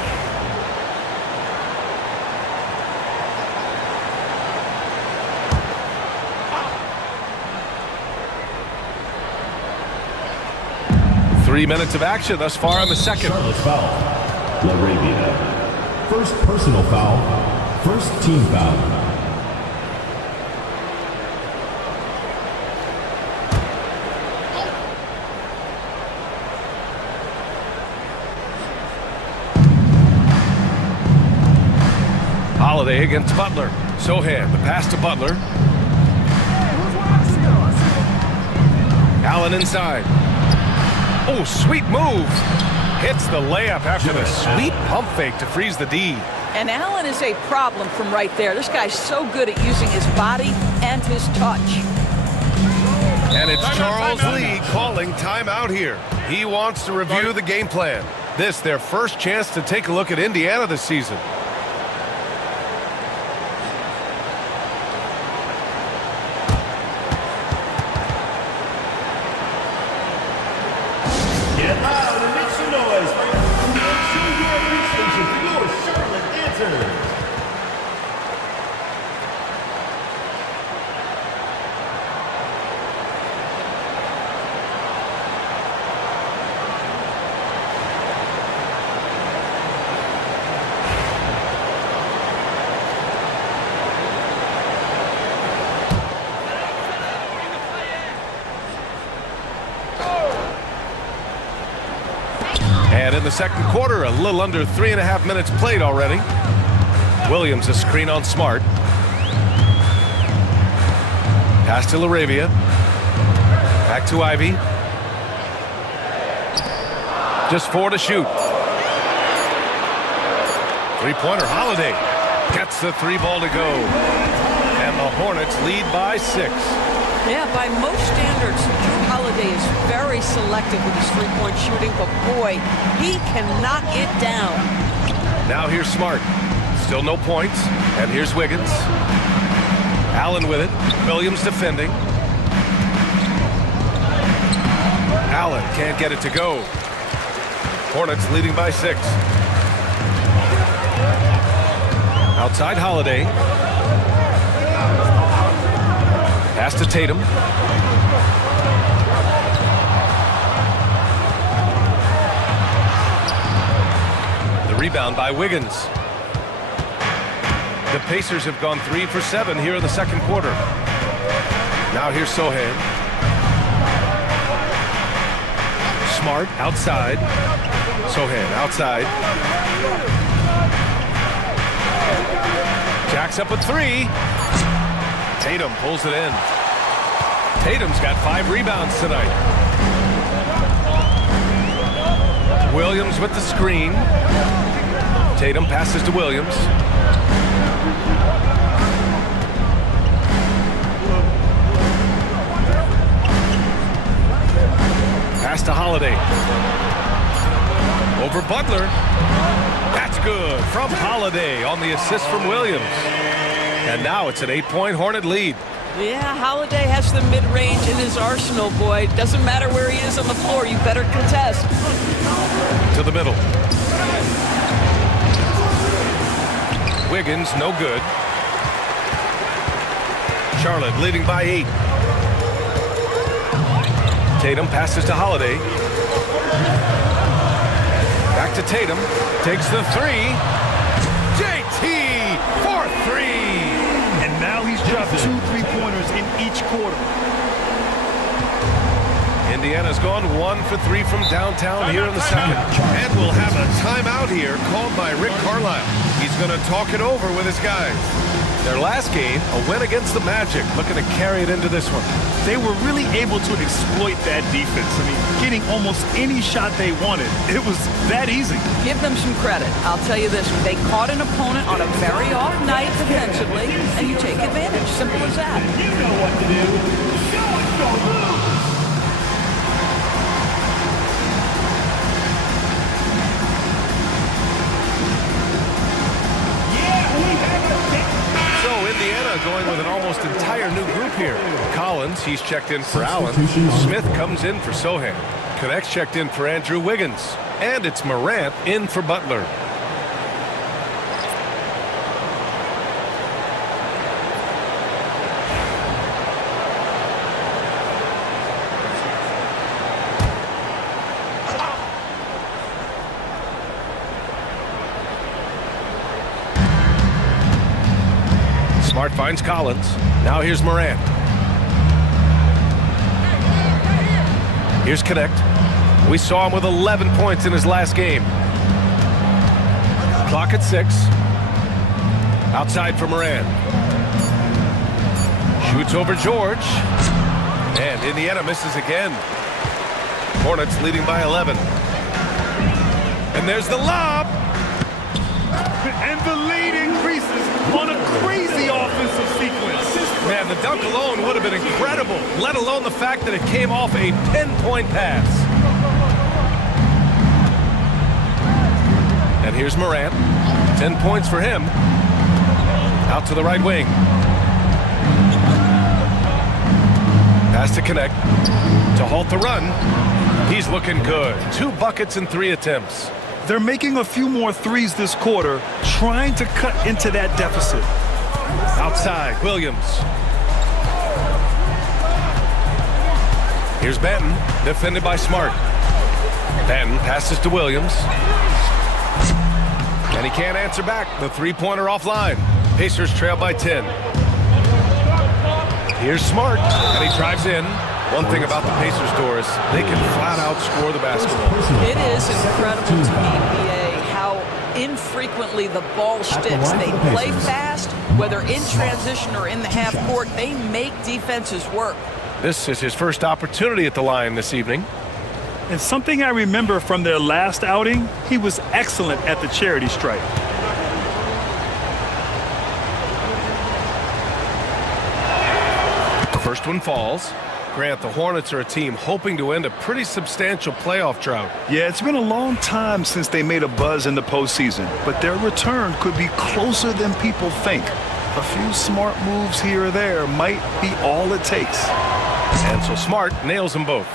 Three minutes of action thus far in the second. Charlotte's foul. Laravia. First personal foul. First team foul. Holiday against Butler. Sohan, the pass to Butler. Allen inside. Oh, sweet move. Hits the layup after the sweet pump fake to freeze the D. And Allen is a problem from right there. This guy's so good at using his body and his touch. And it's Charles Lee calling timeout here. He wants to review the game plan. This, their first chance to take a look at Indiana this season. And in the second quarter, a little under 3.5 minutes played already. Williams a screen on Smart. Pass to Laravia. Back to Ivy. Just 4 to shoot. Three-pointer, Holiday. Gets the 3 ball to go. And the Hornets lead by 6. Yeah, by most standards, Drew Holiday is very selective with his three-point shooting, but boy, he can knock it down. Now here's Smart. Still no points. And here's Wiggins. Allen with it. Williams defending. Allen can't get it to go. Hornets leading by 6. Outside Holiday. Pass to Tatum. The rebound by Wiggins. The Pacers have gone 3 for 7 here in the second quarter. Now here's Sohan. Smart outside. Sohan outside. Jacks up a 3. Tatum pulls it in. Tatum's got 5 rebounds tonight. Williams with the screen. Tatum passes to Williams. Pass to Holiday. Over Butler. That's good from Holiday on the assist from Williams. And now it's an 8-point Hornet lead. Yeah, Holiday has the mid-range in his arsenal, boy. Doesn't matter where he is on the floor, you better contest. To the middle. Wiggins, no good. Charlotte leading by 8. Tatum passes to Holiday. Back to Tatum. Takes the 3. JT for 3. And now he's dropped 2 3-pointers in each quarter. Indiana's gone 1 for 3 from downtown here in the second. And we'll have a timeout here called by Rick Carlisle. He's going to talk it over with his guys. Their last game, a win against the Magic, looking to carry it into this one. They were really able to exploit that defense. I mean, getting almost any shot they wanted. It was that easy. Give them some credit. I'll tell you this, they caught an opponent on a very off night defensively, and you take advantage. Simple as that. You know what to do. Show us your moves. Indiana going with an almost entire new group here. Collins, he's checked in for Allen. Smith comes in for Sohan. Connects checked in for Andrew Wiggins. And it's Morant in for Butler. Smart finds Collins. Now here's Morant. Here's Connect. We saw him with 11 points in his last game. Clock at 6. Outside for Morant. Shoots over George. And Indiana misses again. Hornets leading by 11. And there's the lob. And the lead increases on a crazy offensive sequence. Man, the dunk alone would have been incredible, let alone the fact that it came off a pinpoint pass. And here's Morant. 10 points for him. Out to the right wing. Pass to Connect. To halt the run. He's looking good. 2 buckets and 3 attempts. They're making a few more threes this quarter, trying to cut into that deficit. Outside, Williams. Here's Benton, defended by Smart. Benton passes to Williams. And he can't answer back. The 3-pointer offline. Pacers trail by 10. Here's Smart, and he drives in. One thing about the Pacers, Doris, they can flat out score the basketball. It is incredible to the NBA how infrequently the ball sticks. They play fast, whether in transition or in the half court. They make defenses work. This is his first opportunity at the line this evening. And something I remember from their last outing, he was excellent at the charity stripe. The first one falls. Grant, the Hornets are a team hoping to end a pretty substantial playoff drought. Yeah, it's been a long time since they made a buzz in the postseason, but their return could be closer than people think. A few smart moves here or there might be all it takes. And so Smart nails them both.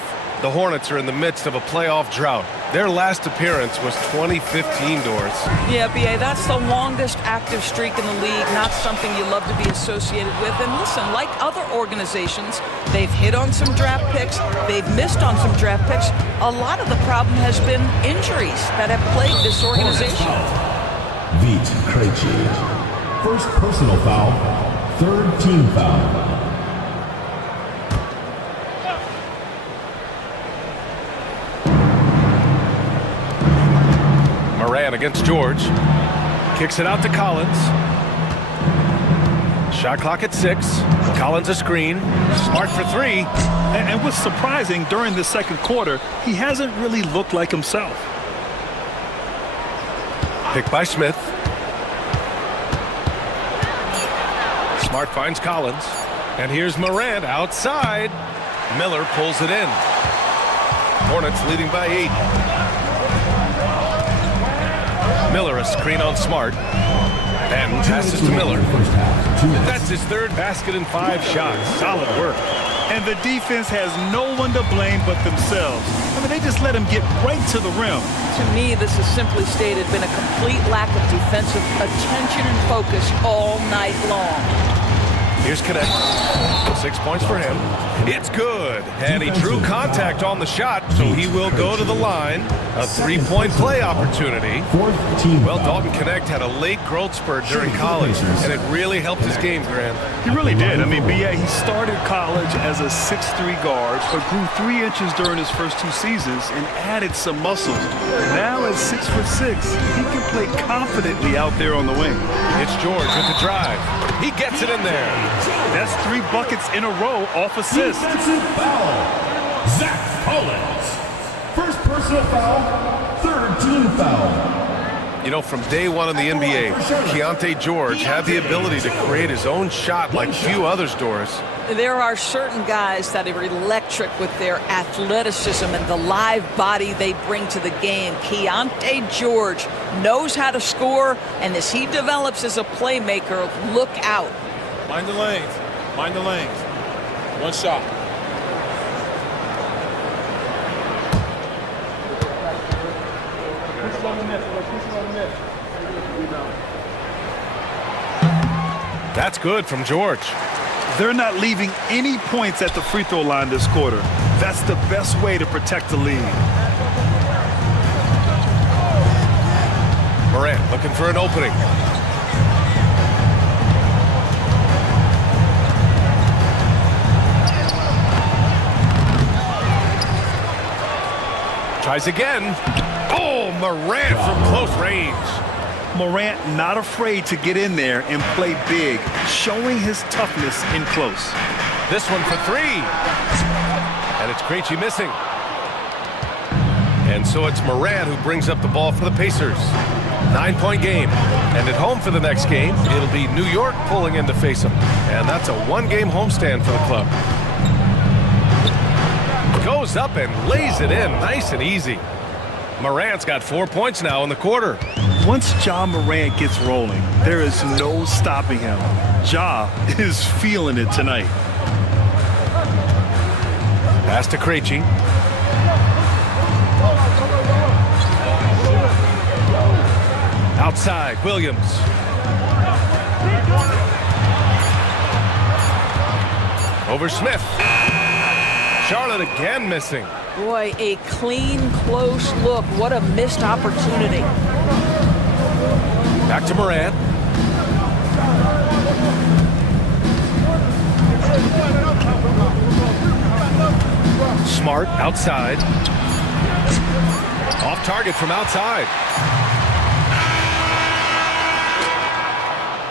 The Hornets are in the midst of a playoff drought. Their last appearance was 2015, Doris. Yeah, B.A., that's the longest active streak in the league, not something you love to be associated with. And listen, like other organizations, they've hit on some draft picks, they've missed on some draft picks. A lot of the problem has been injuries that have plagued this organization. Vit Krejci. First personal foul, third team foul. Moran against George. Kicks it out to Collins. Shot clock at 6. Collins a screen. Smart for 3. And what's surprising, during the second quarter, he hasn't really looked like himself. Picked by Smith. Smart finds Collins. And here's Moran outside. Miller pulls it in. Hornets leading by 8. Miller a screen on Smart. And passes to Miller. That's his third basket in 5 shots. Solid work. And the defense has no one to blame but themselves. I mean, they just let him get right to the rim. To me, this has simply stated been a complete lack of defensive attention and focus all night long. Here's Connect. 6 points for him. It's good. And he drew contact on the shot, so he will go to the line. A 3-point play opportunity. Well, Dalton Connect had a late growth spurt during college, and it really helped his game, Grant. He really did. I mean, B.A., he started college as a 6'3" guard, but grew 3 inches during his first 2 seasons and added some muscle. Now at 6'6", he can play confidently out there on the wing. It's George with the drive. He gets it in there. That's 3 buckets in a row off assist. Defensive foul. Zach Collins. First personal foul, third team foul. You know, from day one in the NBA, Keontae George had the ability to create his own shot like few others, Doris. There are certain guys that are electric with their athleticism and the live body they bring to the game. Keontae George knows how to score, and as he develops as a playmaker, look out. Mind the lanes. Mind the lanes. One shot. That's good from George. They're not leaving any points at the free throw line this quarter. That's the best way to protect the lead. Morant looking for an opening. Tries again. Oh, Morant from close range. Morant not afraid to get in there and play big, showing his toughness in close. This one for 3. And it's Krejci missing. And so it's Morant who brings up the ball for the Pacers. 9-point game. And at home for the next game, it'll be New York pulling in to face them. And that's a 1-game homestand for the club. Goes up and lays it in nice and easy. Morant's got 4 points now in the quarter. Once Ja Morant gets rolling, there is no stopping him. Ja is feeling it tonight. Pass to Krejci. Outside, Williams. Over Smith. Charlotte again missing. Boy, a clean, close look. What a missed opportunity. Back to Morant. Smart outside. Off target from outside.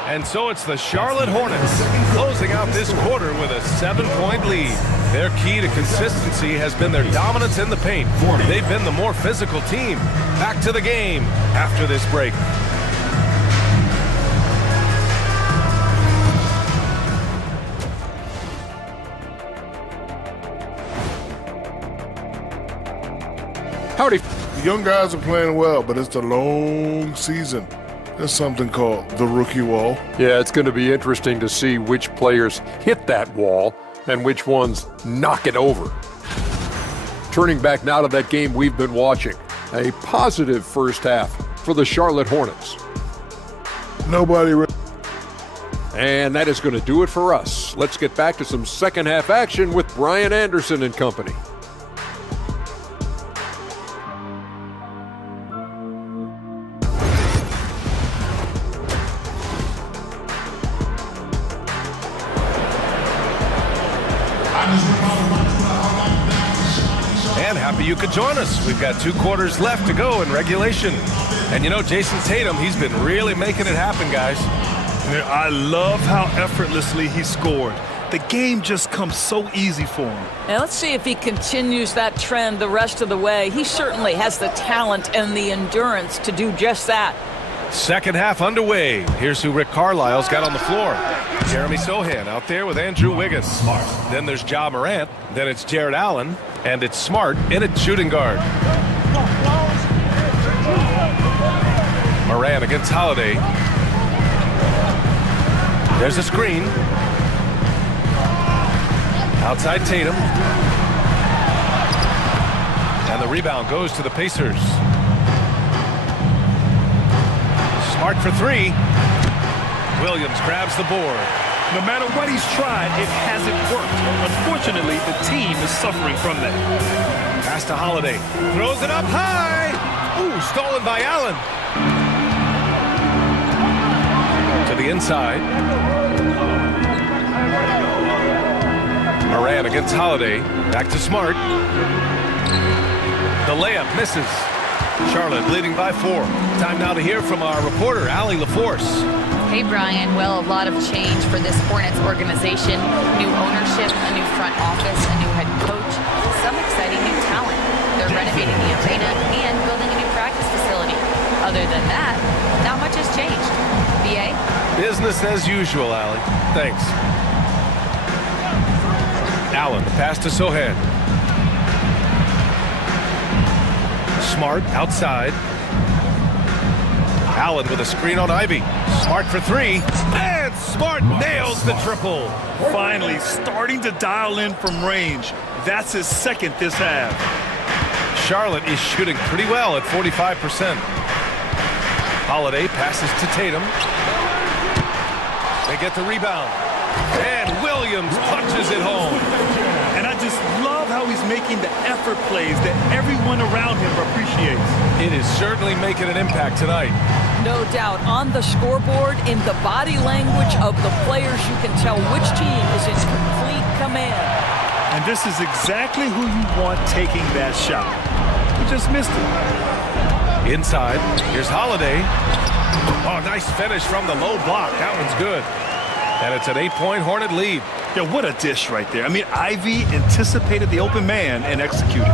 And so it's the Charlotte Hornets closing out this quarter with a 7-point lead. Their key to consistency has been their dominance in the paint. They've been the more physical team. Back to the game after this break. Howdy. The young guys are playing well, but it's a long season. There's something called the rookie wall. Yeah, it's going to be interesting to see which players hit that wall and which ones knock it over. Turning back now to that game we've been watching. A positive first half for the Charlotte Hornets. And that is going to do it for us. Let's get back to some second half action with Brian Anderson and company. And happy you could join us. We've got 2 quarters left to go in regulation. And you know, Jason Tatum, he's been really making it happen, guys. I love how effortlessly he scored. The game just comes so easy for him. Now let's see if he continues that trend the rest of the way. He certainly has the talent and the endurance to do just that. Second half underway. Here's who Rick Carlisle's got on the floor. Jeremy Sohan out there with Andrew Wiggins. Then there's Ja Morant. Then it's Jared Allen. And it's Smart in at shooting guard. Morant against Holiday. There's a screen. Outside Tatum. And the rebound goes to the Pacers. Smart for 3. Williams grabs the board. No matter what he's tried, it hasn't worked. Unfortunately, the team is suffering from that. Pass to Holiday. Throws it up high. Ooh, stolen by Allen. To the inside. Morant against Holiday. Back to Smart. The layup misses. Charlotte leading by 4. Time now to hear from our reporter, Allie LaForce. Hey, Brian. Well, a lot of change for this Hornets organization. New ownership, a new front office, a new head coach, some exciting new talent. They're renovating the arena and building a new practice facility. Other than that, not much has changed. BA? Business as usual, Allie. Thanks. Allen, the pass to Sohan. Smart outside. Allen with a screen on Ivy. Smart for 3. And Smart nails the triple. Finally starting to dial in from range. That's his second this half. Charlotte is shooting pretty well at 45%. Holiday passes to Tatum. They get the rebound. And Williams punches it home. And I just love how he's making the effort plays that everyone around him appreciates. It is certainly making an impact tonight. No doubt. On the scoreboard, in the body language of the players, you can tell which team is in complete command. And this is exactly who you want taking that shot. He just missed it. Inside, here's Holiday. Oh, nice finish from the low block. That one's good. And it's an 8-point Hornet lead. Yeah, what a dish right there. I mean, Ivy anticipated the open man and executed.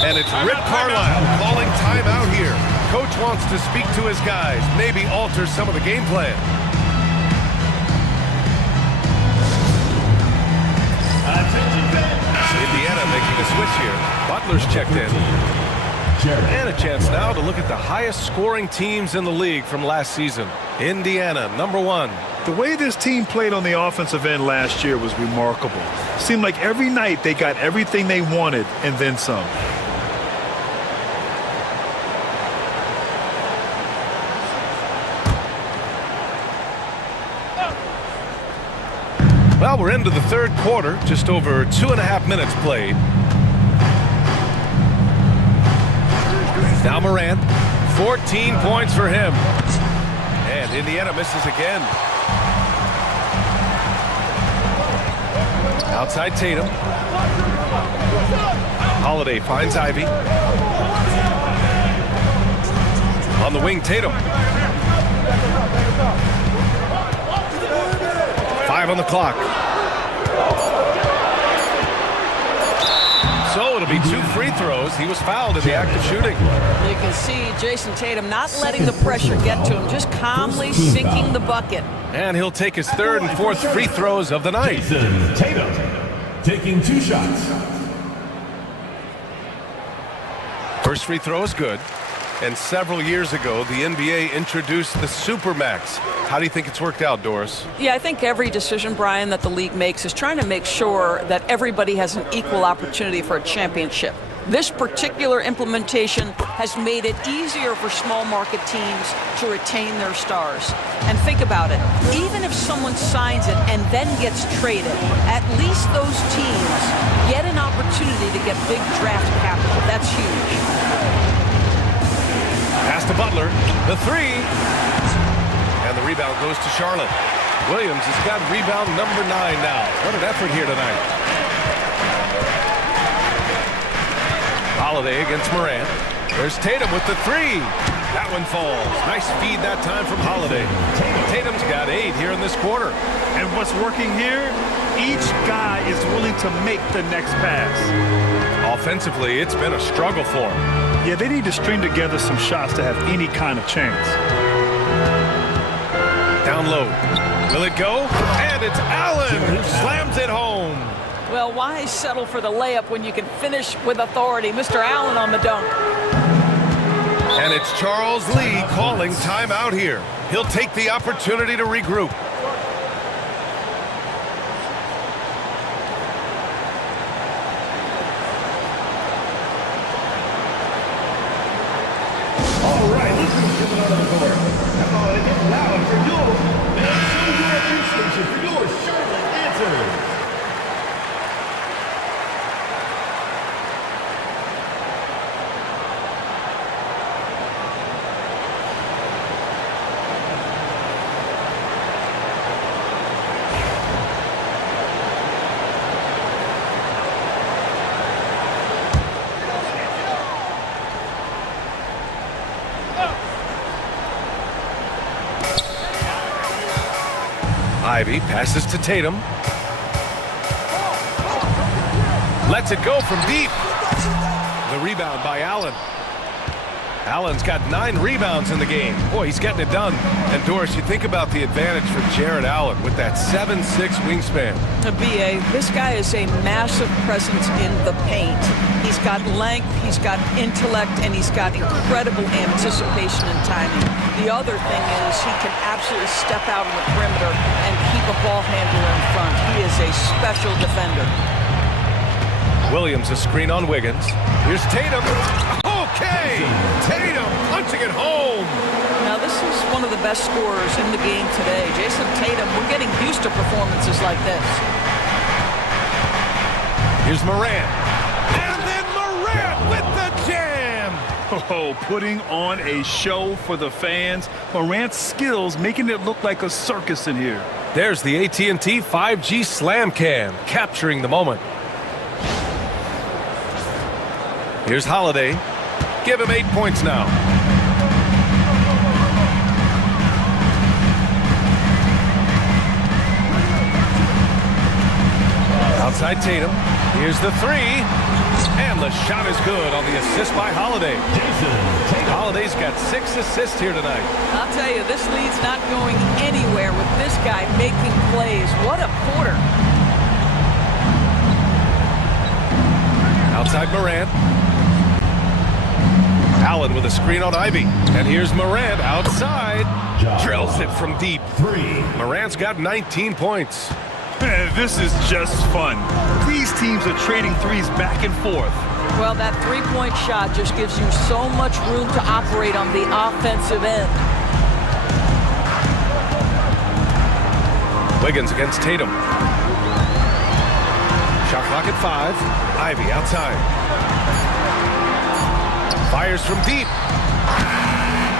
And it's Rick Carlisle calling timeout here. Coach wants to speak to his guys, maybe alter some of the game plan. Indiana making a switch here. Butler's checked in. And a chance now to look at the highest scoring teams in the league from last season. Indiana, number 1. The way this team played on the offensive end last year was remarkable. Seemed like every night they got everything they wanted and then some. Well, we're into the third quarter, just over 2.5 minutes played. Now Morant, 14 points for him. And Indiana misses again. Outside Tatum. Holiday finds Ivy. On the wing, Tatum. 5 on the clock. So it'll be 2 free throws. He was fouled in the act of shooting. You can see Jason Tatum not letting the pressure get to him, just calmly sinking the bucket. And he'll take his 3rd and 4th free throws of the night. Jason Tatum taking 2 shots. First free throw is good. And several years ago, the NBA introduced the Supermax. How do you think it's worked out, Doris? Yeah, I think every decision, Brian, that the league makes is trying to make sure that everybody has an equal opportunity for a championship. This particular implementation has made it easier for small market teams to retain their stars. And think about it, even if someone signs it and then gets traded, at least those teams get an opportunity to get big draft capital. That's huge. Pass to Butler, the 3. And the rebound goes to Charlotte. Williams has got rebound number 9 now. What an effort here tonight. Holiday against Morant. There's Tatum with the 3. That one falls. Nice feed that time from Holiday. Tatum's got 8 here in this quarter. And what's working here? Each guy is willing to make the next pass. Offensively, it's been a struggle for him. Yeah, they need to string together some shots to have any kind of chance. Down low. Will it go? And it's Allen who slams it home. Well, why settle for the layup when you can finish with authority? Mr. Allen on the dunk. And it's Charles Lee calling timeout here. He'll take the opportunity to regroup. All right, let's go to the court. Come on, get loud for your Minnesota appreciation for your Charlotte answers. Ivy passes to Tatum. Lets it go from deep. The rebound by Allen. Allen's got 9 rebounds in the game. Boy, he's getting it done. And Doris, you think about the advantage for Jared Allen with that 7'6" wingspan. B.A., this guy is a massive presence in the paint. He's got length, he's got intellect, and he's got incredible anticipation and timing. The other thing is he can absolutely step out on the perimeter and keep a ball handler in front. He is a special defender. Williams, a screen on Wiggins. Here's Tatum. Okay! Tatum punching it home. Now, this is one of the best scorers in the game today. Jason Tatum, we're getting used to performances like this. Here's Morant. And then Morant with the jam. Oh, putting on a show for the fans. Morant's skills making it look like a circus in here. There's the AT&T 5G Slam Cam, capturing the moment. Here's Holiday. Give him 8 points now. Outside Tatum. Here's the 3. And the shot is good on the assist by Holiday. Holiday's got 6 assists here tonight. I'll tell you, this lead's not going anywhere with this guy making plays. What a quarter. Outside Morant. Allen with a screen on Ivy. And here's Morant outside. Drills it from deep. Morant's got 19 points. This is just fun. These teams are trading threes back and forth. Well, that three-point shot just gives you so much room to operate on the offensive end. Wiggins against Tatum. Shot clock at 5. Ivy outside. Fires from deep.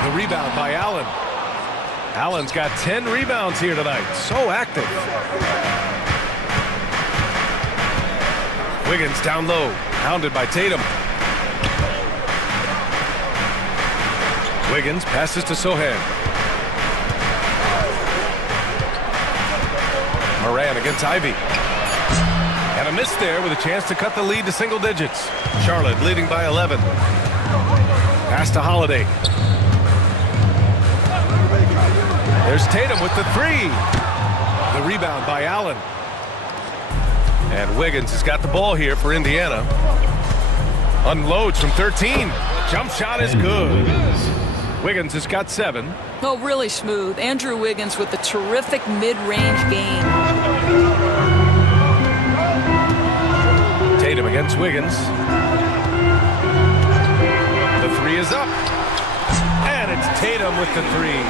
The rebound by Allen. Allen's got 10 rebounds here tonight. So active. Wiggins down low. Pounded by Tatum. Wiggins passes to Sohan. Moran against Ivy. And a miss there with a chance to cut the lead to single digits. Charlotte leading by 11. Pass to Holiday. There's Tatum with the three. The rebound by Allen. And Wiggins has got the ball here for Indiana. Unloads from 13. Jump shot is good. Wiggins has got 7. Oh, really smooth. Andrew Wiggins with a terrific mid-range game. Tatum against Wiggins. The three is up. And it's Tatum with the three.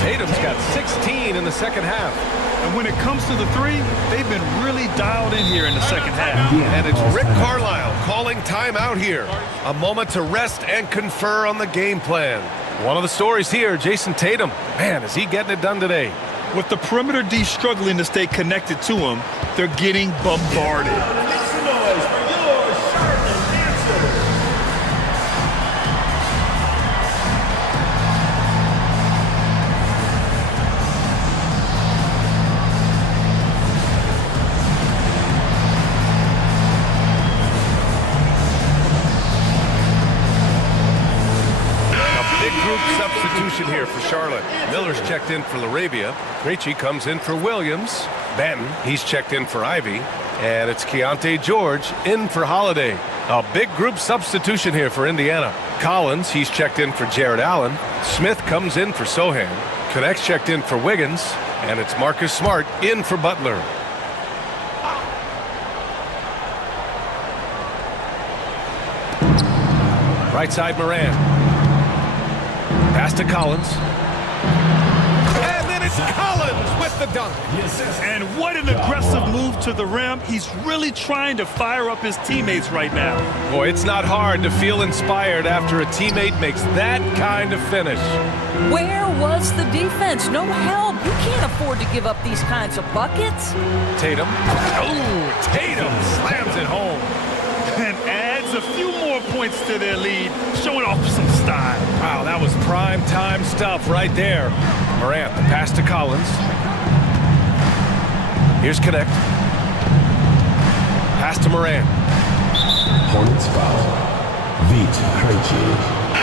Tatum's got 16 in the second half. And when it comes to the three, they've been really dialed in here in the second half. And it's Rick Carlisle calling timeout here. A moment to rest and confer on the game plan. One of the stories here, Jason Tatum. Man, is he getting it done today? With the perimeter D struggling to stay connected to him, they're getting bombarded. Substitution here for Charlotte. Miller's checked in for Laravia. Krejci comes in for Williams. Benton, he's checked in for Ivy. And it's Keontae George in for Holiday. A big group substitution here for Indiana. Collins, he's checked in for Jared Allen. Smith comes in for Sohan. Connect's checked in for Wiggins. And it's Marcus Smart in for Butler. Right side Moran. Pass to Collins. And then it's Collins with the dunk. And what an aggressive move to the rim. He's really trying to fire up his teammates right now. Boy, it's not hard to feel inspired after a teammate makes that kind of finish. Where was the defense? No help. You can't afford to give up these kinds of buckets. Tatum. Oh, Tatum slams it home. And adds a few more points to their lead, showing off some style. Wow, that was prime time stuff right there. Morant, the pass to Collins. Here's Connect. Pass to Moran. Hornets foul. Beat Krejci.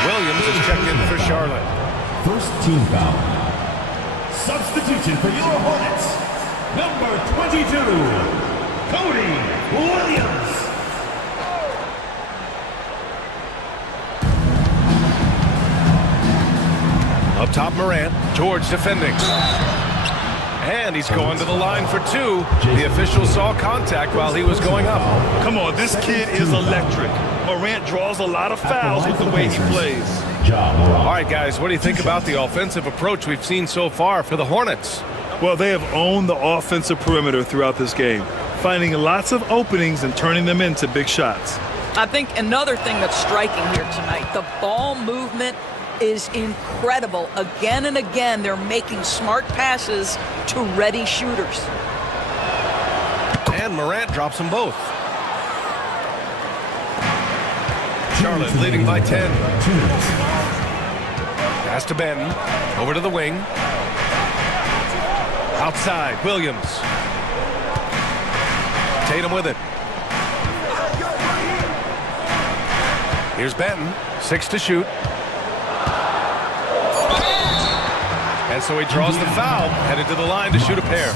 Williams is checked in for Charlotte. First team foul. Substitution for your Hornets. Number 22, Cody Williams. Up top, Morant. George defending. And he's going to the line for 2. The official saw contact while he was going up. Come on, this kid is electric. Morant draws a lot of fouls with the way he plays. All right, guys, what do you think about the offensive approach we've seen so far for the Hornets? Well, they have owned the offensive perimeter throughout this game, finding lots of openings and turning them into big shots. I think another thing that's striking here tonight, the ball movement is incredible. Again and again, they're making smart passes to ready shooters. And Morant drops them both. Charlotte leading by 10. Pass to Benton. Over to the wing. Outside, Williams. Tatum with it. Here's Benton. 6 to shoot. And so he draws the foul, headed to the line to shoot a pair.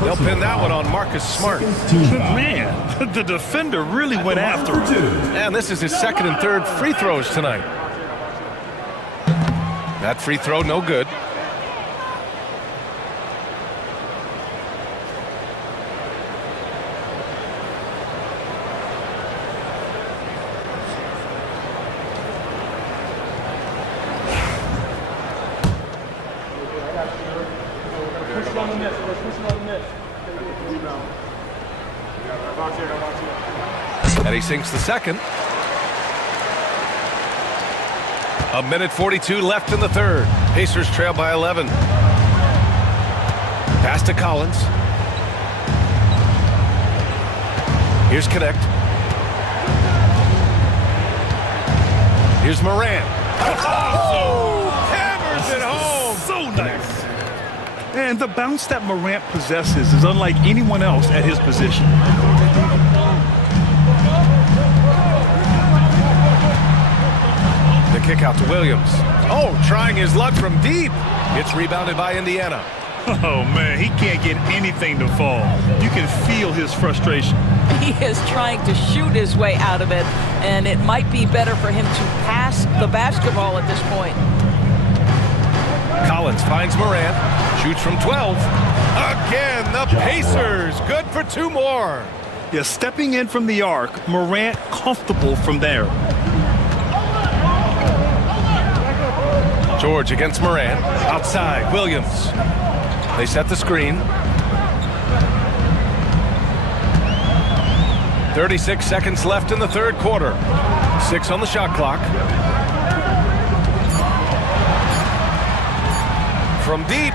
They'll pin that one on Marcus Smart. Man, the defender really went after him. And this is his second and third free throws tonight. That free throw, no good. And he sinks the second. A minute 42 left in the third. Pacers trail by 11. Pass to Collins. Here's Connect. Here's Moran. Oh! Hammers it home. So nice. And the bounce that Morant possesses is unlike anyone else at his position. The kick out to Williams. Oh, trying his luck from deep. It's rebounded by Indiana. Oh, man, he can't get anything to fall. You can feel his frustration. He is trying to shoot his way out of it, and it might be better for him to pass the basketball at this point. Collins finds Morant. Shoots from 12. Again, the Pacers. Good for 2 more. Yeah, stepping in from the arc, Morant comfortable from there. George against Morant. Outside, Williams. They set the screen. 36 seconds left in the third quarter. 6 on the shot clock. From deep.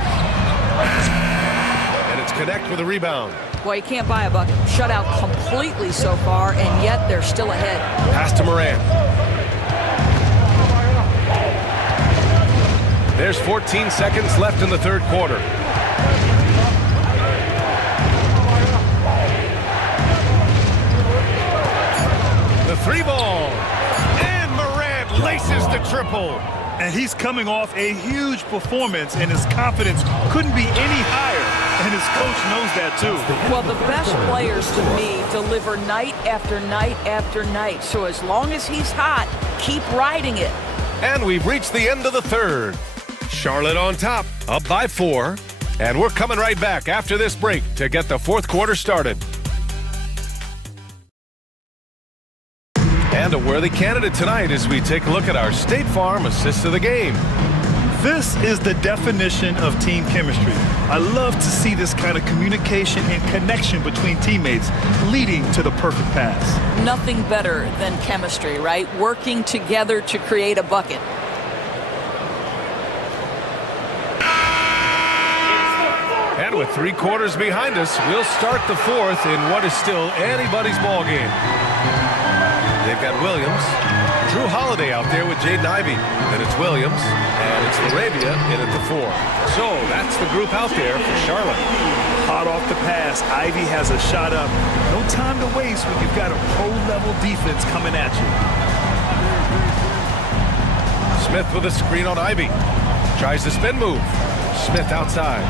And it's connect with a rebound. Boy, you can't buy a bucket. Shut out completely so far, and yet they're still ahead. Pass to Morant. There's 14 seconds left in the third quarter. The 3-ball. And Morant laces the triple. And he's coming off a huge performance, and his confidence couldn't be any higher. And his coach knows that, too. Well, the best players, to me, deliver night after night after night. So as long as he's hot, keep riding it. And we've reached the end of the third. Charlotte on top, up by 4. And we're coming right back after this break to get the fourth quarter started. And a worthy candidate tonight as we take a look at our State Farm assist of the game. This is the definition of team chemistry. I love to see this kind of communication and connection between teammates leading to the perfect pass. Nothing better than chemistry, right? Working together to create a bucket. And with 3 quarters behind us, we'll start the fourth in what is still anybody's ball game. They've got Williams, Drew Holiday out there with Jaden Ivey. Then it's Williams, and it's Laravia in at the 4. So that's the group out there for Charlotte. Hot off the pass, Ivey has a shot up. No time to waste when you've got a pro-level defense coming at you. Smith with a screen on Ivey. Tries the spin move. Smith outside.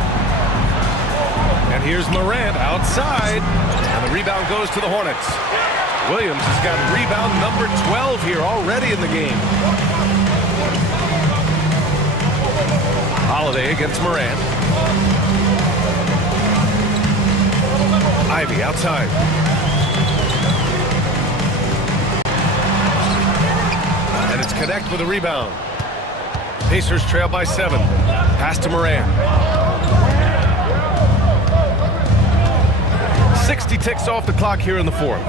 And here's Morant outside. And the rebound goes to the Hornets. Williams has got rebound number 12 here already in the game. Holiday against Morant. Ivey outside. And it's connect with a rebound. Pacers trail by 7. Pass to Morant. 60 ticks off the clock here in the fourth.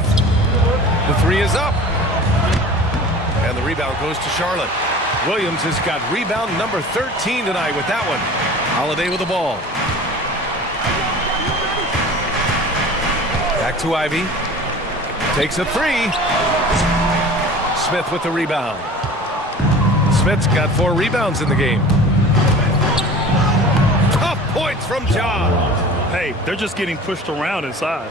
The 3 is up. And the rebound goes to Charlotte. Williams has got rebound number 13 tonight with that one. Holiday with the ball. Back to Ivey. Takes a 3. Smith with the rebound. Smith's got 4 rebounds in the game. Tough points from John. Hey, they're just getting pushed around inside.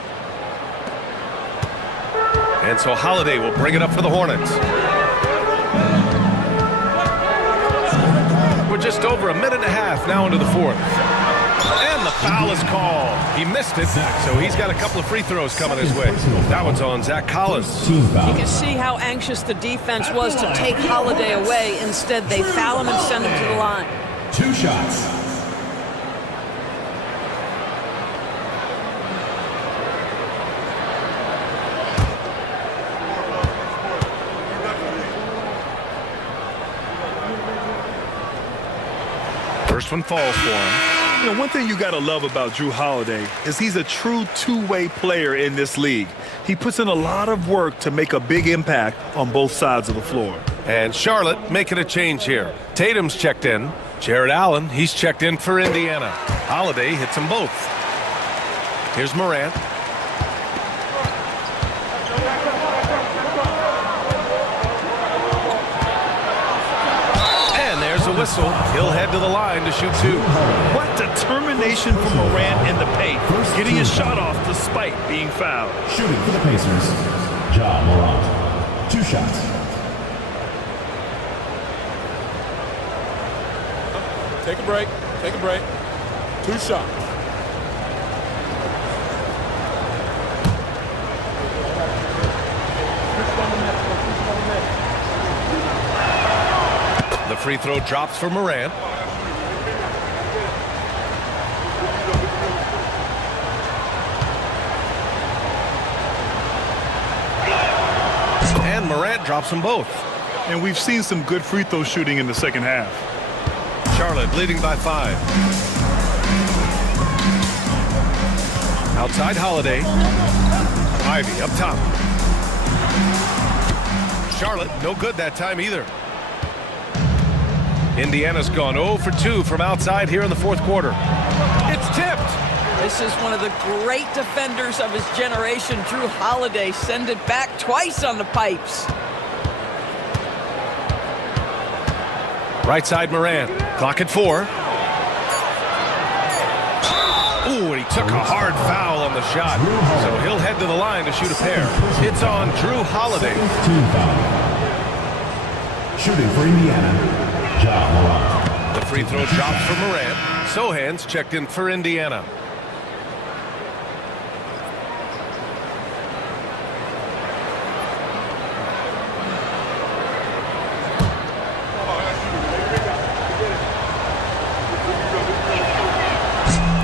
And so Holiday will bring it up for the Hornets. We're just over a minute and a half now into the fourth. And the foul is called. He missed it, so he's got a couple of free throws coming his way. That one's on Zach Collins. You can see how anxious the defense was to take Holiday away. Instead, they foul him and send him to the line. 2 shots. First one falls for him. You know, one thing you got to love about Drew Holiday is he's a true two-way player in this league. He puts in a lot of work to make a big impact on both sides of the floor. And Charlotte making a change here. Tatum's checked in. Jared Allen, he's checked in for Indiana. Holiday hits them both. Here's Morant. And there's a whistle. He'll head to the line to shoot 2. What determination from Morant in the paint, getting his shot off despite being fouled. Shooting for the Pacers, Ja Morant. 2 shots. Take a break. Take a break. 2 shots. The free throw drops for Morant. And Morant drops them both. And we've seen some good free throw shooting in the second half. Charlotte leading by 5. Outside Holiday. Ivy up top. Charlotte no good that time either. Indiana's gone 0 for 2 from outside here in the fourth quarter. It's tipped. This is one of the great defenders of his generation, Drew Holiday. Send it back twice on the pipes. Right side Morant. Clock at 4. Ooh, and he took a hard foul on the shot. So he'll head to the line to shoot a pair. It's on Drew Holiday. Team foul. Shooting for Indiana, Ja Morant. The free throw drops for Morant. Sohan's checked in for Indiana.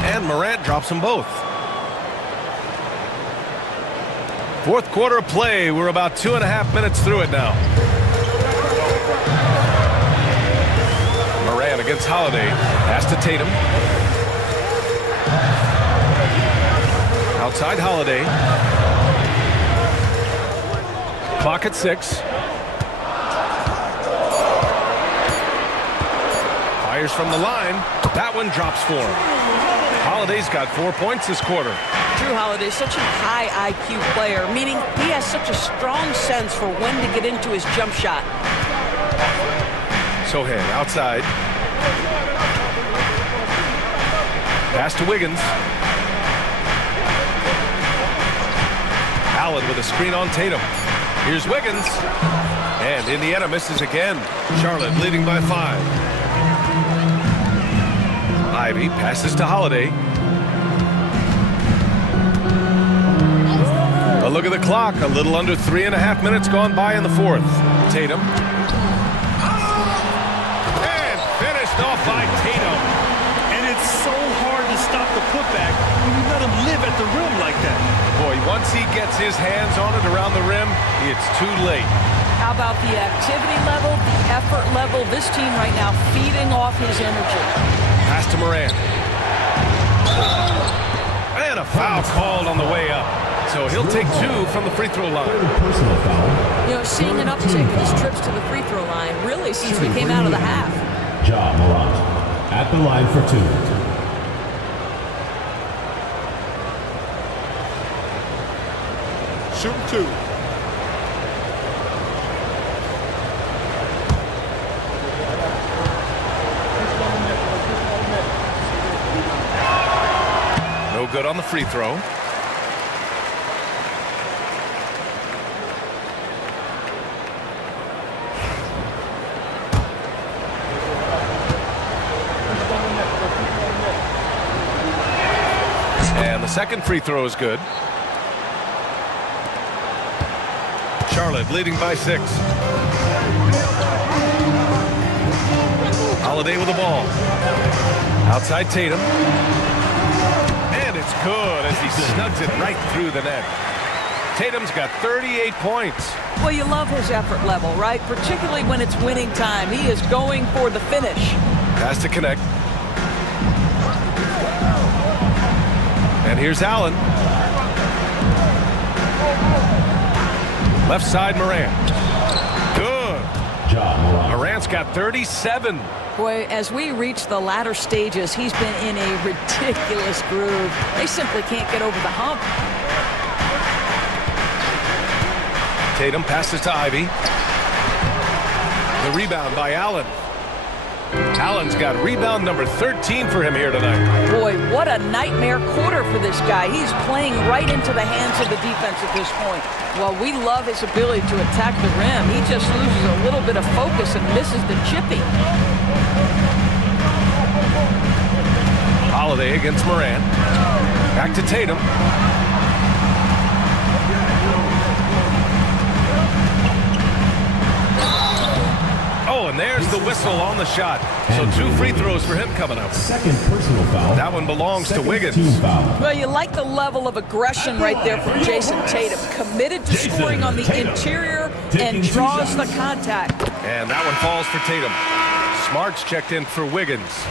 And Morant drops them both. Fourth quarter of play. We're about 2.5 minutes through it now. Morant against Holiday. Pass to Tatum. Outside Holiday. Clock at 6. Fires from the line. That one drops for him. Holiday's got 4 points this quarter. Drew Holiday is such a high IQ player, meaning he has such a strong sense for when to get into his jump shot. Sohan outside. Pass to Wiggins. Allen with a screen on Tatum. Here's Wiggins. And Indiana misses again. Charlotte leading by 5. Ivy passes to Holiday. A look at the clock. A little under 3.5 minutes gone by in the fourth. Tatum. And finished off by Tatum. And it's so hard to stop the putback when you let him live at the rim like that. Boy, once he gets his hands on it around the rim, it's too late. How about the activity level, the effort level? This team right now feeding off his energy. Pass to Morant. And a foul called on the way up. So he'll take 2 from the free throw line. Personal foul. You know, seeing an uptick in his trips to the free throw line really since we came out of the half. Ja Morant at the line for 2. Shooting 2. No good on the free throw. And the second free throw is good. Charlotte leading by 6. Holiday with the ball. Outside Tatum. And it's good as he snugs it right through the net. Tatum's got 38 points. Well, you love his effort level, right? Particularly when it's winning time. He is going for the finish. Has to connect. And here's Allen. Left side Morant. Good. Morant's got 37. Boy, as we reach the latter stages, he's been in a ridiculous groove. They simply can't get over the hump. Tatum passes to Ivy. The rebound by Allen. Allen's got rebound number 13 for him here tonight. Boy, what a nightmare quarter for this guy. He's playing right into the hands of the defense at this point. While we love his ability to attack the rim, he just loses a little bit of focus and misses the chippy. Holiday against Morant. Back to Tatum. Oh, and there's the whistle on the shot. So 2 free throws for him coming up. Second personal foul. That one belongs to Wiggins. Well, you like the level of aggression right there from Jason Tatum. Committed to scoring on the interior and draws the contact. And that one falls for Tatum. Smart's checked in for Wiggins.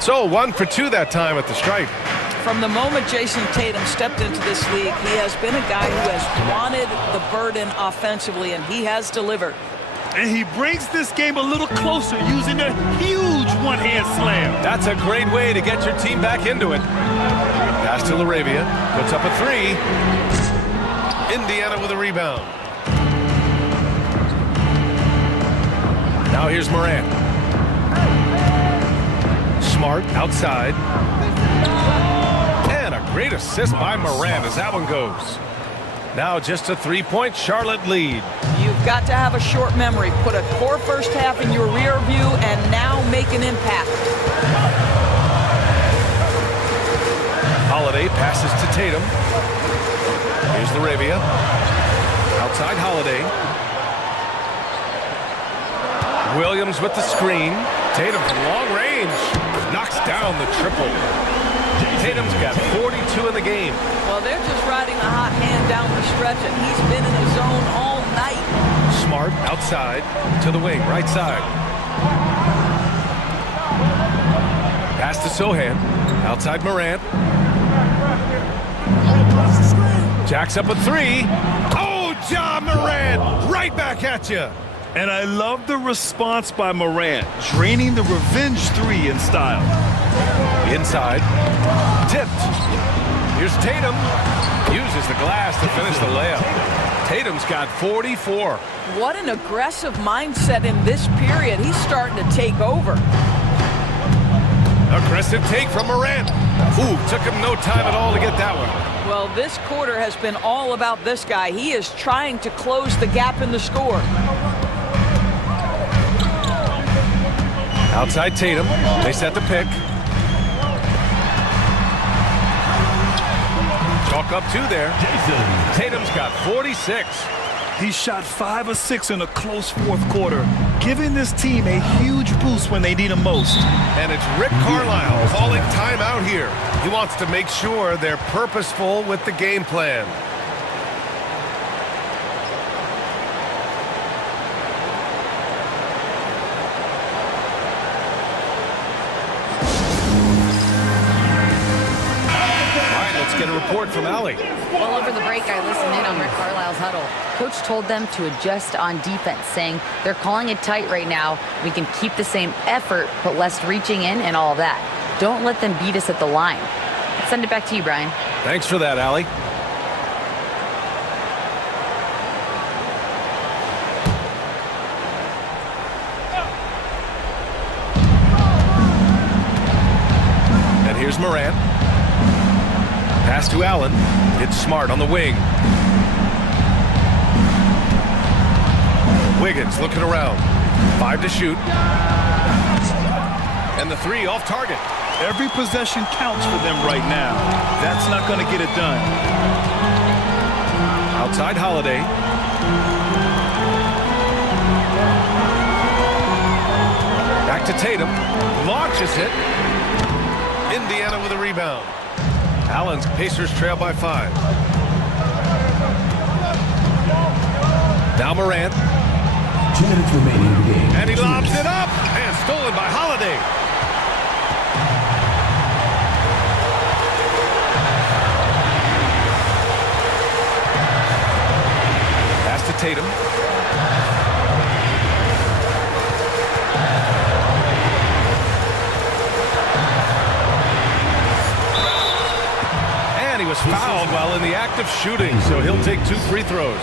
So 1 for 2 that time at the stripe. From the moment Jason Tatum stepped into this league, he has been a guy who has wanted the burden offensively, and he has delivered. And he brings this game a little closer using a huge one-hand slam. That's a great way to get your team back into it. Pass to Laravia. Puts up a 3. Indiana with a rebound. Now here's Morant. Smart outside. And a great assist by Morant as that one goes. Now just a 3-point Charlotte lead. You've got to have a short memory. Put a poor first half in your rear view and now make an impact. Holiday passes to Tatum. Here's Laravia. Outside Holiday. Williams with the screen. Tatum from long range. Knocks down the triple. Tatum's got 42 in the game. Well, they're just riding the hot hand down the stretch, and he's been in the zone all night. Smart outside to the wing, right side. Pass to Sohan. Outside Morant. Jacks up a 3. Oh, Ja Morant, right back at you. And I love the response by Morant, draining the revenge 3 in style. Inside. Tipped. Here's Tatum. Uses the glass to finish the layup. Tatum's got 44. What an aggressive mindset in this period. He's starting to take over. Aggressive take from Morant. Ooh, took him no time at all to get that one. Well, this quarter has been all about this guy. He is trying to close the gap in the score. Outside Tatum. They set the pick. Chalk up 2 there. Tatum's got 46. He shot 5 of 6 in a close fourth quarter, giving this team a huge boost when they need him most. And it's Rick Carlisle calling timeout here. He wants to make sure they're purposeful with the game plan. Get a report from Allie. Well, over the break, I listened in on Rick Carlisle's huddle. Coach told them to adjust on defense, saying they're calling it tight right now. We can keep the same effort, but less reaching in and all of that. Don't let them beat us at the line. I'll send it back to you, Brian. Thanks for that, Allie. And here's Morant. Pass to Allen. It's Smart on the wing. Wiggins looking around. 5 to shoot. And the 3 off target. Every possession counts for them right now. That's not going to get it done. Outside Holiday. Back to Tatum. Launches it. Indiana with a rebound. Allen's Pacers trail by 5. Now Morant. 2 minutes remaining in the game. And he lobs it up. And stolen by Holiday. Pass to Tatum. effective shooting, so he'll take 2 free throws.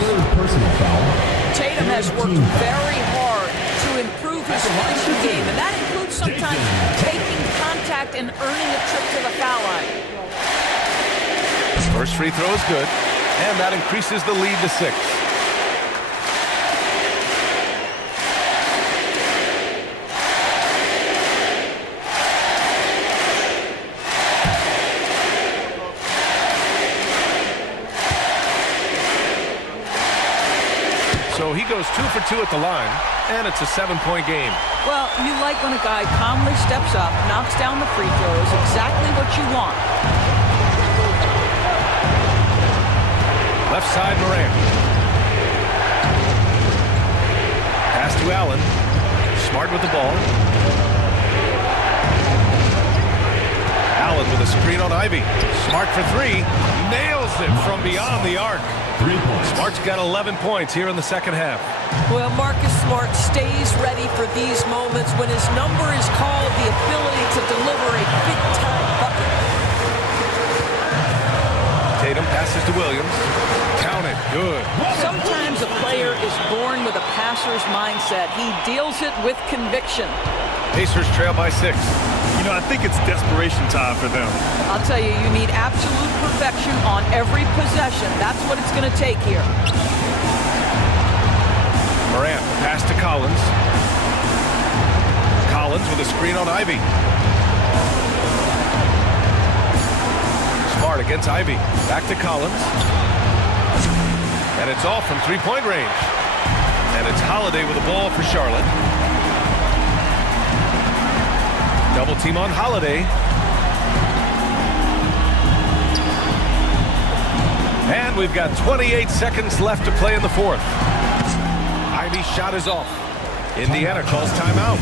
Tatum has worked very hard to improve his finishing game, and that includes sometimes taking contact and earning a trip to the foul line. First free throw is good, and that increases the lead to 6. So he goes 2 for 2 at the line, and it's a 7-point game. Well, you like when a guy calmly steps up, knocks down the free throws, exactly what you want. Left side, Morant. Pass to Allen. Smart with the ball. Allen with a screen on Ivy. Smart for 3. Nails it from beyond the arc. Smart's got 11 points here in the second half. Well, Marcus Smart stays ready for these moments when his number is called, the ability to deliver a big-time bucket. Tatum passes to Williams. Count it. Good. Sometimes a player is born with a passer's mindset. He deals it with conviction. Pacers trail by 6. You know, I think it's desperation time for them. I'll tell you, you need absolute perfection on every possession. That's what it's going to take here. Morant, pass to Collins. Collins with a screen on Ivy. Smart against Ivy. Back to Collins. And it's off from 3-point range. And it's Holiday with the ball for Charlotte. Double team on Holiday. And we've got 28 seconds left to play in the fourth. Ivy's shot is off. Indiana calls timeout.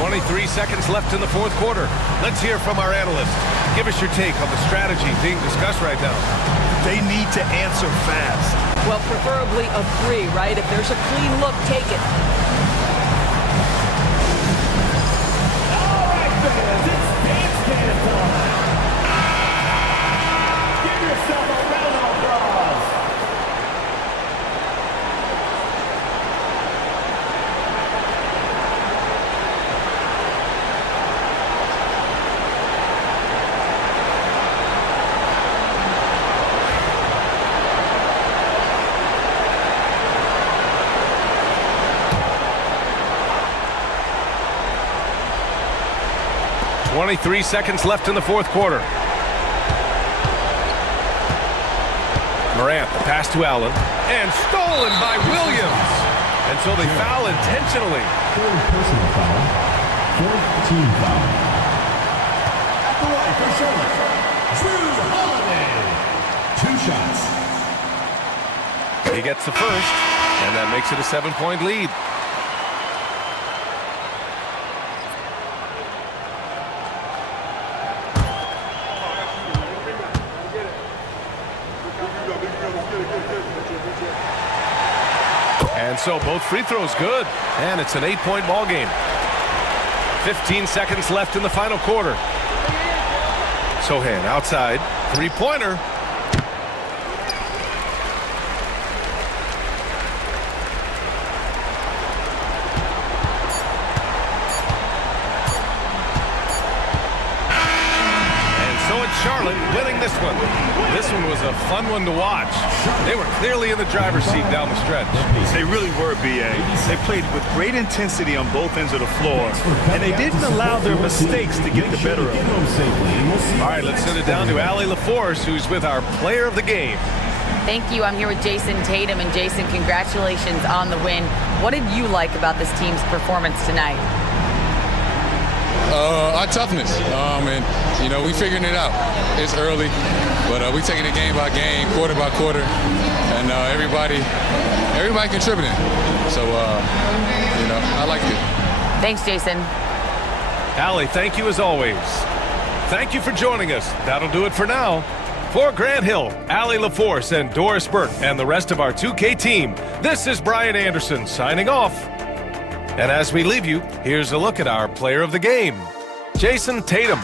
23 seconds left in the fourth quarter. Let's hear from our analyst. Give us your take on the strategy being discussed right now. They need to answer fast. Well, preferably a 3, right? If there's a clean look, take it. Give yourself a round of applause. Three seconds left in the fourth quarter. Morant, the pass to Allen, and stolen by Williams. And so they foul intentionally. Third personal foul. Fourth team foul. At the line for Charlotte, Drew Holiday. 2 shots. He gets the first, and that makes it a 7-point lead. And so both free throws good, and it's an 8-point ball game. 15 seconds left in the final quarter. Sohan outside, 3-pointer. Charlotte winning this one. This one was a fun one to watch. They were clearly in the driver's seat down the stretch. They really were, B.A. They played with great intensity on both ends of the floor, and they didn't allow their mistakes to get the better of them. All right, let's send it down to Allie LaForce, who's with our player of the game. Thank you. I'm here with Jason Tatum. And Jason, congratulations on the win. What did you like about this team's performance tonight? Our toughness, and we figuring it out. It's early, but we taking it game by game, quarter by quarter, and everybody contributing. So I liked it. Thanks, Jason. Allie, thank you as always. Thank you for joining us. That'll do it for now. For Grant Hill, Allie LaForce, and Doris Burke, and the rest of our 2K team, this is Brian Anderson signing off. And as we leave you, here's a look at our player of the game, Jason Tatum.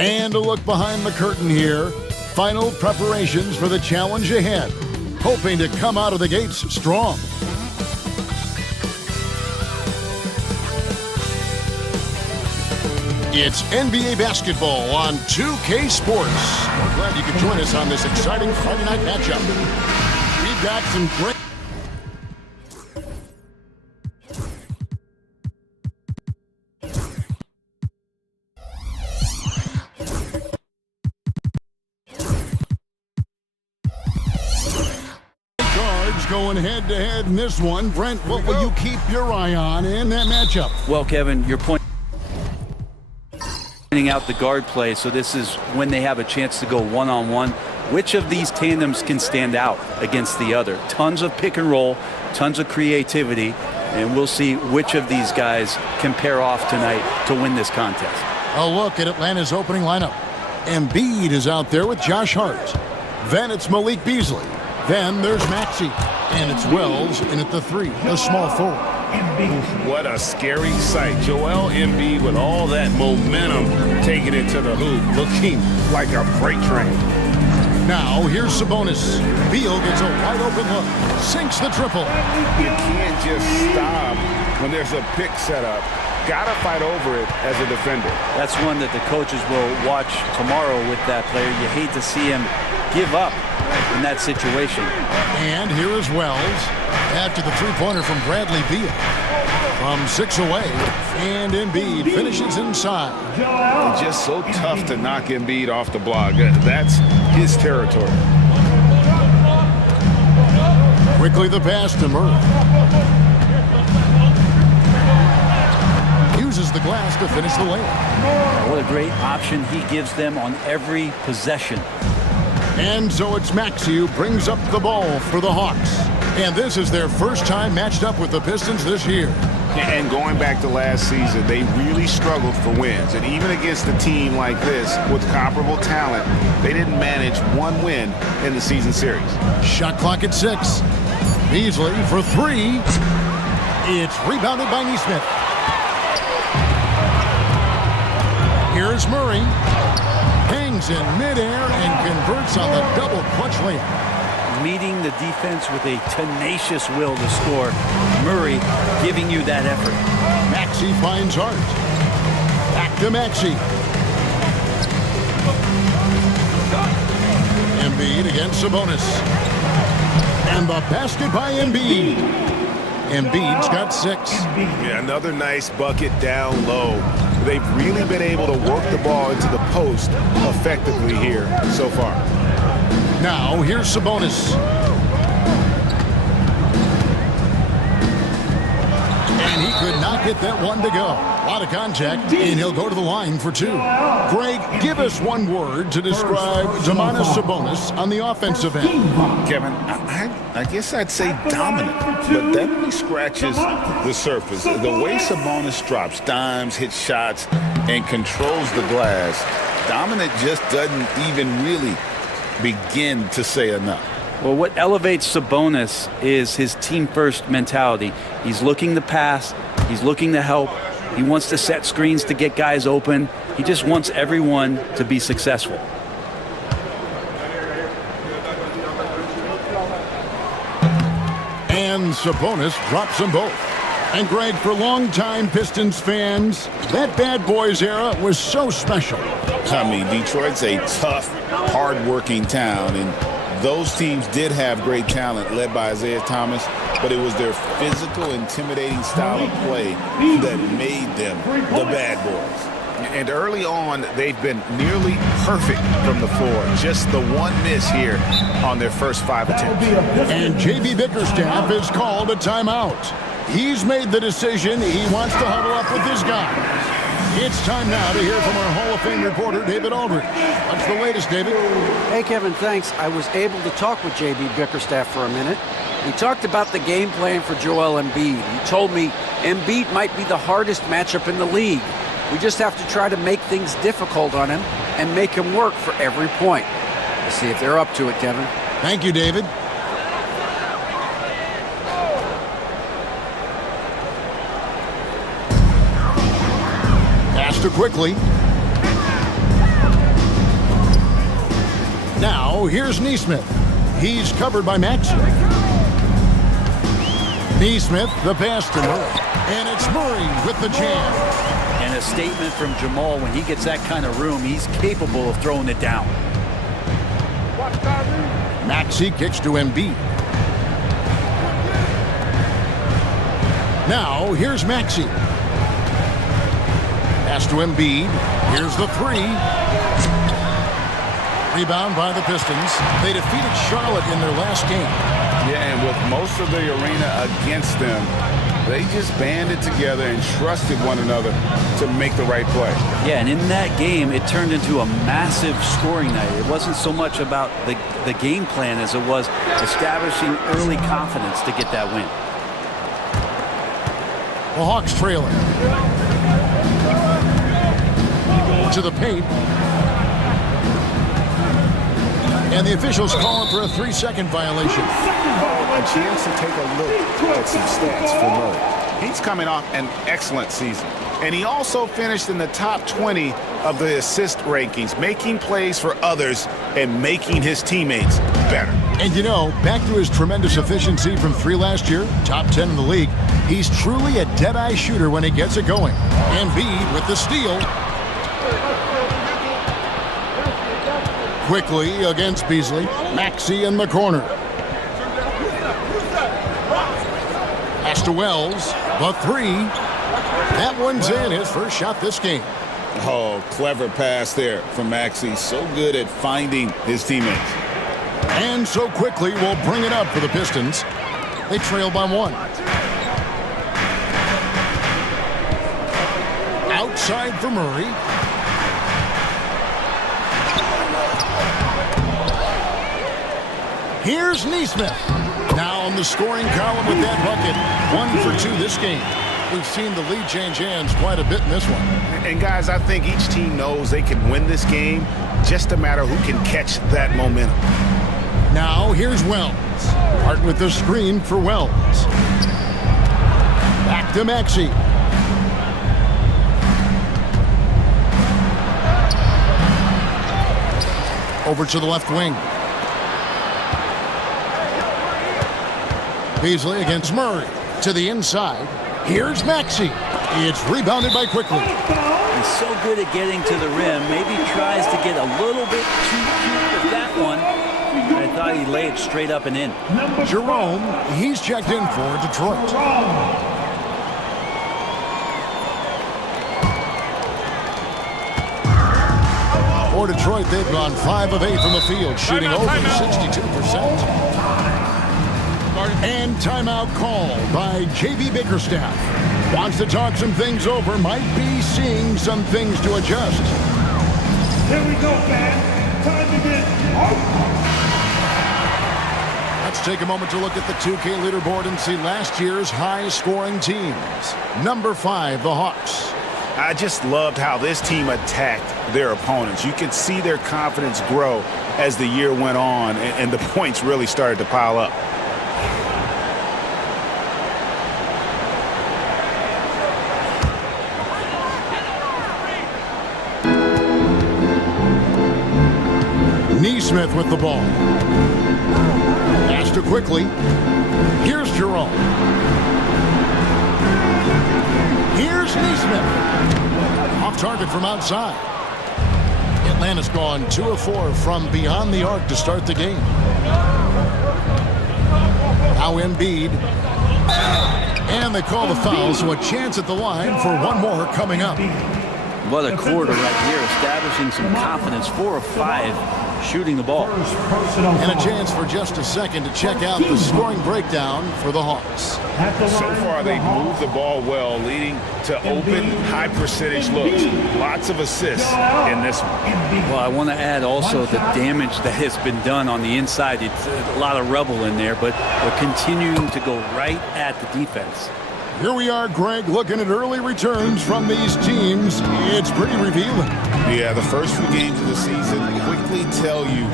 And a look behind the curtain here. Final preparations for the challenge ahead. Hoping to come out of the gates strong. It's NBA basketball on 2K Sports. We're glad you could join us on this exciting Friday night matchup. We've got some great... going head-to-head in this one. Brent, what will you keep your eye on in that matchup? Well, Kevin, you're pointing out the guard play, so this is when they have a chance to go one-on-one. Which of these tandems can stand out against the other? Tons of pick and roll, tons of creativity, and we'll see which of these guys can pair off tonight to win this contest. A look at Atlanta's opening lineup. Embiid is out there with Josh Hart. Then it's Malik Beasley. Then there's Maxey. And it's Wells in at the 3, a small forward. What a scary sight. Joel Embiid with all that momentum taking it to the hoop, looking like a freight train. Now, here's Sabonis. Beal gets a wide-open look. Sinks the triple. You can't just stop when there's a pick set up. Gotta fight over it as a defender. That's one that the coaches will watch tomorrow with that player. You hate to see him give up in that situation. And here is Wells after the three-pointer from Bradley Beal. From 6 away, and Embiid finishes inside. It's just so tough to knock Embiid off the block. That's his territory. Quickly the pass to Murray. Uses the glass to finish the layup. What a great option he gives them on every possession. And so it's Maxey who brings up the ball for the Hawks. And this is their first time matched up with the Pistons this year. And going back to last season, they really struggled for wins. And even against a team like this with comparable talent, they didn't manage one win in the season series. Shot clock at 6. Beasley for 3. It's rebounded by Nesmith. Here's Murray. Hangs in midair and converts on the double clutch layup. Leading the defense with a tenacious will to score. Murray giving you that effort. Maxey finds Hart. Back to Maxey. Embiid against Sabonis. And the basket by Embiid. Embiid's got 6. Yeah, another nice bucket down low. They've really been able to work the ball into the post effectively here so far. Now, here's Sabonis. And he could not get that one to go. A lot of contact, and he'll go to the line for 2. Greg, give us one word to describe Domantas Sabonis on the offensive end. Kevin, I guess I'd say dominant, but that really scratches the surface. The way Sabonis drops dimes, hits shots, and controls the glass, dominant just doesn't even really begin to say enough. Well, what elevates Sabonis is his team-first mentality. He's looking to pass. He's looking to help. He wants to set screens to get guys open. He just wants everyone to be successful. And Sabonis drops them both. And Greg, for longtime Pistons fans, that bad boys era was so special. I mean, Detroit's a tough, hard-working town, and those teams did have great talent led by Isaiah Thomas, but it was their physical, intimidating style of play that made them the bad boys. And early on, they've been nearly perfect from the floor. Just the one miss here on their first 5 attempts. And J.B. Bickerstaff has called a timeout. He's made the decision. He wants to huddle up with his guys. It's time now to hear from our Hall of Fame reporter, David Aldridge. What's the latest, David? Hey, Kevin, thanks. I was able to talk with J.B. Bickerstaff for a minute. We talked about the game plan for Joel Embiid. He told me Embiid might be the hardest matchup in the league. We just have to try to make things difficult on him and make him work for every point. Let's see if they're up to it, Kevin. Thank you, David. Pass to quickly. Now, here's Neesmith. He's covered by Maxey. Neesmith, the pass to Murray. And it's Murray with the jam. And a statement from Jamal, when he gets that kind of room, he's capable of throwing it down. Maxey kicks to Embiid. Now, here's Maxey. Pass to Embiid. Here's the three. Rebound by the Pistons. They defeated Charlotte in their last game. Yeah, and with most of the arena against them, they just banded together and trusted one another to make the right play. Yeah, and in that game, it turned into a massive scoring night. It wasn't so much about the game plan as it was establishing early confidence to get that win. The Hawks trailing. To the paint. And the officials calling for a 3-second violation. A chance to take a look at some stats for Murray. He's coming off an excellent season. And he also finished in the top 20 of the assist rankings, making plays for others and making his teammates better. And you know, back to his tremendous efficiency from 3 last year, top 10 in the league, he's truly a dead-eye shooter when he gets it going. Embiid with the steal. Quickly against Beasley. Maxey in the corner. Pass to Wells. The three. That one's in. His first shot this game. Oh, clever pass there from Maxey. So good at finding his teammates. And so quickly will bring it up for the Pistons. They trail by 1. Outside for Murray. Here's Neesmith. Now on the scoring column with that bucket. 1 for 2 this game. We've seen the lead change hands quite a bit in this one. And guys, I think each team knows they can win this game. Just a matter who can catch that momentum. Now here's Wells. Hart with the screen for Wells. Back to Maxey. Over to the left wing. Beasley against Murray. To the inside. Here's Maxey. It's rebounded by Quickly. He's so good at getting to the rim. Maybe tries to get a little bit too cute with that one. I thought he'd lay it straight up and in. Jerome, he's checked in for Detroit. For Detroit, they've gone 5 of 8 from the field, shooting over 62%. And timeout call by J.B. Bickerstaff. Wants to talk some things over, might be seeing some things to adjust. Here we go, fans. Time to get out. Let's take a moment to look at the 2K leaderboard and see last year's high-scoring teams. Number 5, the Hawks. I just loved how this team attacked their opponents. You could see their confidence grow as the year went on, and the points really started to pile up. Neesmith with the ball. Pass to Quickly. Here's Jerome. Here's Neesmith. Off target from outside. Atlanta's gone 2 of 4 from beyond the arc to start the game. Now Embiid. And they call the foul, so a chance at the line for one more coming up. What a quarter right here, establishing some confidence. 4 of 5 shooting the ball. And a chance for just a second to check out the scoring breakdown for the Hawks. So far, they've moved the ball well, leading to open, high-percentage looks. Lots of assists in this one. Well, I want to add also the damage that has been done on the inside. It's a lot of rubble in there, but they're continuing to go right at the defense. Here we are, Greg, looking at early returns from these teams. It's pretty revealing. Yeah, the first few games of the season quickly tell you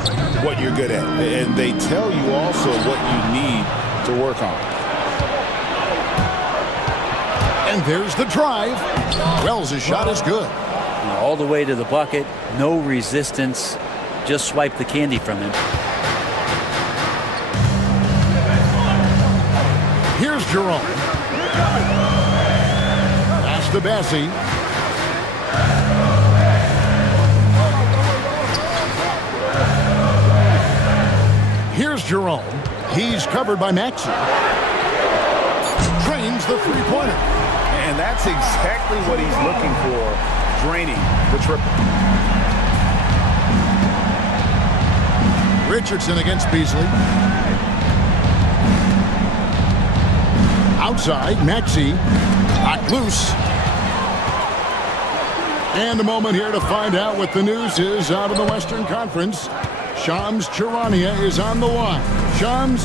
what you're good at. And they tell you also what you need to work on. And there's the drive. Wells' shot is good. All the way to the bucket, no resistance. just swiped the candy from him. Here's Jerome. Pass to Bessie. Here's Jerome. He's covered by Maxey. Drains the three-pointer. And that's exactly what he's looking for, draining the triple. Richardson against Beasley. Outside, Maxey. Knocked loose. And a moment here to find out what the news is out of the Western Conference. Shams Charania is on the line. Shams,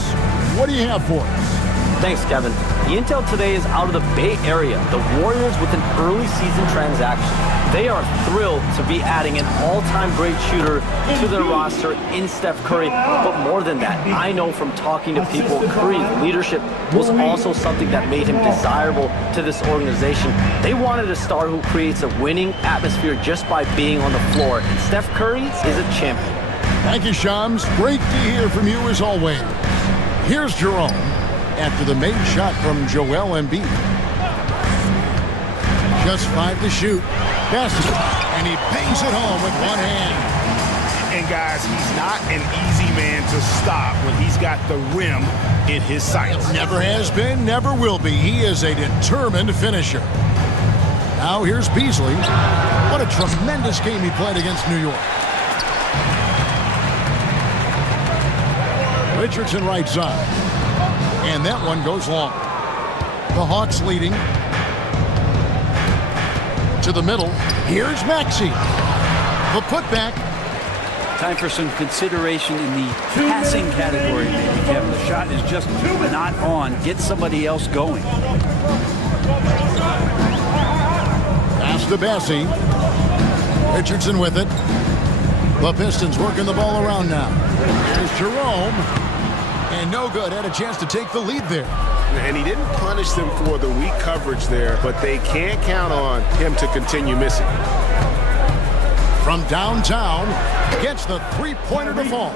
what do you have for us? Thanks, Kevin. The intel today is out of the Bay Area. The Warriors with an early season transaction. They are thrilled to be adding an all-time great shooter to their roster in Steph Curry. But more than that, I know from talking to people, Curry's leadership was also something that made him desirable to this organization. They wanted a star who creates a winning atmosphere just by being on the floor. And Steph Curry is a champion. Thank you, Shams. Great to hear from you as always. Here's Jerome after the made shot from Joel Embiid. Just 5 to shoot. Passes it, and he bangs it home with one hand. And guys, he's not an easy man to stop when he's got the rim in his sights. Never has been, never will be. He is a determined finisher. Now here's Beasley. What a tremendous game he played against New York. Richardson right side. And that one goes long. The Hawks leading. To the middle. Here's Maxey. The putback. Time for some consideration in the passing category, maybe, Kevin. The shot is just not on. Get somebody else going. Pass to Bessie. Richardson with it. The Pistons working the ball around now. Here's Jerome. And no good. Had a chance to take the lead there. And he didn't punish them for the weak coverage there, but they can't count on him to continue missing. From downtown, gets the three-pointer to fall.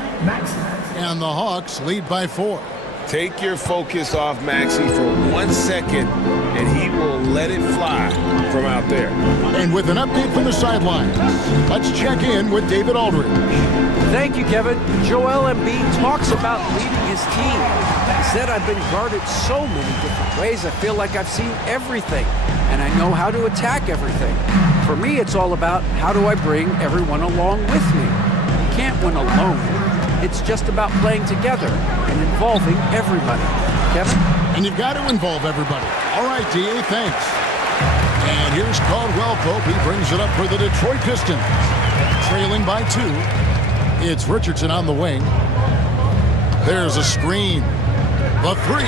And the Hawks lead by 4. Take your focus off Maxey for 1 second, and he will let it fly from out there. And with an update from the sidelines, let's check in with David Aldridge. Thank you, Kevin. Joel Embiid talks about leading his team. He said, I've been guarded so many different ways. I feel like I've seen everything, and I know how to attack everything. For me, it's all about how do I bring everyone along with me. You can't win alone. It's just about playing together and involving everybody. Kevin? And you've got to involve everybody. All right, D.A., thanks. And here's Caldwell Pope. He brings it up for the Detroit Pistons. Trailing by 2. It's Richardson on the wing. There's a screen. The 3.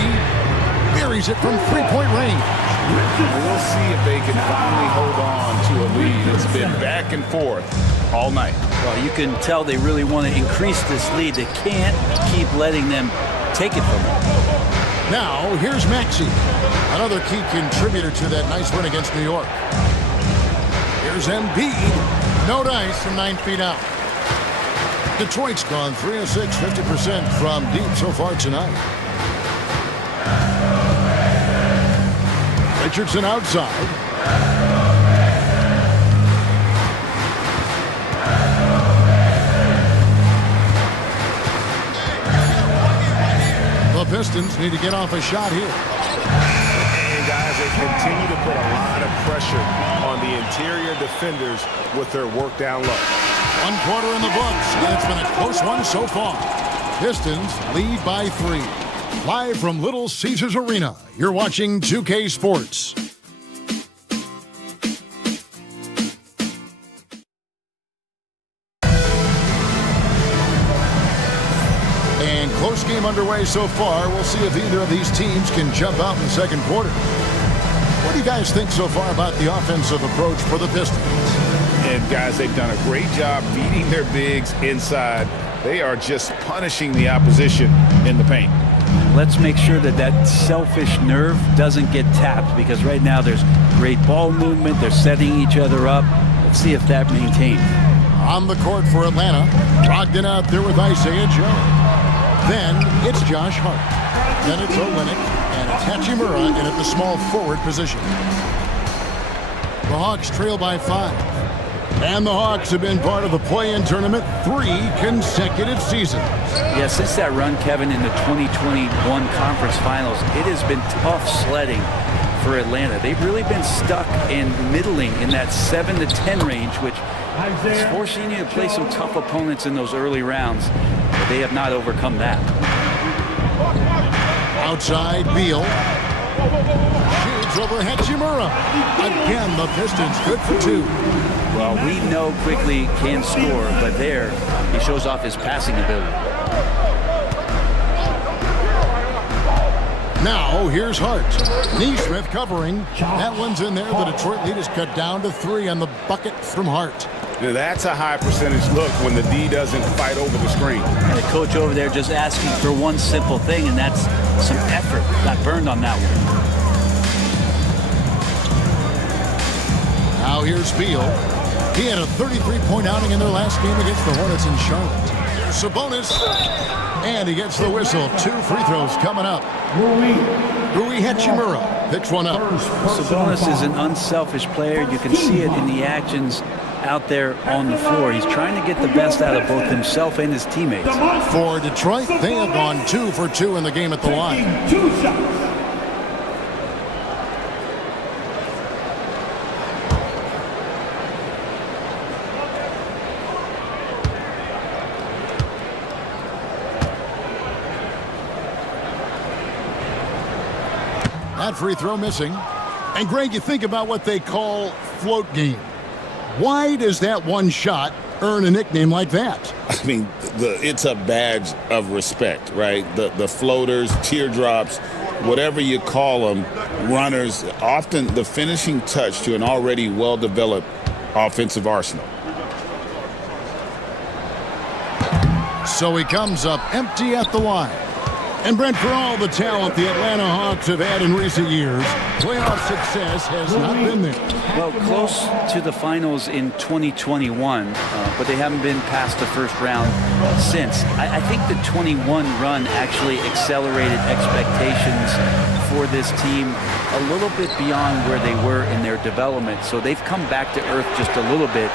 Buries it from three-point range. We'll see if they can finally hold on to a lead. It's been back and forth all night. Well, you can tell they really want to increase this lead. They can't keep letting them take it from them. Now, here's Maxey. Another key contributor to that nice win against New York. Here's Embiid. No dice from 9 feet out. Detroit's gone 3 of 6, 50% from deep so far tonight. Richardson outside. The Pistons need to get off a shot here. And guys, they continue to put a lot of pressure on the interior defenders with their work down low. 1 quarter in the books, and it's been a close one so far. Pistons lead by 3. Live from Little Caesars Arena, you're watching 2K Sports. And close game underway so far. We'll see if either of these teams can jump out in the second quarter. What do you guys think so far about the offensive approach for the Pistons? And guys, they've done a great job beating their bigs inside. They are just punishing the opposition in the paint. Let's make sure that that selfish nerve doesn't get tapped, because right now there's great ball movement. They're setting each other up. Let's see if that maintains. On the court for Atlanta, Brogdon out there with Isaiah Joe. Then it's Josh Hart. Then it's Olynyk, and it's Hachimura in at the small forward position. The Hawks trail by 5. And the Hawks have been part of the play-in tournament 3 consecutive seasons. Yeah, since that run, Kevin, in the 2021 Conference Finals, it has been tough sledding for Atlanta. They've really been stuck in middling in that 7 to 10 range, which is forcing you to play some tough opponents in those early rounds. But they have not overcome that. Outside, Beal. Shoots over Hachimura. Again, the Pistons good for 2. Well, we know Quickly can score, but there he shows off his passing ability. Now, here's Hart. Neesmith covering. That one's in there. The Detroit lead is cut down to 3 on the bucket from Hart. Now, that's a high percentage look when the D doesn't fight over the screen. And the coach over there just asking for one simple thing, and that's some effort. Got burned on that one. Now here's Beal. He had a 33-point outing in their last game against the Hornets in Charlotte. Here's Sabonis. And he gets the whistle. 2 free throws coming up. Rui Hachimura picks one up. Sabonis is an unselfish player. You can see it in the actions out there on the floor. He's trying to get the best out of both himself and his teammates. For Detroit, they have gone 2 for 2 in the game at the line. 2 shots. That free throw missing. And Greg, you think about what they call float game. Why does that one shot earn a nickname like that? I mean, it's a badge of respect, right? The floaters, teardrops, whatever you call them, runners, often the finishing touch to an already well-developed offensive arsenal. So he comes up empty at the line. And Brent, for all the talent the Atlanta Hawks have had in recent years, playoff success has not been there. Well, close to the finals in 2021, but they haven't been past the first round since. I think the 21 run actually accelerated expectations for this team a little bit beyond where they were in their development. So they've come back to earth just a little bit.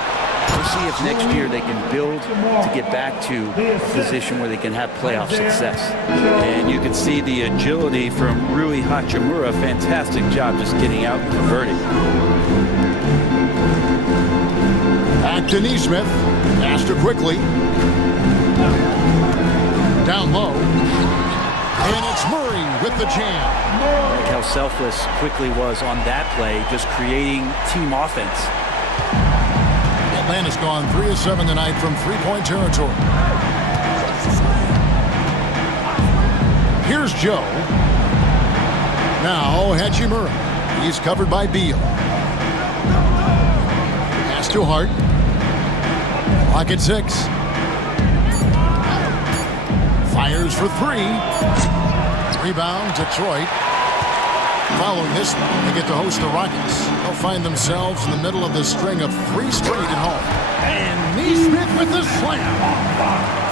We'll see if next year they can build to get back to a position where they can have playoff success. And you can see the agility from Rui Hachimura. Fantastic job just getting out and converting. Back to Neesmith. Faster quickly. Down low. And it's Murray with the jam. Like how selfless Quickly was on that play, just creating team offense. Atlanta's gone 3 of 7 tonight from three-point territory. Here's Joe. Now Hachimura. He's covered by Beal. Pass to Hart. Clock at 6. Fires for 3. Rebound, Detroit. Following this one, they get to host the Rockets. They'll find themselves in the middle of this string of 3 straight at home. And Neesmith with the slam.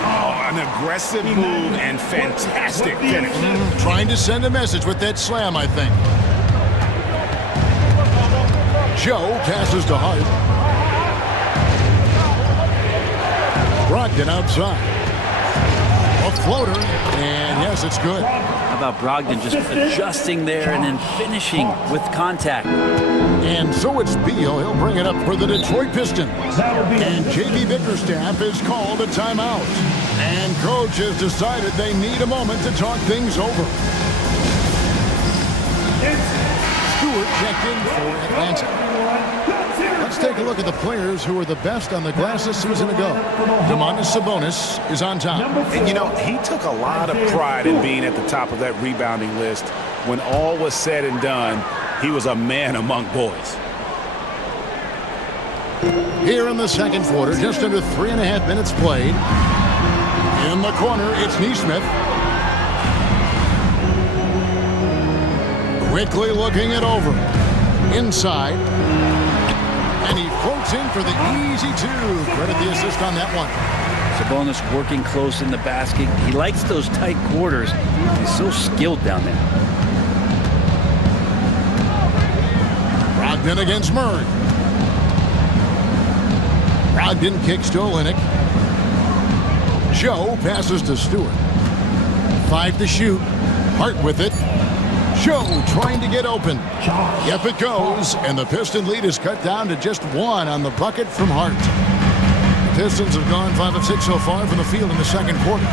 Oh, an aggressive move and fantastic finish. Trying to send a message with that slam, I think. Joe passes to Hart. Brogdon outside. A floater, and yes, it's good. How about Brogdon just adjusting there and then finishing with contact? And so it's Beal. He'll bring it up for the Detroit Pistons. And J.B. Bickerstaff has called a timeout. And coach has decided they need a moment to talk things over. Stewart checked in for Atlanta. Let's take a look at the players who are the best on the glass this season ago. Domantas Sabonis is on top. And, you know, he took a lot of pride in being at the top of that rebounding list. When all was said and done, he was a man among boys. Here in the second quarter, just under 3.5 minutes played. In the corner, it's Neesmith. Quickly looking it over. Inside. And he floats in for the easy two. Credit the assist on that one. Sabonis working close in the basket. He likes those tight quarters. He's so skilled down there. Brogdon against Murray. Brogdon kicks to Olynyk. Joe passes to Stewart. 5 to shoot. Hart with it. Joe trying to get open. Yep, it goes. And the Piston lead is cut down to just 1 on the bucket from Hart. The Pistons have gone 5 of 6 so far from the field in the second quarter.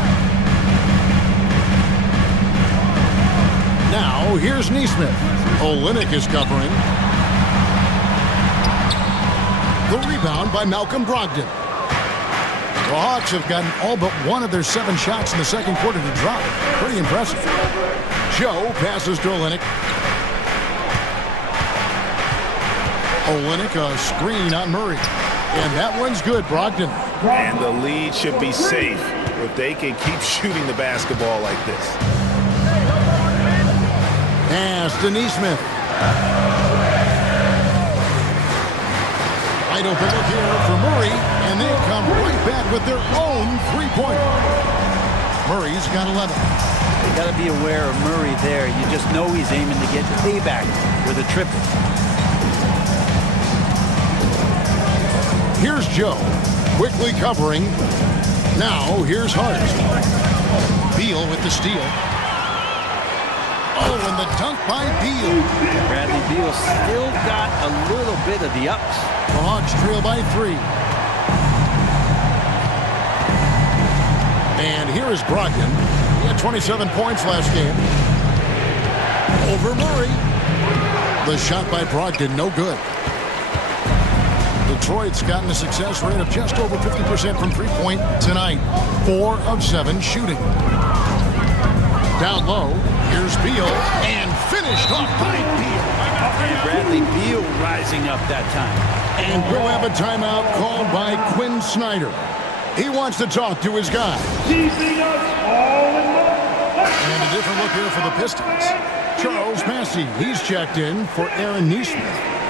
Now, here's Nesmith. Olynyk is covering. The rebound by Malcolm Brogdon. The Hawks have gotten all but 1 of their 7 shots in the second quarter to drop. Pretty impressive. Joe passes to Olynyk. Olynyk a screen on Murray. And that one's good, Brogdon. And the lead should be safe if they can keep shooting the basketball like this. Pass to Nesmith. Wide open look here for Murray, and they come right back with their own three-pointer. Murray's got 11. You got to be aware of Murray there. You just know he's aiming to get payback with a triple. Here's Joe, quickly covering. Now here's Hart. Beal with the steal. Oh, and the dunk by Beal. Bradley Beal still got a little bit of the ups. The Hawks trail by 3. And here is Brogdon. He had 27 points last game. Over Murray. The shot by Brogdon, no good. Detroit's gotten a success rate of just over 50% from three-point tonight. 4 of 7 shooting. Down low, here's Beal, and finished off by Beal. And Bradley Beal rising up that time. And we'll have a timeout called by Quinn Snyder. He wants to talk to his guy. And a different look here for the Pistons. Charles Massey, he's checked in for Aaron Nesmith.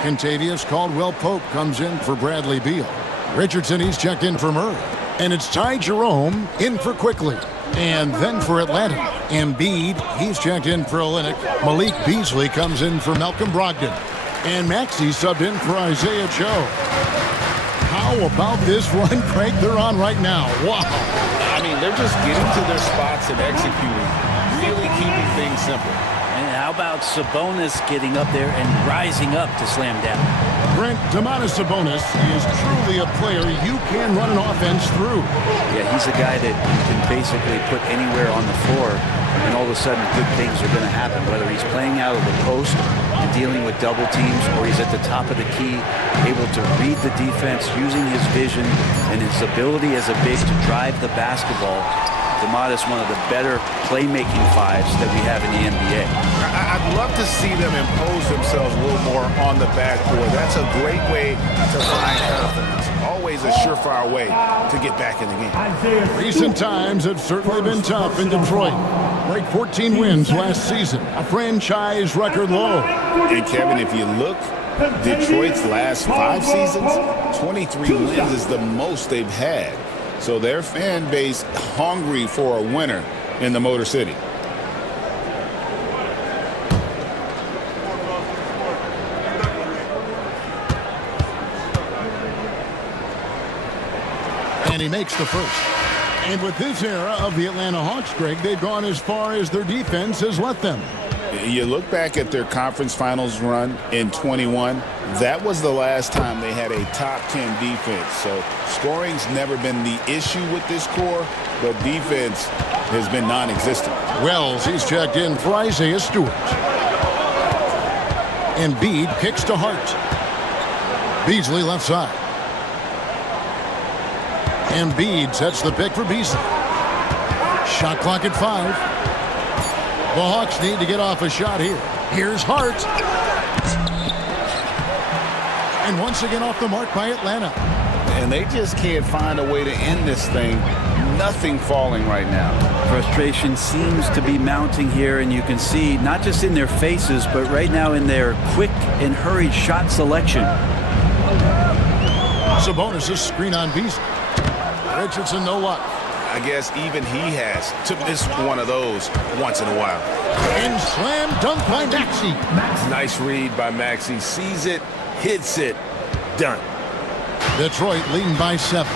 Kentavious Caldwell-Pope comes in for Bradley Beal. Richardson, he's checked in for Murray. And it's Ty Jerome in for Quickly. And then for Atlanta, Embiid, he's checked in for Olynyk. Malik Beasley comes in for Malcolm Brogdon. And Maxey subbed in for Isaiah Joe. How about this run, Craig, they're on right now? Wow. I mean, they're just getting to their spots and executing, really keeping things simple. And how about Sabonis getting up there and rising up to slam down? Brent, Domantas Sabonis is truly a player you can run an offense through. Yeah, he's a guy that you can basically put anywhere on the floor, and all of a sudden good things are going to happen, whether he's playing out of the post and dealing with double teams, or he's at the top of the key, able to read the defense, using his vision and his ability as a big to drive the basketball. Domantas, one of the better playmaking fives that we have in the NBA. I'd love to see them impose themselves a little more on the backboard. That's a great way to find confidence. Always a surefire way to get back in the game. Recent times have certainly been tough in Detroit. Break 14 wins last season, a franchise record low. And Kevin, if you look, Detroit's last 5 seasons, 23 wins is the most they've had. So their fan base hungry for a winner in the Motor City. And he makes the first. And with this era of the Atlanta Hawks, Greg, they've gone as far as their defense has let them. You look back at their conference finals run in 21, that was the last time they had a top 10 defense. So scoring's never been the issue with this core, but defense has been non-existent. Wells, he's checked in for Isaiah Stewart. Embiid kicks to Hart. Beasley left side. Embiid sets the pick for Beasley. Shot clock at 5. The Hawks need to get off a shot here. Here's Hart. And once again off the mark by Atlanta. And they just can't find a way to end this thing. Nothing falling right now. Frustration seems to be mounting here, and you can see not just in their faces, but right now in their quick and hurried shot selection. Sabonis' screen on Beasley. Richardson, no luck. I guess even he has to miss one of those once in a while. And slam dunk by Maxey. Nice read by Maxey. Sees it, hits it, done. Detroit leading by 7.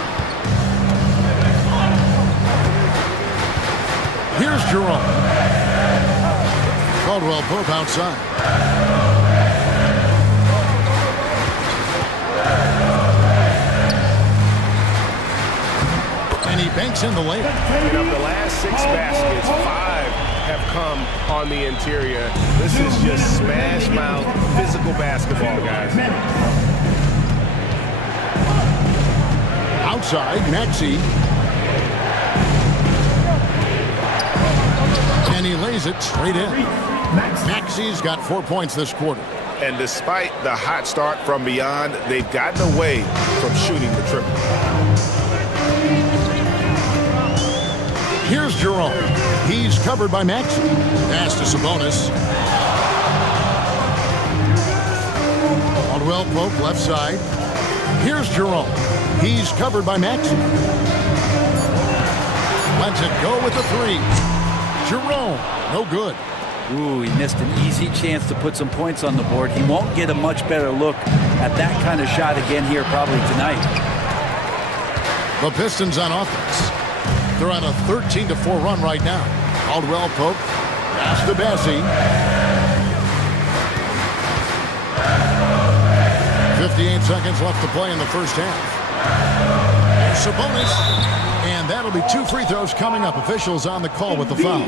Here's Jerome. Caldwell Pope outside. And he banks in the layup. And of the last 6 baskets, 5 have come on the interior. This is just smash mouth physical basketball, guys. Outside, Maxey. And he lays it straight in. Maxey's got 4 points this quarter. And despite the hot start from beyond, they've gotten away from shooting the triple. Here's Jerome. He's covered by Maxey. Pass to Sabonis. Caldwell Pope left side. Here's Jerome. He's covered by Maxey. Lets it go with the 3. Jerome, no good. Ooh, he missed an easy chance to put some points on the board. He won't get a much better look at that kind of shot again here probably tonight. The Pistons on offense. They're on a 13-4 run right now. Caldwell Pope, pass to Bessie. 58 seconds left to play in the first half. Sabonis, and that'll be 2 free throws coming up. Officials on the call with the foul.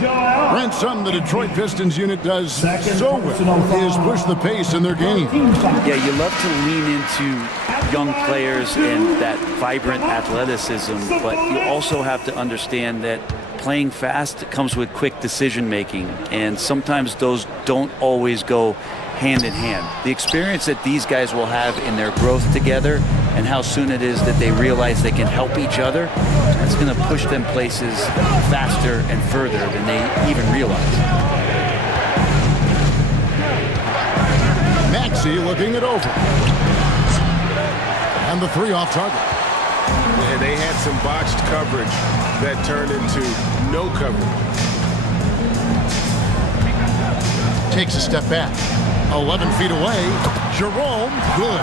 Brent, something the Detroit Pistons unit does so well is push the pace in their game. Yeah, you love to lean into young players and that vibrant athleticism, but you also have to understand that playing fast comes with quick decision making, and sometimes those don't always go hand in hand. The experience that these guys will have in their growth together and how soon it is that they realize they can help each other, it's going to push them places faster and further than they even realize. Maxey looking it over. And the 3 off target. And they had some botched coverage that turned into no coverage. Takes a step back. 11 feet away. Jerome, good.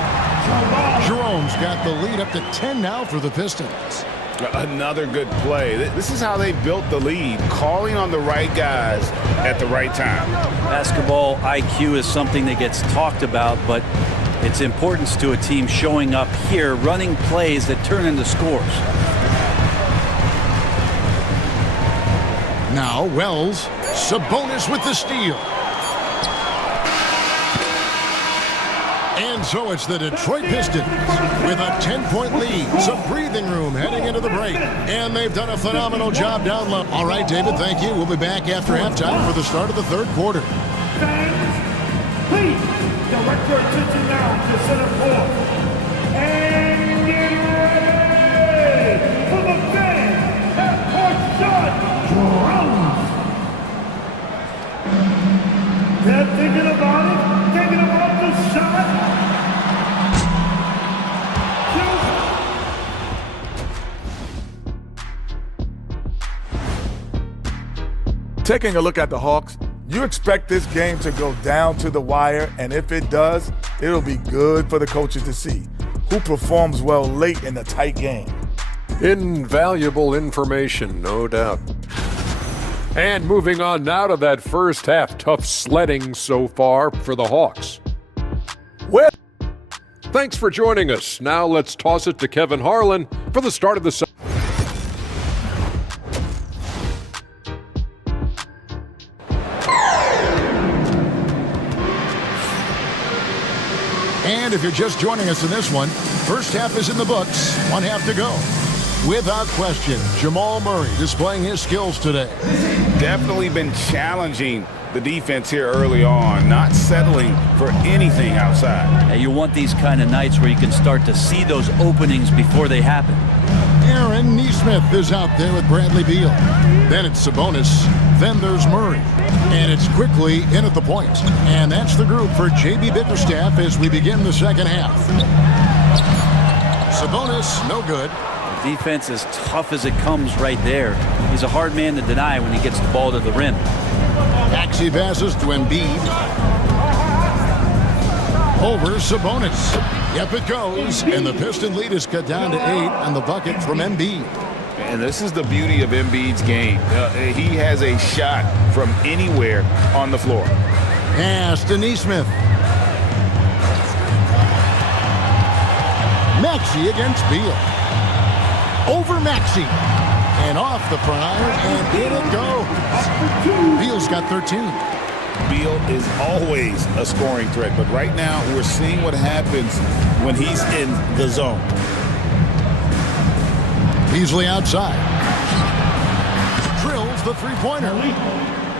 Jerome's got the lead up to 10 now for the Pistons. Another good play. This is how they built the lead, calling on the right guys at the right time. Basketball IQ is something that gets talked about, but its importance to a team showing up here, running plays that turn into scores. Now Wells, Sabonis with the steal. And so it's the Detroit Pistons with a 10-point lead. Some breathing room heading into the break. And they've done a phenomenal job down low. All right, David, thank you. We'll be back after halftime for the start of the third quarter. Please direct your attention now to center court. And get ready for the fan half-court shot. Drums. They're thinking about it. Thinking about the shot. Taking a look at the Hawks, you expect this game to go down to the wire, and if it does, it'll be good for the coaches to see who performs well late in a tight game. Invaluable information, no doubt. And moving on now to that first half, tough sledding so far for the Hawks. Well, thanks for joining us. Now let's toss it to Kevin Harlan for the start of the second. And if you're just joining us in this one, first half is in the books, 1 half to go. Without question, Jamal Murray displaying his skills today. Definitely been challenging the defense here early on, not settling for anything outside. And you want these kind of nights where you can start to see those openings before they happen. Aaron Nesmith is out there with Bradley Beal. Then it's Sabonis. Then there's Murray. And it's quickly in at the point. And that's the group for J.B. Bickerstaff as we begin the second half. Sabonis, no good. Defense as tough as it comes right there. He's a hard man to deny when he gets the ball to the rim. Maxey passes to Embiid. Over Sabonis. Yep, it goes. And the Piston lead is cut down to 8 on the bucket from Embiid. And this is the beauty of Embiid's game. He has a shot from anywhere on the floor. Pass to Nesmith. Maxey against Beal. Over Maxey. And off the front, and in it goes. Beal's got 13. Beal is always a scoring threat, but right now we're seeing what happens when he's in the zone. Beasley outside. Drills the three-pointer.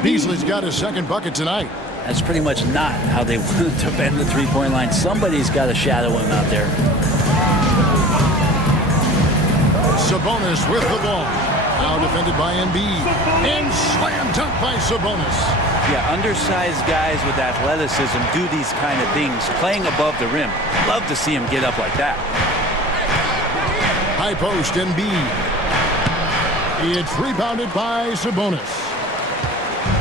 Beasley's got his second bucket tonight. That's pretty much not how they want to bend the three-point line. Somebody's got to shadow him out there. Sabonis with the ball. Now defended by Embiid. And slam dunk by Sabonis. Yeah, undersized guys with athleticism do these kind of things, playing above the rim. Love to see him get up like that. High post, Embiid. It's rebounded by Sabonis.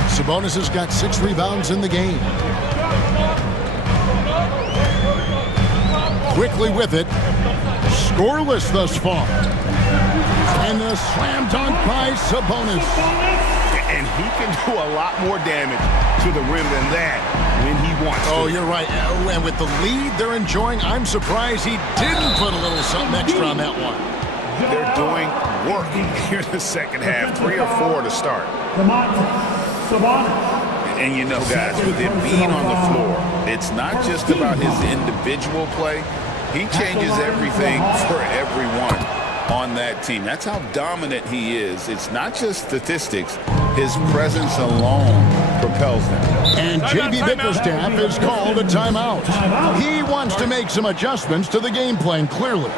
Sabonis has got 6 rebounds in the game. Quickly with it. Scoreless thus far. And the slam dunk by Sabonis. And he can do a lot more damage to the rim than that when he wants to. Oh, you're right. And with the lead they're enjoying, I'm surprised he didn't put a little something extra on that one. They're doing work here in the second half. 3 or 4 to start. And you know, guys, with him being on the floor, it's not just about his individual play. He changes everything for everyone on that team. That's how dominant he is. It's not just statistics. His presence alone propels them. And J.B. Bickerstaff has called a timeout. He wants to make some adjustments to the game plan, clearly.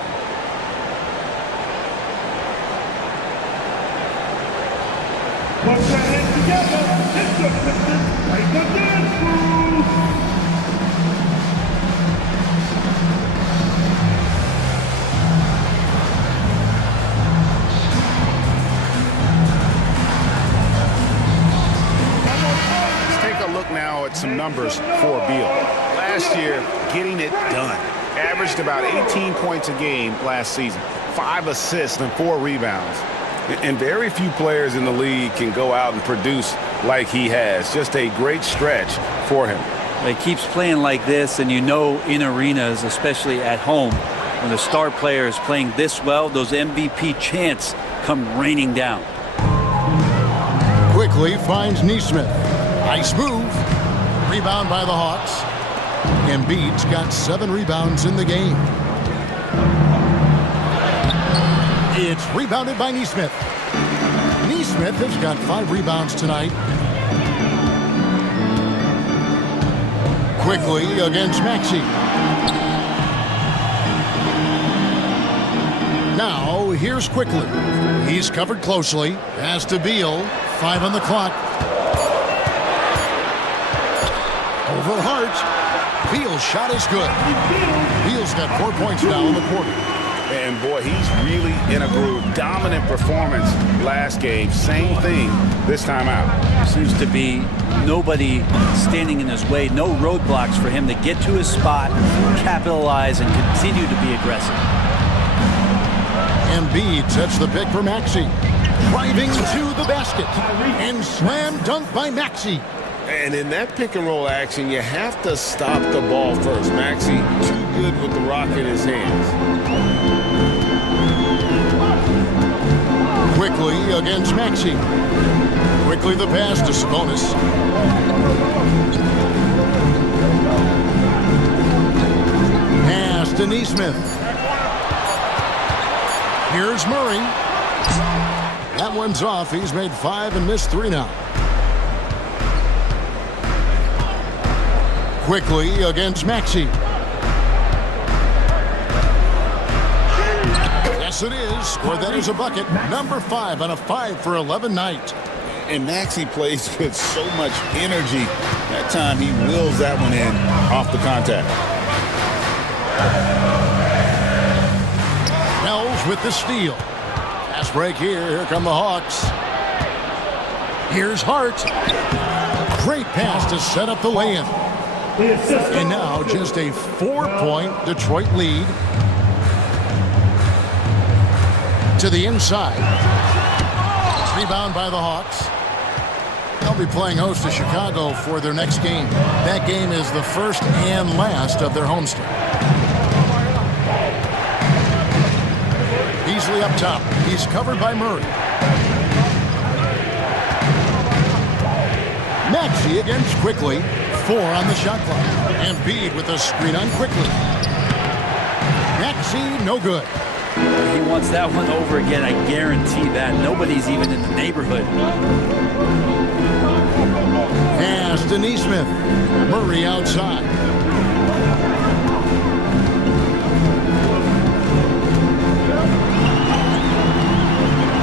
Put your hands together. It's the Pistons break the dance rules. Now at some numbers for Beal. Last year, getting it done. Averaged about 18 points a game last season. 5 assists and 4 rebounds. And very few players in the league can go out and produce like he has. Just a great stretch for him. He keeps playing like this, and you know in arenas, especially at home, when the star player is playing this well, those MVP chants come raining down. Quickly finds Nesmith. Nice move. Rebound by the Hawks. Embiid's got 7 rebounds in the game. It's rebounded by Nesmith. Nesmith has got 5 rebounds tonight. Quickly against Maxey. Now here's Quickly. He's covered closely. Pass to Beal. 5 on the clock. Over Hart. Beal's shot is good. Beal's got 4 points now in the quarter. And boy, he's really in a groove. Dominant performance last game. Same thing this time out. Seems to be nobody standing in his way. No roadblocks for him to get to his spot, capitalize, and continue to be aggressive. Embiid sets the pick for Maxey. Driving to the basket. And slam dunk by Maxey. And in that pick and roll action, you have to stop the ball first. Maxey too good with the rock in his hands. Quickly against Maxey. Quickly the pass to Sabonis. Pass to Nesmith. Here's Murray. That one's off. He's made 5 and missed 3 now. Quickly against Maxey. Yes, it is. Or that is a bucket. Number 5 on a 5 for 11 night. And Maxey plays with so much energy. That time he wills that one in off the contact. Wells with the steal. Fast break here. Here come the Hawks. Here's Hart. Great pass to set up the lay-in. And now just a 4-point Detroit lead. To the inside. Rebound by the Hawks. They'll be playing host to Chicago for their next game. That game is the first and last of their homestand. Beasley up top. He's covered by Murray. Maxey against Quickly. 4 on the shot clock. Embiid with a screen on Quickly. Maxey, no good. He wants that one over again, I guarantee that. Nobody's even in the neighborhood. Pass to Neesmith. Murray outside.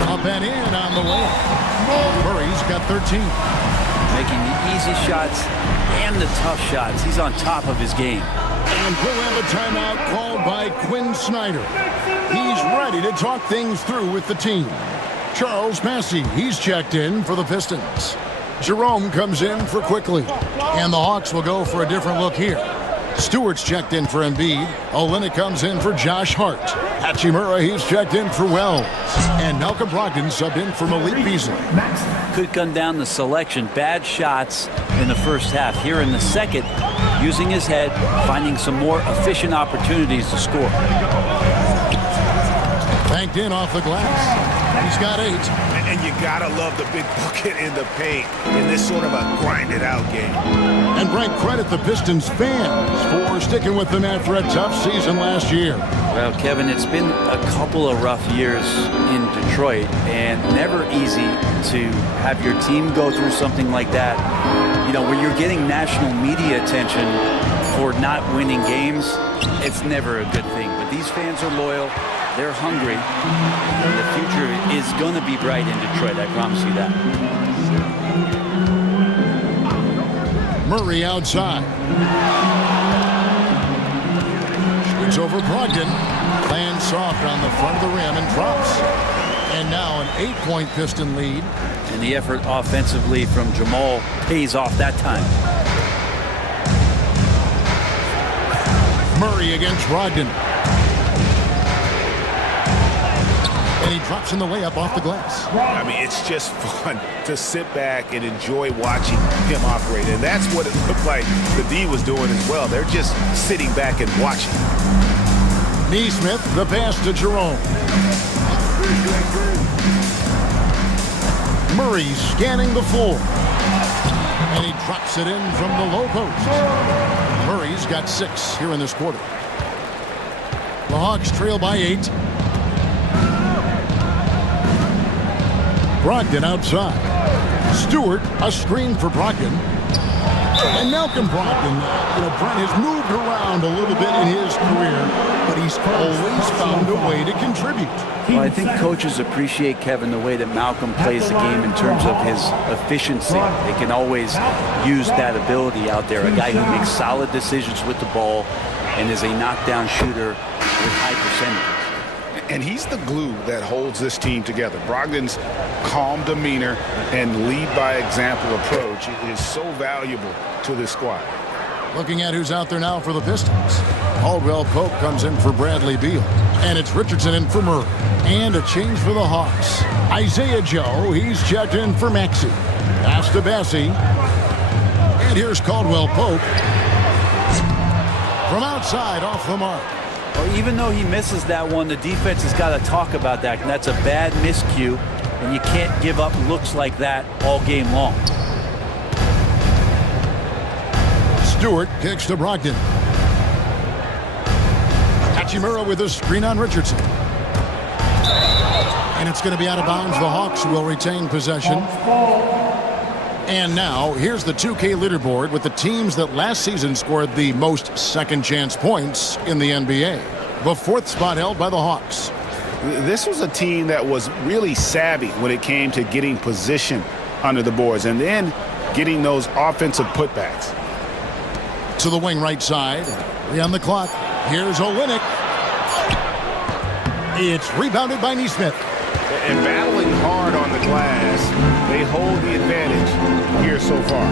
Up and in on the way. Murray's got 13. Making the easy shots and the tough shots. He's on top of his game. And we'll have a timeout called by Quinn Snyder. He's ready to talk things through with the team. Charles Massey, he's checked in for the Pistons. Jerome comes in for Quickly. And the Hawks will go for a different look here. Stewart's checked in for Embiid. Olynyk comes in for Josh Hart. Hachimura, he's checked in for Wells. And Malcolm Brogdon subbed in for Malik Beasley. Could come down to selection. Bad shots in the first half. Here in the second, using his head, finding some more efficient opportunities to score. Banked in off the glass. He's got 8. And you gotta love the big bucket in the paint in this sort of a grinded-out game. And Frank, credit the Pistons fans for sticking with them after a tough season last year. Well, Kevin, it's been a couple of rough years in Detroit, and never easy to have your team go through something like that. You know, where you're getting national media attention for not winning games, it's never a good thing. But these fans are loyal. They're hungry, and the future is going to be bright in Detroit, I promise you that. Murray outside. Shoots over Brogdon. Lands soft on the front of the rim and drops. And now an 8-point Piston lead. And the effort offensively from Jamal pays off that time. Murray against Brogdon. And he drops in the layup off the glass. I mean, it's just fun to sit back and enjoy watching him operate. And that's what it looked like the D was doing as well. They're just sitting back and watching. Neesmith, the pass to Jerome. Murray scanning the floor. And he drops it in from the low post. Murray's got 6 here in this quarter. The Hawks trail by 8. Brogdon outside. Stewart, a screen for Brogdon. And Malcolm Brogdon, Brent has moved around a little bit in his career, but he's always found a way to contribute. Well, I think coaches appreciate, Kevin, the way that Malcolm plays the game in terms of his efficiency. They can always use that ability out there. A guy who makes solid decisions with the ball and is a knockdown shooter with high percentages. And he's the glue that holds this team together. Brogdon's calm demeanor and lead-by-example approach is so valuable to this squad. Looking at who's out there now for the Pistons. Caldwell Pope comes in for Bradley Beal. And it's Richardson in for Murray. And a change for the Hawks. Isaiah Joe, he's checked in for Maxey. Pass to Bassey. And here's Caldwell Pope. From outside, off the mark. Well, even though he misses that one, the defense has got to talk about that. And that's a bad miscue, and you can't give up looks like that all game long. Stewart kicks to Brogdon. Hachimura with a screen on Richardson. And it's going to be out of bounds. The Hawks will retain possession. And now, here's the 2K leaderboard with the teams that last season scored the most second-chance points in the NBA. The 4th spot held by the Hawks. This was a team that was really savvy when it came to getting position under the boards and then getting those offensive putbacks. To the wing right side. 3 on the clock. Here's Olynyk. It's rebounded by Neesmith. And battling hard on the glass, they hold the advantage here so far.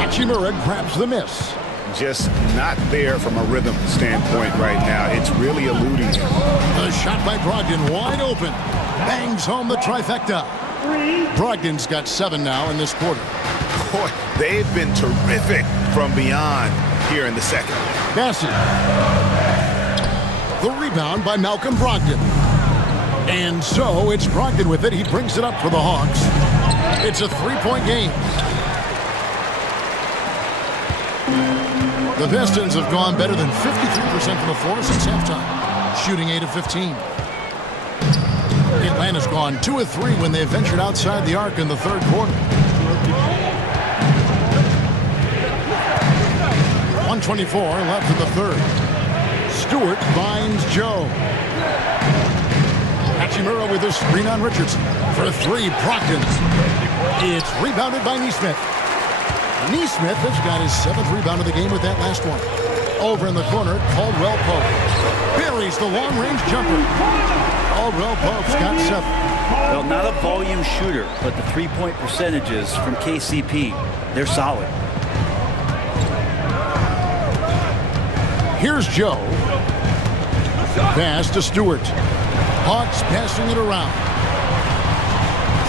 Hachimura grabs the miss. Just not there from a rhythm standpoint right now. It's really eluding him. The shot by Brogdon wide open. Bangs home the trifecta. Brogdon's got 7 now in this quarter. Boy, they've been terrific from beyond here in the second. Bassett. The rebound by Malcolm Brogdon. And so it's Brogdon with it. He brings it up for the Hawks. It's a 3-point game. The Pistons have gone better than 53% from the floor since halftime, shooting 8 of 15. Atlanta's gone 2 of 3 when they ventured outside the arc in the third quarter. 1:24 left in the third. Stewart finds Joe. Hachimura with a screen on Richardson. For 3, Brogdon. It's rebounded by Neesmith. Neesmith has got his 7th rebound of the game with that last one. Over in the corner, Caldwell Pope buries the long-range jumper. Caldwell Pope's got 7. Well, not a volume shooter, but the three-point percentages from KCP, they're solid. Here's Joe. Pass to Stewart. Hawks passing it around.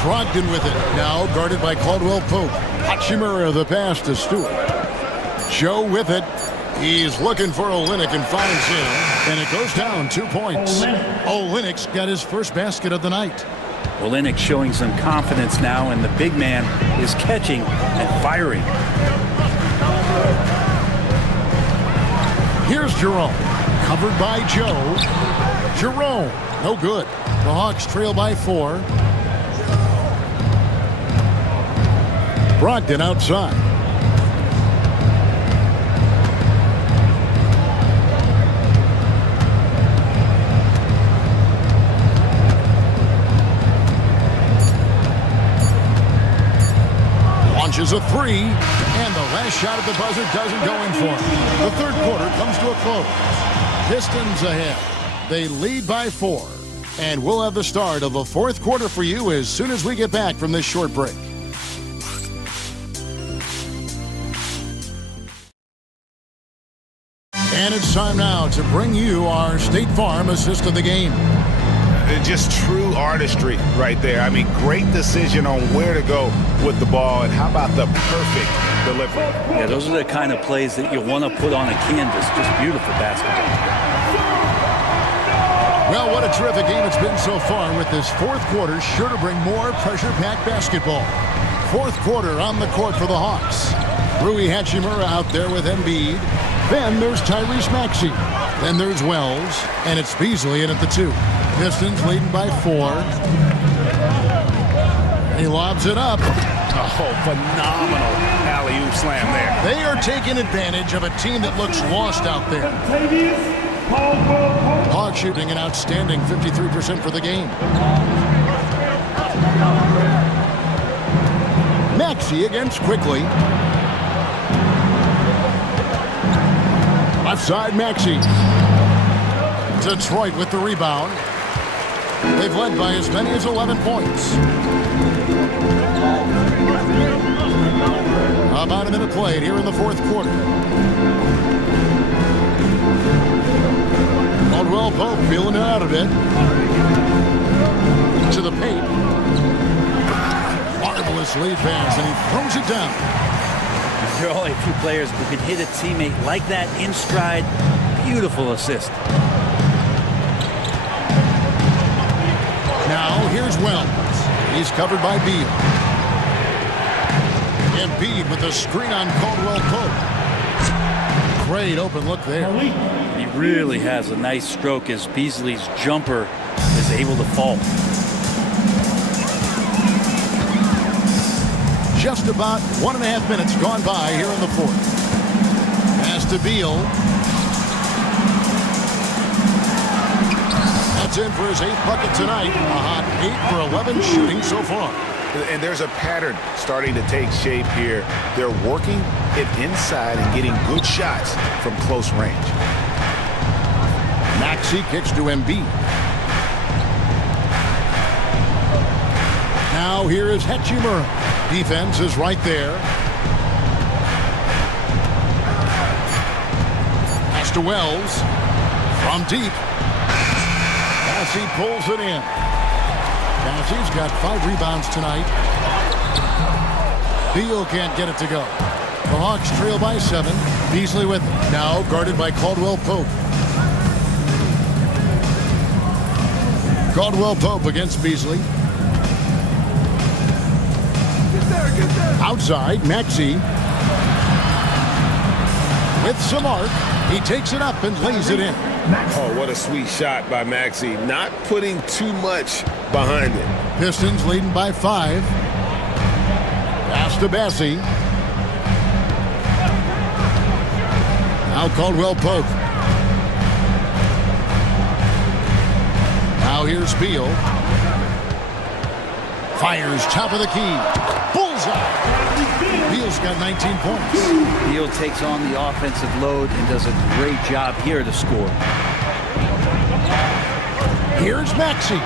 Brogdon with it. Now guarded by Caldwell Pope. Hachimura the pass to Stewart. Joe with it. He's looking for Olynyk and finds him. And it goes down 2 points. Olynyk's got his first basket of the night. Olynyk showing some confidence now, and the big man is catching and firing. Here's Jerome. Covered by Joe. Jerome. No good. The Hawks trail by 4. Brogdon outside. Launches a 3, and the last shot at the buzzer doesn't go in for him. The third quarter comes to a close. Pistons ahead. They lead by 4, and we'll have the start of the fourth quarter for you as soon as we get back from this short break. And it's time now to bring you our State Farm assist of the game. Just true artistry right there. I mean, great decision on where to go with the ball, and how about the perfect delivery? Yeah, those are the kind of plays that you want to put on a canvas. Just beautiful basketball. Well, what a terrific game it's been so far, with this fourth quarter sure to bring more pressure-packed basketball. Fourth quarter on the court for the Hawks. Rui Hachimura out there with Embiid. Then there's Tyrese Maxey. Then there's Wells. And it's Beasley in at the 2. Pistons leading by 4. He lobs it up. Oh, phenomenal alley-oop slam there. They are taking advantage of a team that looks lost out there. Hawks shooting an outstanding 53% for the game. Maxey against Quickly. Left side, Maxey. Detroit with the rebound. They've led by as many as 11 points. About a minute played here in the fourth quarter. Caldwell Pope feeling it out a bit. To the paint. Marvelous lead pass, and he throws it down. There are only a few players who can hit a teammate like that in stride. Beautiful assist. Now here's Wells. He's covered by Beal. Embiid with a screen on Caldwell Pope. Great open look there. He really has a nice stroke as Beasley's jumper is able to fall. Just about 1.5 minutes gone by here in the fourth. Pass to Beal. That's gets in for his 8th bucket tonight. A hot 8 for 11 shooting so far. And there's a pattern starting to take shape here. They're working it inside and getting good shots from close range. Maxey kicks to Embiid. Now here is Hachimura. Defense is right there. Pass to Wells. From deep. Massey pulls it in. Massey's got 5 rebounds tonight. Beal can't get it to go. The Hawks trail by 7. Beasley with it. Now guarded by Caldwell Pope. Caldwell Pope against Beasley. Outside, Maxey. With some arc, he takes it up and lays it in. Oh, what a sweet shot by Maxey. Not putting too much behind it. Pistons leading by 5. Pass to Bassey. Now Caldwell Pope. Now here's Beal. Fires top of the key. Bullseye. Beal's got 19 points. Beal takes on the offensive load and does a great job here to score. Here's Maxey.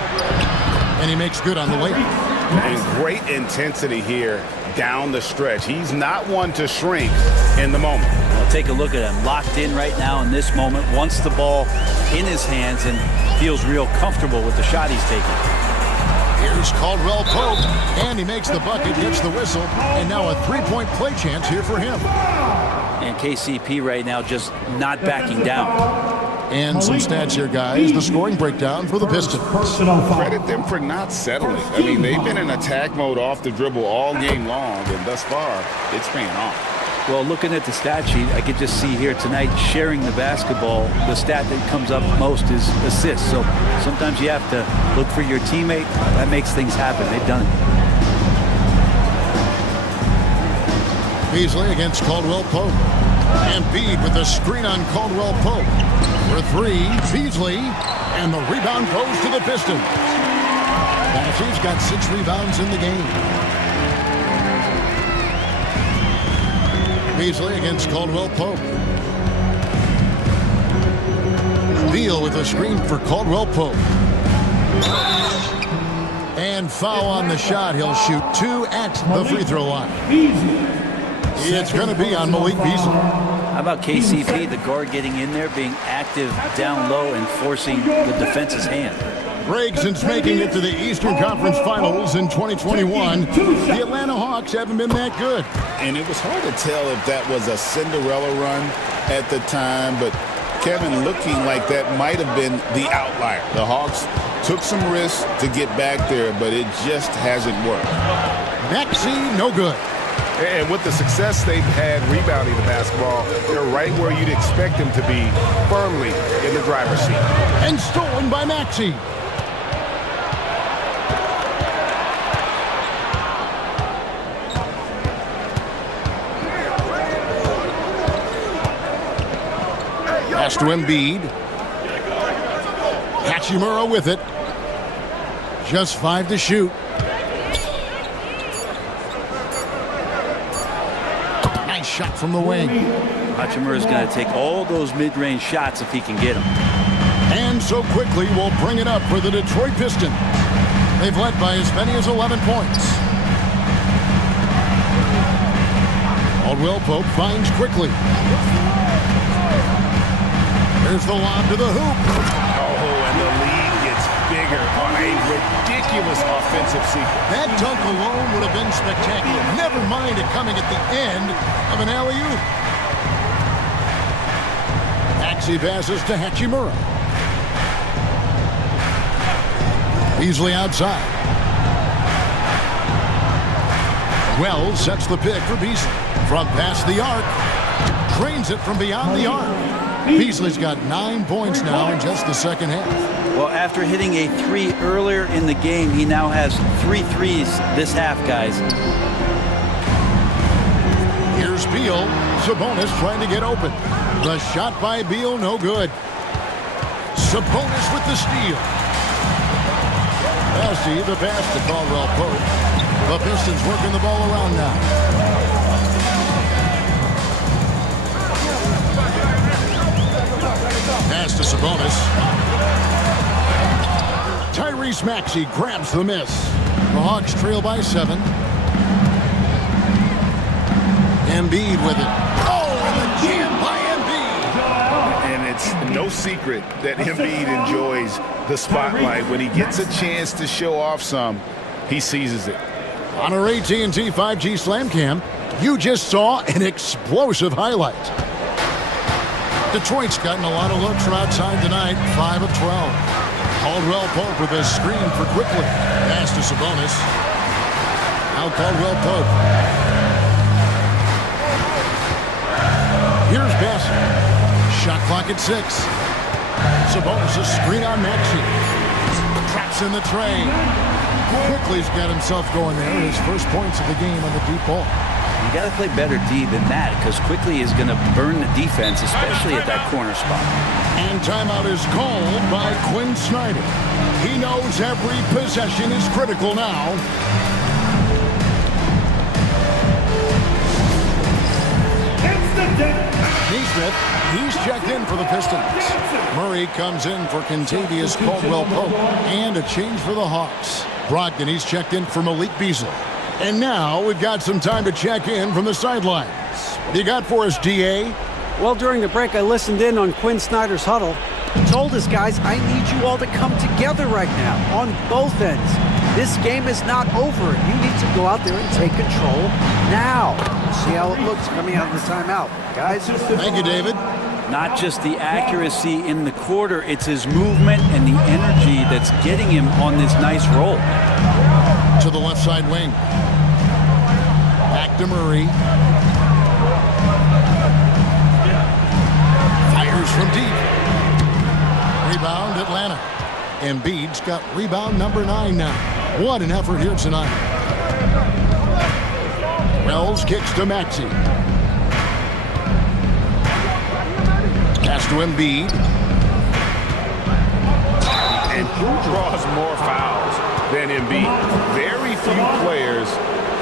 And he makes good on the layup. And great intensity here down the stretch. He's not one to shrink in the moment. Well, take a look at him. Locked in right now in this moment. Wants the ball in his hands and feels real comfortable with the shot he's taking. Here's Caldwell Pope, and he makes the bucket, gets the whistle, and now a 3-point play chance here for him. And KCP right now just not backing down. And some stats here, guys. The scoring breakdown for the Pistons. Credit them for not settling. I mean, they've been in attack mode off the dribble all game long, and thus far, it's paying off. Well, looking at the stat sheet, I could just see here tonight sharing the basketball. The stat that comes up most is assists. So sometimes you have to look for your teammate. That makes things happen. They've done it. Beasley against Caldwell Pope. Embiid with the screen on Caldwell Pope. For 3, Beasley. And the rebound goes to the Pistons. Massey's got 6 rebounds in the game. Beasley against Caldwell Pope. Beal with a screen for Caldwell Pope. And foul on the shot. He'll shoot 2 at the free throw line. It's going to be on Malik Beasley. How about KCP, the guard getting in there, being active down low and forcing the defense's hand? Greg, since making it to the Eastern Conference Finals in 2021, the Atlanta Hawks haven't been that good. And it was hard to tell if that was a Cinderella run at the time, but Kevin, looking like that might have been the outlier. The Hawks took some risks to get back there, but it just hasn't worked. Maxey, no good. And with the success they've had rebounding the basketball, they're right where you'd expect them to be, firmly in the driver's seat. And stolen by Maxey. Pass to Embiid. Hachimura with it. Just 5 to shoot. Nice shot from the wing. Hachimura's going to take all those mid-range shots if he can get them. And so quickly will bring it up for the Detroit Pistons. They've led by as many as 11 points. Caldwell Pope finds quickly. There's the lob to the hoop. Oh, and the lead gets bigger on a ridiculous offensive sequence. That dunk alone would have been spectacular. Never mind it coming at the end of an alley-oop. Maxey passes to Hachimura. Beasley outside. Wells sets the pick for Beasley. From past the arc. Trains it from beyond the arc. Beasley's got 9 points now in just the second half. Well, after hitting a 3 earlier in the game, he now has 3 threes this half, guys. Here's Beal. Sabonis trying to get open. The shot by Beal, no good. Sabonis with the steal. Massey, the pass to Caldwell Pope. The Pistons working the ball around now. Pass to Sabonis. Tyrese Maxey grabs the miss. The Hawks trail by 7. Embiid with it. Oh, and the jam by Embiid. And it's no secret that Embiid enjoys the spotlight. When he gets a chance to show off some, he seizes it. On our AT&T 5G Slam Cam, you just saw an explosive highlight. Detroit's gotten a lot of looks from outside tonight, 5 of 12. Caldwell Pope with a screen for Quickly. Pass to Sabonis. Now Caldwell Pope. Here's Bassett. Shot clock at 6. Sabonis a screen on Maxey. Traps in the train. Quickly's got himself going there. His first points of the game on the deep ball. You got to play better D than that because Quickly is going to burn the defense, especially at that corner spot. And timeout is called by Quinn Snyder. He knows every possession is critical now. Neesmith, he's checked in for the Pistons. Murray comes in for Kentavious Caldwell-Pope and a change for the Hawks. Brogdon, he's checked in for Malik Beasley. And now we've got some time to check in from the sidelines. What do you got for us, DA? Well, during the break, I listened in on Quinn Snyder's huddle. He told us, guys, I need you all to come together right now on both ends. This game is not over. You need to go out there and take control now. See how it looks coming out of the timeout. Guys? Thank you, David. Not just the accuracy in the quarter, it's his movement and the energy that's getting him on this nice roll. To the left side wing. Back to Murray. Fires from deep. Rebound, Atlanta. Embiid's got rebound number 9 now. What an effort here tonight. Wells kicks to Maxey. Pass to Embiid. And who draws more fouls than Embiid? Very few players,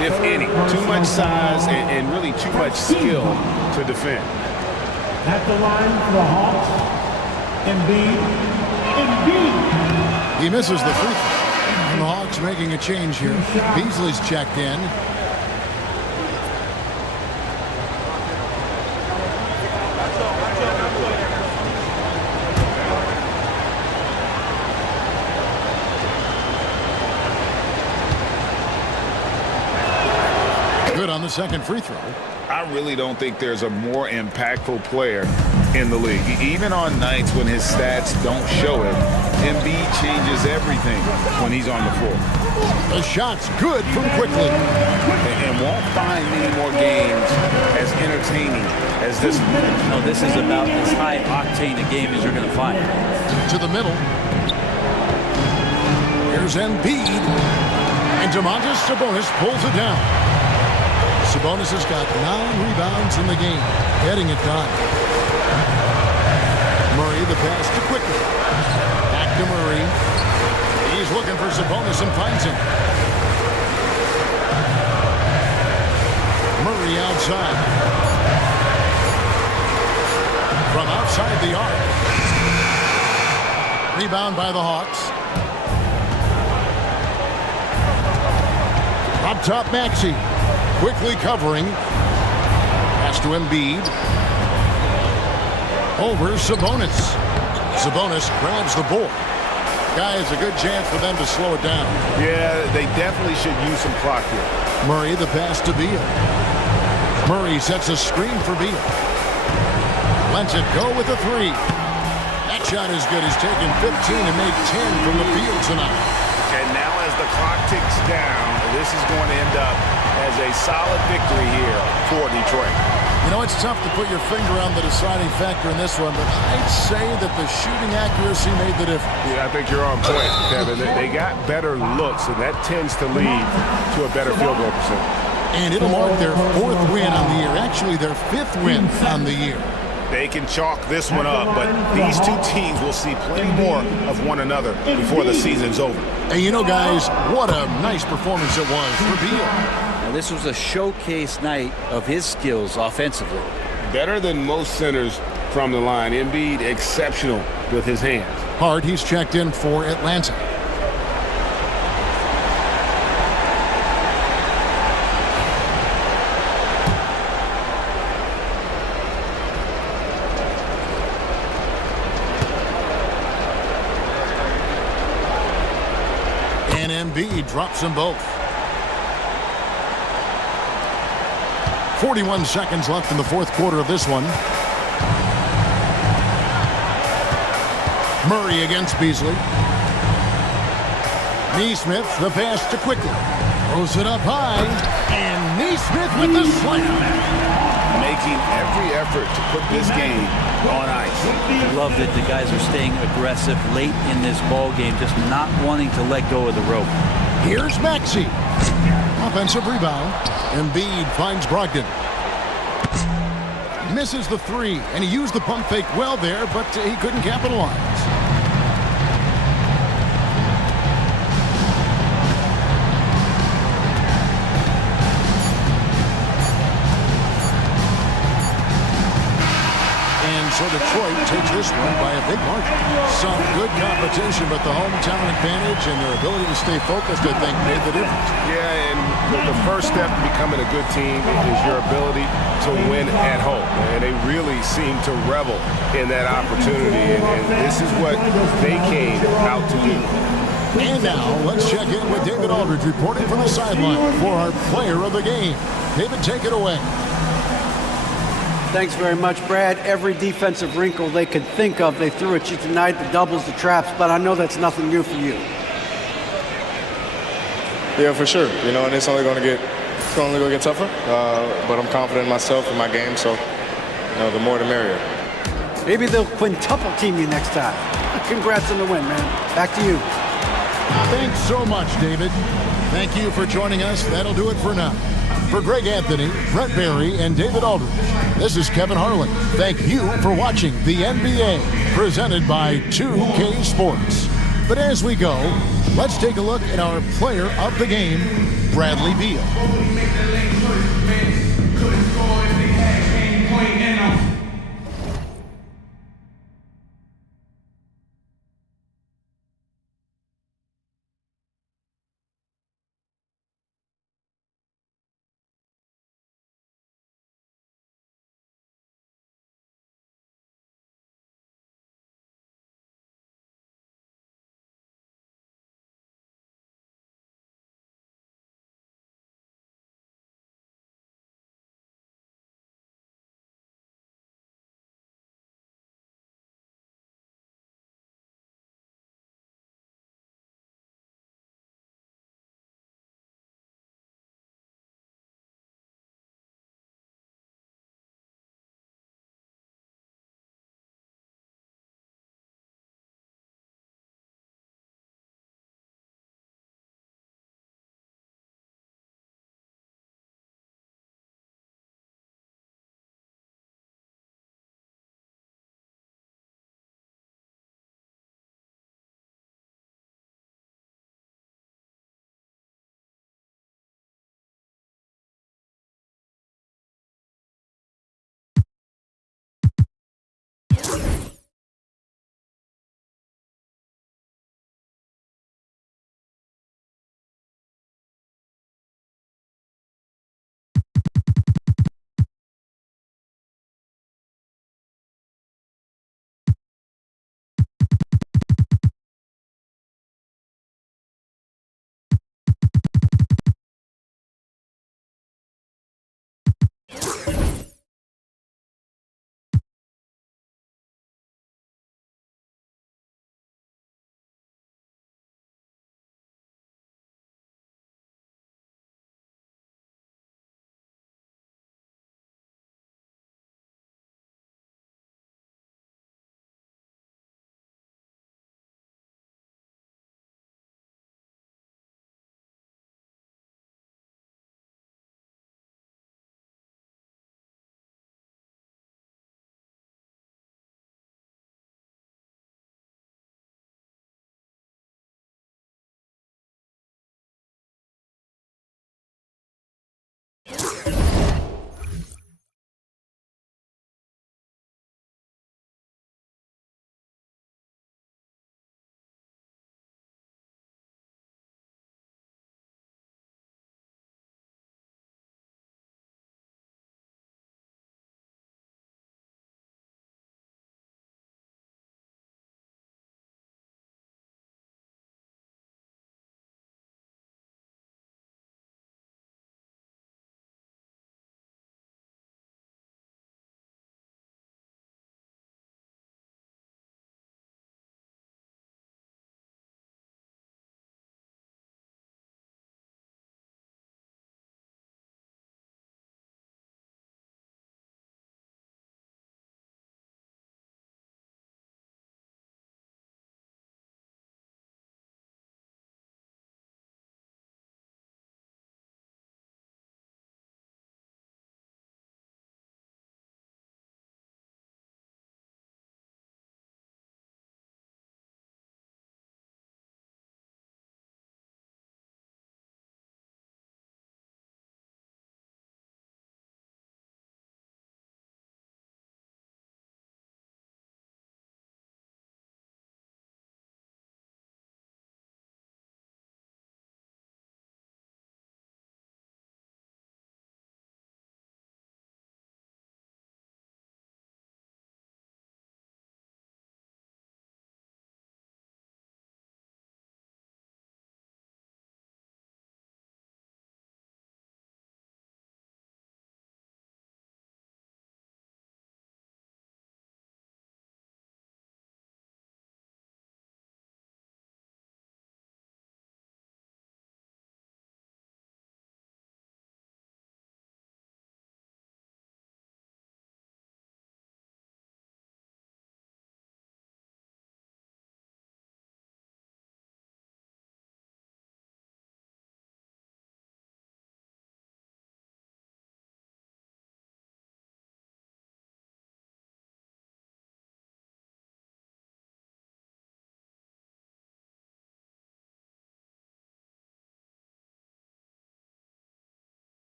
if any. Too much size and really too much skill to defend. At the line for the Hawks, Embiid. He misses the free throw. And the Hawks making a change here. Beasley's checked in. Good on the second free throw. I really don't think there's a more impactful player in the league. Even on nights when his stats don't show it, Embiid changes everything when he's on the floor. The shot's good from Quickly. And won't find many more games as entertaining as this one. No, this is about as high octane a game as you're going to find. To the middle. Here's Embiid. And Domantas Sabonis pulls it down. Sabonis has got 9 rebounds in the game, getting it done. Murray, the pass to Quickly. Back to Murray. He's looking for Sabonis and finds him. Murray outside. From outside the arc. Rebound by the Hawks. Up top, Maxey. Quickly covering. Pass to Embiid. Over Sabonis. Sabonis grabs the board. Guys, a good chance for them to slow it down. Yeah, they definitely should use some clock here. Murray, the pass to Beal. Murray sets a screen for Beal. Lets it go with a 3. That shot is good. He's taken 15 and made 10 from the field tonight. And now as the clock ticks down, this is going to end up as a solid victory here for Detroit. You know, it's tough to put your finger on the deciding factor in this one, but I'd say that the shooting accuracy made the difference. Yeah, I think you're on point, Kevin. They got better looks, and that tends to lead to a better field goal percentage. And it'll mark their 4th win on the year. Actually, their 5th win on the year. They can chalk this one up, but these two teams will see plenty more of one another before the season's over. And you know, guys, what a nice performance it was for Beal. Now, this was a showcase night of his skills offensively. Better than most centers from the line. Embiid exceptional with his hands. Hart, he's checked in for Atlanta. And Embiid drops them both. 41 seconds left in the fourth quarter of this one. Murray against Beasley. Neesmith, the pass to Quickly. Throws it up high. And Neesmith with the slam. Making every effort to put this game on ice. I love that the guys are staying aggressive late in this ball game, just not wanting to let go of the rope. Here's Maxey. Offensive rebound. Embiid finds Brogdon. Misses the three, and he used the pump fake well there, but he couldn't capitalize. So Detroit takes this one by a big margin. Some good competition, but the hometown advantage and their ability to stay focused, I think, made the difference. Yeah, and the first step to becoming a good team is your ability to win at home. And they really seem to revel in that opportunity, and this is what they came out to do. And now, let's check in with David Aldridge reporting from the sideline for our player of the game. David, take it away. Thanks very much, Brad. Every defensive wrinkle they could think of, they threw at you tonight, the doubles, the traps, but I know that's nothing new for you. Yeah, for sure. You know, and it's only going to get tougher. But I'm confident in myself and my game, so you know, the more the merrier. Maybe they'll quintuple team you next time. Congrats on the win, man. Back to you. Thanks so much, David. Thank you for joining us. That'll do it for now. For Greg Anthony, Brett Barry, and David Aldridge, this is Kevin Harlan. Thank you for watching the NBA, presented by 2K Sports. But as we go, let's take a look at our player of the game, Bradley Beal.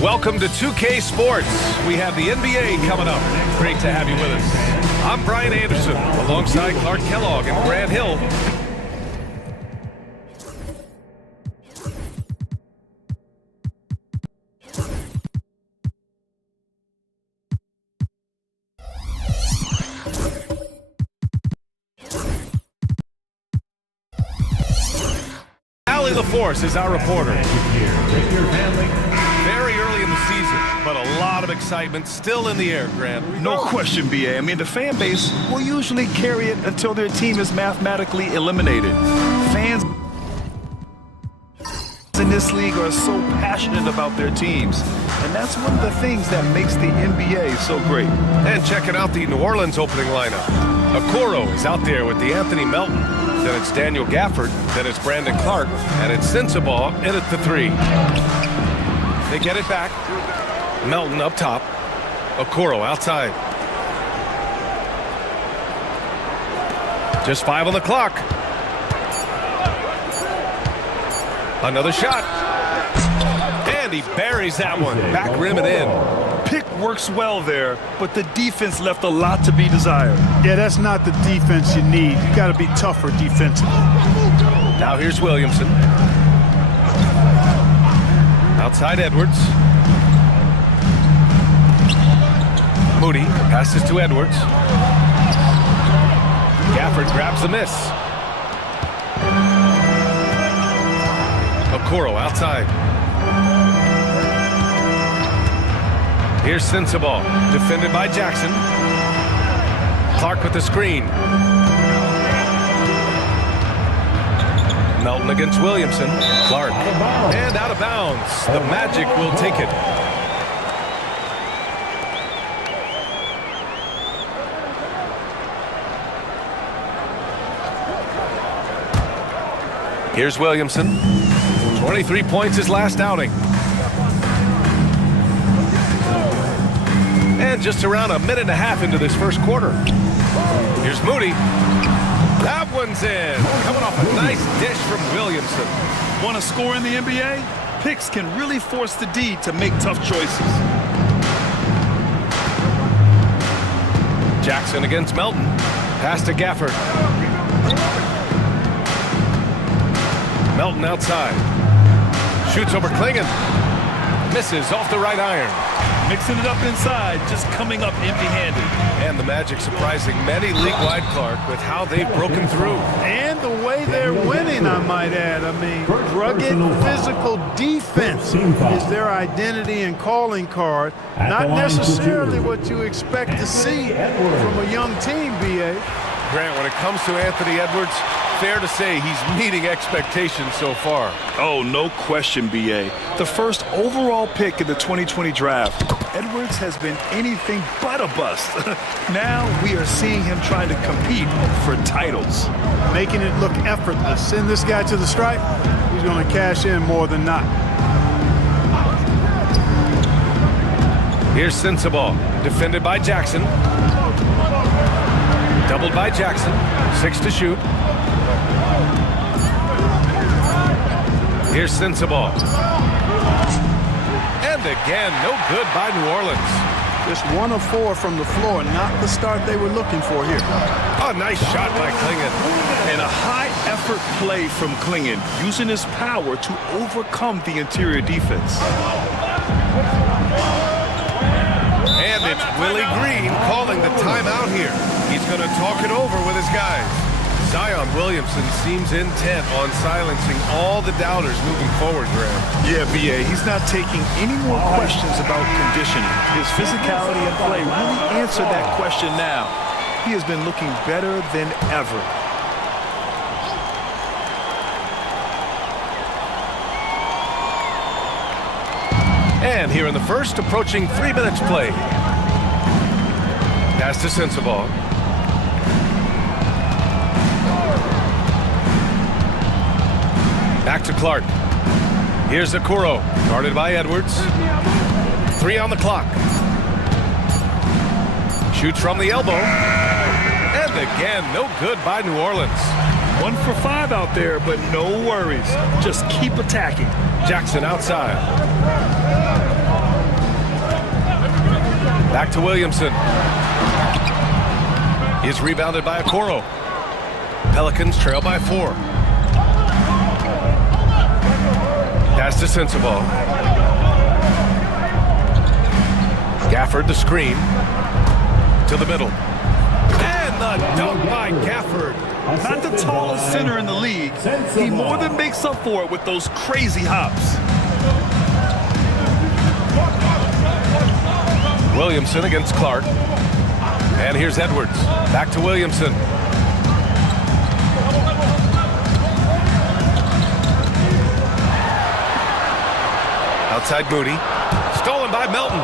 Welcome to 2K Sports. We have the NBA coming up. Great to have you with us. I'm Brian Anderson, alongside Clark Kellogg and Grant Hill. Allie LaForce is our reporter. Very early in the season, but a lot of excitement still in the air, Grant. No question, BA. I mean, the fan base will usually carry it until their team is mathematically eliminated. Fans in this league are so passionate about their teams, and that's one of the things that makes the NBA so great. And checking out the New Orleans opening lineup. Okoro is out there with the Anthony Melton. Then it's Daniel Gafford. Then it's Brandon Clark. And it's Sensabaugh in at the 3. They get it back. Melton up top. Okoro outside. Just 5 on the clock. Another shot. And he buries that one. Back rim and in. Pick works well there, but the defense left a lot to be desired. Yeah, that's not the defense you need. You got to be tougher defensively. Now here's Williamson. Outside Edwards. Moody passes to Edwards. Gafford grabs the miss. Okoro outside. Here's Sensabaugh, defended by Jackson. Clark with the screen. Melton against Williamson. Clark. And out of bounds. The Magic will take it. Here's Williamson. 23 points his last outing. And just around a minute and a half into this first quarter. Here's Moody. That one's in. Coming off a nice dish from Williamson. Want to score in the NBA? Picks can really force the D to make tough choices. Jackson against Melton. Pass to Gafford. Melton outside. Shoots over Klingon. Misses off the right iron. Mixing it up inside, just coming up empty-handed. And the Magic surprising many league-wide, Clark, with how they've broken through. And the way they're winning, I might add. I mean, rugged physical defense is their identity and calling card. Not necessarily what you expect to see from a young team, B.A. Grant, when it comes to Anthony Edwards, fair to say he's meeting expectations so far. Oh, no question, B.A. The first overall pick in the 2020 draft, Edwards has been anything but a bust. Now we are seeing him trying to compete for titles, making it look effortless. Send this guy to the stripe, he's going to cash in more than not. Here's Sensabaugh, defended by Jackson. Doubled by Jackson, 6 to shoot. Here's Sensabaugh. And again, no good by New Orleans. Just 1 of 4 from the floor, not the start they were looking for here. A nice shot by Klingon. And a high-effort play from Klingon, using his power to overcome the interior defense. And it's Willie Green calling the timeout here. He's going to talk it over with his guys. Zion Williamson seems intent on silencing all the doubters moving forward, Graham. Yeah, B.A., he's not taking any more questions about conditioning. His physicality and play really answer that question now. He has been looking better than ever. And here in the first, approaching 3 minutes play. Pass to Sensabaugh. Back to Clark. Here's Okoro, guarded by Edwards. 3 on the clock. Shoots from the elbow. And again, no good by New Orleans. 1 for 5 out there, but no worries. Just keep attacking. Jackson outside. Back to Williamson. He's rebounded by Okoro. Pelicans trail by 4. Pass to Sensabaugh. Gafford the screen. To the middle. And the dunk by Gafford. Not the tallest center in the league. He more than makes up for it with those crazy hops. Williamson against Clark. And here's Edwards. Back to Williamson. Outside Moody. Stolen by Melton.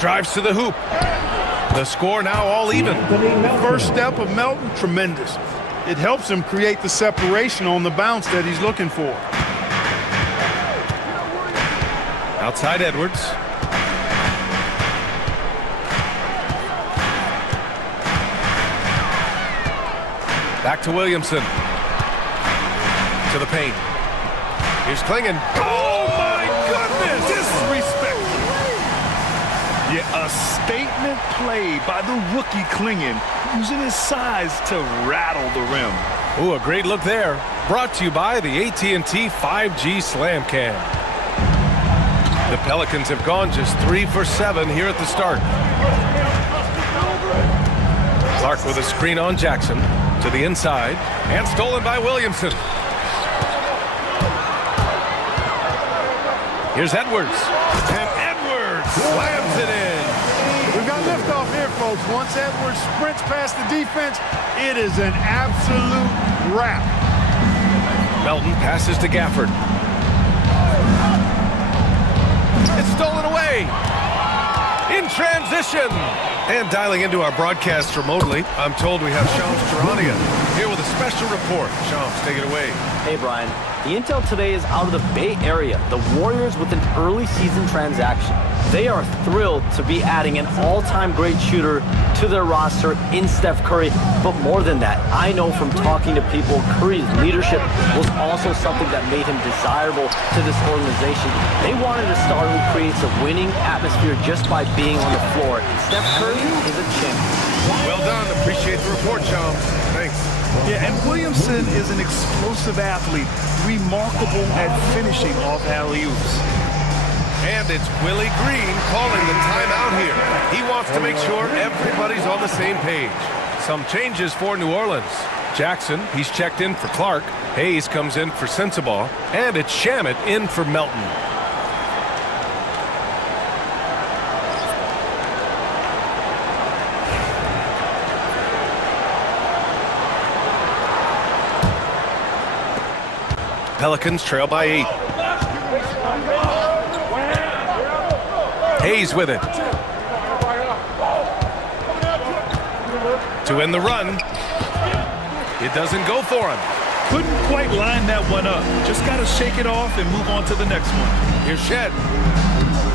Drives to the hoop. The score now all even. The first step of Melton, tremendous. It helps him create the separation on the bounce that he's looking for. Outside Edwards. Back to Williamson. To the paint. Here's Klingon. Oh my goodness! Disrespectful. Yeah, a statement play by the rookie Klingon, using his size to rattle the rim. Ooh, a great look there. Brought to you by the AT&T 5G Slam Cam. The Pelicans have gone just 3 for 7 here at the start. Clark with a screen on Jackson. To the inside. And stolen by Williamson. Here's Edwards. And Edwards slams it in. We've got liftoff here, folks. folks. Once Edwards sprints past the defense, it is an absolute wrap. Melton passes to Gafford. It's stolen away. In transition. And dialing into our broadcast remotely, I'm told we have Shams Charania here with a special report. Shams, take it away. Hey, Brian. The intel today is out of the Bay Area. The Warriors with an early season transaction. They are thrilled to be adding an all-time great shooter to their roster in Steph Curry. But more than that, I know from talking to people, Curry's leadership was also something that made him desirable to this organization. They wanted a star who creates a winning atmosphere just by being on the floor. Steph Curry is a champion. Well done. Appreciate the report, Shams. Thanks. Yeah, and Williamson is an explosive athlete, remarkable at finishing off alley-oops. And it's Willie Green calling the timeout here. He wants to make sure everybody's on the same page. Some changes for New Orleans. Jackson, he's checked in for Clark. Hayes comes in for Sensabaugh. And it's Shamet in for Melton. Pelicans trail by 8. Hayes with it. To end the run. It doesn't go for him. Couldn't quite line that one up. Just got to shake it off and move on to the next one. Here's Shed.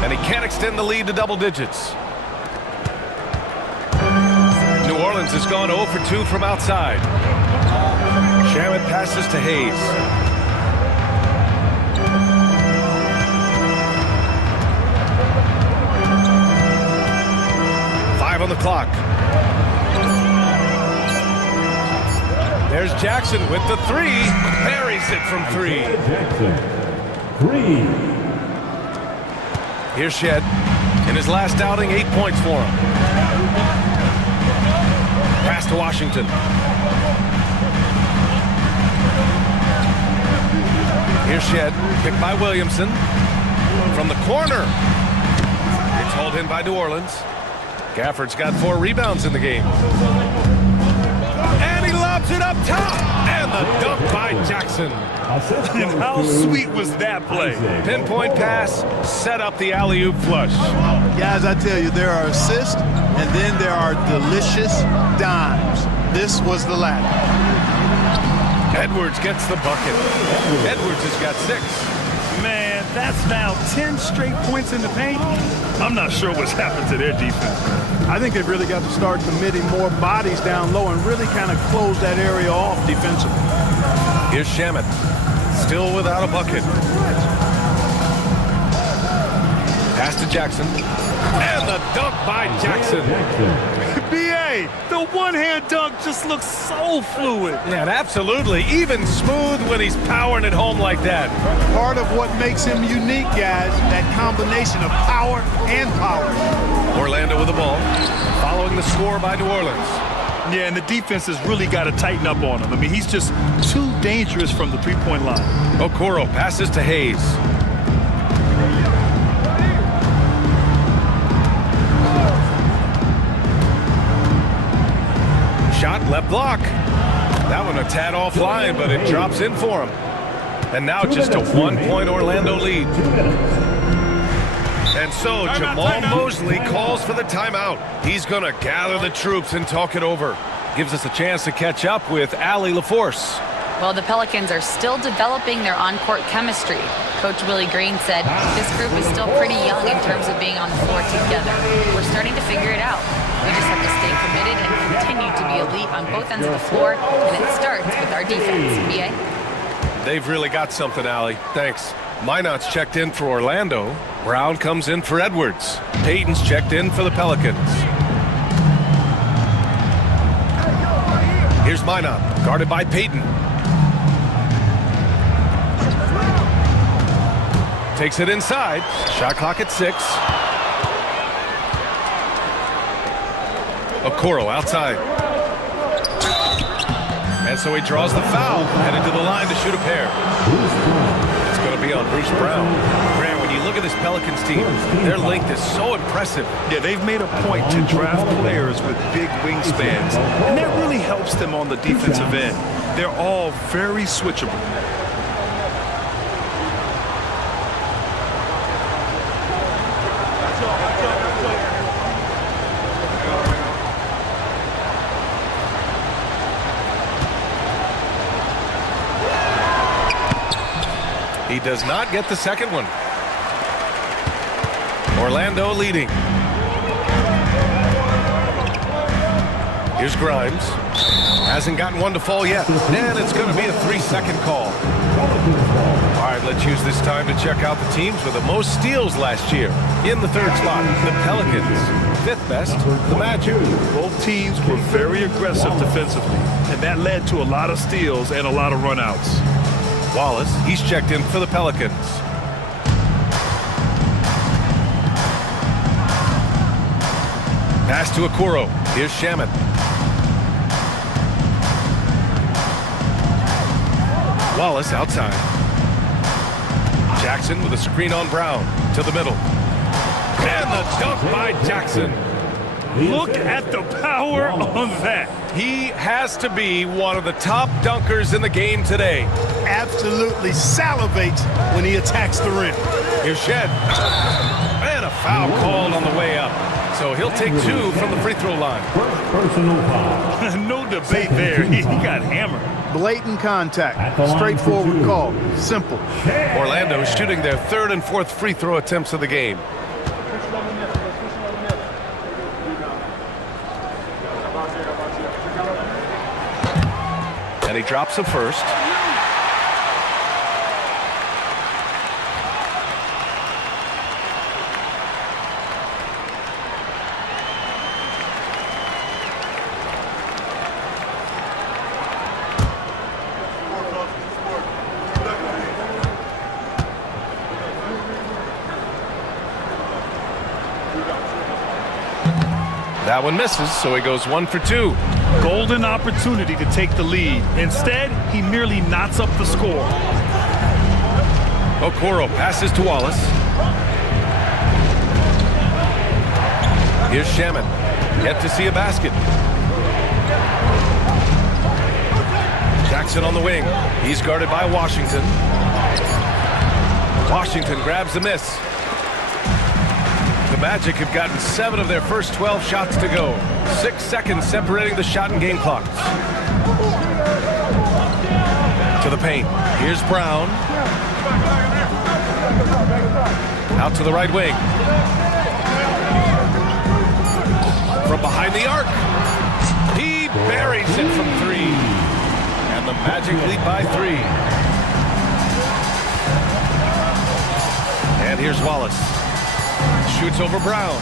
And he can't extend the lead to double digits. New Orleans has gone 0 for 2 from outside. Shamet passes to Hayes. On the clock. There's Jackson with the 3. Buries it from 3. Here's Shed. In his last outing, 8 points for him. Pass to Washington. Here's Shed. Picked by Williamson. From the corner. It's hauled in by New Orleans. Gafford's got 4 rebounds in the game. And he lobs it up top. And the dunk by Jackson. And how sweet was that play? Pinpoint pass, set up the alley-oop flush. Guys, I tell you, there are assists, and then there are delicious dimes. This was the latter. Edwards gets the bucket. Edwards has got 6. Man, that's now 10 straight points in the paint. I'm not sure what's happened to their defense. I think they've really got to start committing more bodies down low and really kind of close that area off defensively. Here's Shamet, still without a bucket. Pass to Jackson. And the dunk by Jackson. B.A., the one-hand dunk just looks so fluid. Yeah, absolutely. Even smooth when he's powering it home like that. Part of what makes him unique, guys, that combination of power and power. Orlando with the ball, following the score by New Orleans. Yeah, and the defense has really got to tighten up on him. I mean, he's just too dangerous from the three-point line. Okoro passes to Hayes. Shot left block. That one a tad offline, but it drops in for him. And now just a 1-point Orlando lead. And so Jamal Mosley calls for the timeout. He's going to gather the troops and talk it over. Gives us a chance to catch up with Allie LaForce. Well, the Pelicans are still developing their on-court chemistry. Coach Willie Green said this group is still pretty young in terms of being on the floor together. We're starting to figure it out. We just have to stay committed and continue to be elite on both ends of the floor, and it starts with our defense. B.A.? They've really got something, Allie. Thanks. Minot's checked in for Orlando. Brown comes in for Edwards. Payton's checked in for the Pelicans. Here's Minot, guarded by Payton. Takes it inside. Shot clock at 6. Okoro outside. And so he draws the foul, headed to the line to shoot a pair. It's going to be on Bruce Brown. Grant, when you look at this Pelicans team, their length is so impressive. Yeah, they've made a point to draft players with big wingspans, and that really helps them on the defensive end. They're all very switchable. He does not get the second one. Orlando leading. Here's Grimes. Hasn't gotten one to fall yet. And it's going to be a 3-second call. All right, let's use this time to check out the teams with the most steals last year. In the third spot, the Pelicans. Fifth best, the Magic. Both teams were very aggressive defensively, and that led to a lot of steals and a lot of runouts. Wallace, he's checked in for the Pelicans. Pass to Okoro. Here's Shaman. Wallace outside. Jackson with a screen on Brown to the middle. And the dunk by Jackson. Look at the power on that. He has to be one of the top dunkers in the game today. Absolutely salivates when he attacks the rim. Here's Shed. And a foul called on the way up. So he'll take 2 from the free throw line. Personal foul. No debate there. He got hammered. Blatant contact. Straightforward call. Simple. Orlando is shooting their 3rd and 4th free throw attempts of the game. And he drops the first. That one misses, so he goes 1 for 2. Golden opportunity to take the lead. Instead, he merely knots up the score. Okoro passes to Wallace. Here's Shaman. Yet to see a basket. Jackson on the wing. He's guarded by Washington. Washington grabs the miss. The Magic have gotten 7 of their first 12 shots to go. 6 seconds separating the shot and game clocks. To the paint. Here's Brown. Out to the right wing. From behind the arc. He buries it from 3. And the Magic lead by 3. And here's Wallace. Shoots over Brown.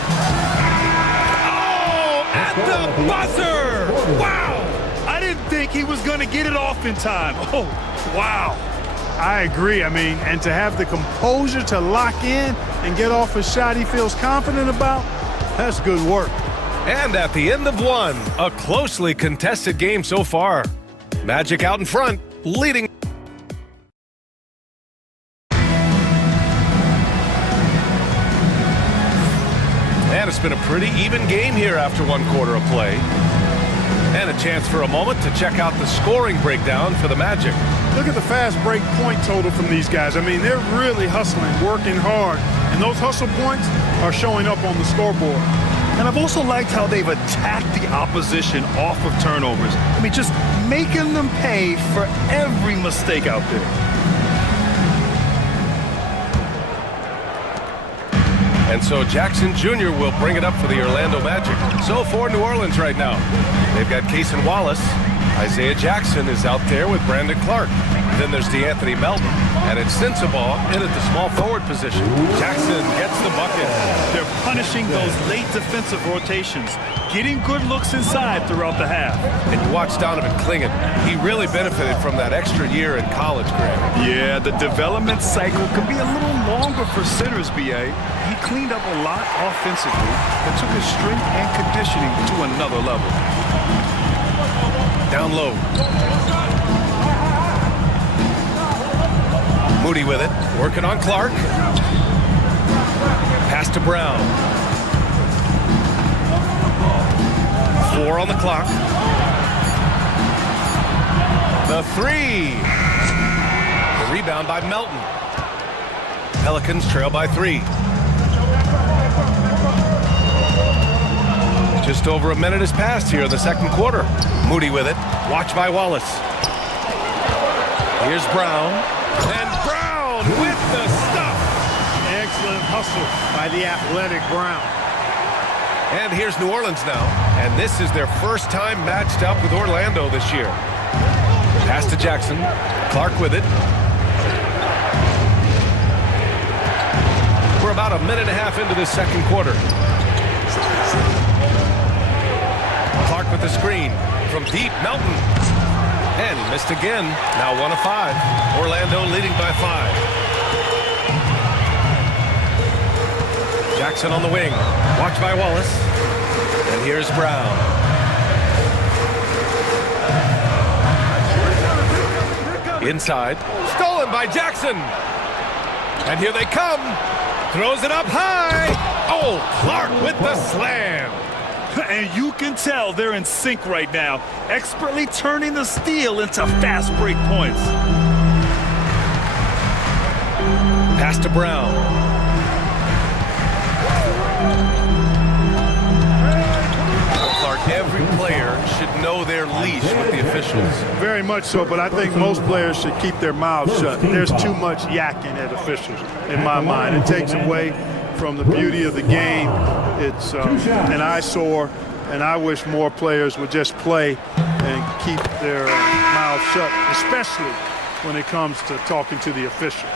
Oh, at the buzzer! Wow! I didn't think he was going to get it off in time. Oh, wow. I agree. I mean, and to have the composure to lock in and get off a shot he feels confident about, that's good work. And at the end of 1, a closely contested game so far. Magic out in front, leading. And it's been a pretty even game here after 1 quarter of play. And a chance for a moment to check out the scoring breakdown for the Magic. Look at the fast break point total from these guys. I mean, they're really hustling, working hard. And those hustle points are showing up on the scoreboard. And I've also liked how they've attacked the opposition off of turnovers. I mean, just making them pay for every mistake out there. And so Jackson Jr. will bring it up for the Orlando Magic. So for New Orleans right now, they've got Cason Wallace. Isaiah Jackson is out there with Brandon Clark. Then there's DeAnthony Melton. And it's Sensabaugh in at the small forward position. Jackson gets the bucket. They're punishing those late defensive rotations, getting good looks inside throughout the half. And you watch Donovan Clingan. He really benefited from that extra year in college, Graham. Yeah, the development cycle can be a little longer for centers, B.A. He cleaned up a lot offensively and took his strength and conditioning to another level. Down low. Moody with it, working on Clark. Pass to Brown. 4 on the clock. The 3. The rebound by Melton. Pelicans trail by 3. Just over a minute has passed here in the second quarter. Moody with it. Watch by Wallace. Here's Brown. And Brown with the stuff. Excellent hustle by the athletic Brown. And here's New Orleans now. And this is their first time matched up with Orlando this year. Pass to Jackson. Clark with it. We're about a minute and a half into this second quarter. Clark with the screen. From deep, Melton. And he missed again. Now 1 of 5. Orlando leading by 5. Jackson on the wing. Watch by Wallace. And here's Brown. Inside. Stolen by Jackson. And here they come. Throws it up high. Oh, Clark with the slam. And you can tell they're in sync right now, expertly turning the steal into fast break points. Pass to Brown. Clark, every player should know their leash with the officials. Very much so, but I think most players should keep their mouths shut. There's too much yakking at officials, in my mind. It takes away from the beauty of the game. It's an eyesore, and I wish more players would just play and keep their mouths shut, especially when it comes to talking to the official.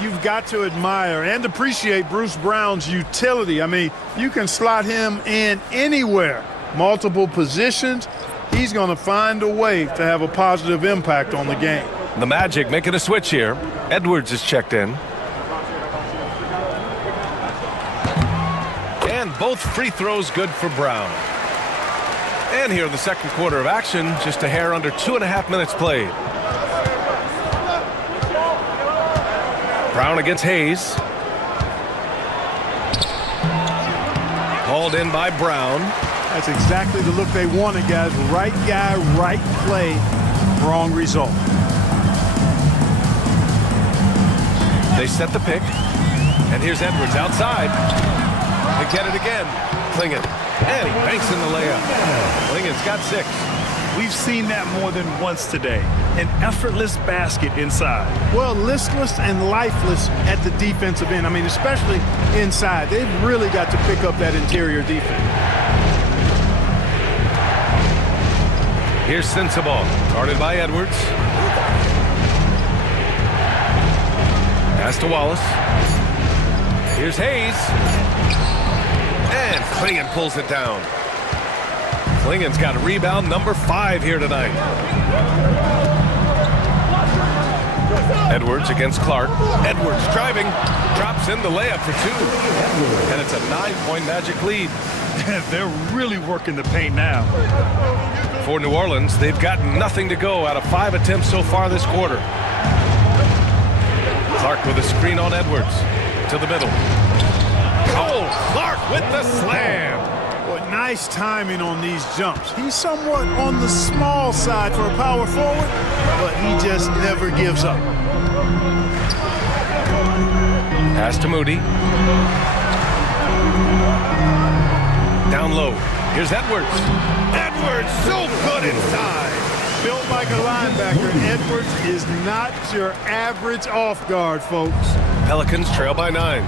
You've got to admire and appreciate Bruce Brown's utility. I mean, you can slot him in anywhere, multiple positions. He's going to find a way to have a positive impact on the game. The Magic making a switch here. Edwards is checked in. And both free throws good for Brown. And here in the second quarter of action, just a hair under 2.5 minutes played. Brown against Hayes. Hauled in by Brown. That's exactly the look they wanted, guys. Right guy, right play, wrong result. They set the pick. And here's Edwards outside. They get it again. Clingan. And he banks in the layup. Clingan's got 6. We've seen that more than once today. An effortless basket inside. Well, listless and lifeless at the defensive end. I mean, especially inside. They've really got to pick up that interior defense. Here's Sensabaugh. Guarded by Edwards. Pass to Wallace. Here's Hayes. And Clingan pulls it down. Clingan's got a rebound number 5 here tonight. Edwards against Clark. Edwards driving. Drops in the layup for 2. And it's a 9-point Magic lead. They're really working the paint now. For New Orleans, they've got nothing to go out of 5 attempts so far this quarter. Clark with a screen on Edwards. To the middle. Oh, Clark with the slam. Well, nice timing on these jumps. He's somewhat on the small side for a power forward, but he just never gives up. Pass to Moody. Down low. Here's Edwards. Edwards so good inside. Built like a linebacker, Edwards is not your average off guard, folks. Pelicans trail by 9.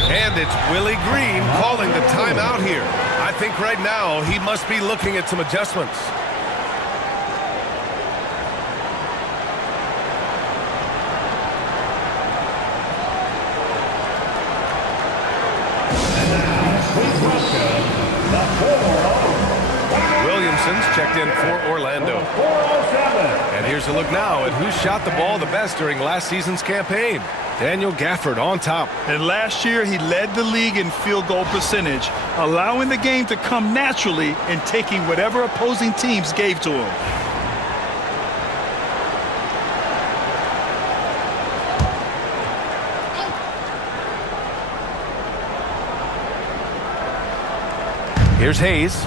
And it's Willie Green calling the timeout here. I think right now he must be looking at some adjustments. Williamson's checked in for Orlando. And here's a look now at who shot the ball the best during last season's campaign. Daniel Gafford on top. And last year, he led the league in field goal percentage, allowing the game to come naturally and taking whatever opposing teams gave to him. Here's Hayes.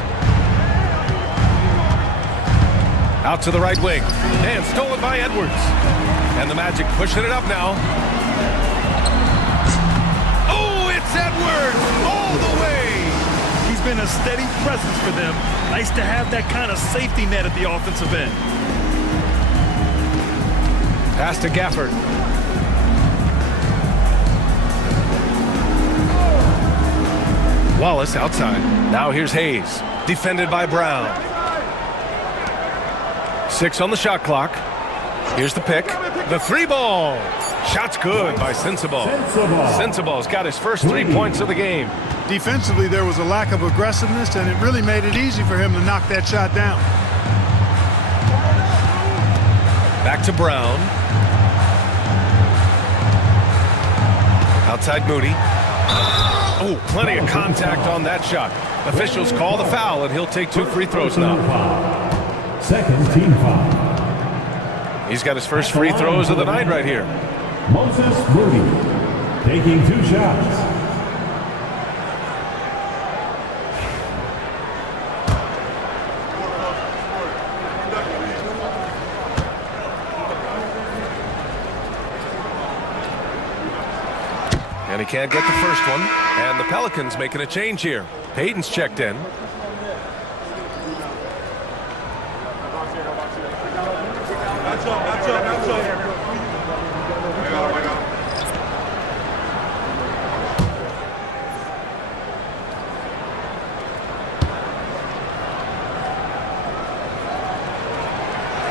Out to the right wing. And stolen by Edwards. And the Magic pushing it up now. Oh, it's Edwards all the way. He's been a steady presence for them. Nice to have that kind of safety net at the offensive end. Pass to Gafford. Wallace outside. Now here's Hayes. Defended by Brown. 6 on the shot clock. Here's the pick. The 3-ball. Shot's good by Sensabaugh. Sensabaugh's got his first 3 points of the game. Defensively, there was a lack of aggressiveness, and it really made it easy for him to knock that shot down. Back to Brown. Outside Moody. Oh, plenty of contact on that shot. Officials call the foul, and he'll take 2 free throws now. Second team foul. He's got his first free throws of the night right here. Moses Moody taking 2 shots. And he can't get the first one. And the Pelicans making a change here. Payton's checked in.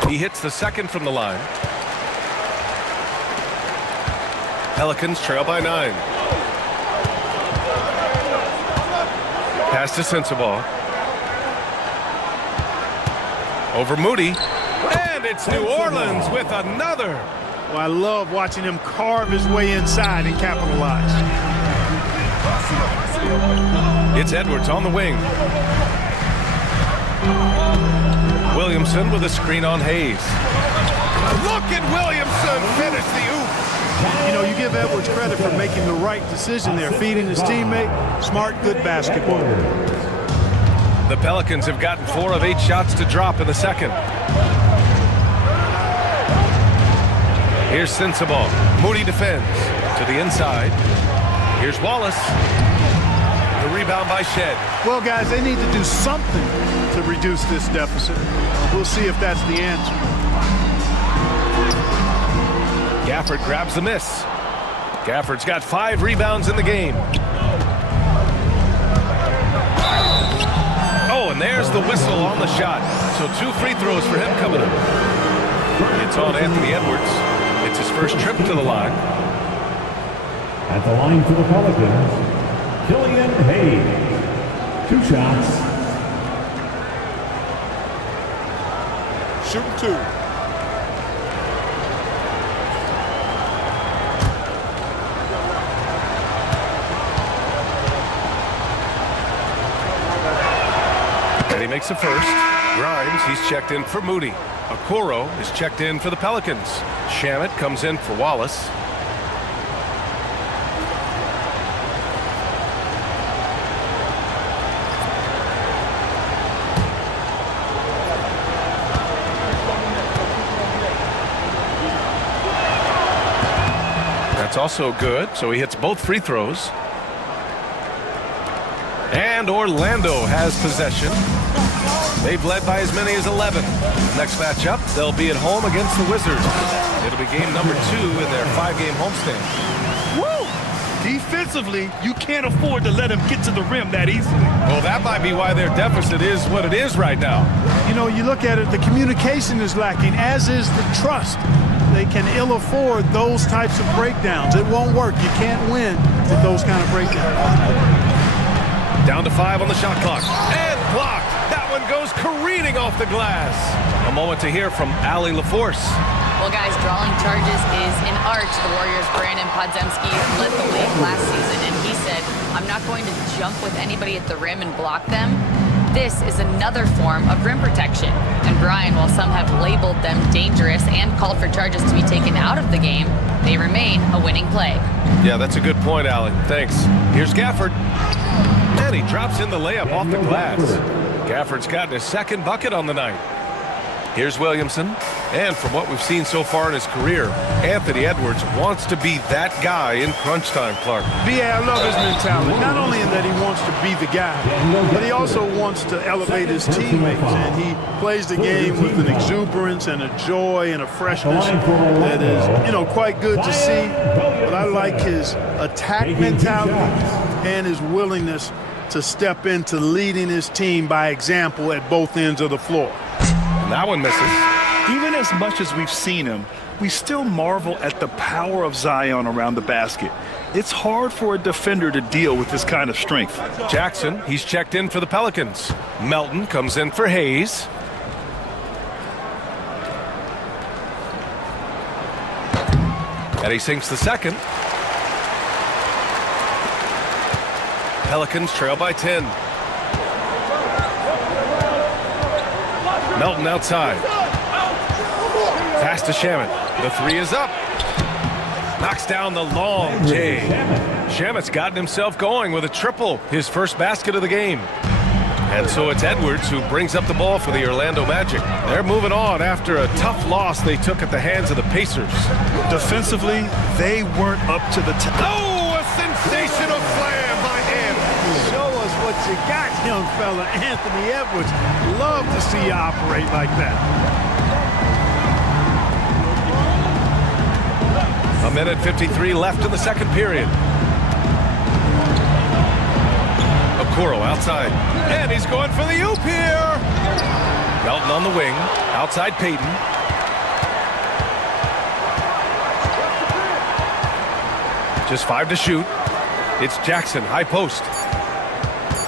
He hits the second from the line. Pelicans trail by 9. Pass to Sensabaugh. Over Moody. And it's New Orleans with another. Well, I love watching him carve his way inside and capitalize. It's Edwards on the wing. Williamson with a screen on Hayes. Look at Williamson finish the oop. You know, you give Edwards credit for making the right decision there, feeding his teammate. Smart, good basketball. The Pelicans have gotten 4 of 8 shots to drop in the second. Here's Sensabaugh. Moody defends to the inside. Here's Wallace. The rebound by Shed. Well, guys, they need to do something to reduce this deficit. We'll see if that's the answer. Gafford grabs the miss. Gafford's got 5 rebounds in the game. Oh, and there's the whistle on the shot. So 2 free throws for him coming up. It's on Anthony Edwards. It's his first trip to the line. At the line for the Pelicans, Killian Hayes. 2 shots. Shooting 2. And he makes a first. Grimes, he's checked in for Moody. Okoro is checked in for the Pelicans. Shamet comes in for Wallace. That's also good, so he hits both free throws. And Orlando has possession. They've led by as many as 11. Next matchup, they'll be at home against the Wizards. It'll be game number 2 in their 5-game homestand. Woo! Defensively, you can't afford to let him get to the rim that easily. Well, that might be why their deficit is what it is right now. You know, you look at it, the communication is lacking, as is the trust. They can ill afford those types of breakdowns. It won't work. You can't win with those kind of breakdowns. Down to 5 on the shot clock. And blocked. That one goes careening off the glass. A moment to hear from Allie LaForce. Well, guys, drawing charges is an art. The Warriors' Brandon Podziemski led the league last season, and he said, I'm not going to jump with anybody at the rim and block them. This is another form of rim protection. And Brian, while some have labeled them dangerous and called for charges to be taken out of the game, they remain a winning play. Yeah, that's a good point, Allie. Thanks. Here's Gafford. And he drops in the layup off the glass. Gafford's gotten his second bucket on the night. Here's Williamson. And from what we've seen so far in his career, Anthony Edwards wants to be that guy in crunch time, Clark. I love his mentality. Not only in that he wants to be the guy, but he also wants to elevate his teammates. And he plays the game with an exuberance and a joy and a freshness that is, quite good to see. But I like his attack mentality and his willingness to step into leading his team by example at both ends of the floor. And that one misses. Even as much as we've seen him, we still marvel at the power of Zion around the basket. It's hard for a defender to deal with this kind of strength. Jackson, he's checked in for the Pelicans. Melton comes in for Hayes. And he sinks the second. Pelicans trail by 10. Melton outside. Pass to Shamet. The three is up. Knocks down the long J. Shamet's gotten himself going with a triple, his first basket of the game. And so it's Edwards who brings up the ball for the Orlando Magic. They're moving on after a tough loss they took at the hands of the Pacers. Defensively, they weren't up to the task. Oh, a sensational slam by Edwards. Show us what you got, young fella. Anthony Edwards. Love to see you operate like that. A minute 53 left in the second period. Okoro outside. And he's going for the oop here. Melton on the wing. Outside Payton. Just 5 to shoot. It's Jackson, high post.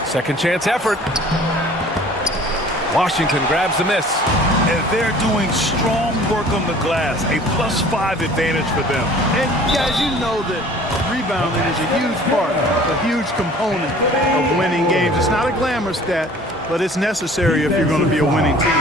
Second chance effort. Washington grabs the miss. And they're doing strong work on the glass, a +5 advantage for them. And guys, you know that rebounding is a huge part, a huge component of winning games. It's not a glamour stat, but it's necessary if you're going to be a winning team.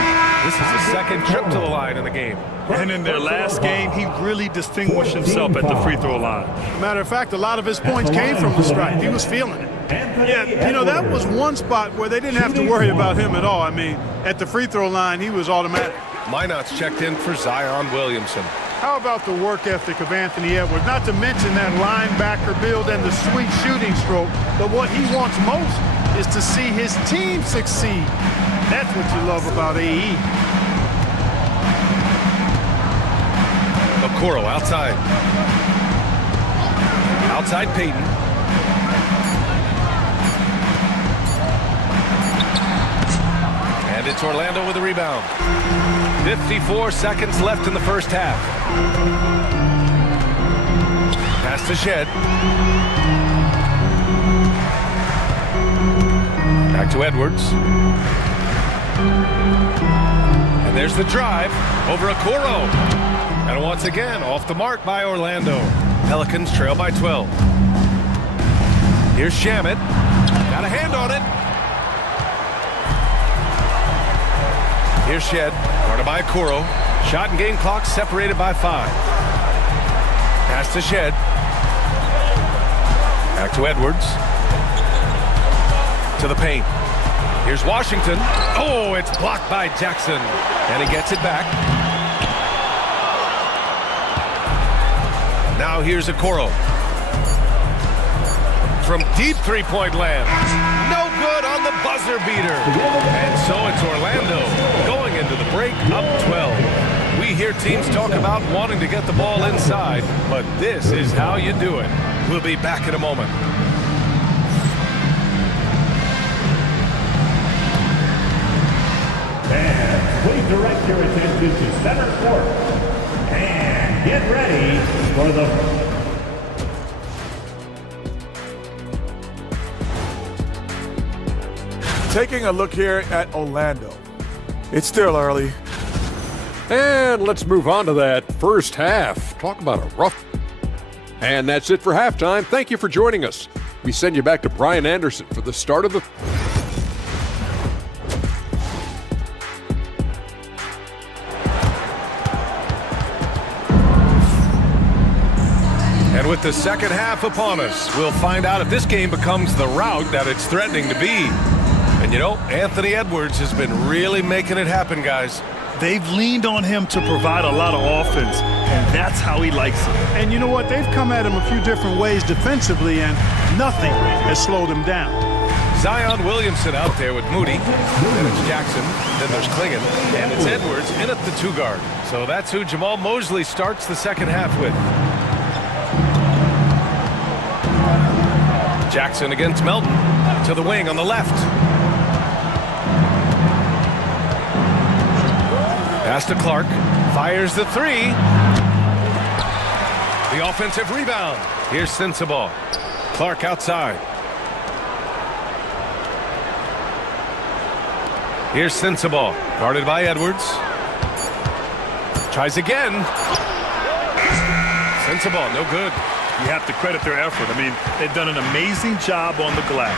This is his second trip to the line in the game. And in their last game, he really distinguished himself at the free throw line. Matter of fact, a lot of his points came from the stripe. He was feeling it. Yeah, that was one spot where they didn't have to worry about him at all. I mean, at the free throw line, he was automatic. Minot's checked in for Zion Williamson. How about the work ethic of Anthony Edwards? Not to mention that linebacker build and the sweet shooting stroke, but what he wants most is to see his team succeed. That's what you love about AE. Okoro outside. Outside Payton. And it's Orlando with a rebound. 54 seconds left in the first half. Pass to Shed. Back to Edwards. And there's the drive over Okoro. And once again, off the mark by Orlando. Pelicans trail by 12. Here's Shamet. Got a hand on it. Here's Shed. Guarded by Okoro. Shot and game clock separated by 5. Pass to Shed. Back to Edwards. To the paint. Here's Washington. Oh, it's blocked by Jackson. And he gets it back. Now here's Okoro. From deep three-point land. No good on the buzzer beater. And so it's Orlando going into the break up 12. We hear teams talk about wanting to get the ball inside, but this is how you do it. We'll be back in a moment. And please direct your attention to center court. And get ready for the... Taking a look here at Orlando. It's still early. And let's move on to that first half. Talk about a rough... And that's it for halftime. Thank you for joining us. We send you back to Brian Anderson for the start of the... And with With the second half upon us, we'll find out if this game becomes the rout that it's threatening to be. And you know, Anthony Edwards has been really making it happen, guys. They've leaned on him to provide a lot of offense, and that's how he likes it. And you know what? They've come at him a few different ways defensively, and nothing has slowed him down. Zion Williamson out there with Moody. Then it's Jackson. Then there's Klingon. And it's Edwards in at the 2 guard. So that's who Jamal Mosley starts the second half with. Jackson against Melton. To the wing on the left. Pass to Clark. Fires the 3. The offensive rebound. Here's Sensabaugh. Clark outside. Here's Sensabaugh. Guarded by Edwards. Tries again. Sensabaugh, no good. You have to credit their effort. I mean, they've done an amazing job on the glass.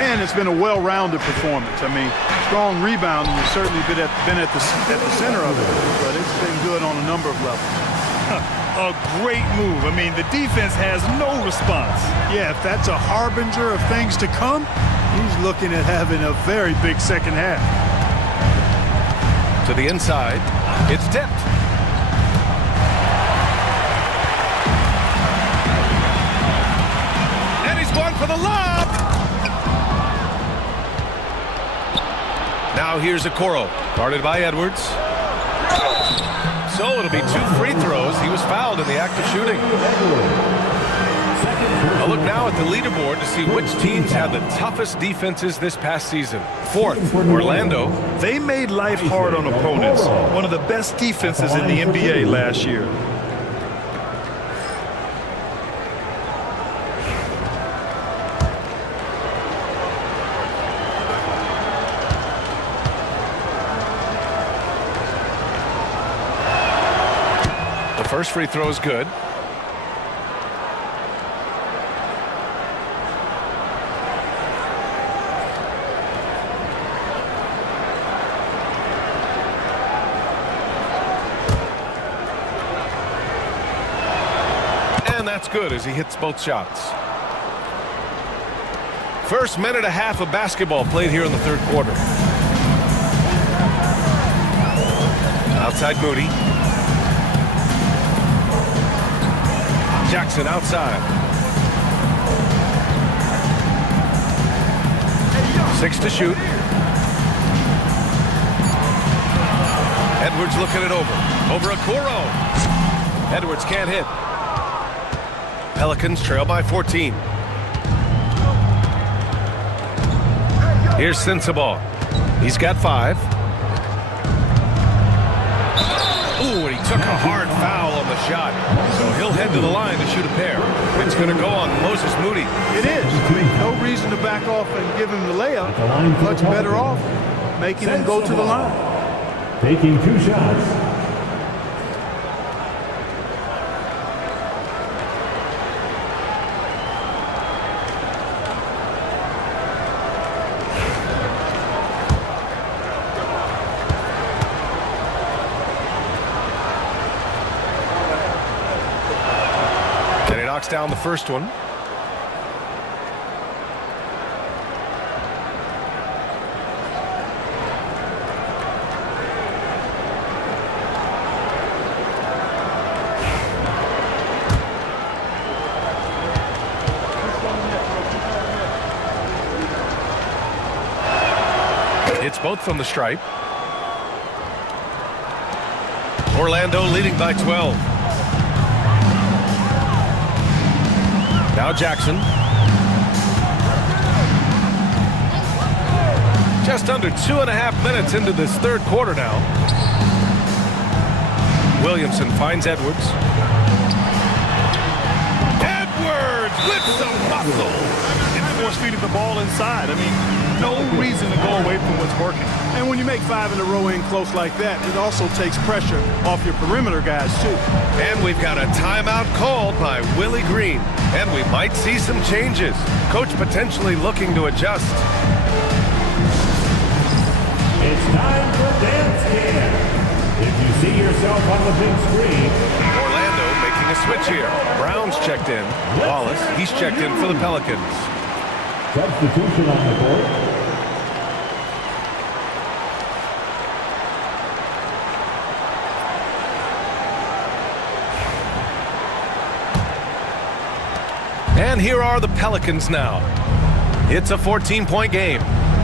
And it's been a well-rounded performance. I mean, strong rebounding has certainly been at the center of it, but it's been good on a number of levels. A great move. I mean, the defense has no response. Yeah, if that's a harbinger of things to come, he's looking at having a very big second half. To the inside, it's tipped. And he's going for the lob. Now here's Okoro, guarded by Edwards. So it'll be 2 free throws. He was fouled in the act of shooting. I'll look now at the leaderboard to see which teams had the toughest defenses this past season. 4th, Orlando. They made life hard on opponents. One of the best defenses in the NBA last year. The first free throw is good. And that's good as he hits both shots. First minute and a half of basketball played here in the third quarter. Outside Moody. Jackson outside. 6 to shoot. Edwards looking it over Okoro. Edwards can't hit. Pelicans trail by 14. Here's Sensabaugh. He's got 5. Ooh, and he took a hard foul on the shot. So he'll head to the line to shoot a pair. It's going to go on Moses Moody. It is. I mean, no reason to back off and give him the layup. Much better off making him go to the line. Taking 2 shots. Down the first one. It's both from the stripe. Orlando leading by 12. Now Jackson. Just under 2.5 minutes into this third quarter now. Williamson finds Edwards. Edwards with some muscle. And force-feeding the ball inside. I mean, no reason to go away from what's working. And when you make 5 in a row in close like that, it also takes pressure off your perimeter guys, too. And we've got a timeout called by Willie Green. And we might see some changes. Coach potentially looking to adjust. It's time for Dance Camp. If you see yourself on the big screen. Orlando making a a switch here. Brown's checked in. Wallace, he's checked in for the Pelicans. Substitution on the board. And here are the Pelicans now. It's a 14-point game.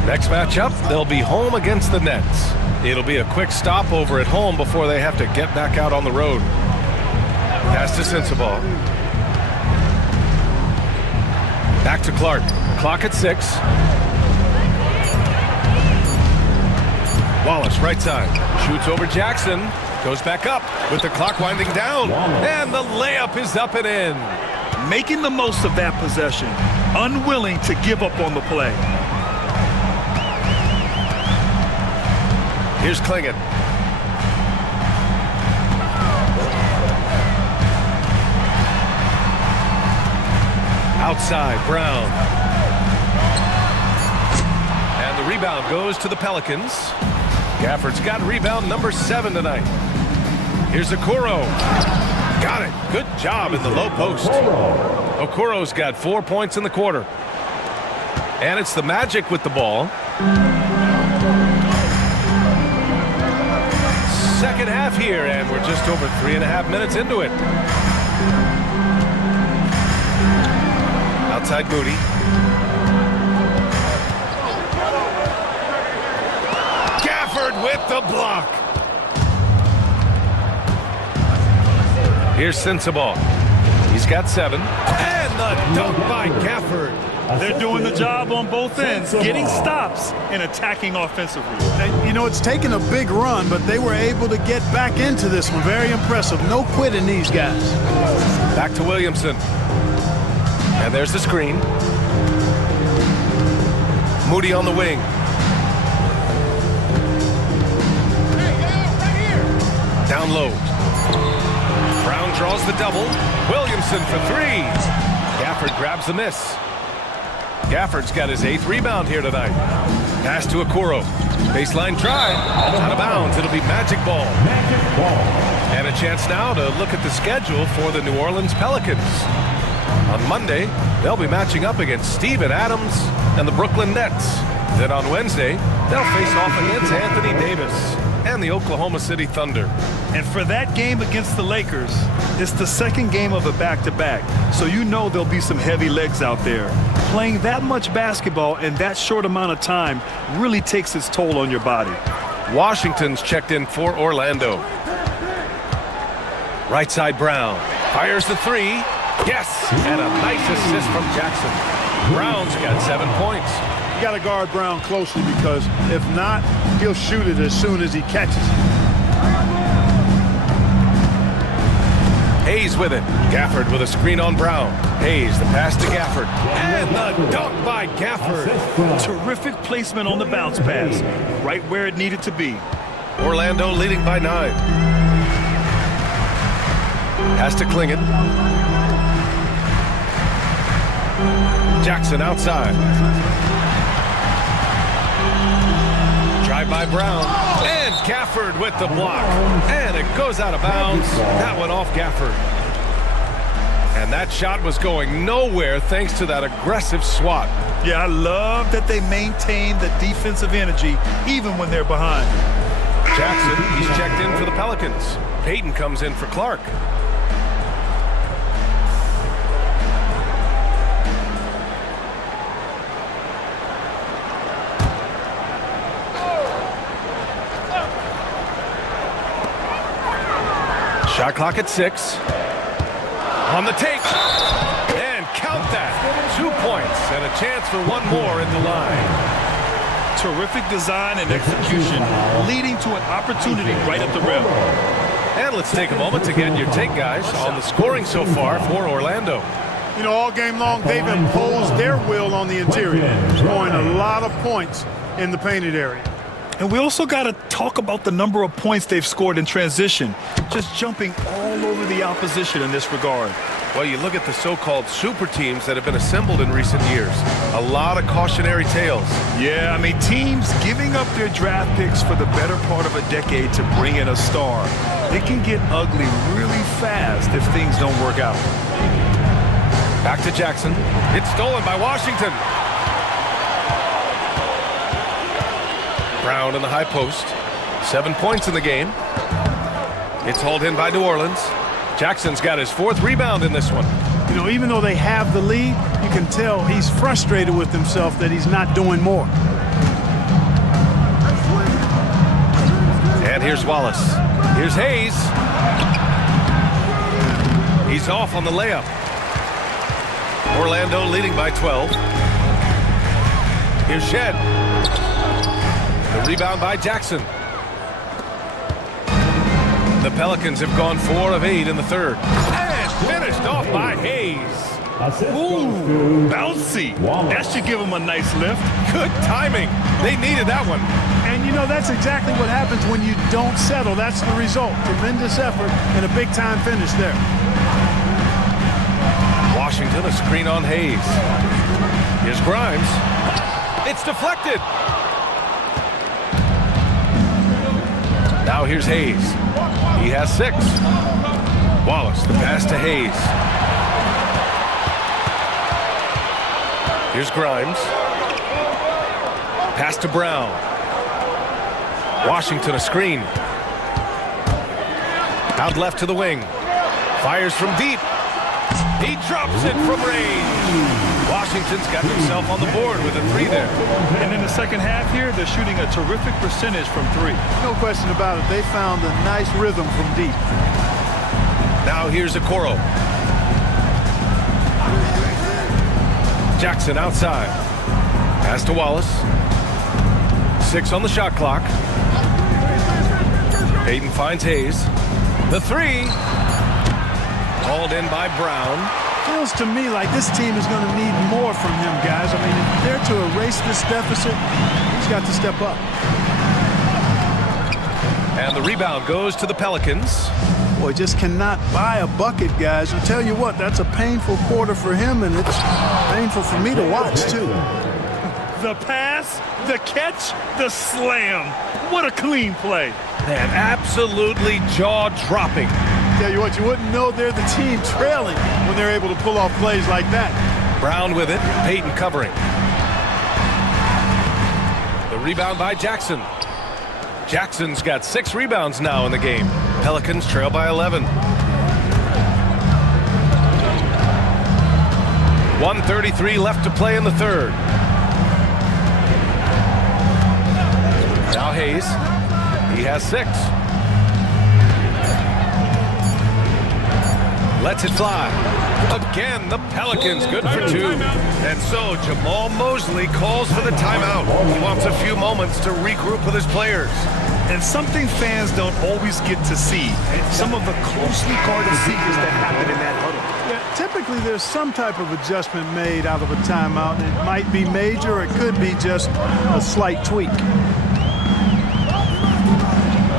Next matchup, they'll be home against the Nets. It'll be a quick stopover at home before they have to get back out on the road. Pass to Sensabaugh. Back to Clark. Clock at 6. Wallace, right side. Shoots over Jackson. Goes back up with the clock winding down. And the layup is up and in. Making the most of that possession. Unwilling to give up on the play. Here's Klingon. Outside, Brown. And the rebound goes to the Pelicans. Gafford's got rebound number 7 tonight. Here's Okoro. Got it. Good job in the low post. Okoro's got 4 points in the quarter. And it's the Magic with the ball. Second half here, and we're just over 3.5 minutes into it. Outside Moody. Gafford with the block. Here's Sensabaugh. He's got 7. And the dunk by Gafford. They're doing the job on both ends, getting stops and attacking offensively. You know, it's taken a big run, but they were able to get back into this one. Very impressive. No quitting these guys. Back to Williamson. And there's the screen. Moody on the wing. Down low. Brown draws the double. Williamson for 3. Gafford grabs the miss. Gafford's got his 8th rebound here tonight. Pass to Okoro. Baseline try. Out of bounds. It'll be Magic ball. And a chance now to look at the schedule for the New Orleans Pelicans. On Monday, they'll be matching up against Steven Adams and the Brooklyn Nets. Then on Wednesday, they'll face off against Anthony Davis and the Oklahoma City Thunder. And for that game against the Lakers, it's the second game of a back-to-back. So you know there'll be some heavy legs out there. Playing that much basketball in that short amount of time really takes its toll on your body. Washington's checked in for Orlando. Right side Brown. Fires the 3. Yes! And a nice assist from Jackson. Brown's got 7 points. You got to guard Brown closely because if not, he'll shoot it as soon as he catches it. Hayes with it. Gafford with a screen on Brown. Hayes, the pass to Gafford. And the dunk by Gafford. Terrific placement on the bounce pass. Right where it needed to be. Orlando leading by 9. Pass to Klingon. Jackson outside. Drive by Brown. And Gafford with the block. And it goes out of bounds. That went off Gafford. And that shot was going nowhere thanks to that aggressive swat. Yeah, I love that they maintain the defensive energy even when they're behind. Jackson, he's checked in for the Pelicans. Payton comes in for Clark. Shot clock at 6. On the take. And count that. 2 points and a chance for one more in the line. Terrific design and execution, leading to an opportunity right at the rim. And let's take a moment to get your take, guys, on the scoring so far for Orlando. You know, all game long, they've imposed their will on the interior, scoring a lot of points in the painted area. And we also got to talk about the number of points they've scored in transition, just jumping all over the opposition in this regard. Well, you look at the so-called super teams that have been assembled in recent years. A lot of cautionary tales. Yeah, I mean, teams giving up their draft picks for the better part of a decade to bring in a star. It can get ugly really fast if things don't work out. Back to Jackson. It's stolen by Washington. Brown in the high post. 7 points in the game. It's hauled in by New Orleans. Jackson's got his 4th rebound in this one. You know, even though they have the lead, you can tell he's frustrated with himself that he's not doing more. And here's Wallace. Here's Hayes. He's off on the layup. Orlando leading by 12. Here's Shed. The rebound by Jackson. The Pelicans have gone 4 of 8 in the third. And finished off by Hayes. Ooh, bouncy. That should give him a nice lift. Good timing. They needed that one. And, you know, that's exactly what happens when you don't settle. That's the result. Tremendous effort and a big-time finish there. Washington, a screen on Hayes. Here's Grimes. It's deflected. Now here's Hayes. He has 6. Wallace, the pass to Hayes. Here's Grimes. Pass to Brown. Washington, a screen. Out left to the wing. Fires from deep. He drops it from range. Washington's got himself on the board with a 3 there. And in the second half here, they're shooting a terrific percentage from 3. No question about it. They found a nice rhythm from deep. Now here's Okoro. Jackson outside. Pass to Wallace. 6 on the shot clock. Payton finds Hayes. The 3. Hauled in by Brown. Feels to me like this team is going to need more from him, guys. I mean, if they're to erase this deficit, he's got to step up. And the rebound goes to the Pelicans. Boy, just cannot buy a bucket, guys. I tell you what, that's a painful quarter for him, and it's painful for me to watch, too. The pass, the catch, the slam. What a clean play. Man, absolutely jaw-dropping. Tell you what, you wouldn't know they're the team trailing when they're able to pull off plays like that. Brown with it, Payton covering. The rebound by Jackson. Jackson's got 6 rebounds now in the game. Pelicans trail by 11. 1:33 left to play in the third. Now Hayes. He has 6. Lets it fly. Again, the Pelicans good for 2. And so Jamal Mosley calls for the timeout. He wants a few moments to regroup with his players. And something fans don't always get to see. Some of the closely guarded secrets that happen in that huddle. Yeah, typically there's some type of adjustment made out of a timeout. It might be major, or it could be just a slight tweak.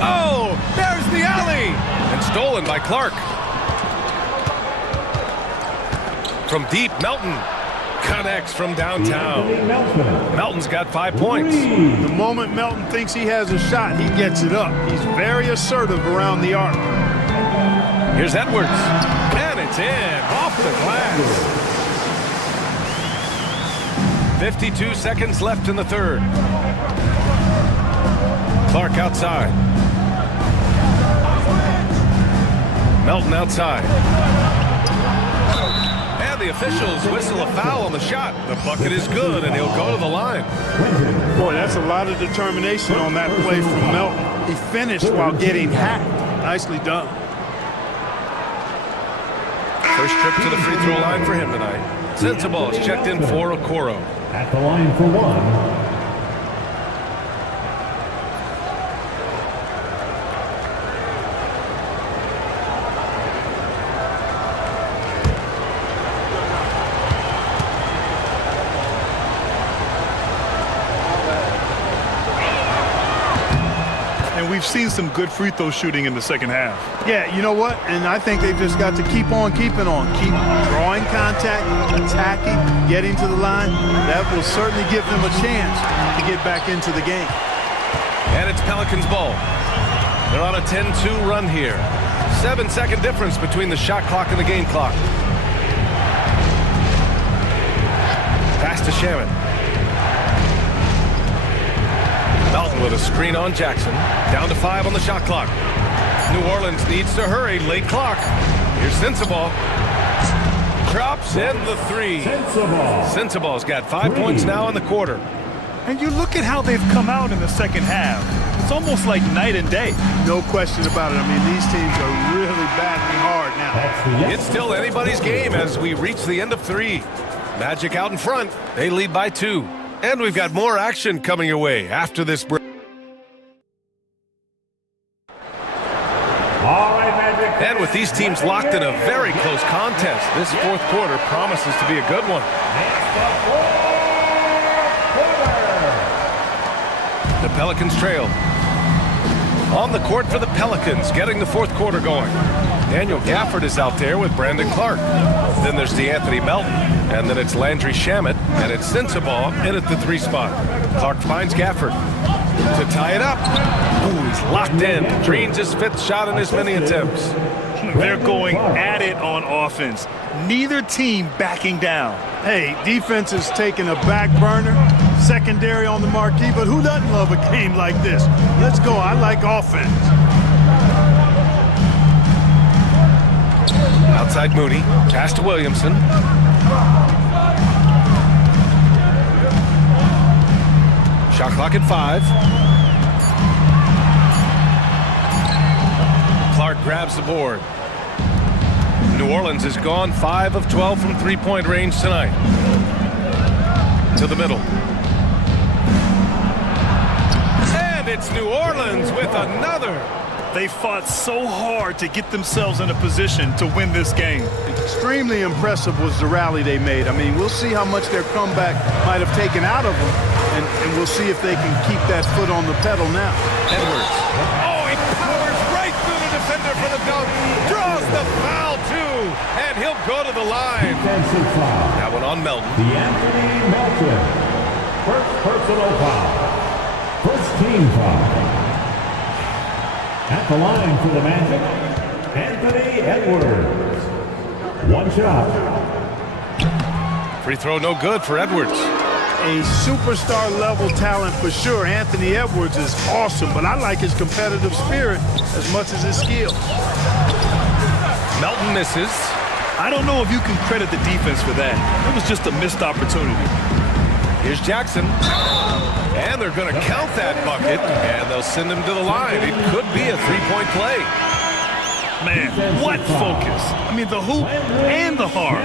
Oh, there's the alley! And stolen by Clark. From deep, Melton connects from downtown. Melton's got 5 points. The moment Melton thinks he has a shot, he gets it up. He's very assertive around the arc. Here's Edwards. And it's in, off the glass. 52 seconds left in the third. Clark outside. Melton outside. The officials whistle a foul on the shot. The bucket is good, and he'll go to the line. Boy, that's a lot of determination on that play from Melton. He finished while getting hacked. Nicely done. First trip to the free throw line for him tonight. Sensabaugh is checked in for Okoro. At the line for 1. We've seen some good free throw shooting in the second half. Yeah, you know what? And I think they've just got to keep on keeping on. Keep drawing contact, attacking, getting to the line. That will certainly give them a chance to get back into the game. And it's Pelicans ball. They're on a 10-2 run here. 7-second difference between the shot clock and the game clock. Pass to Shaman. Melton with a screen on Jackson. Down to 5 on the shot clock. New Orleans needs to hurry. Late clock. Here's Sensabaugh. Drops in the 3. Sensabaugh's got 5 points now in the quarter. And you look at how they've come out in the second half. It's almost like night and day. No question about it. I mean, these teams are really battling hard now. It's still anybody's game as we reach the end of 3. Magic out in front. They lead by 2. And we've got more action coming your way after this break. And with these teams locked in a very close contest, this fourth quarter promises to be a good one. The Pelicans trail. On the court for the Pelicans, getting the fourth quarter going. Daniel Gafford is out there with Brandon Clark. Then there's DeAnthony Melton. And then it's Landry Shamet. And it's Sensabaugh in at the 3 spot. Clark finds Gafford to tie it up. Ooh, he's locked in. Drains his 5th shot in as many attempts. They're going at it on offense. Neither team backing down. Hey, defense is taking a back burner, secondary on the marquee, but who doesn't love a game like this? Let's go. I like offense. Outside Moody. Pass to Williamson. Shot clock at 5. Clark grabs the board. New Orleans has gone 5 of 12 from 3-point range tonight. To the middle. And it's New Orleans with another. They fought so hard to get themselves in a position to win this game. Extremely impressive was the rally they made. I mean, we'll see how much their comeback might have taken out of them, and we'll see if they can keep that foot on the pedal now. Edwards. Oh, he powers right through the defender for the dunk. Draws the foul, too, and he'll go to the line. That one on Melton. DeAnthony Melton. First personal foul. First team foul. At the line for the Magic, Anthony Edwards. 1 shot. Free throw no good for Edwards. A superstar level talent for sure. Anthony Edwards is awesome, but I like his competitive spirit as much as his skill. Melton misses. I don't know if you can credit the defense for that. It was just a missed opportunity. Here's Jackson. And they're going to count that bucket, and they'll send him to the line. It could be a 3-point play. Man, what focus. I mean, the hoop and the heart.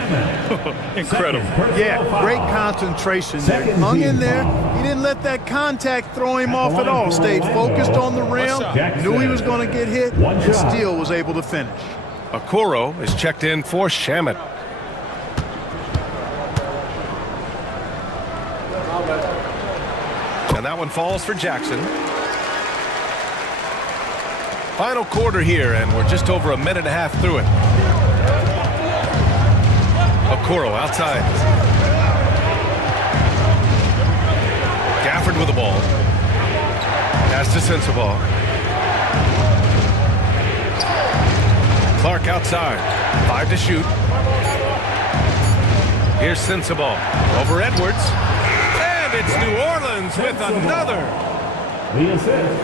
Incredible. Yeah, great concentration there. Hung in there. He didn't let that contact throw him off at all. Stayed focused on the rim, knew he was going to get hit, and still was able to finish. Okoro is checked in for Shamet. And that one falls for Jackson. Final quarter here, and we're just over a minute and a half through it. Okoro outside. Gafford with the ball. Pass to Sensabaugh. Clark outside. 5 to shoot. Here's Sensabaugh. Over Edwards. And it's New Orleans with another. The assist,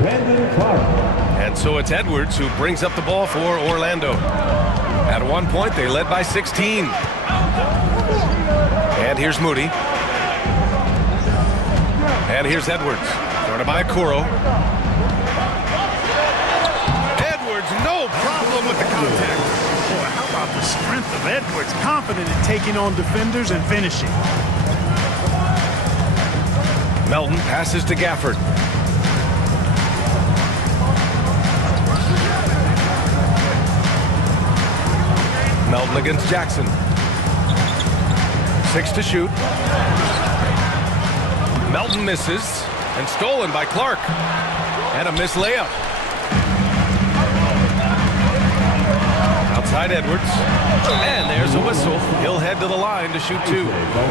Brandon Clark. And so it's Edwards who brings up the ball for Orlando. At one point, they led by 16. And here's Moody. And here's Edwards. Thrown by Okoro. Edwards, no problem with the contact. Boy, how about the strength of Edwards? Confident in taking on defenders and finishing. Melton passes to Gafford. Melton against Jackson. 6 to shoot. Melton misses and stolen by Clark. And a missed layup. Outside Edwards. And there's a whistle. He'll head to the line to shoot 2.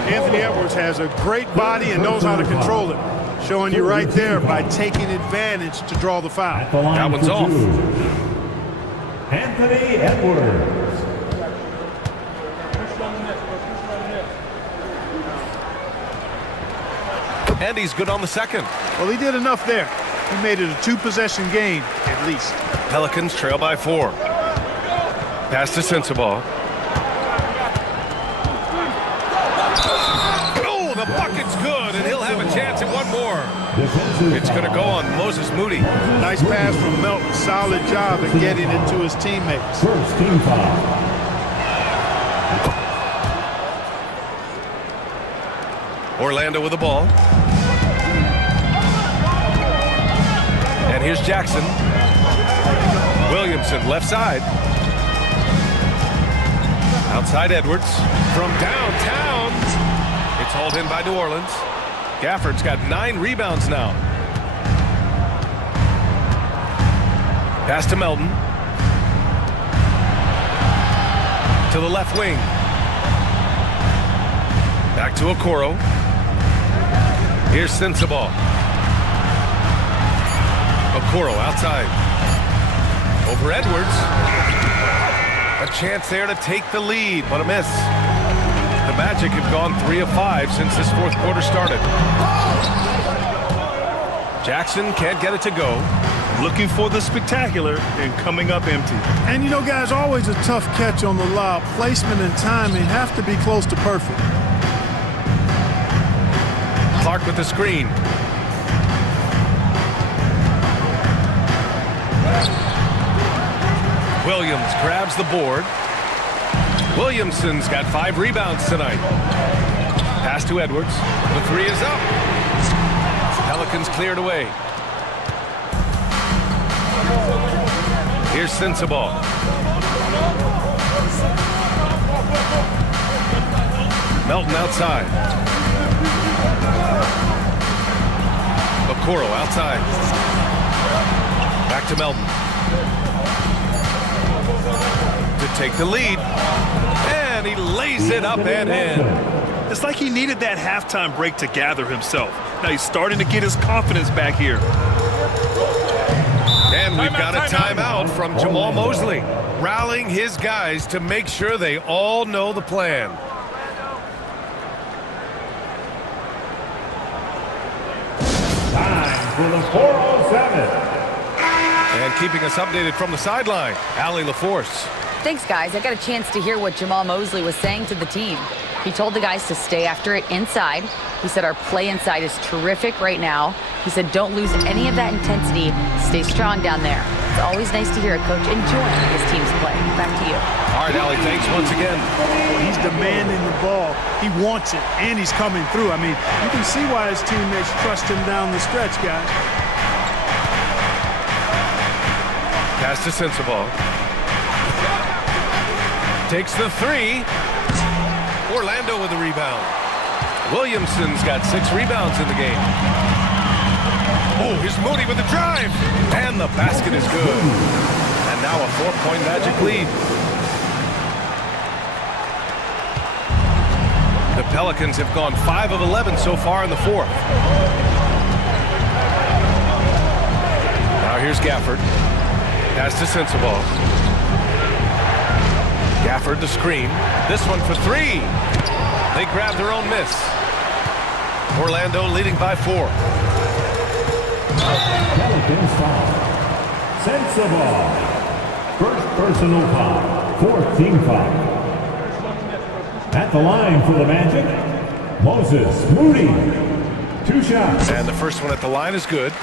Anthony Edwards has a great body and knows how to control it. Showing you right there by taking advantage to draw the foul. That one's off. Anthony Edwards. And he's good on the second. Well, he did enough there. He made it a 2-possession game, at least. Pelicans trail by 4. Pass to Sensabaugh. Oh, the bucket's good, and he'll have a chance at one more. It's going to go on Moses Moody. Nice pass from Melton. Solid job at getting it to his teammates. First team foul. Orlando with the ball. And here's Jackson. Williamson, left side. Outside Edwards. From downtown. It's hauled in by New Orleans. Gafford's got 9 rebounds now. Pass to Melton. To the left wing. Back to Okoro. Here's Sensabaugh. Okoro outside. Over Edwards. A chance there to take the lead, but a miss. The Magic have gone 3 of 5 since this fourth quarter started. Jackson can't get it to go. Looking for the spectacular and coming up empty. And, you know, guys, always a tough catch on the lob. Placement and timing have to be close to perfect. Clark with the screen. Williams grabs the board. Williamson's got 5 rebounds tonight. Pass to Edwards. The 3 is up. Pelicans cleared away. Here's Sensabaugh. Melton outside. Okoro outside. Back to Melton. To take the lead. And he lays it up and in. It's like he needed that halftime break to gather himself. Now he's starting to get his confidence back here. And we've got a timeout from Jamal Mosley, rallying his guys to make sure they all know the plan. Time for the 407. And keeping us updated from the sideline, Allie LaForce. Thanks, guys. I got a chance to hear what Jamal Mosley was saying to the team. He told the guys to stay after it inside. He said our play inside is terrific right now. He said don't lose any of that intensity. Stay strong down there. It's always nice to hear a coach enjoying his team's play. Back to you. All right, Allie, thanks once again. He's demanding the ball. He wants it, and he's coming through. I mean, you can see why his teammates trust him down the stretch, guys. Pass to Sensabaugh. Takes the 3. Orlando with the rebound. Williamson's got 6 rebounds in the game. Oh, here's Moody with the drive. And the basket is good. And now a 4-point Magic lead. The Pelicans have gone 5 of 11 so far in the fourth. Now here's Gafford. Pass to Sensabaugh. Gafford the screen. This one for 3. They grab their own miss. Orlando leading by 4. Pelicans foul. Sensabaugh. First personal foul. 4th team foul. At the line for the Magic, Moses Moody. 2 shots. And the first one at the line is good.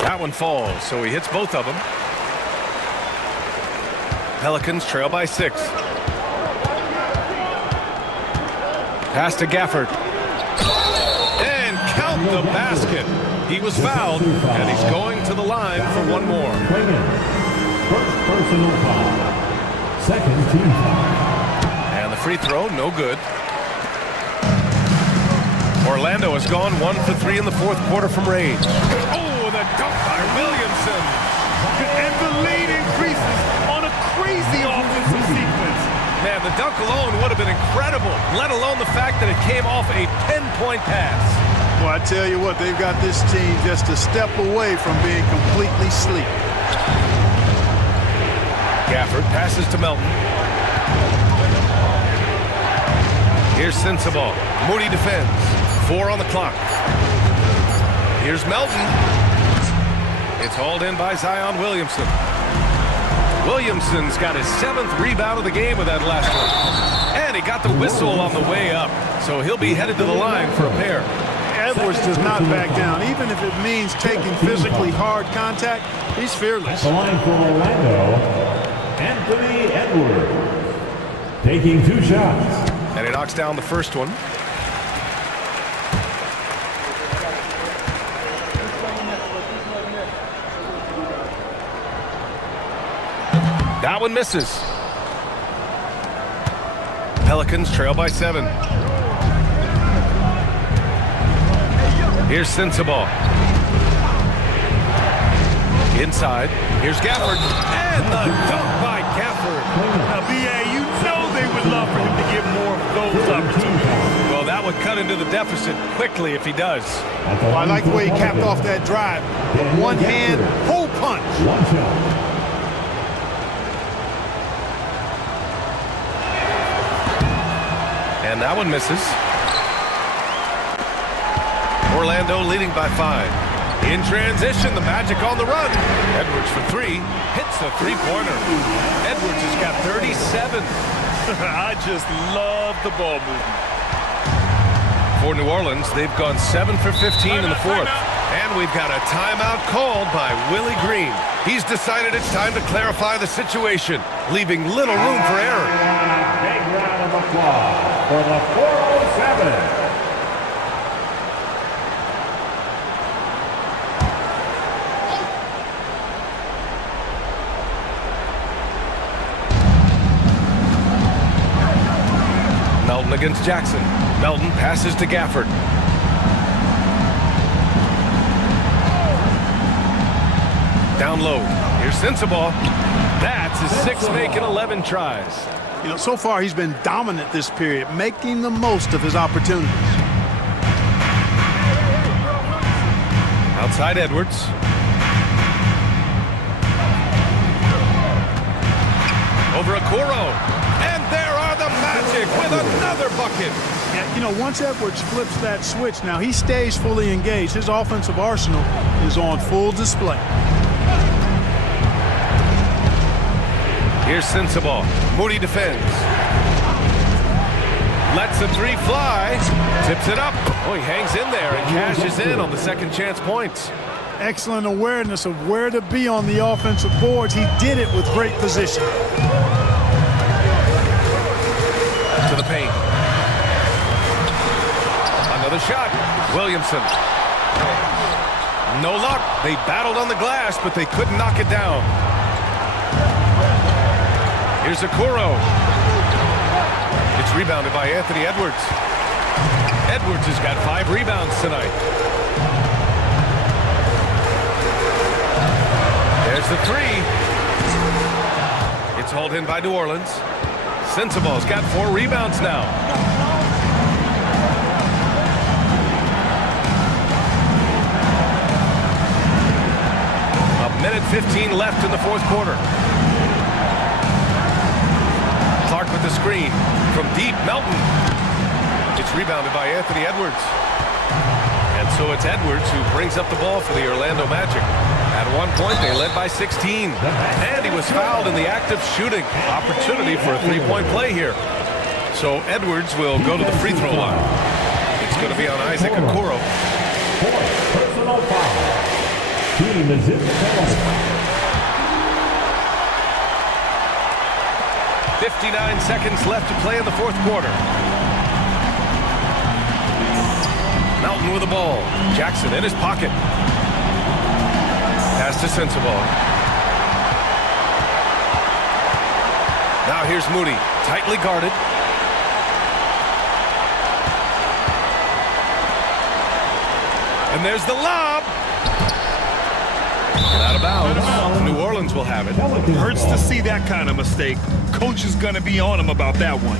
That one falls, so he hits both of them. Pelicans trail by 6. Pass to Gafford. And count the basket. He was fouled, and he's going to the line for one more. First personal foul. 2nd team foul. And the free throw, no good. Orlando has gone 1 for 3 in the fourth quarter from range. Oh, the dunk by Williamson. And the lead increases on a crazy offensive sequence. Man, the dunk alone would have been incredible, let alone the fact that it came off a 10-point pass. Well, I tell you what, they've got this team just a step away from being completely asleep. Gafford passes to Melton. Here's Sensabaugh. Moody defends. 4 on the clock. Here's Melton. It's hauled in by Zion Williamson. Williamson's got his 7th rebound of the game with that last one. And he got the whistle on the way up, so he'll be headed to the line for a pair. Edwards does not back down, even if it means taking physically hard contact. He's fearless. The line for Orlando, Anthony Edwards, taking 2 shots. And he knocks down the first one. That one misses. Pelicans trail by 7. Here's Sensabaugh. Inside. Here's Gafford. And the dunk by Gafford. Now, B.A., you know they would love for him to get more of those opportunities. Well, that would cut into the deficit quickly if he does. Well, I like the way he capped off that drive. One hand, whole punch. 1 shot. And that one misses. Orlando leading by 5. In transition, the Magic on the run. Edwards for 3. Hits the three-pointer. Edwards has got 37. I just love the ball movement. For New Orleans, they've gone 7 for 15 in the 4th. And we've got a timeout called by Willie Green. He's decided it's time to clarify the situation, leaving little room for error. Big round of applause for the 407. Melton against Jackson. Melton passes to Gafford. Down low. Here's Sensabaugh. That's his 6th make in 11 tries. You know, so far he's been dominant this period, making the most of his opportunities. Outside Edwards. Over Okoro. And there are the Magic with another bucket. Yeah, you know, once Edwards flips that switch, now he stays fully engaged. His offensive arsenal is on full display. Here's Sensabaugh. Moody defends. Lets the 3 fly. Tips it up. Oh, he hangs in there and cashes in on the second chance points. Excellent awareness of where to be on the offensive boards. He did it with great position. To the paint. Another shot. Williamson. No luck. They battled on the glass, but they couldn't knock it down. Here's Okoro. It's rebounded by Anthony Edwards. Edwards has got 5 rebounds tonight. There's the 3. It's hauled in by New Orleans. Sensabaugh's got 4 rebounds now. A minute 15 left in the 4th quarter. Clark with the screen. From deep, Melton. It's rebounded by Anthony Edwards. And so it's Edwards who brings up the ball for the Orlando Magic. At one point, they led by 16. And he was fouled in the act of shooting. Opportunity for a 3-point play here. So Edwards will go to the free throw line. It's going to be on Isaac Okoro. Personal foul. Team is in the penalty. 59 seconds left to play in the 4th quarter. Melton with the ball. Jackson in his pocket. Pass to Sensabaugh. Now here's Moody. Tightly guarded. And there's the lob. And out of bounds. New Orleans will have it. Hurts to see that kind of mistake. Coach is going to be on him about that one.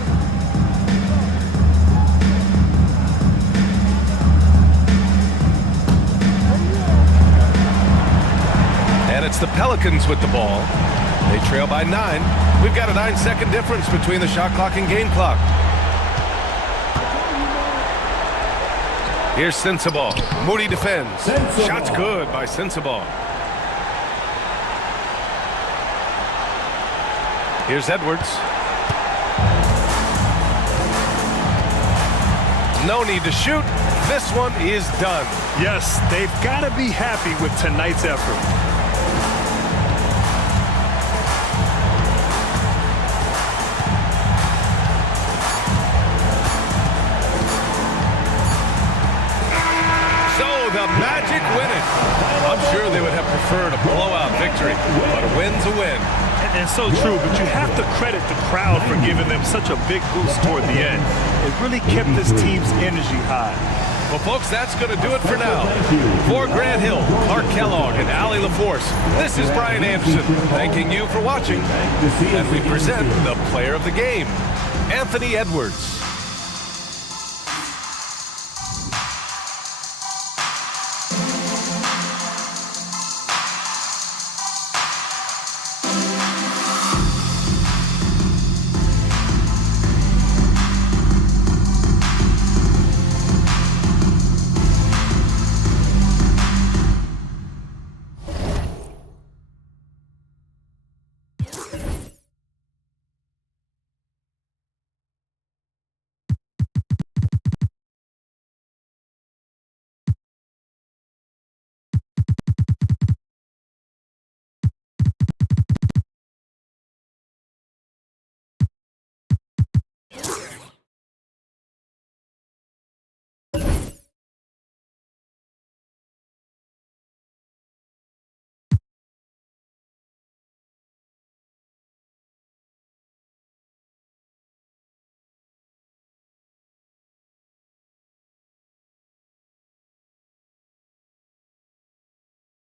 And it's the Pelicans with the ball. They trail by 9. We've got a 9-second difference between the shot clock and game clock. Here's Sensabaugh. Moody defends. Shot's good by Sensabaugh. Here's Edwards. No need to shoot. This one is done. Yes, they've got to be happy with tonight's effort. The Magic win it. I'm sure they would have preferred a blowout victory, but a win's a win. And so true, but you have to credit the crowd for giving them such a big boost toward the end. It really kept this team's energy high. Well, folks, that's going to do it for now. For Grant Hill, Clark Kellogg, and Allie LaForce, this is Brian Anderson thanking you for watching. And we present the player of the game, Anthony Edwards.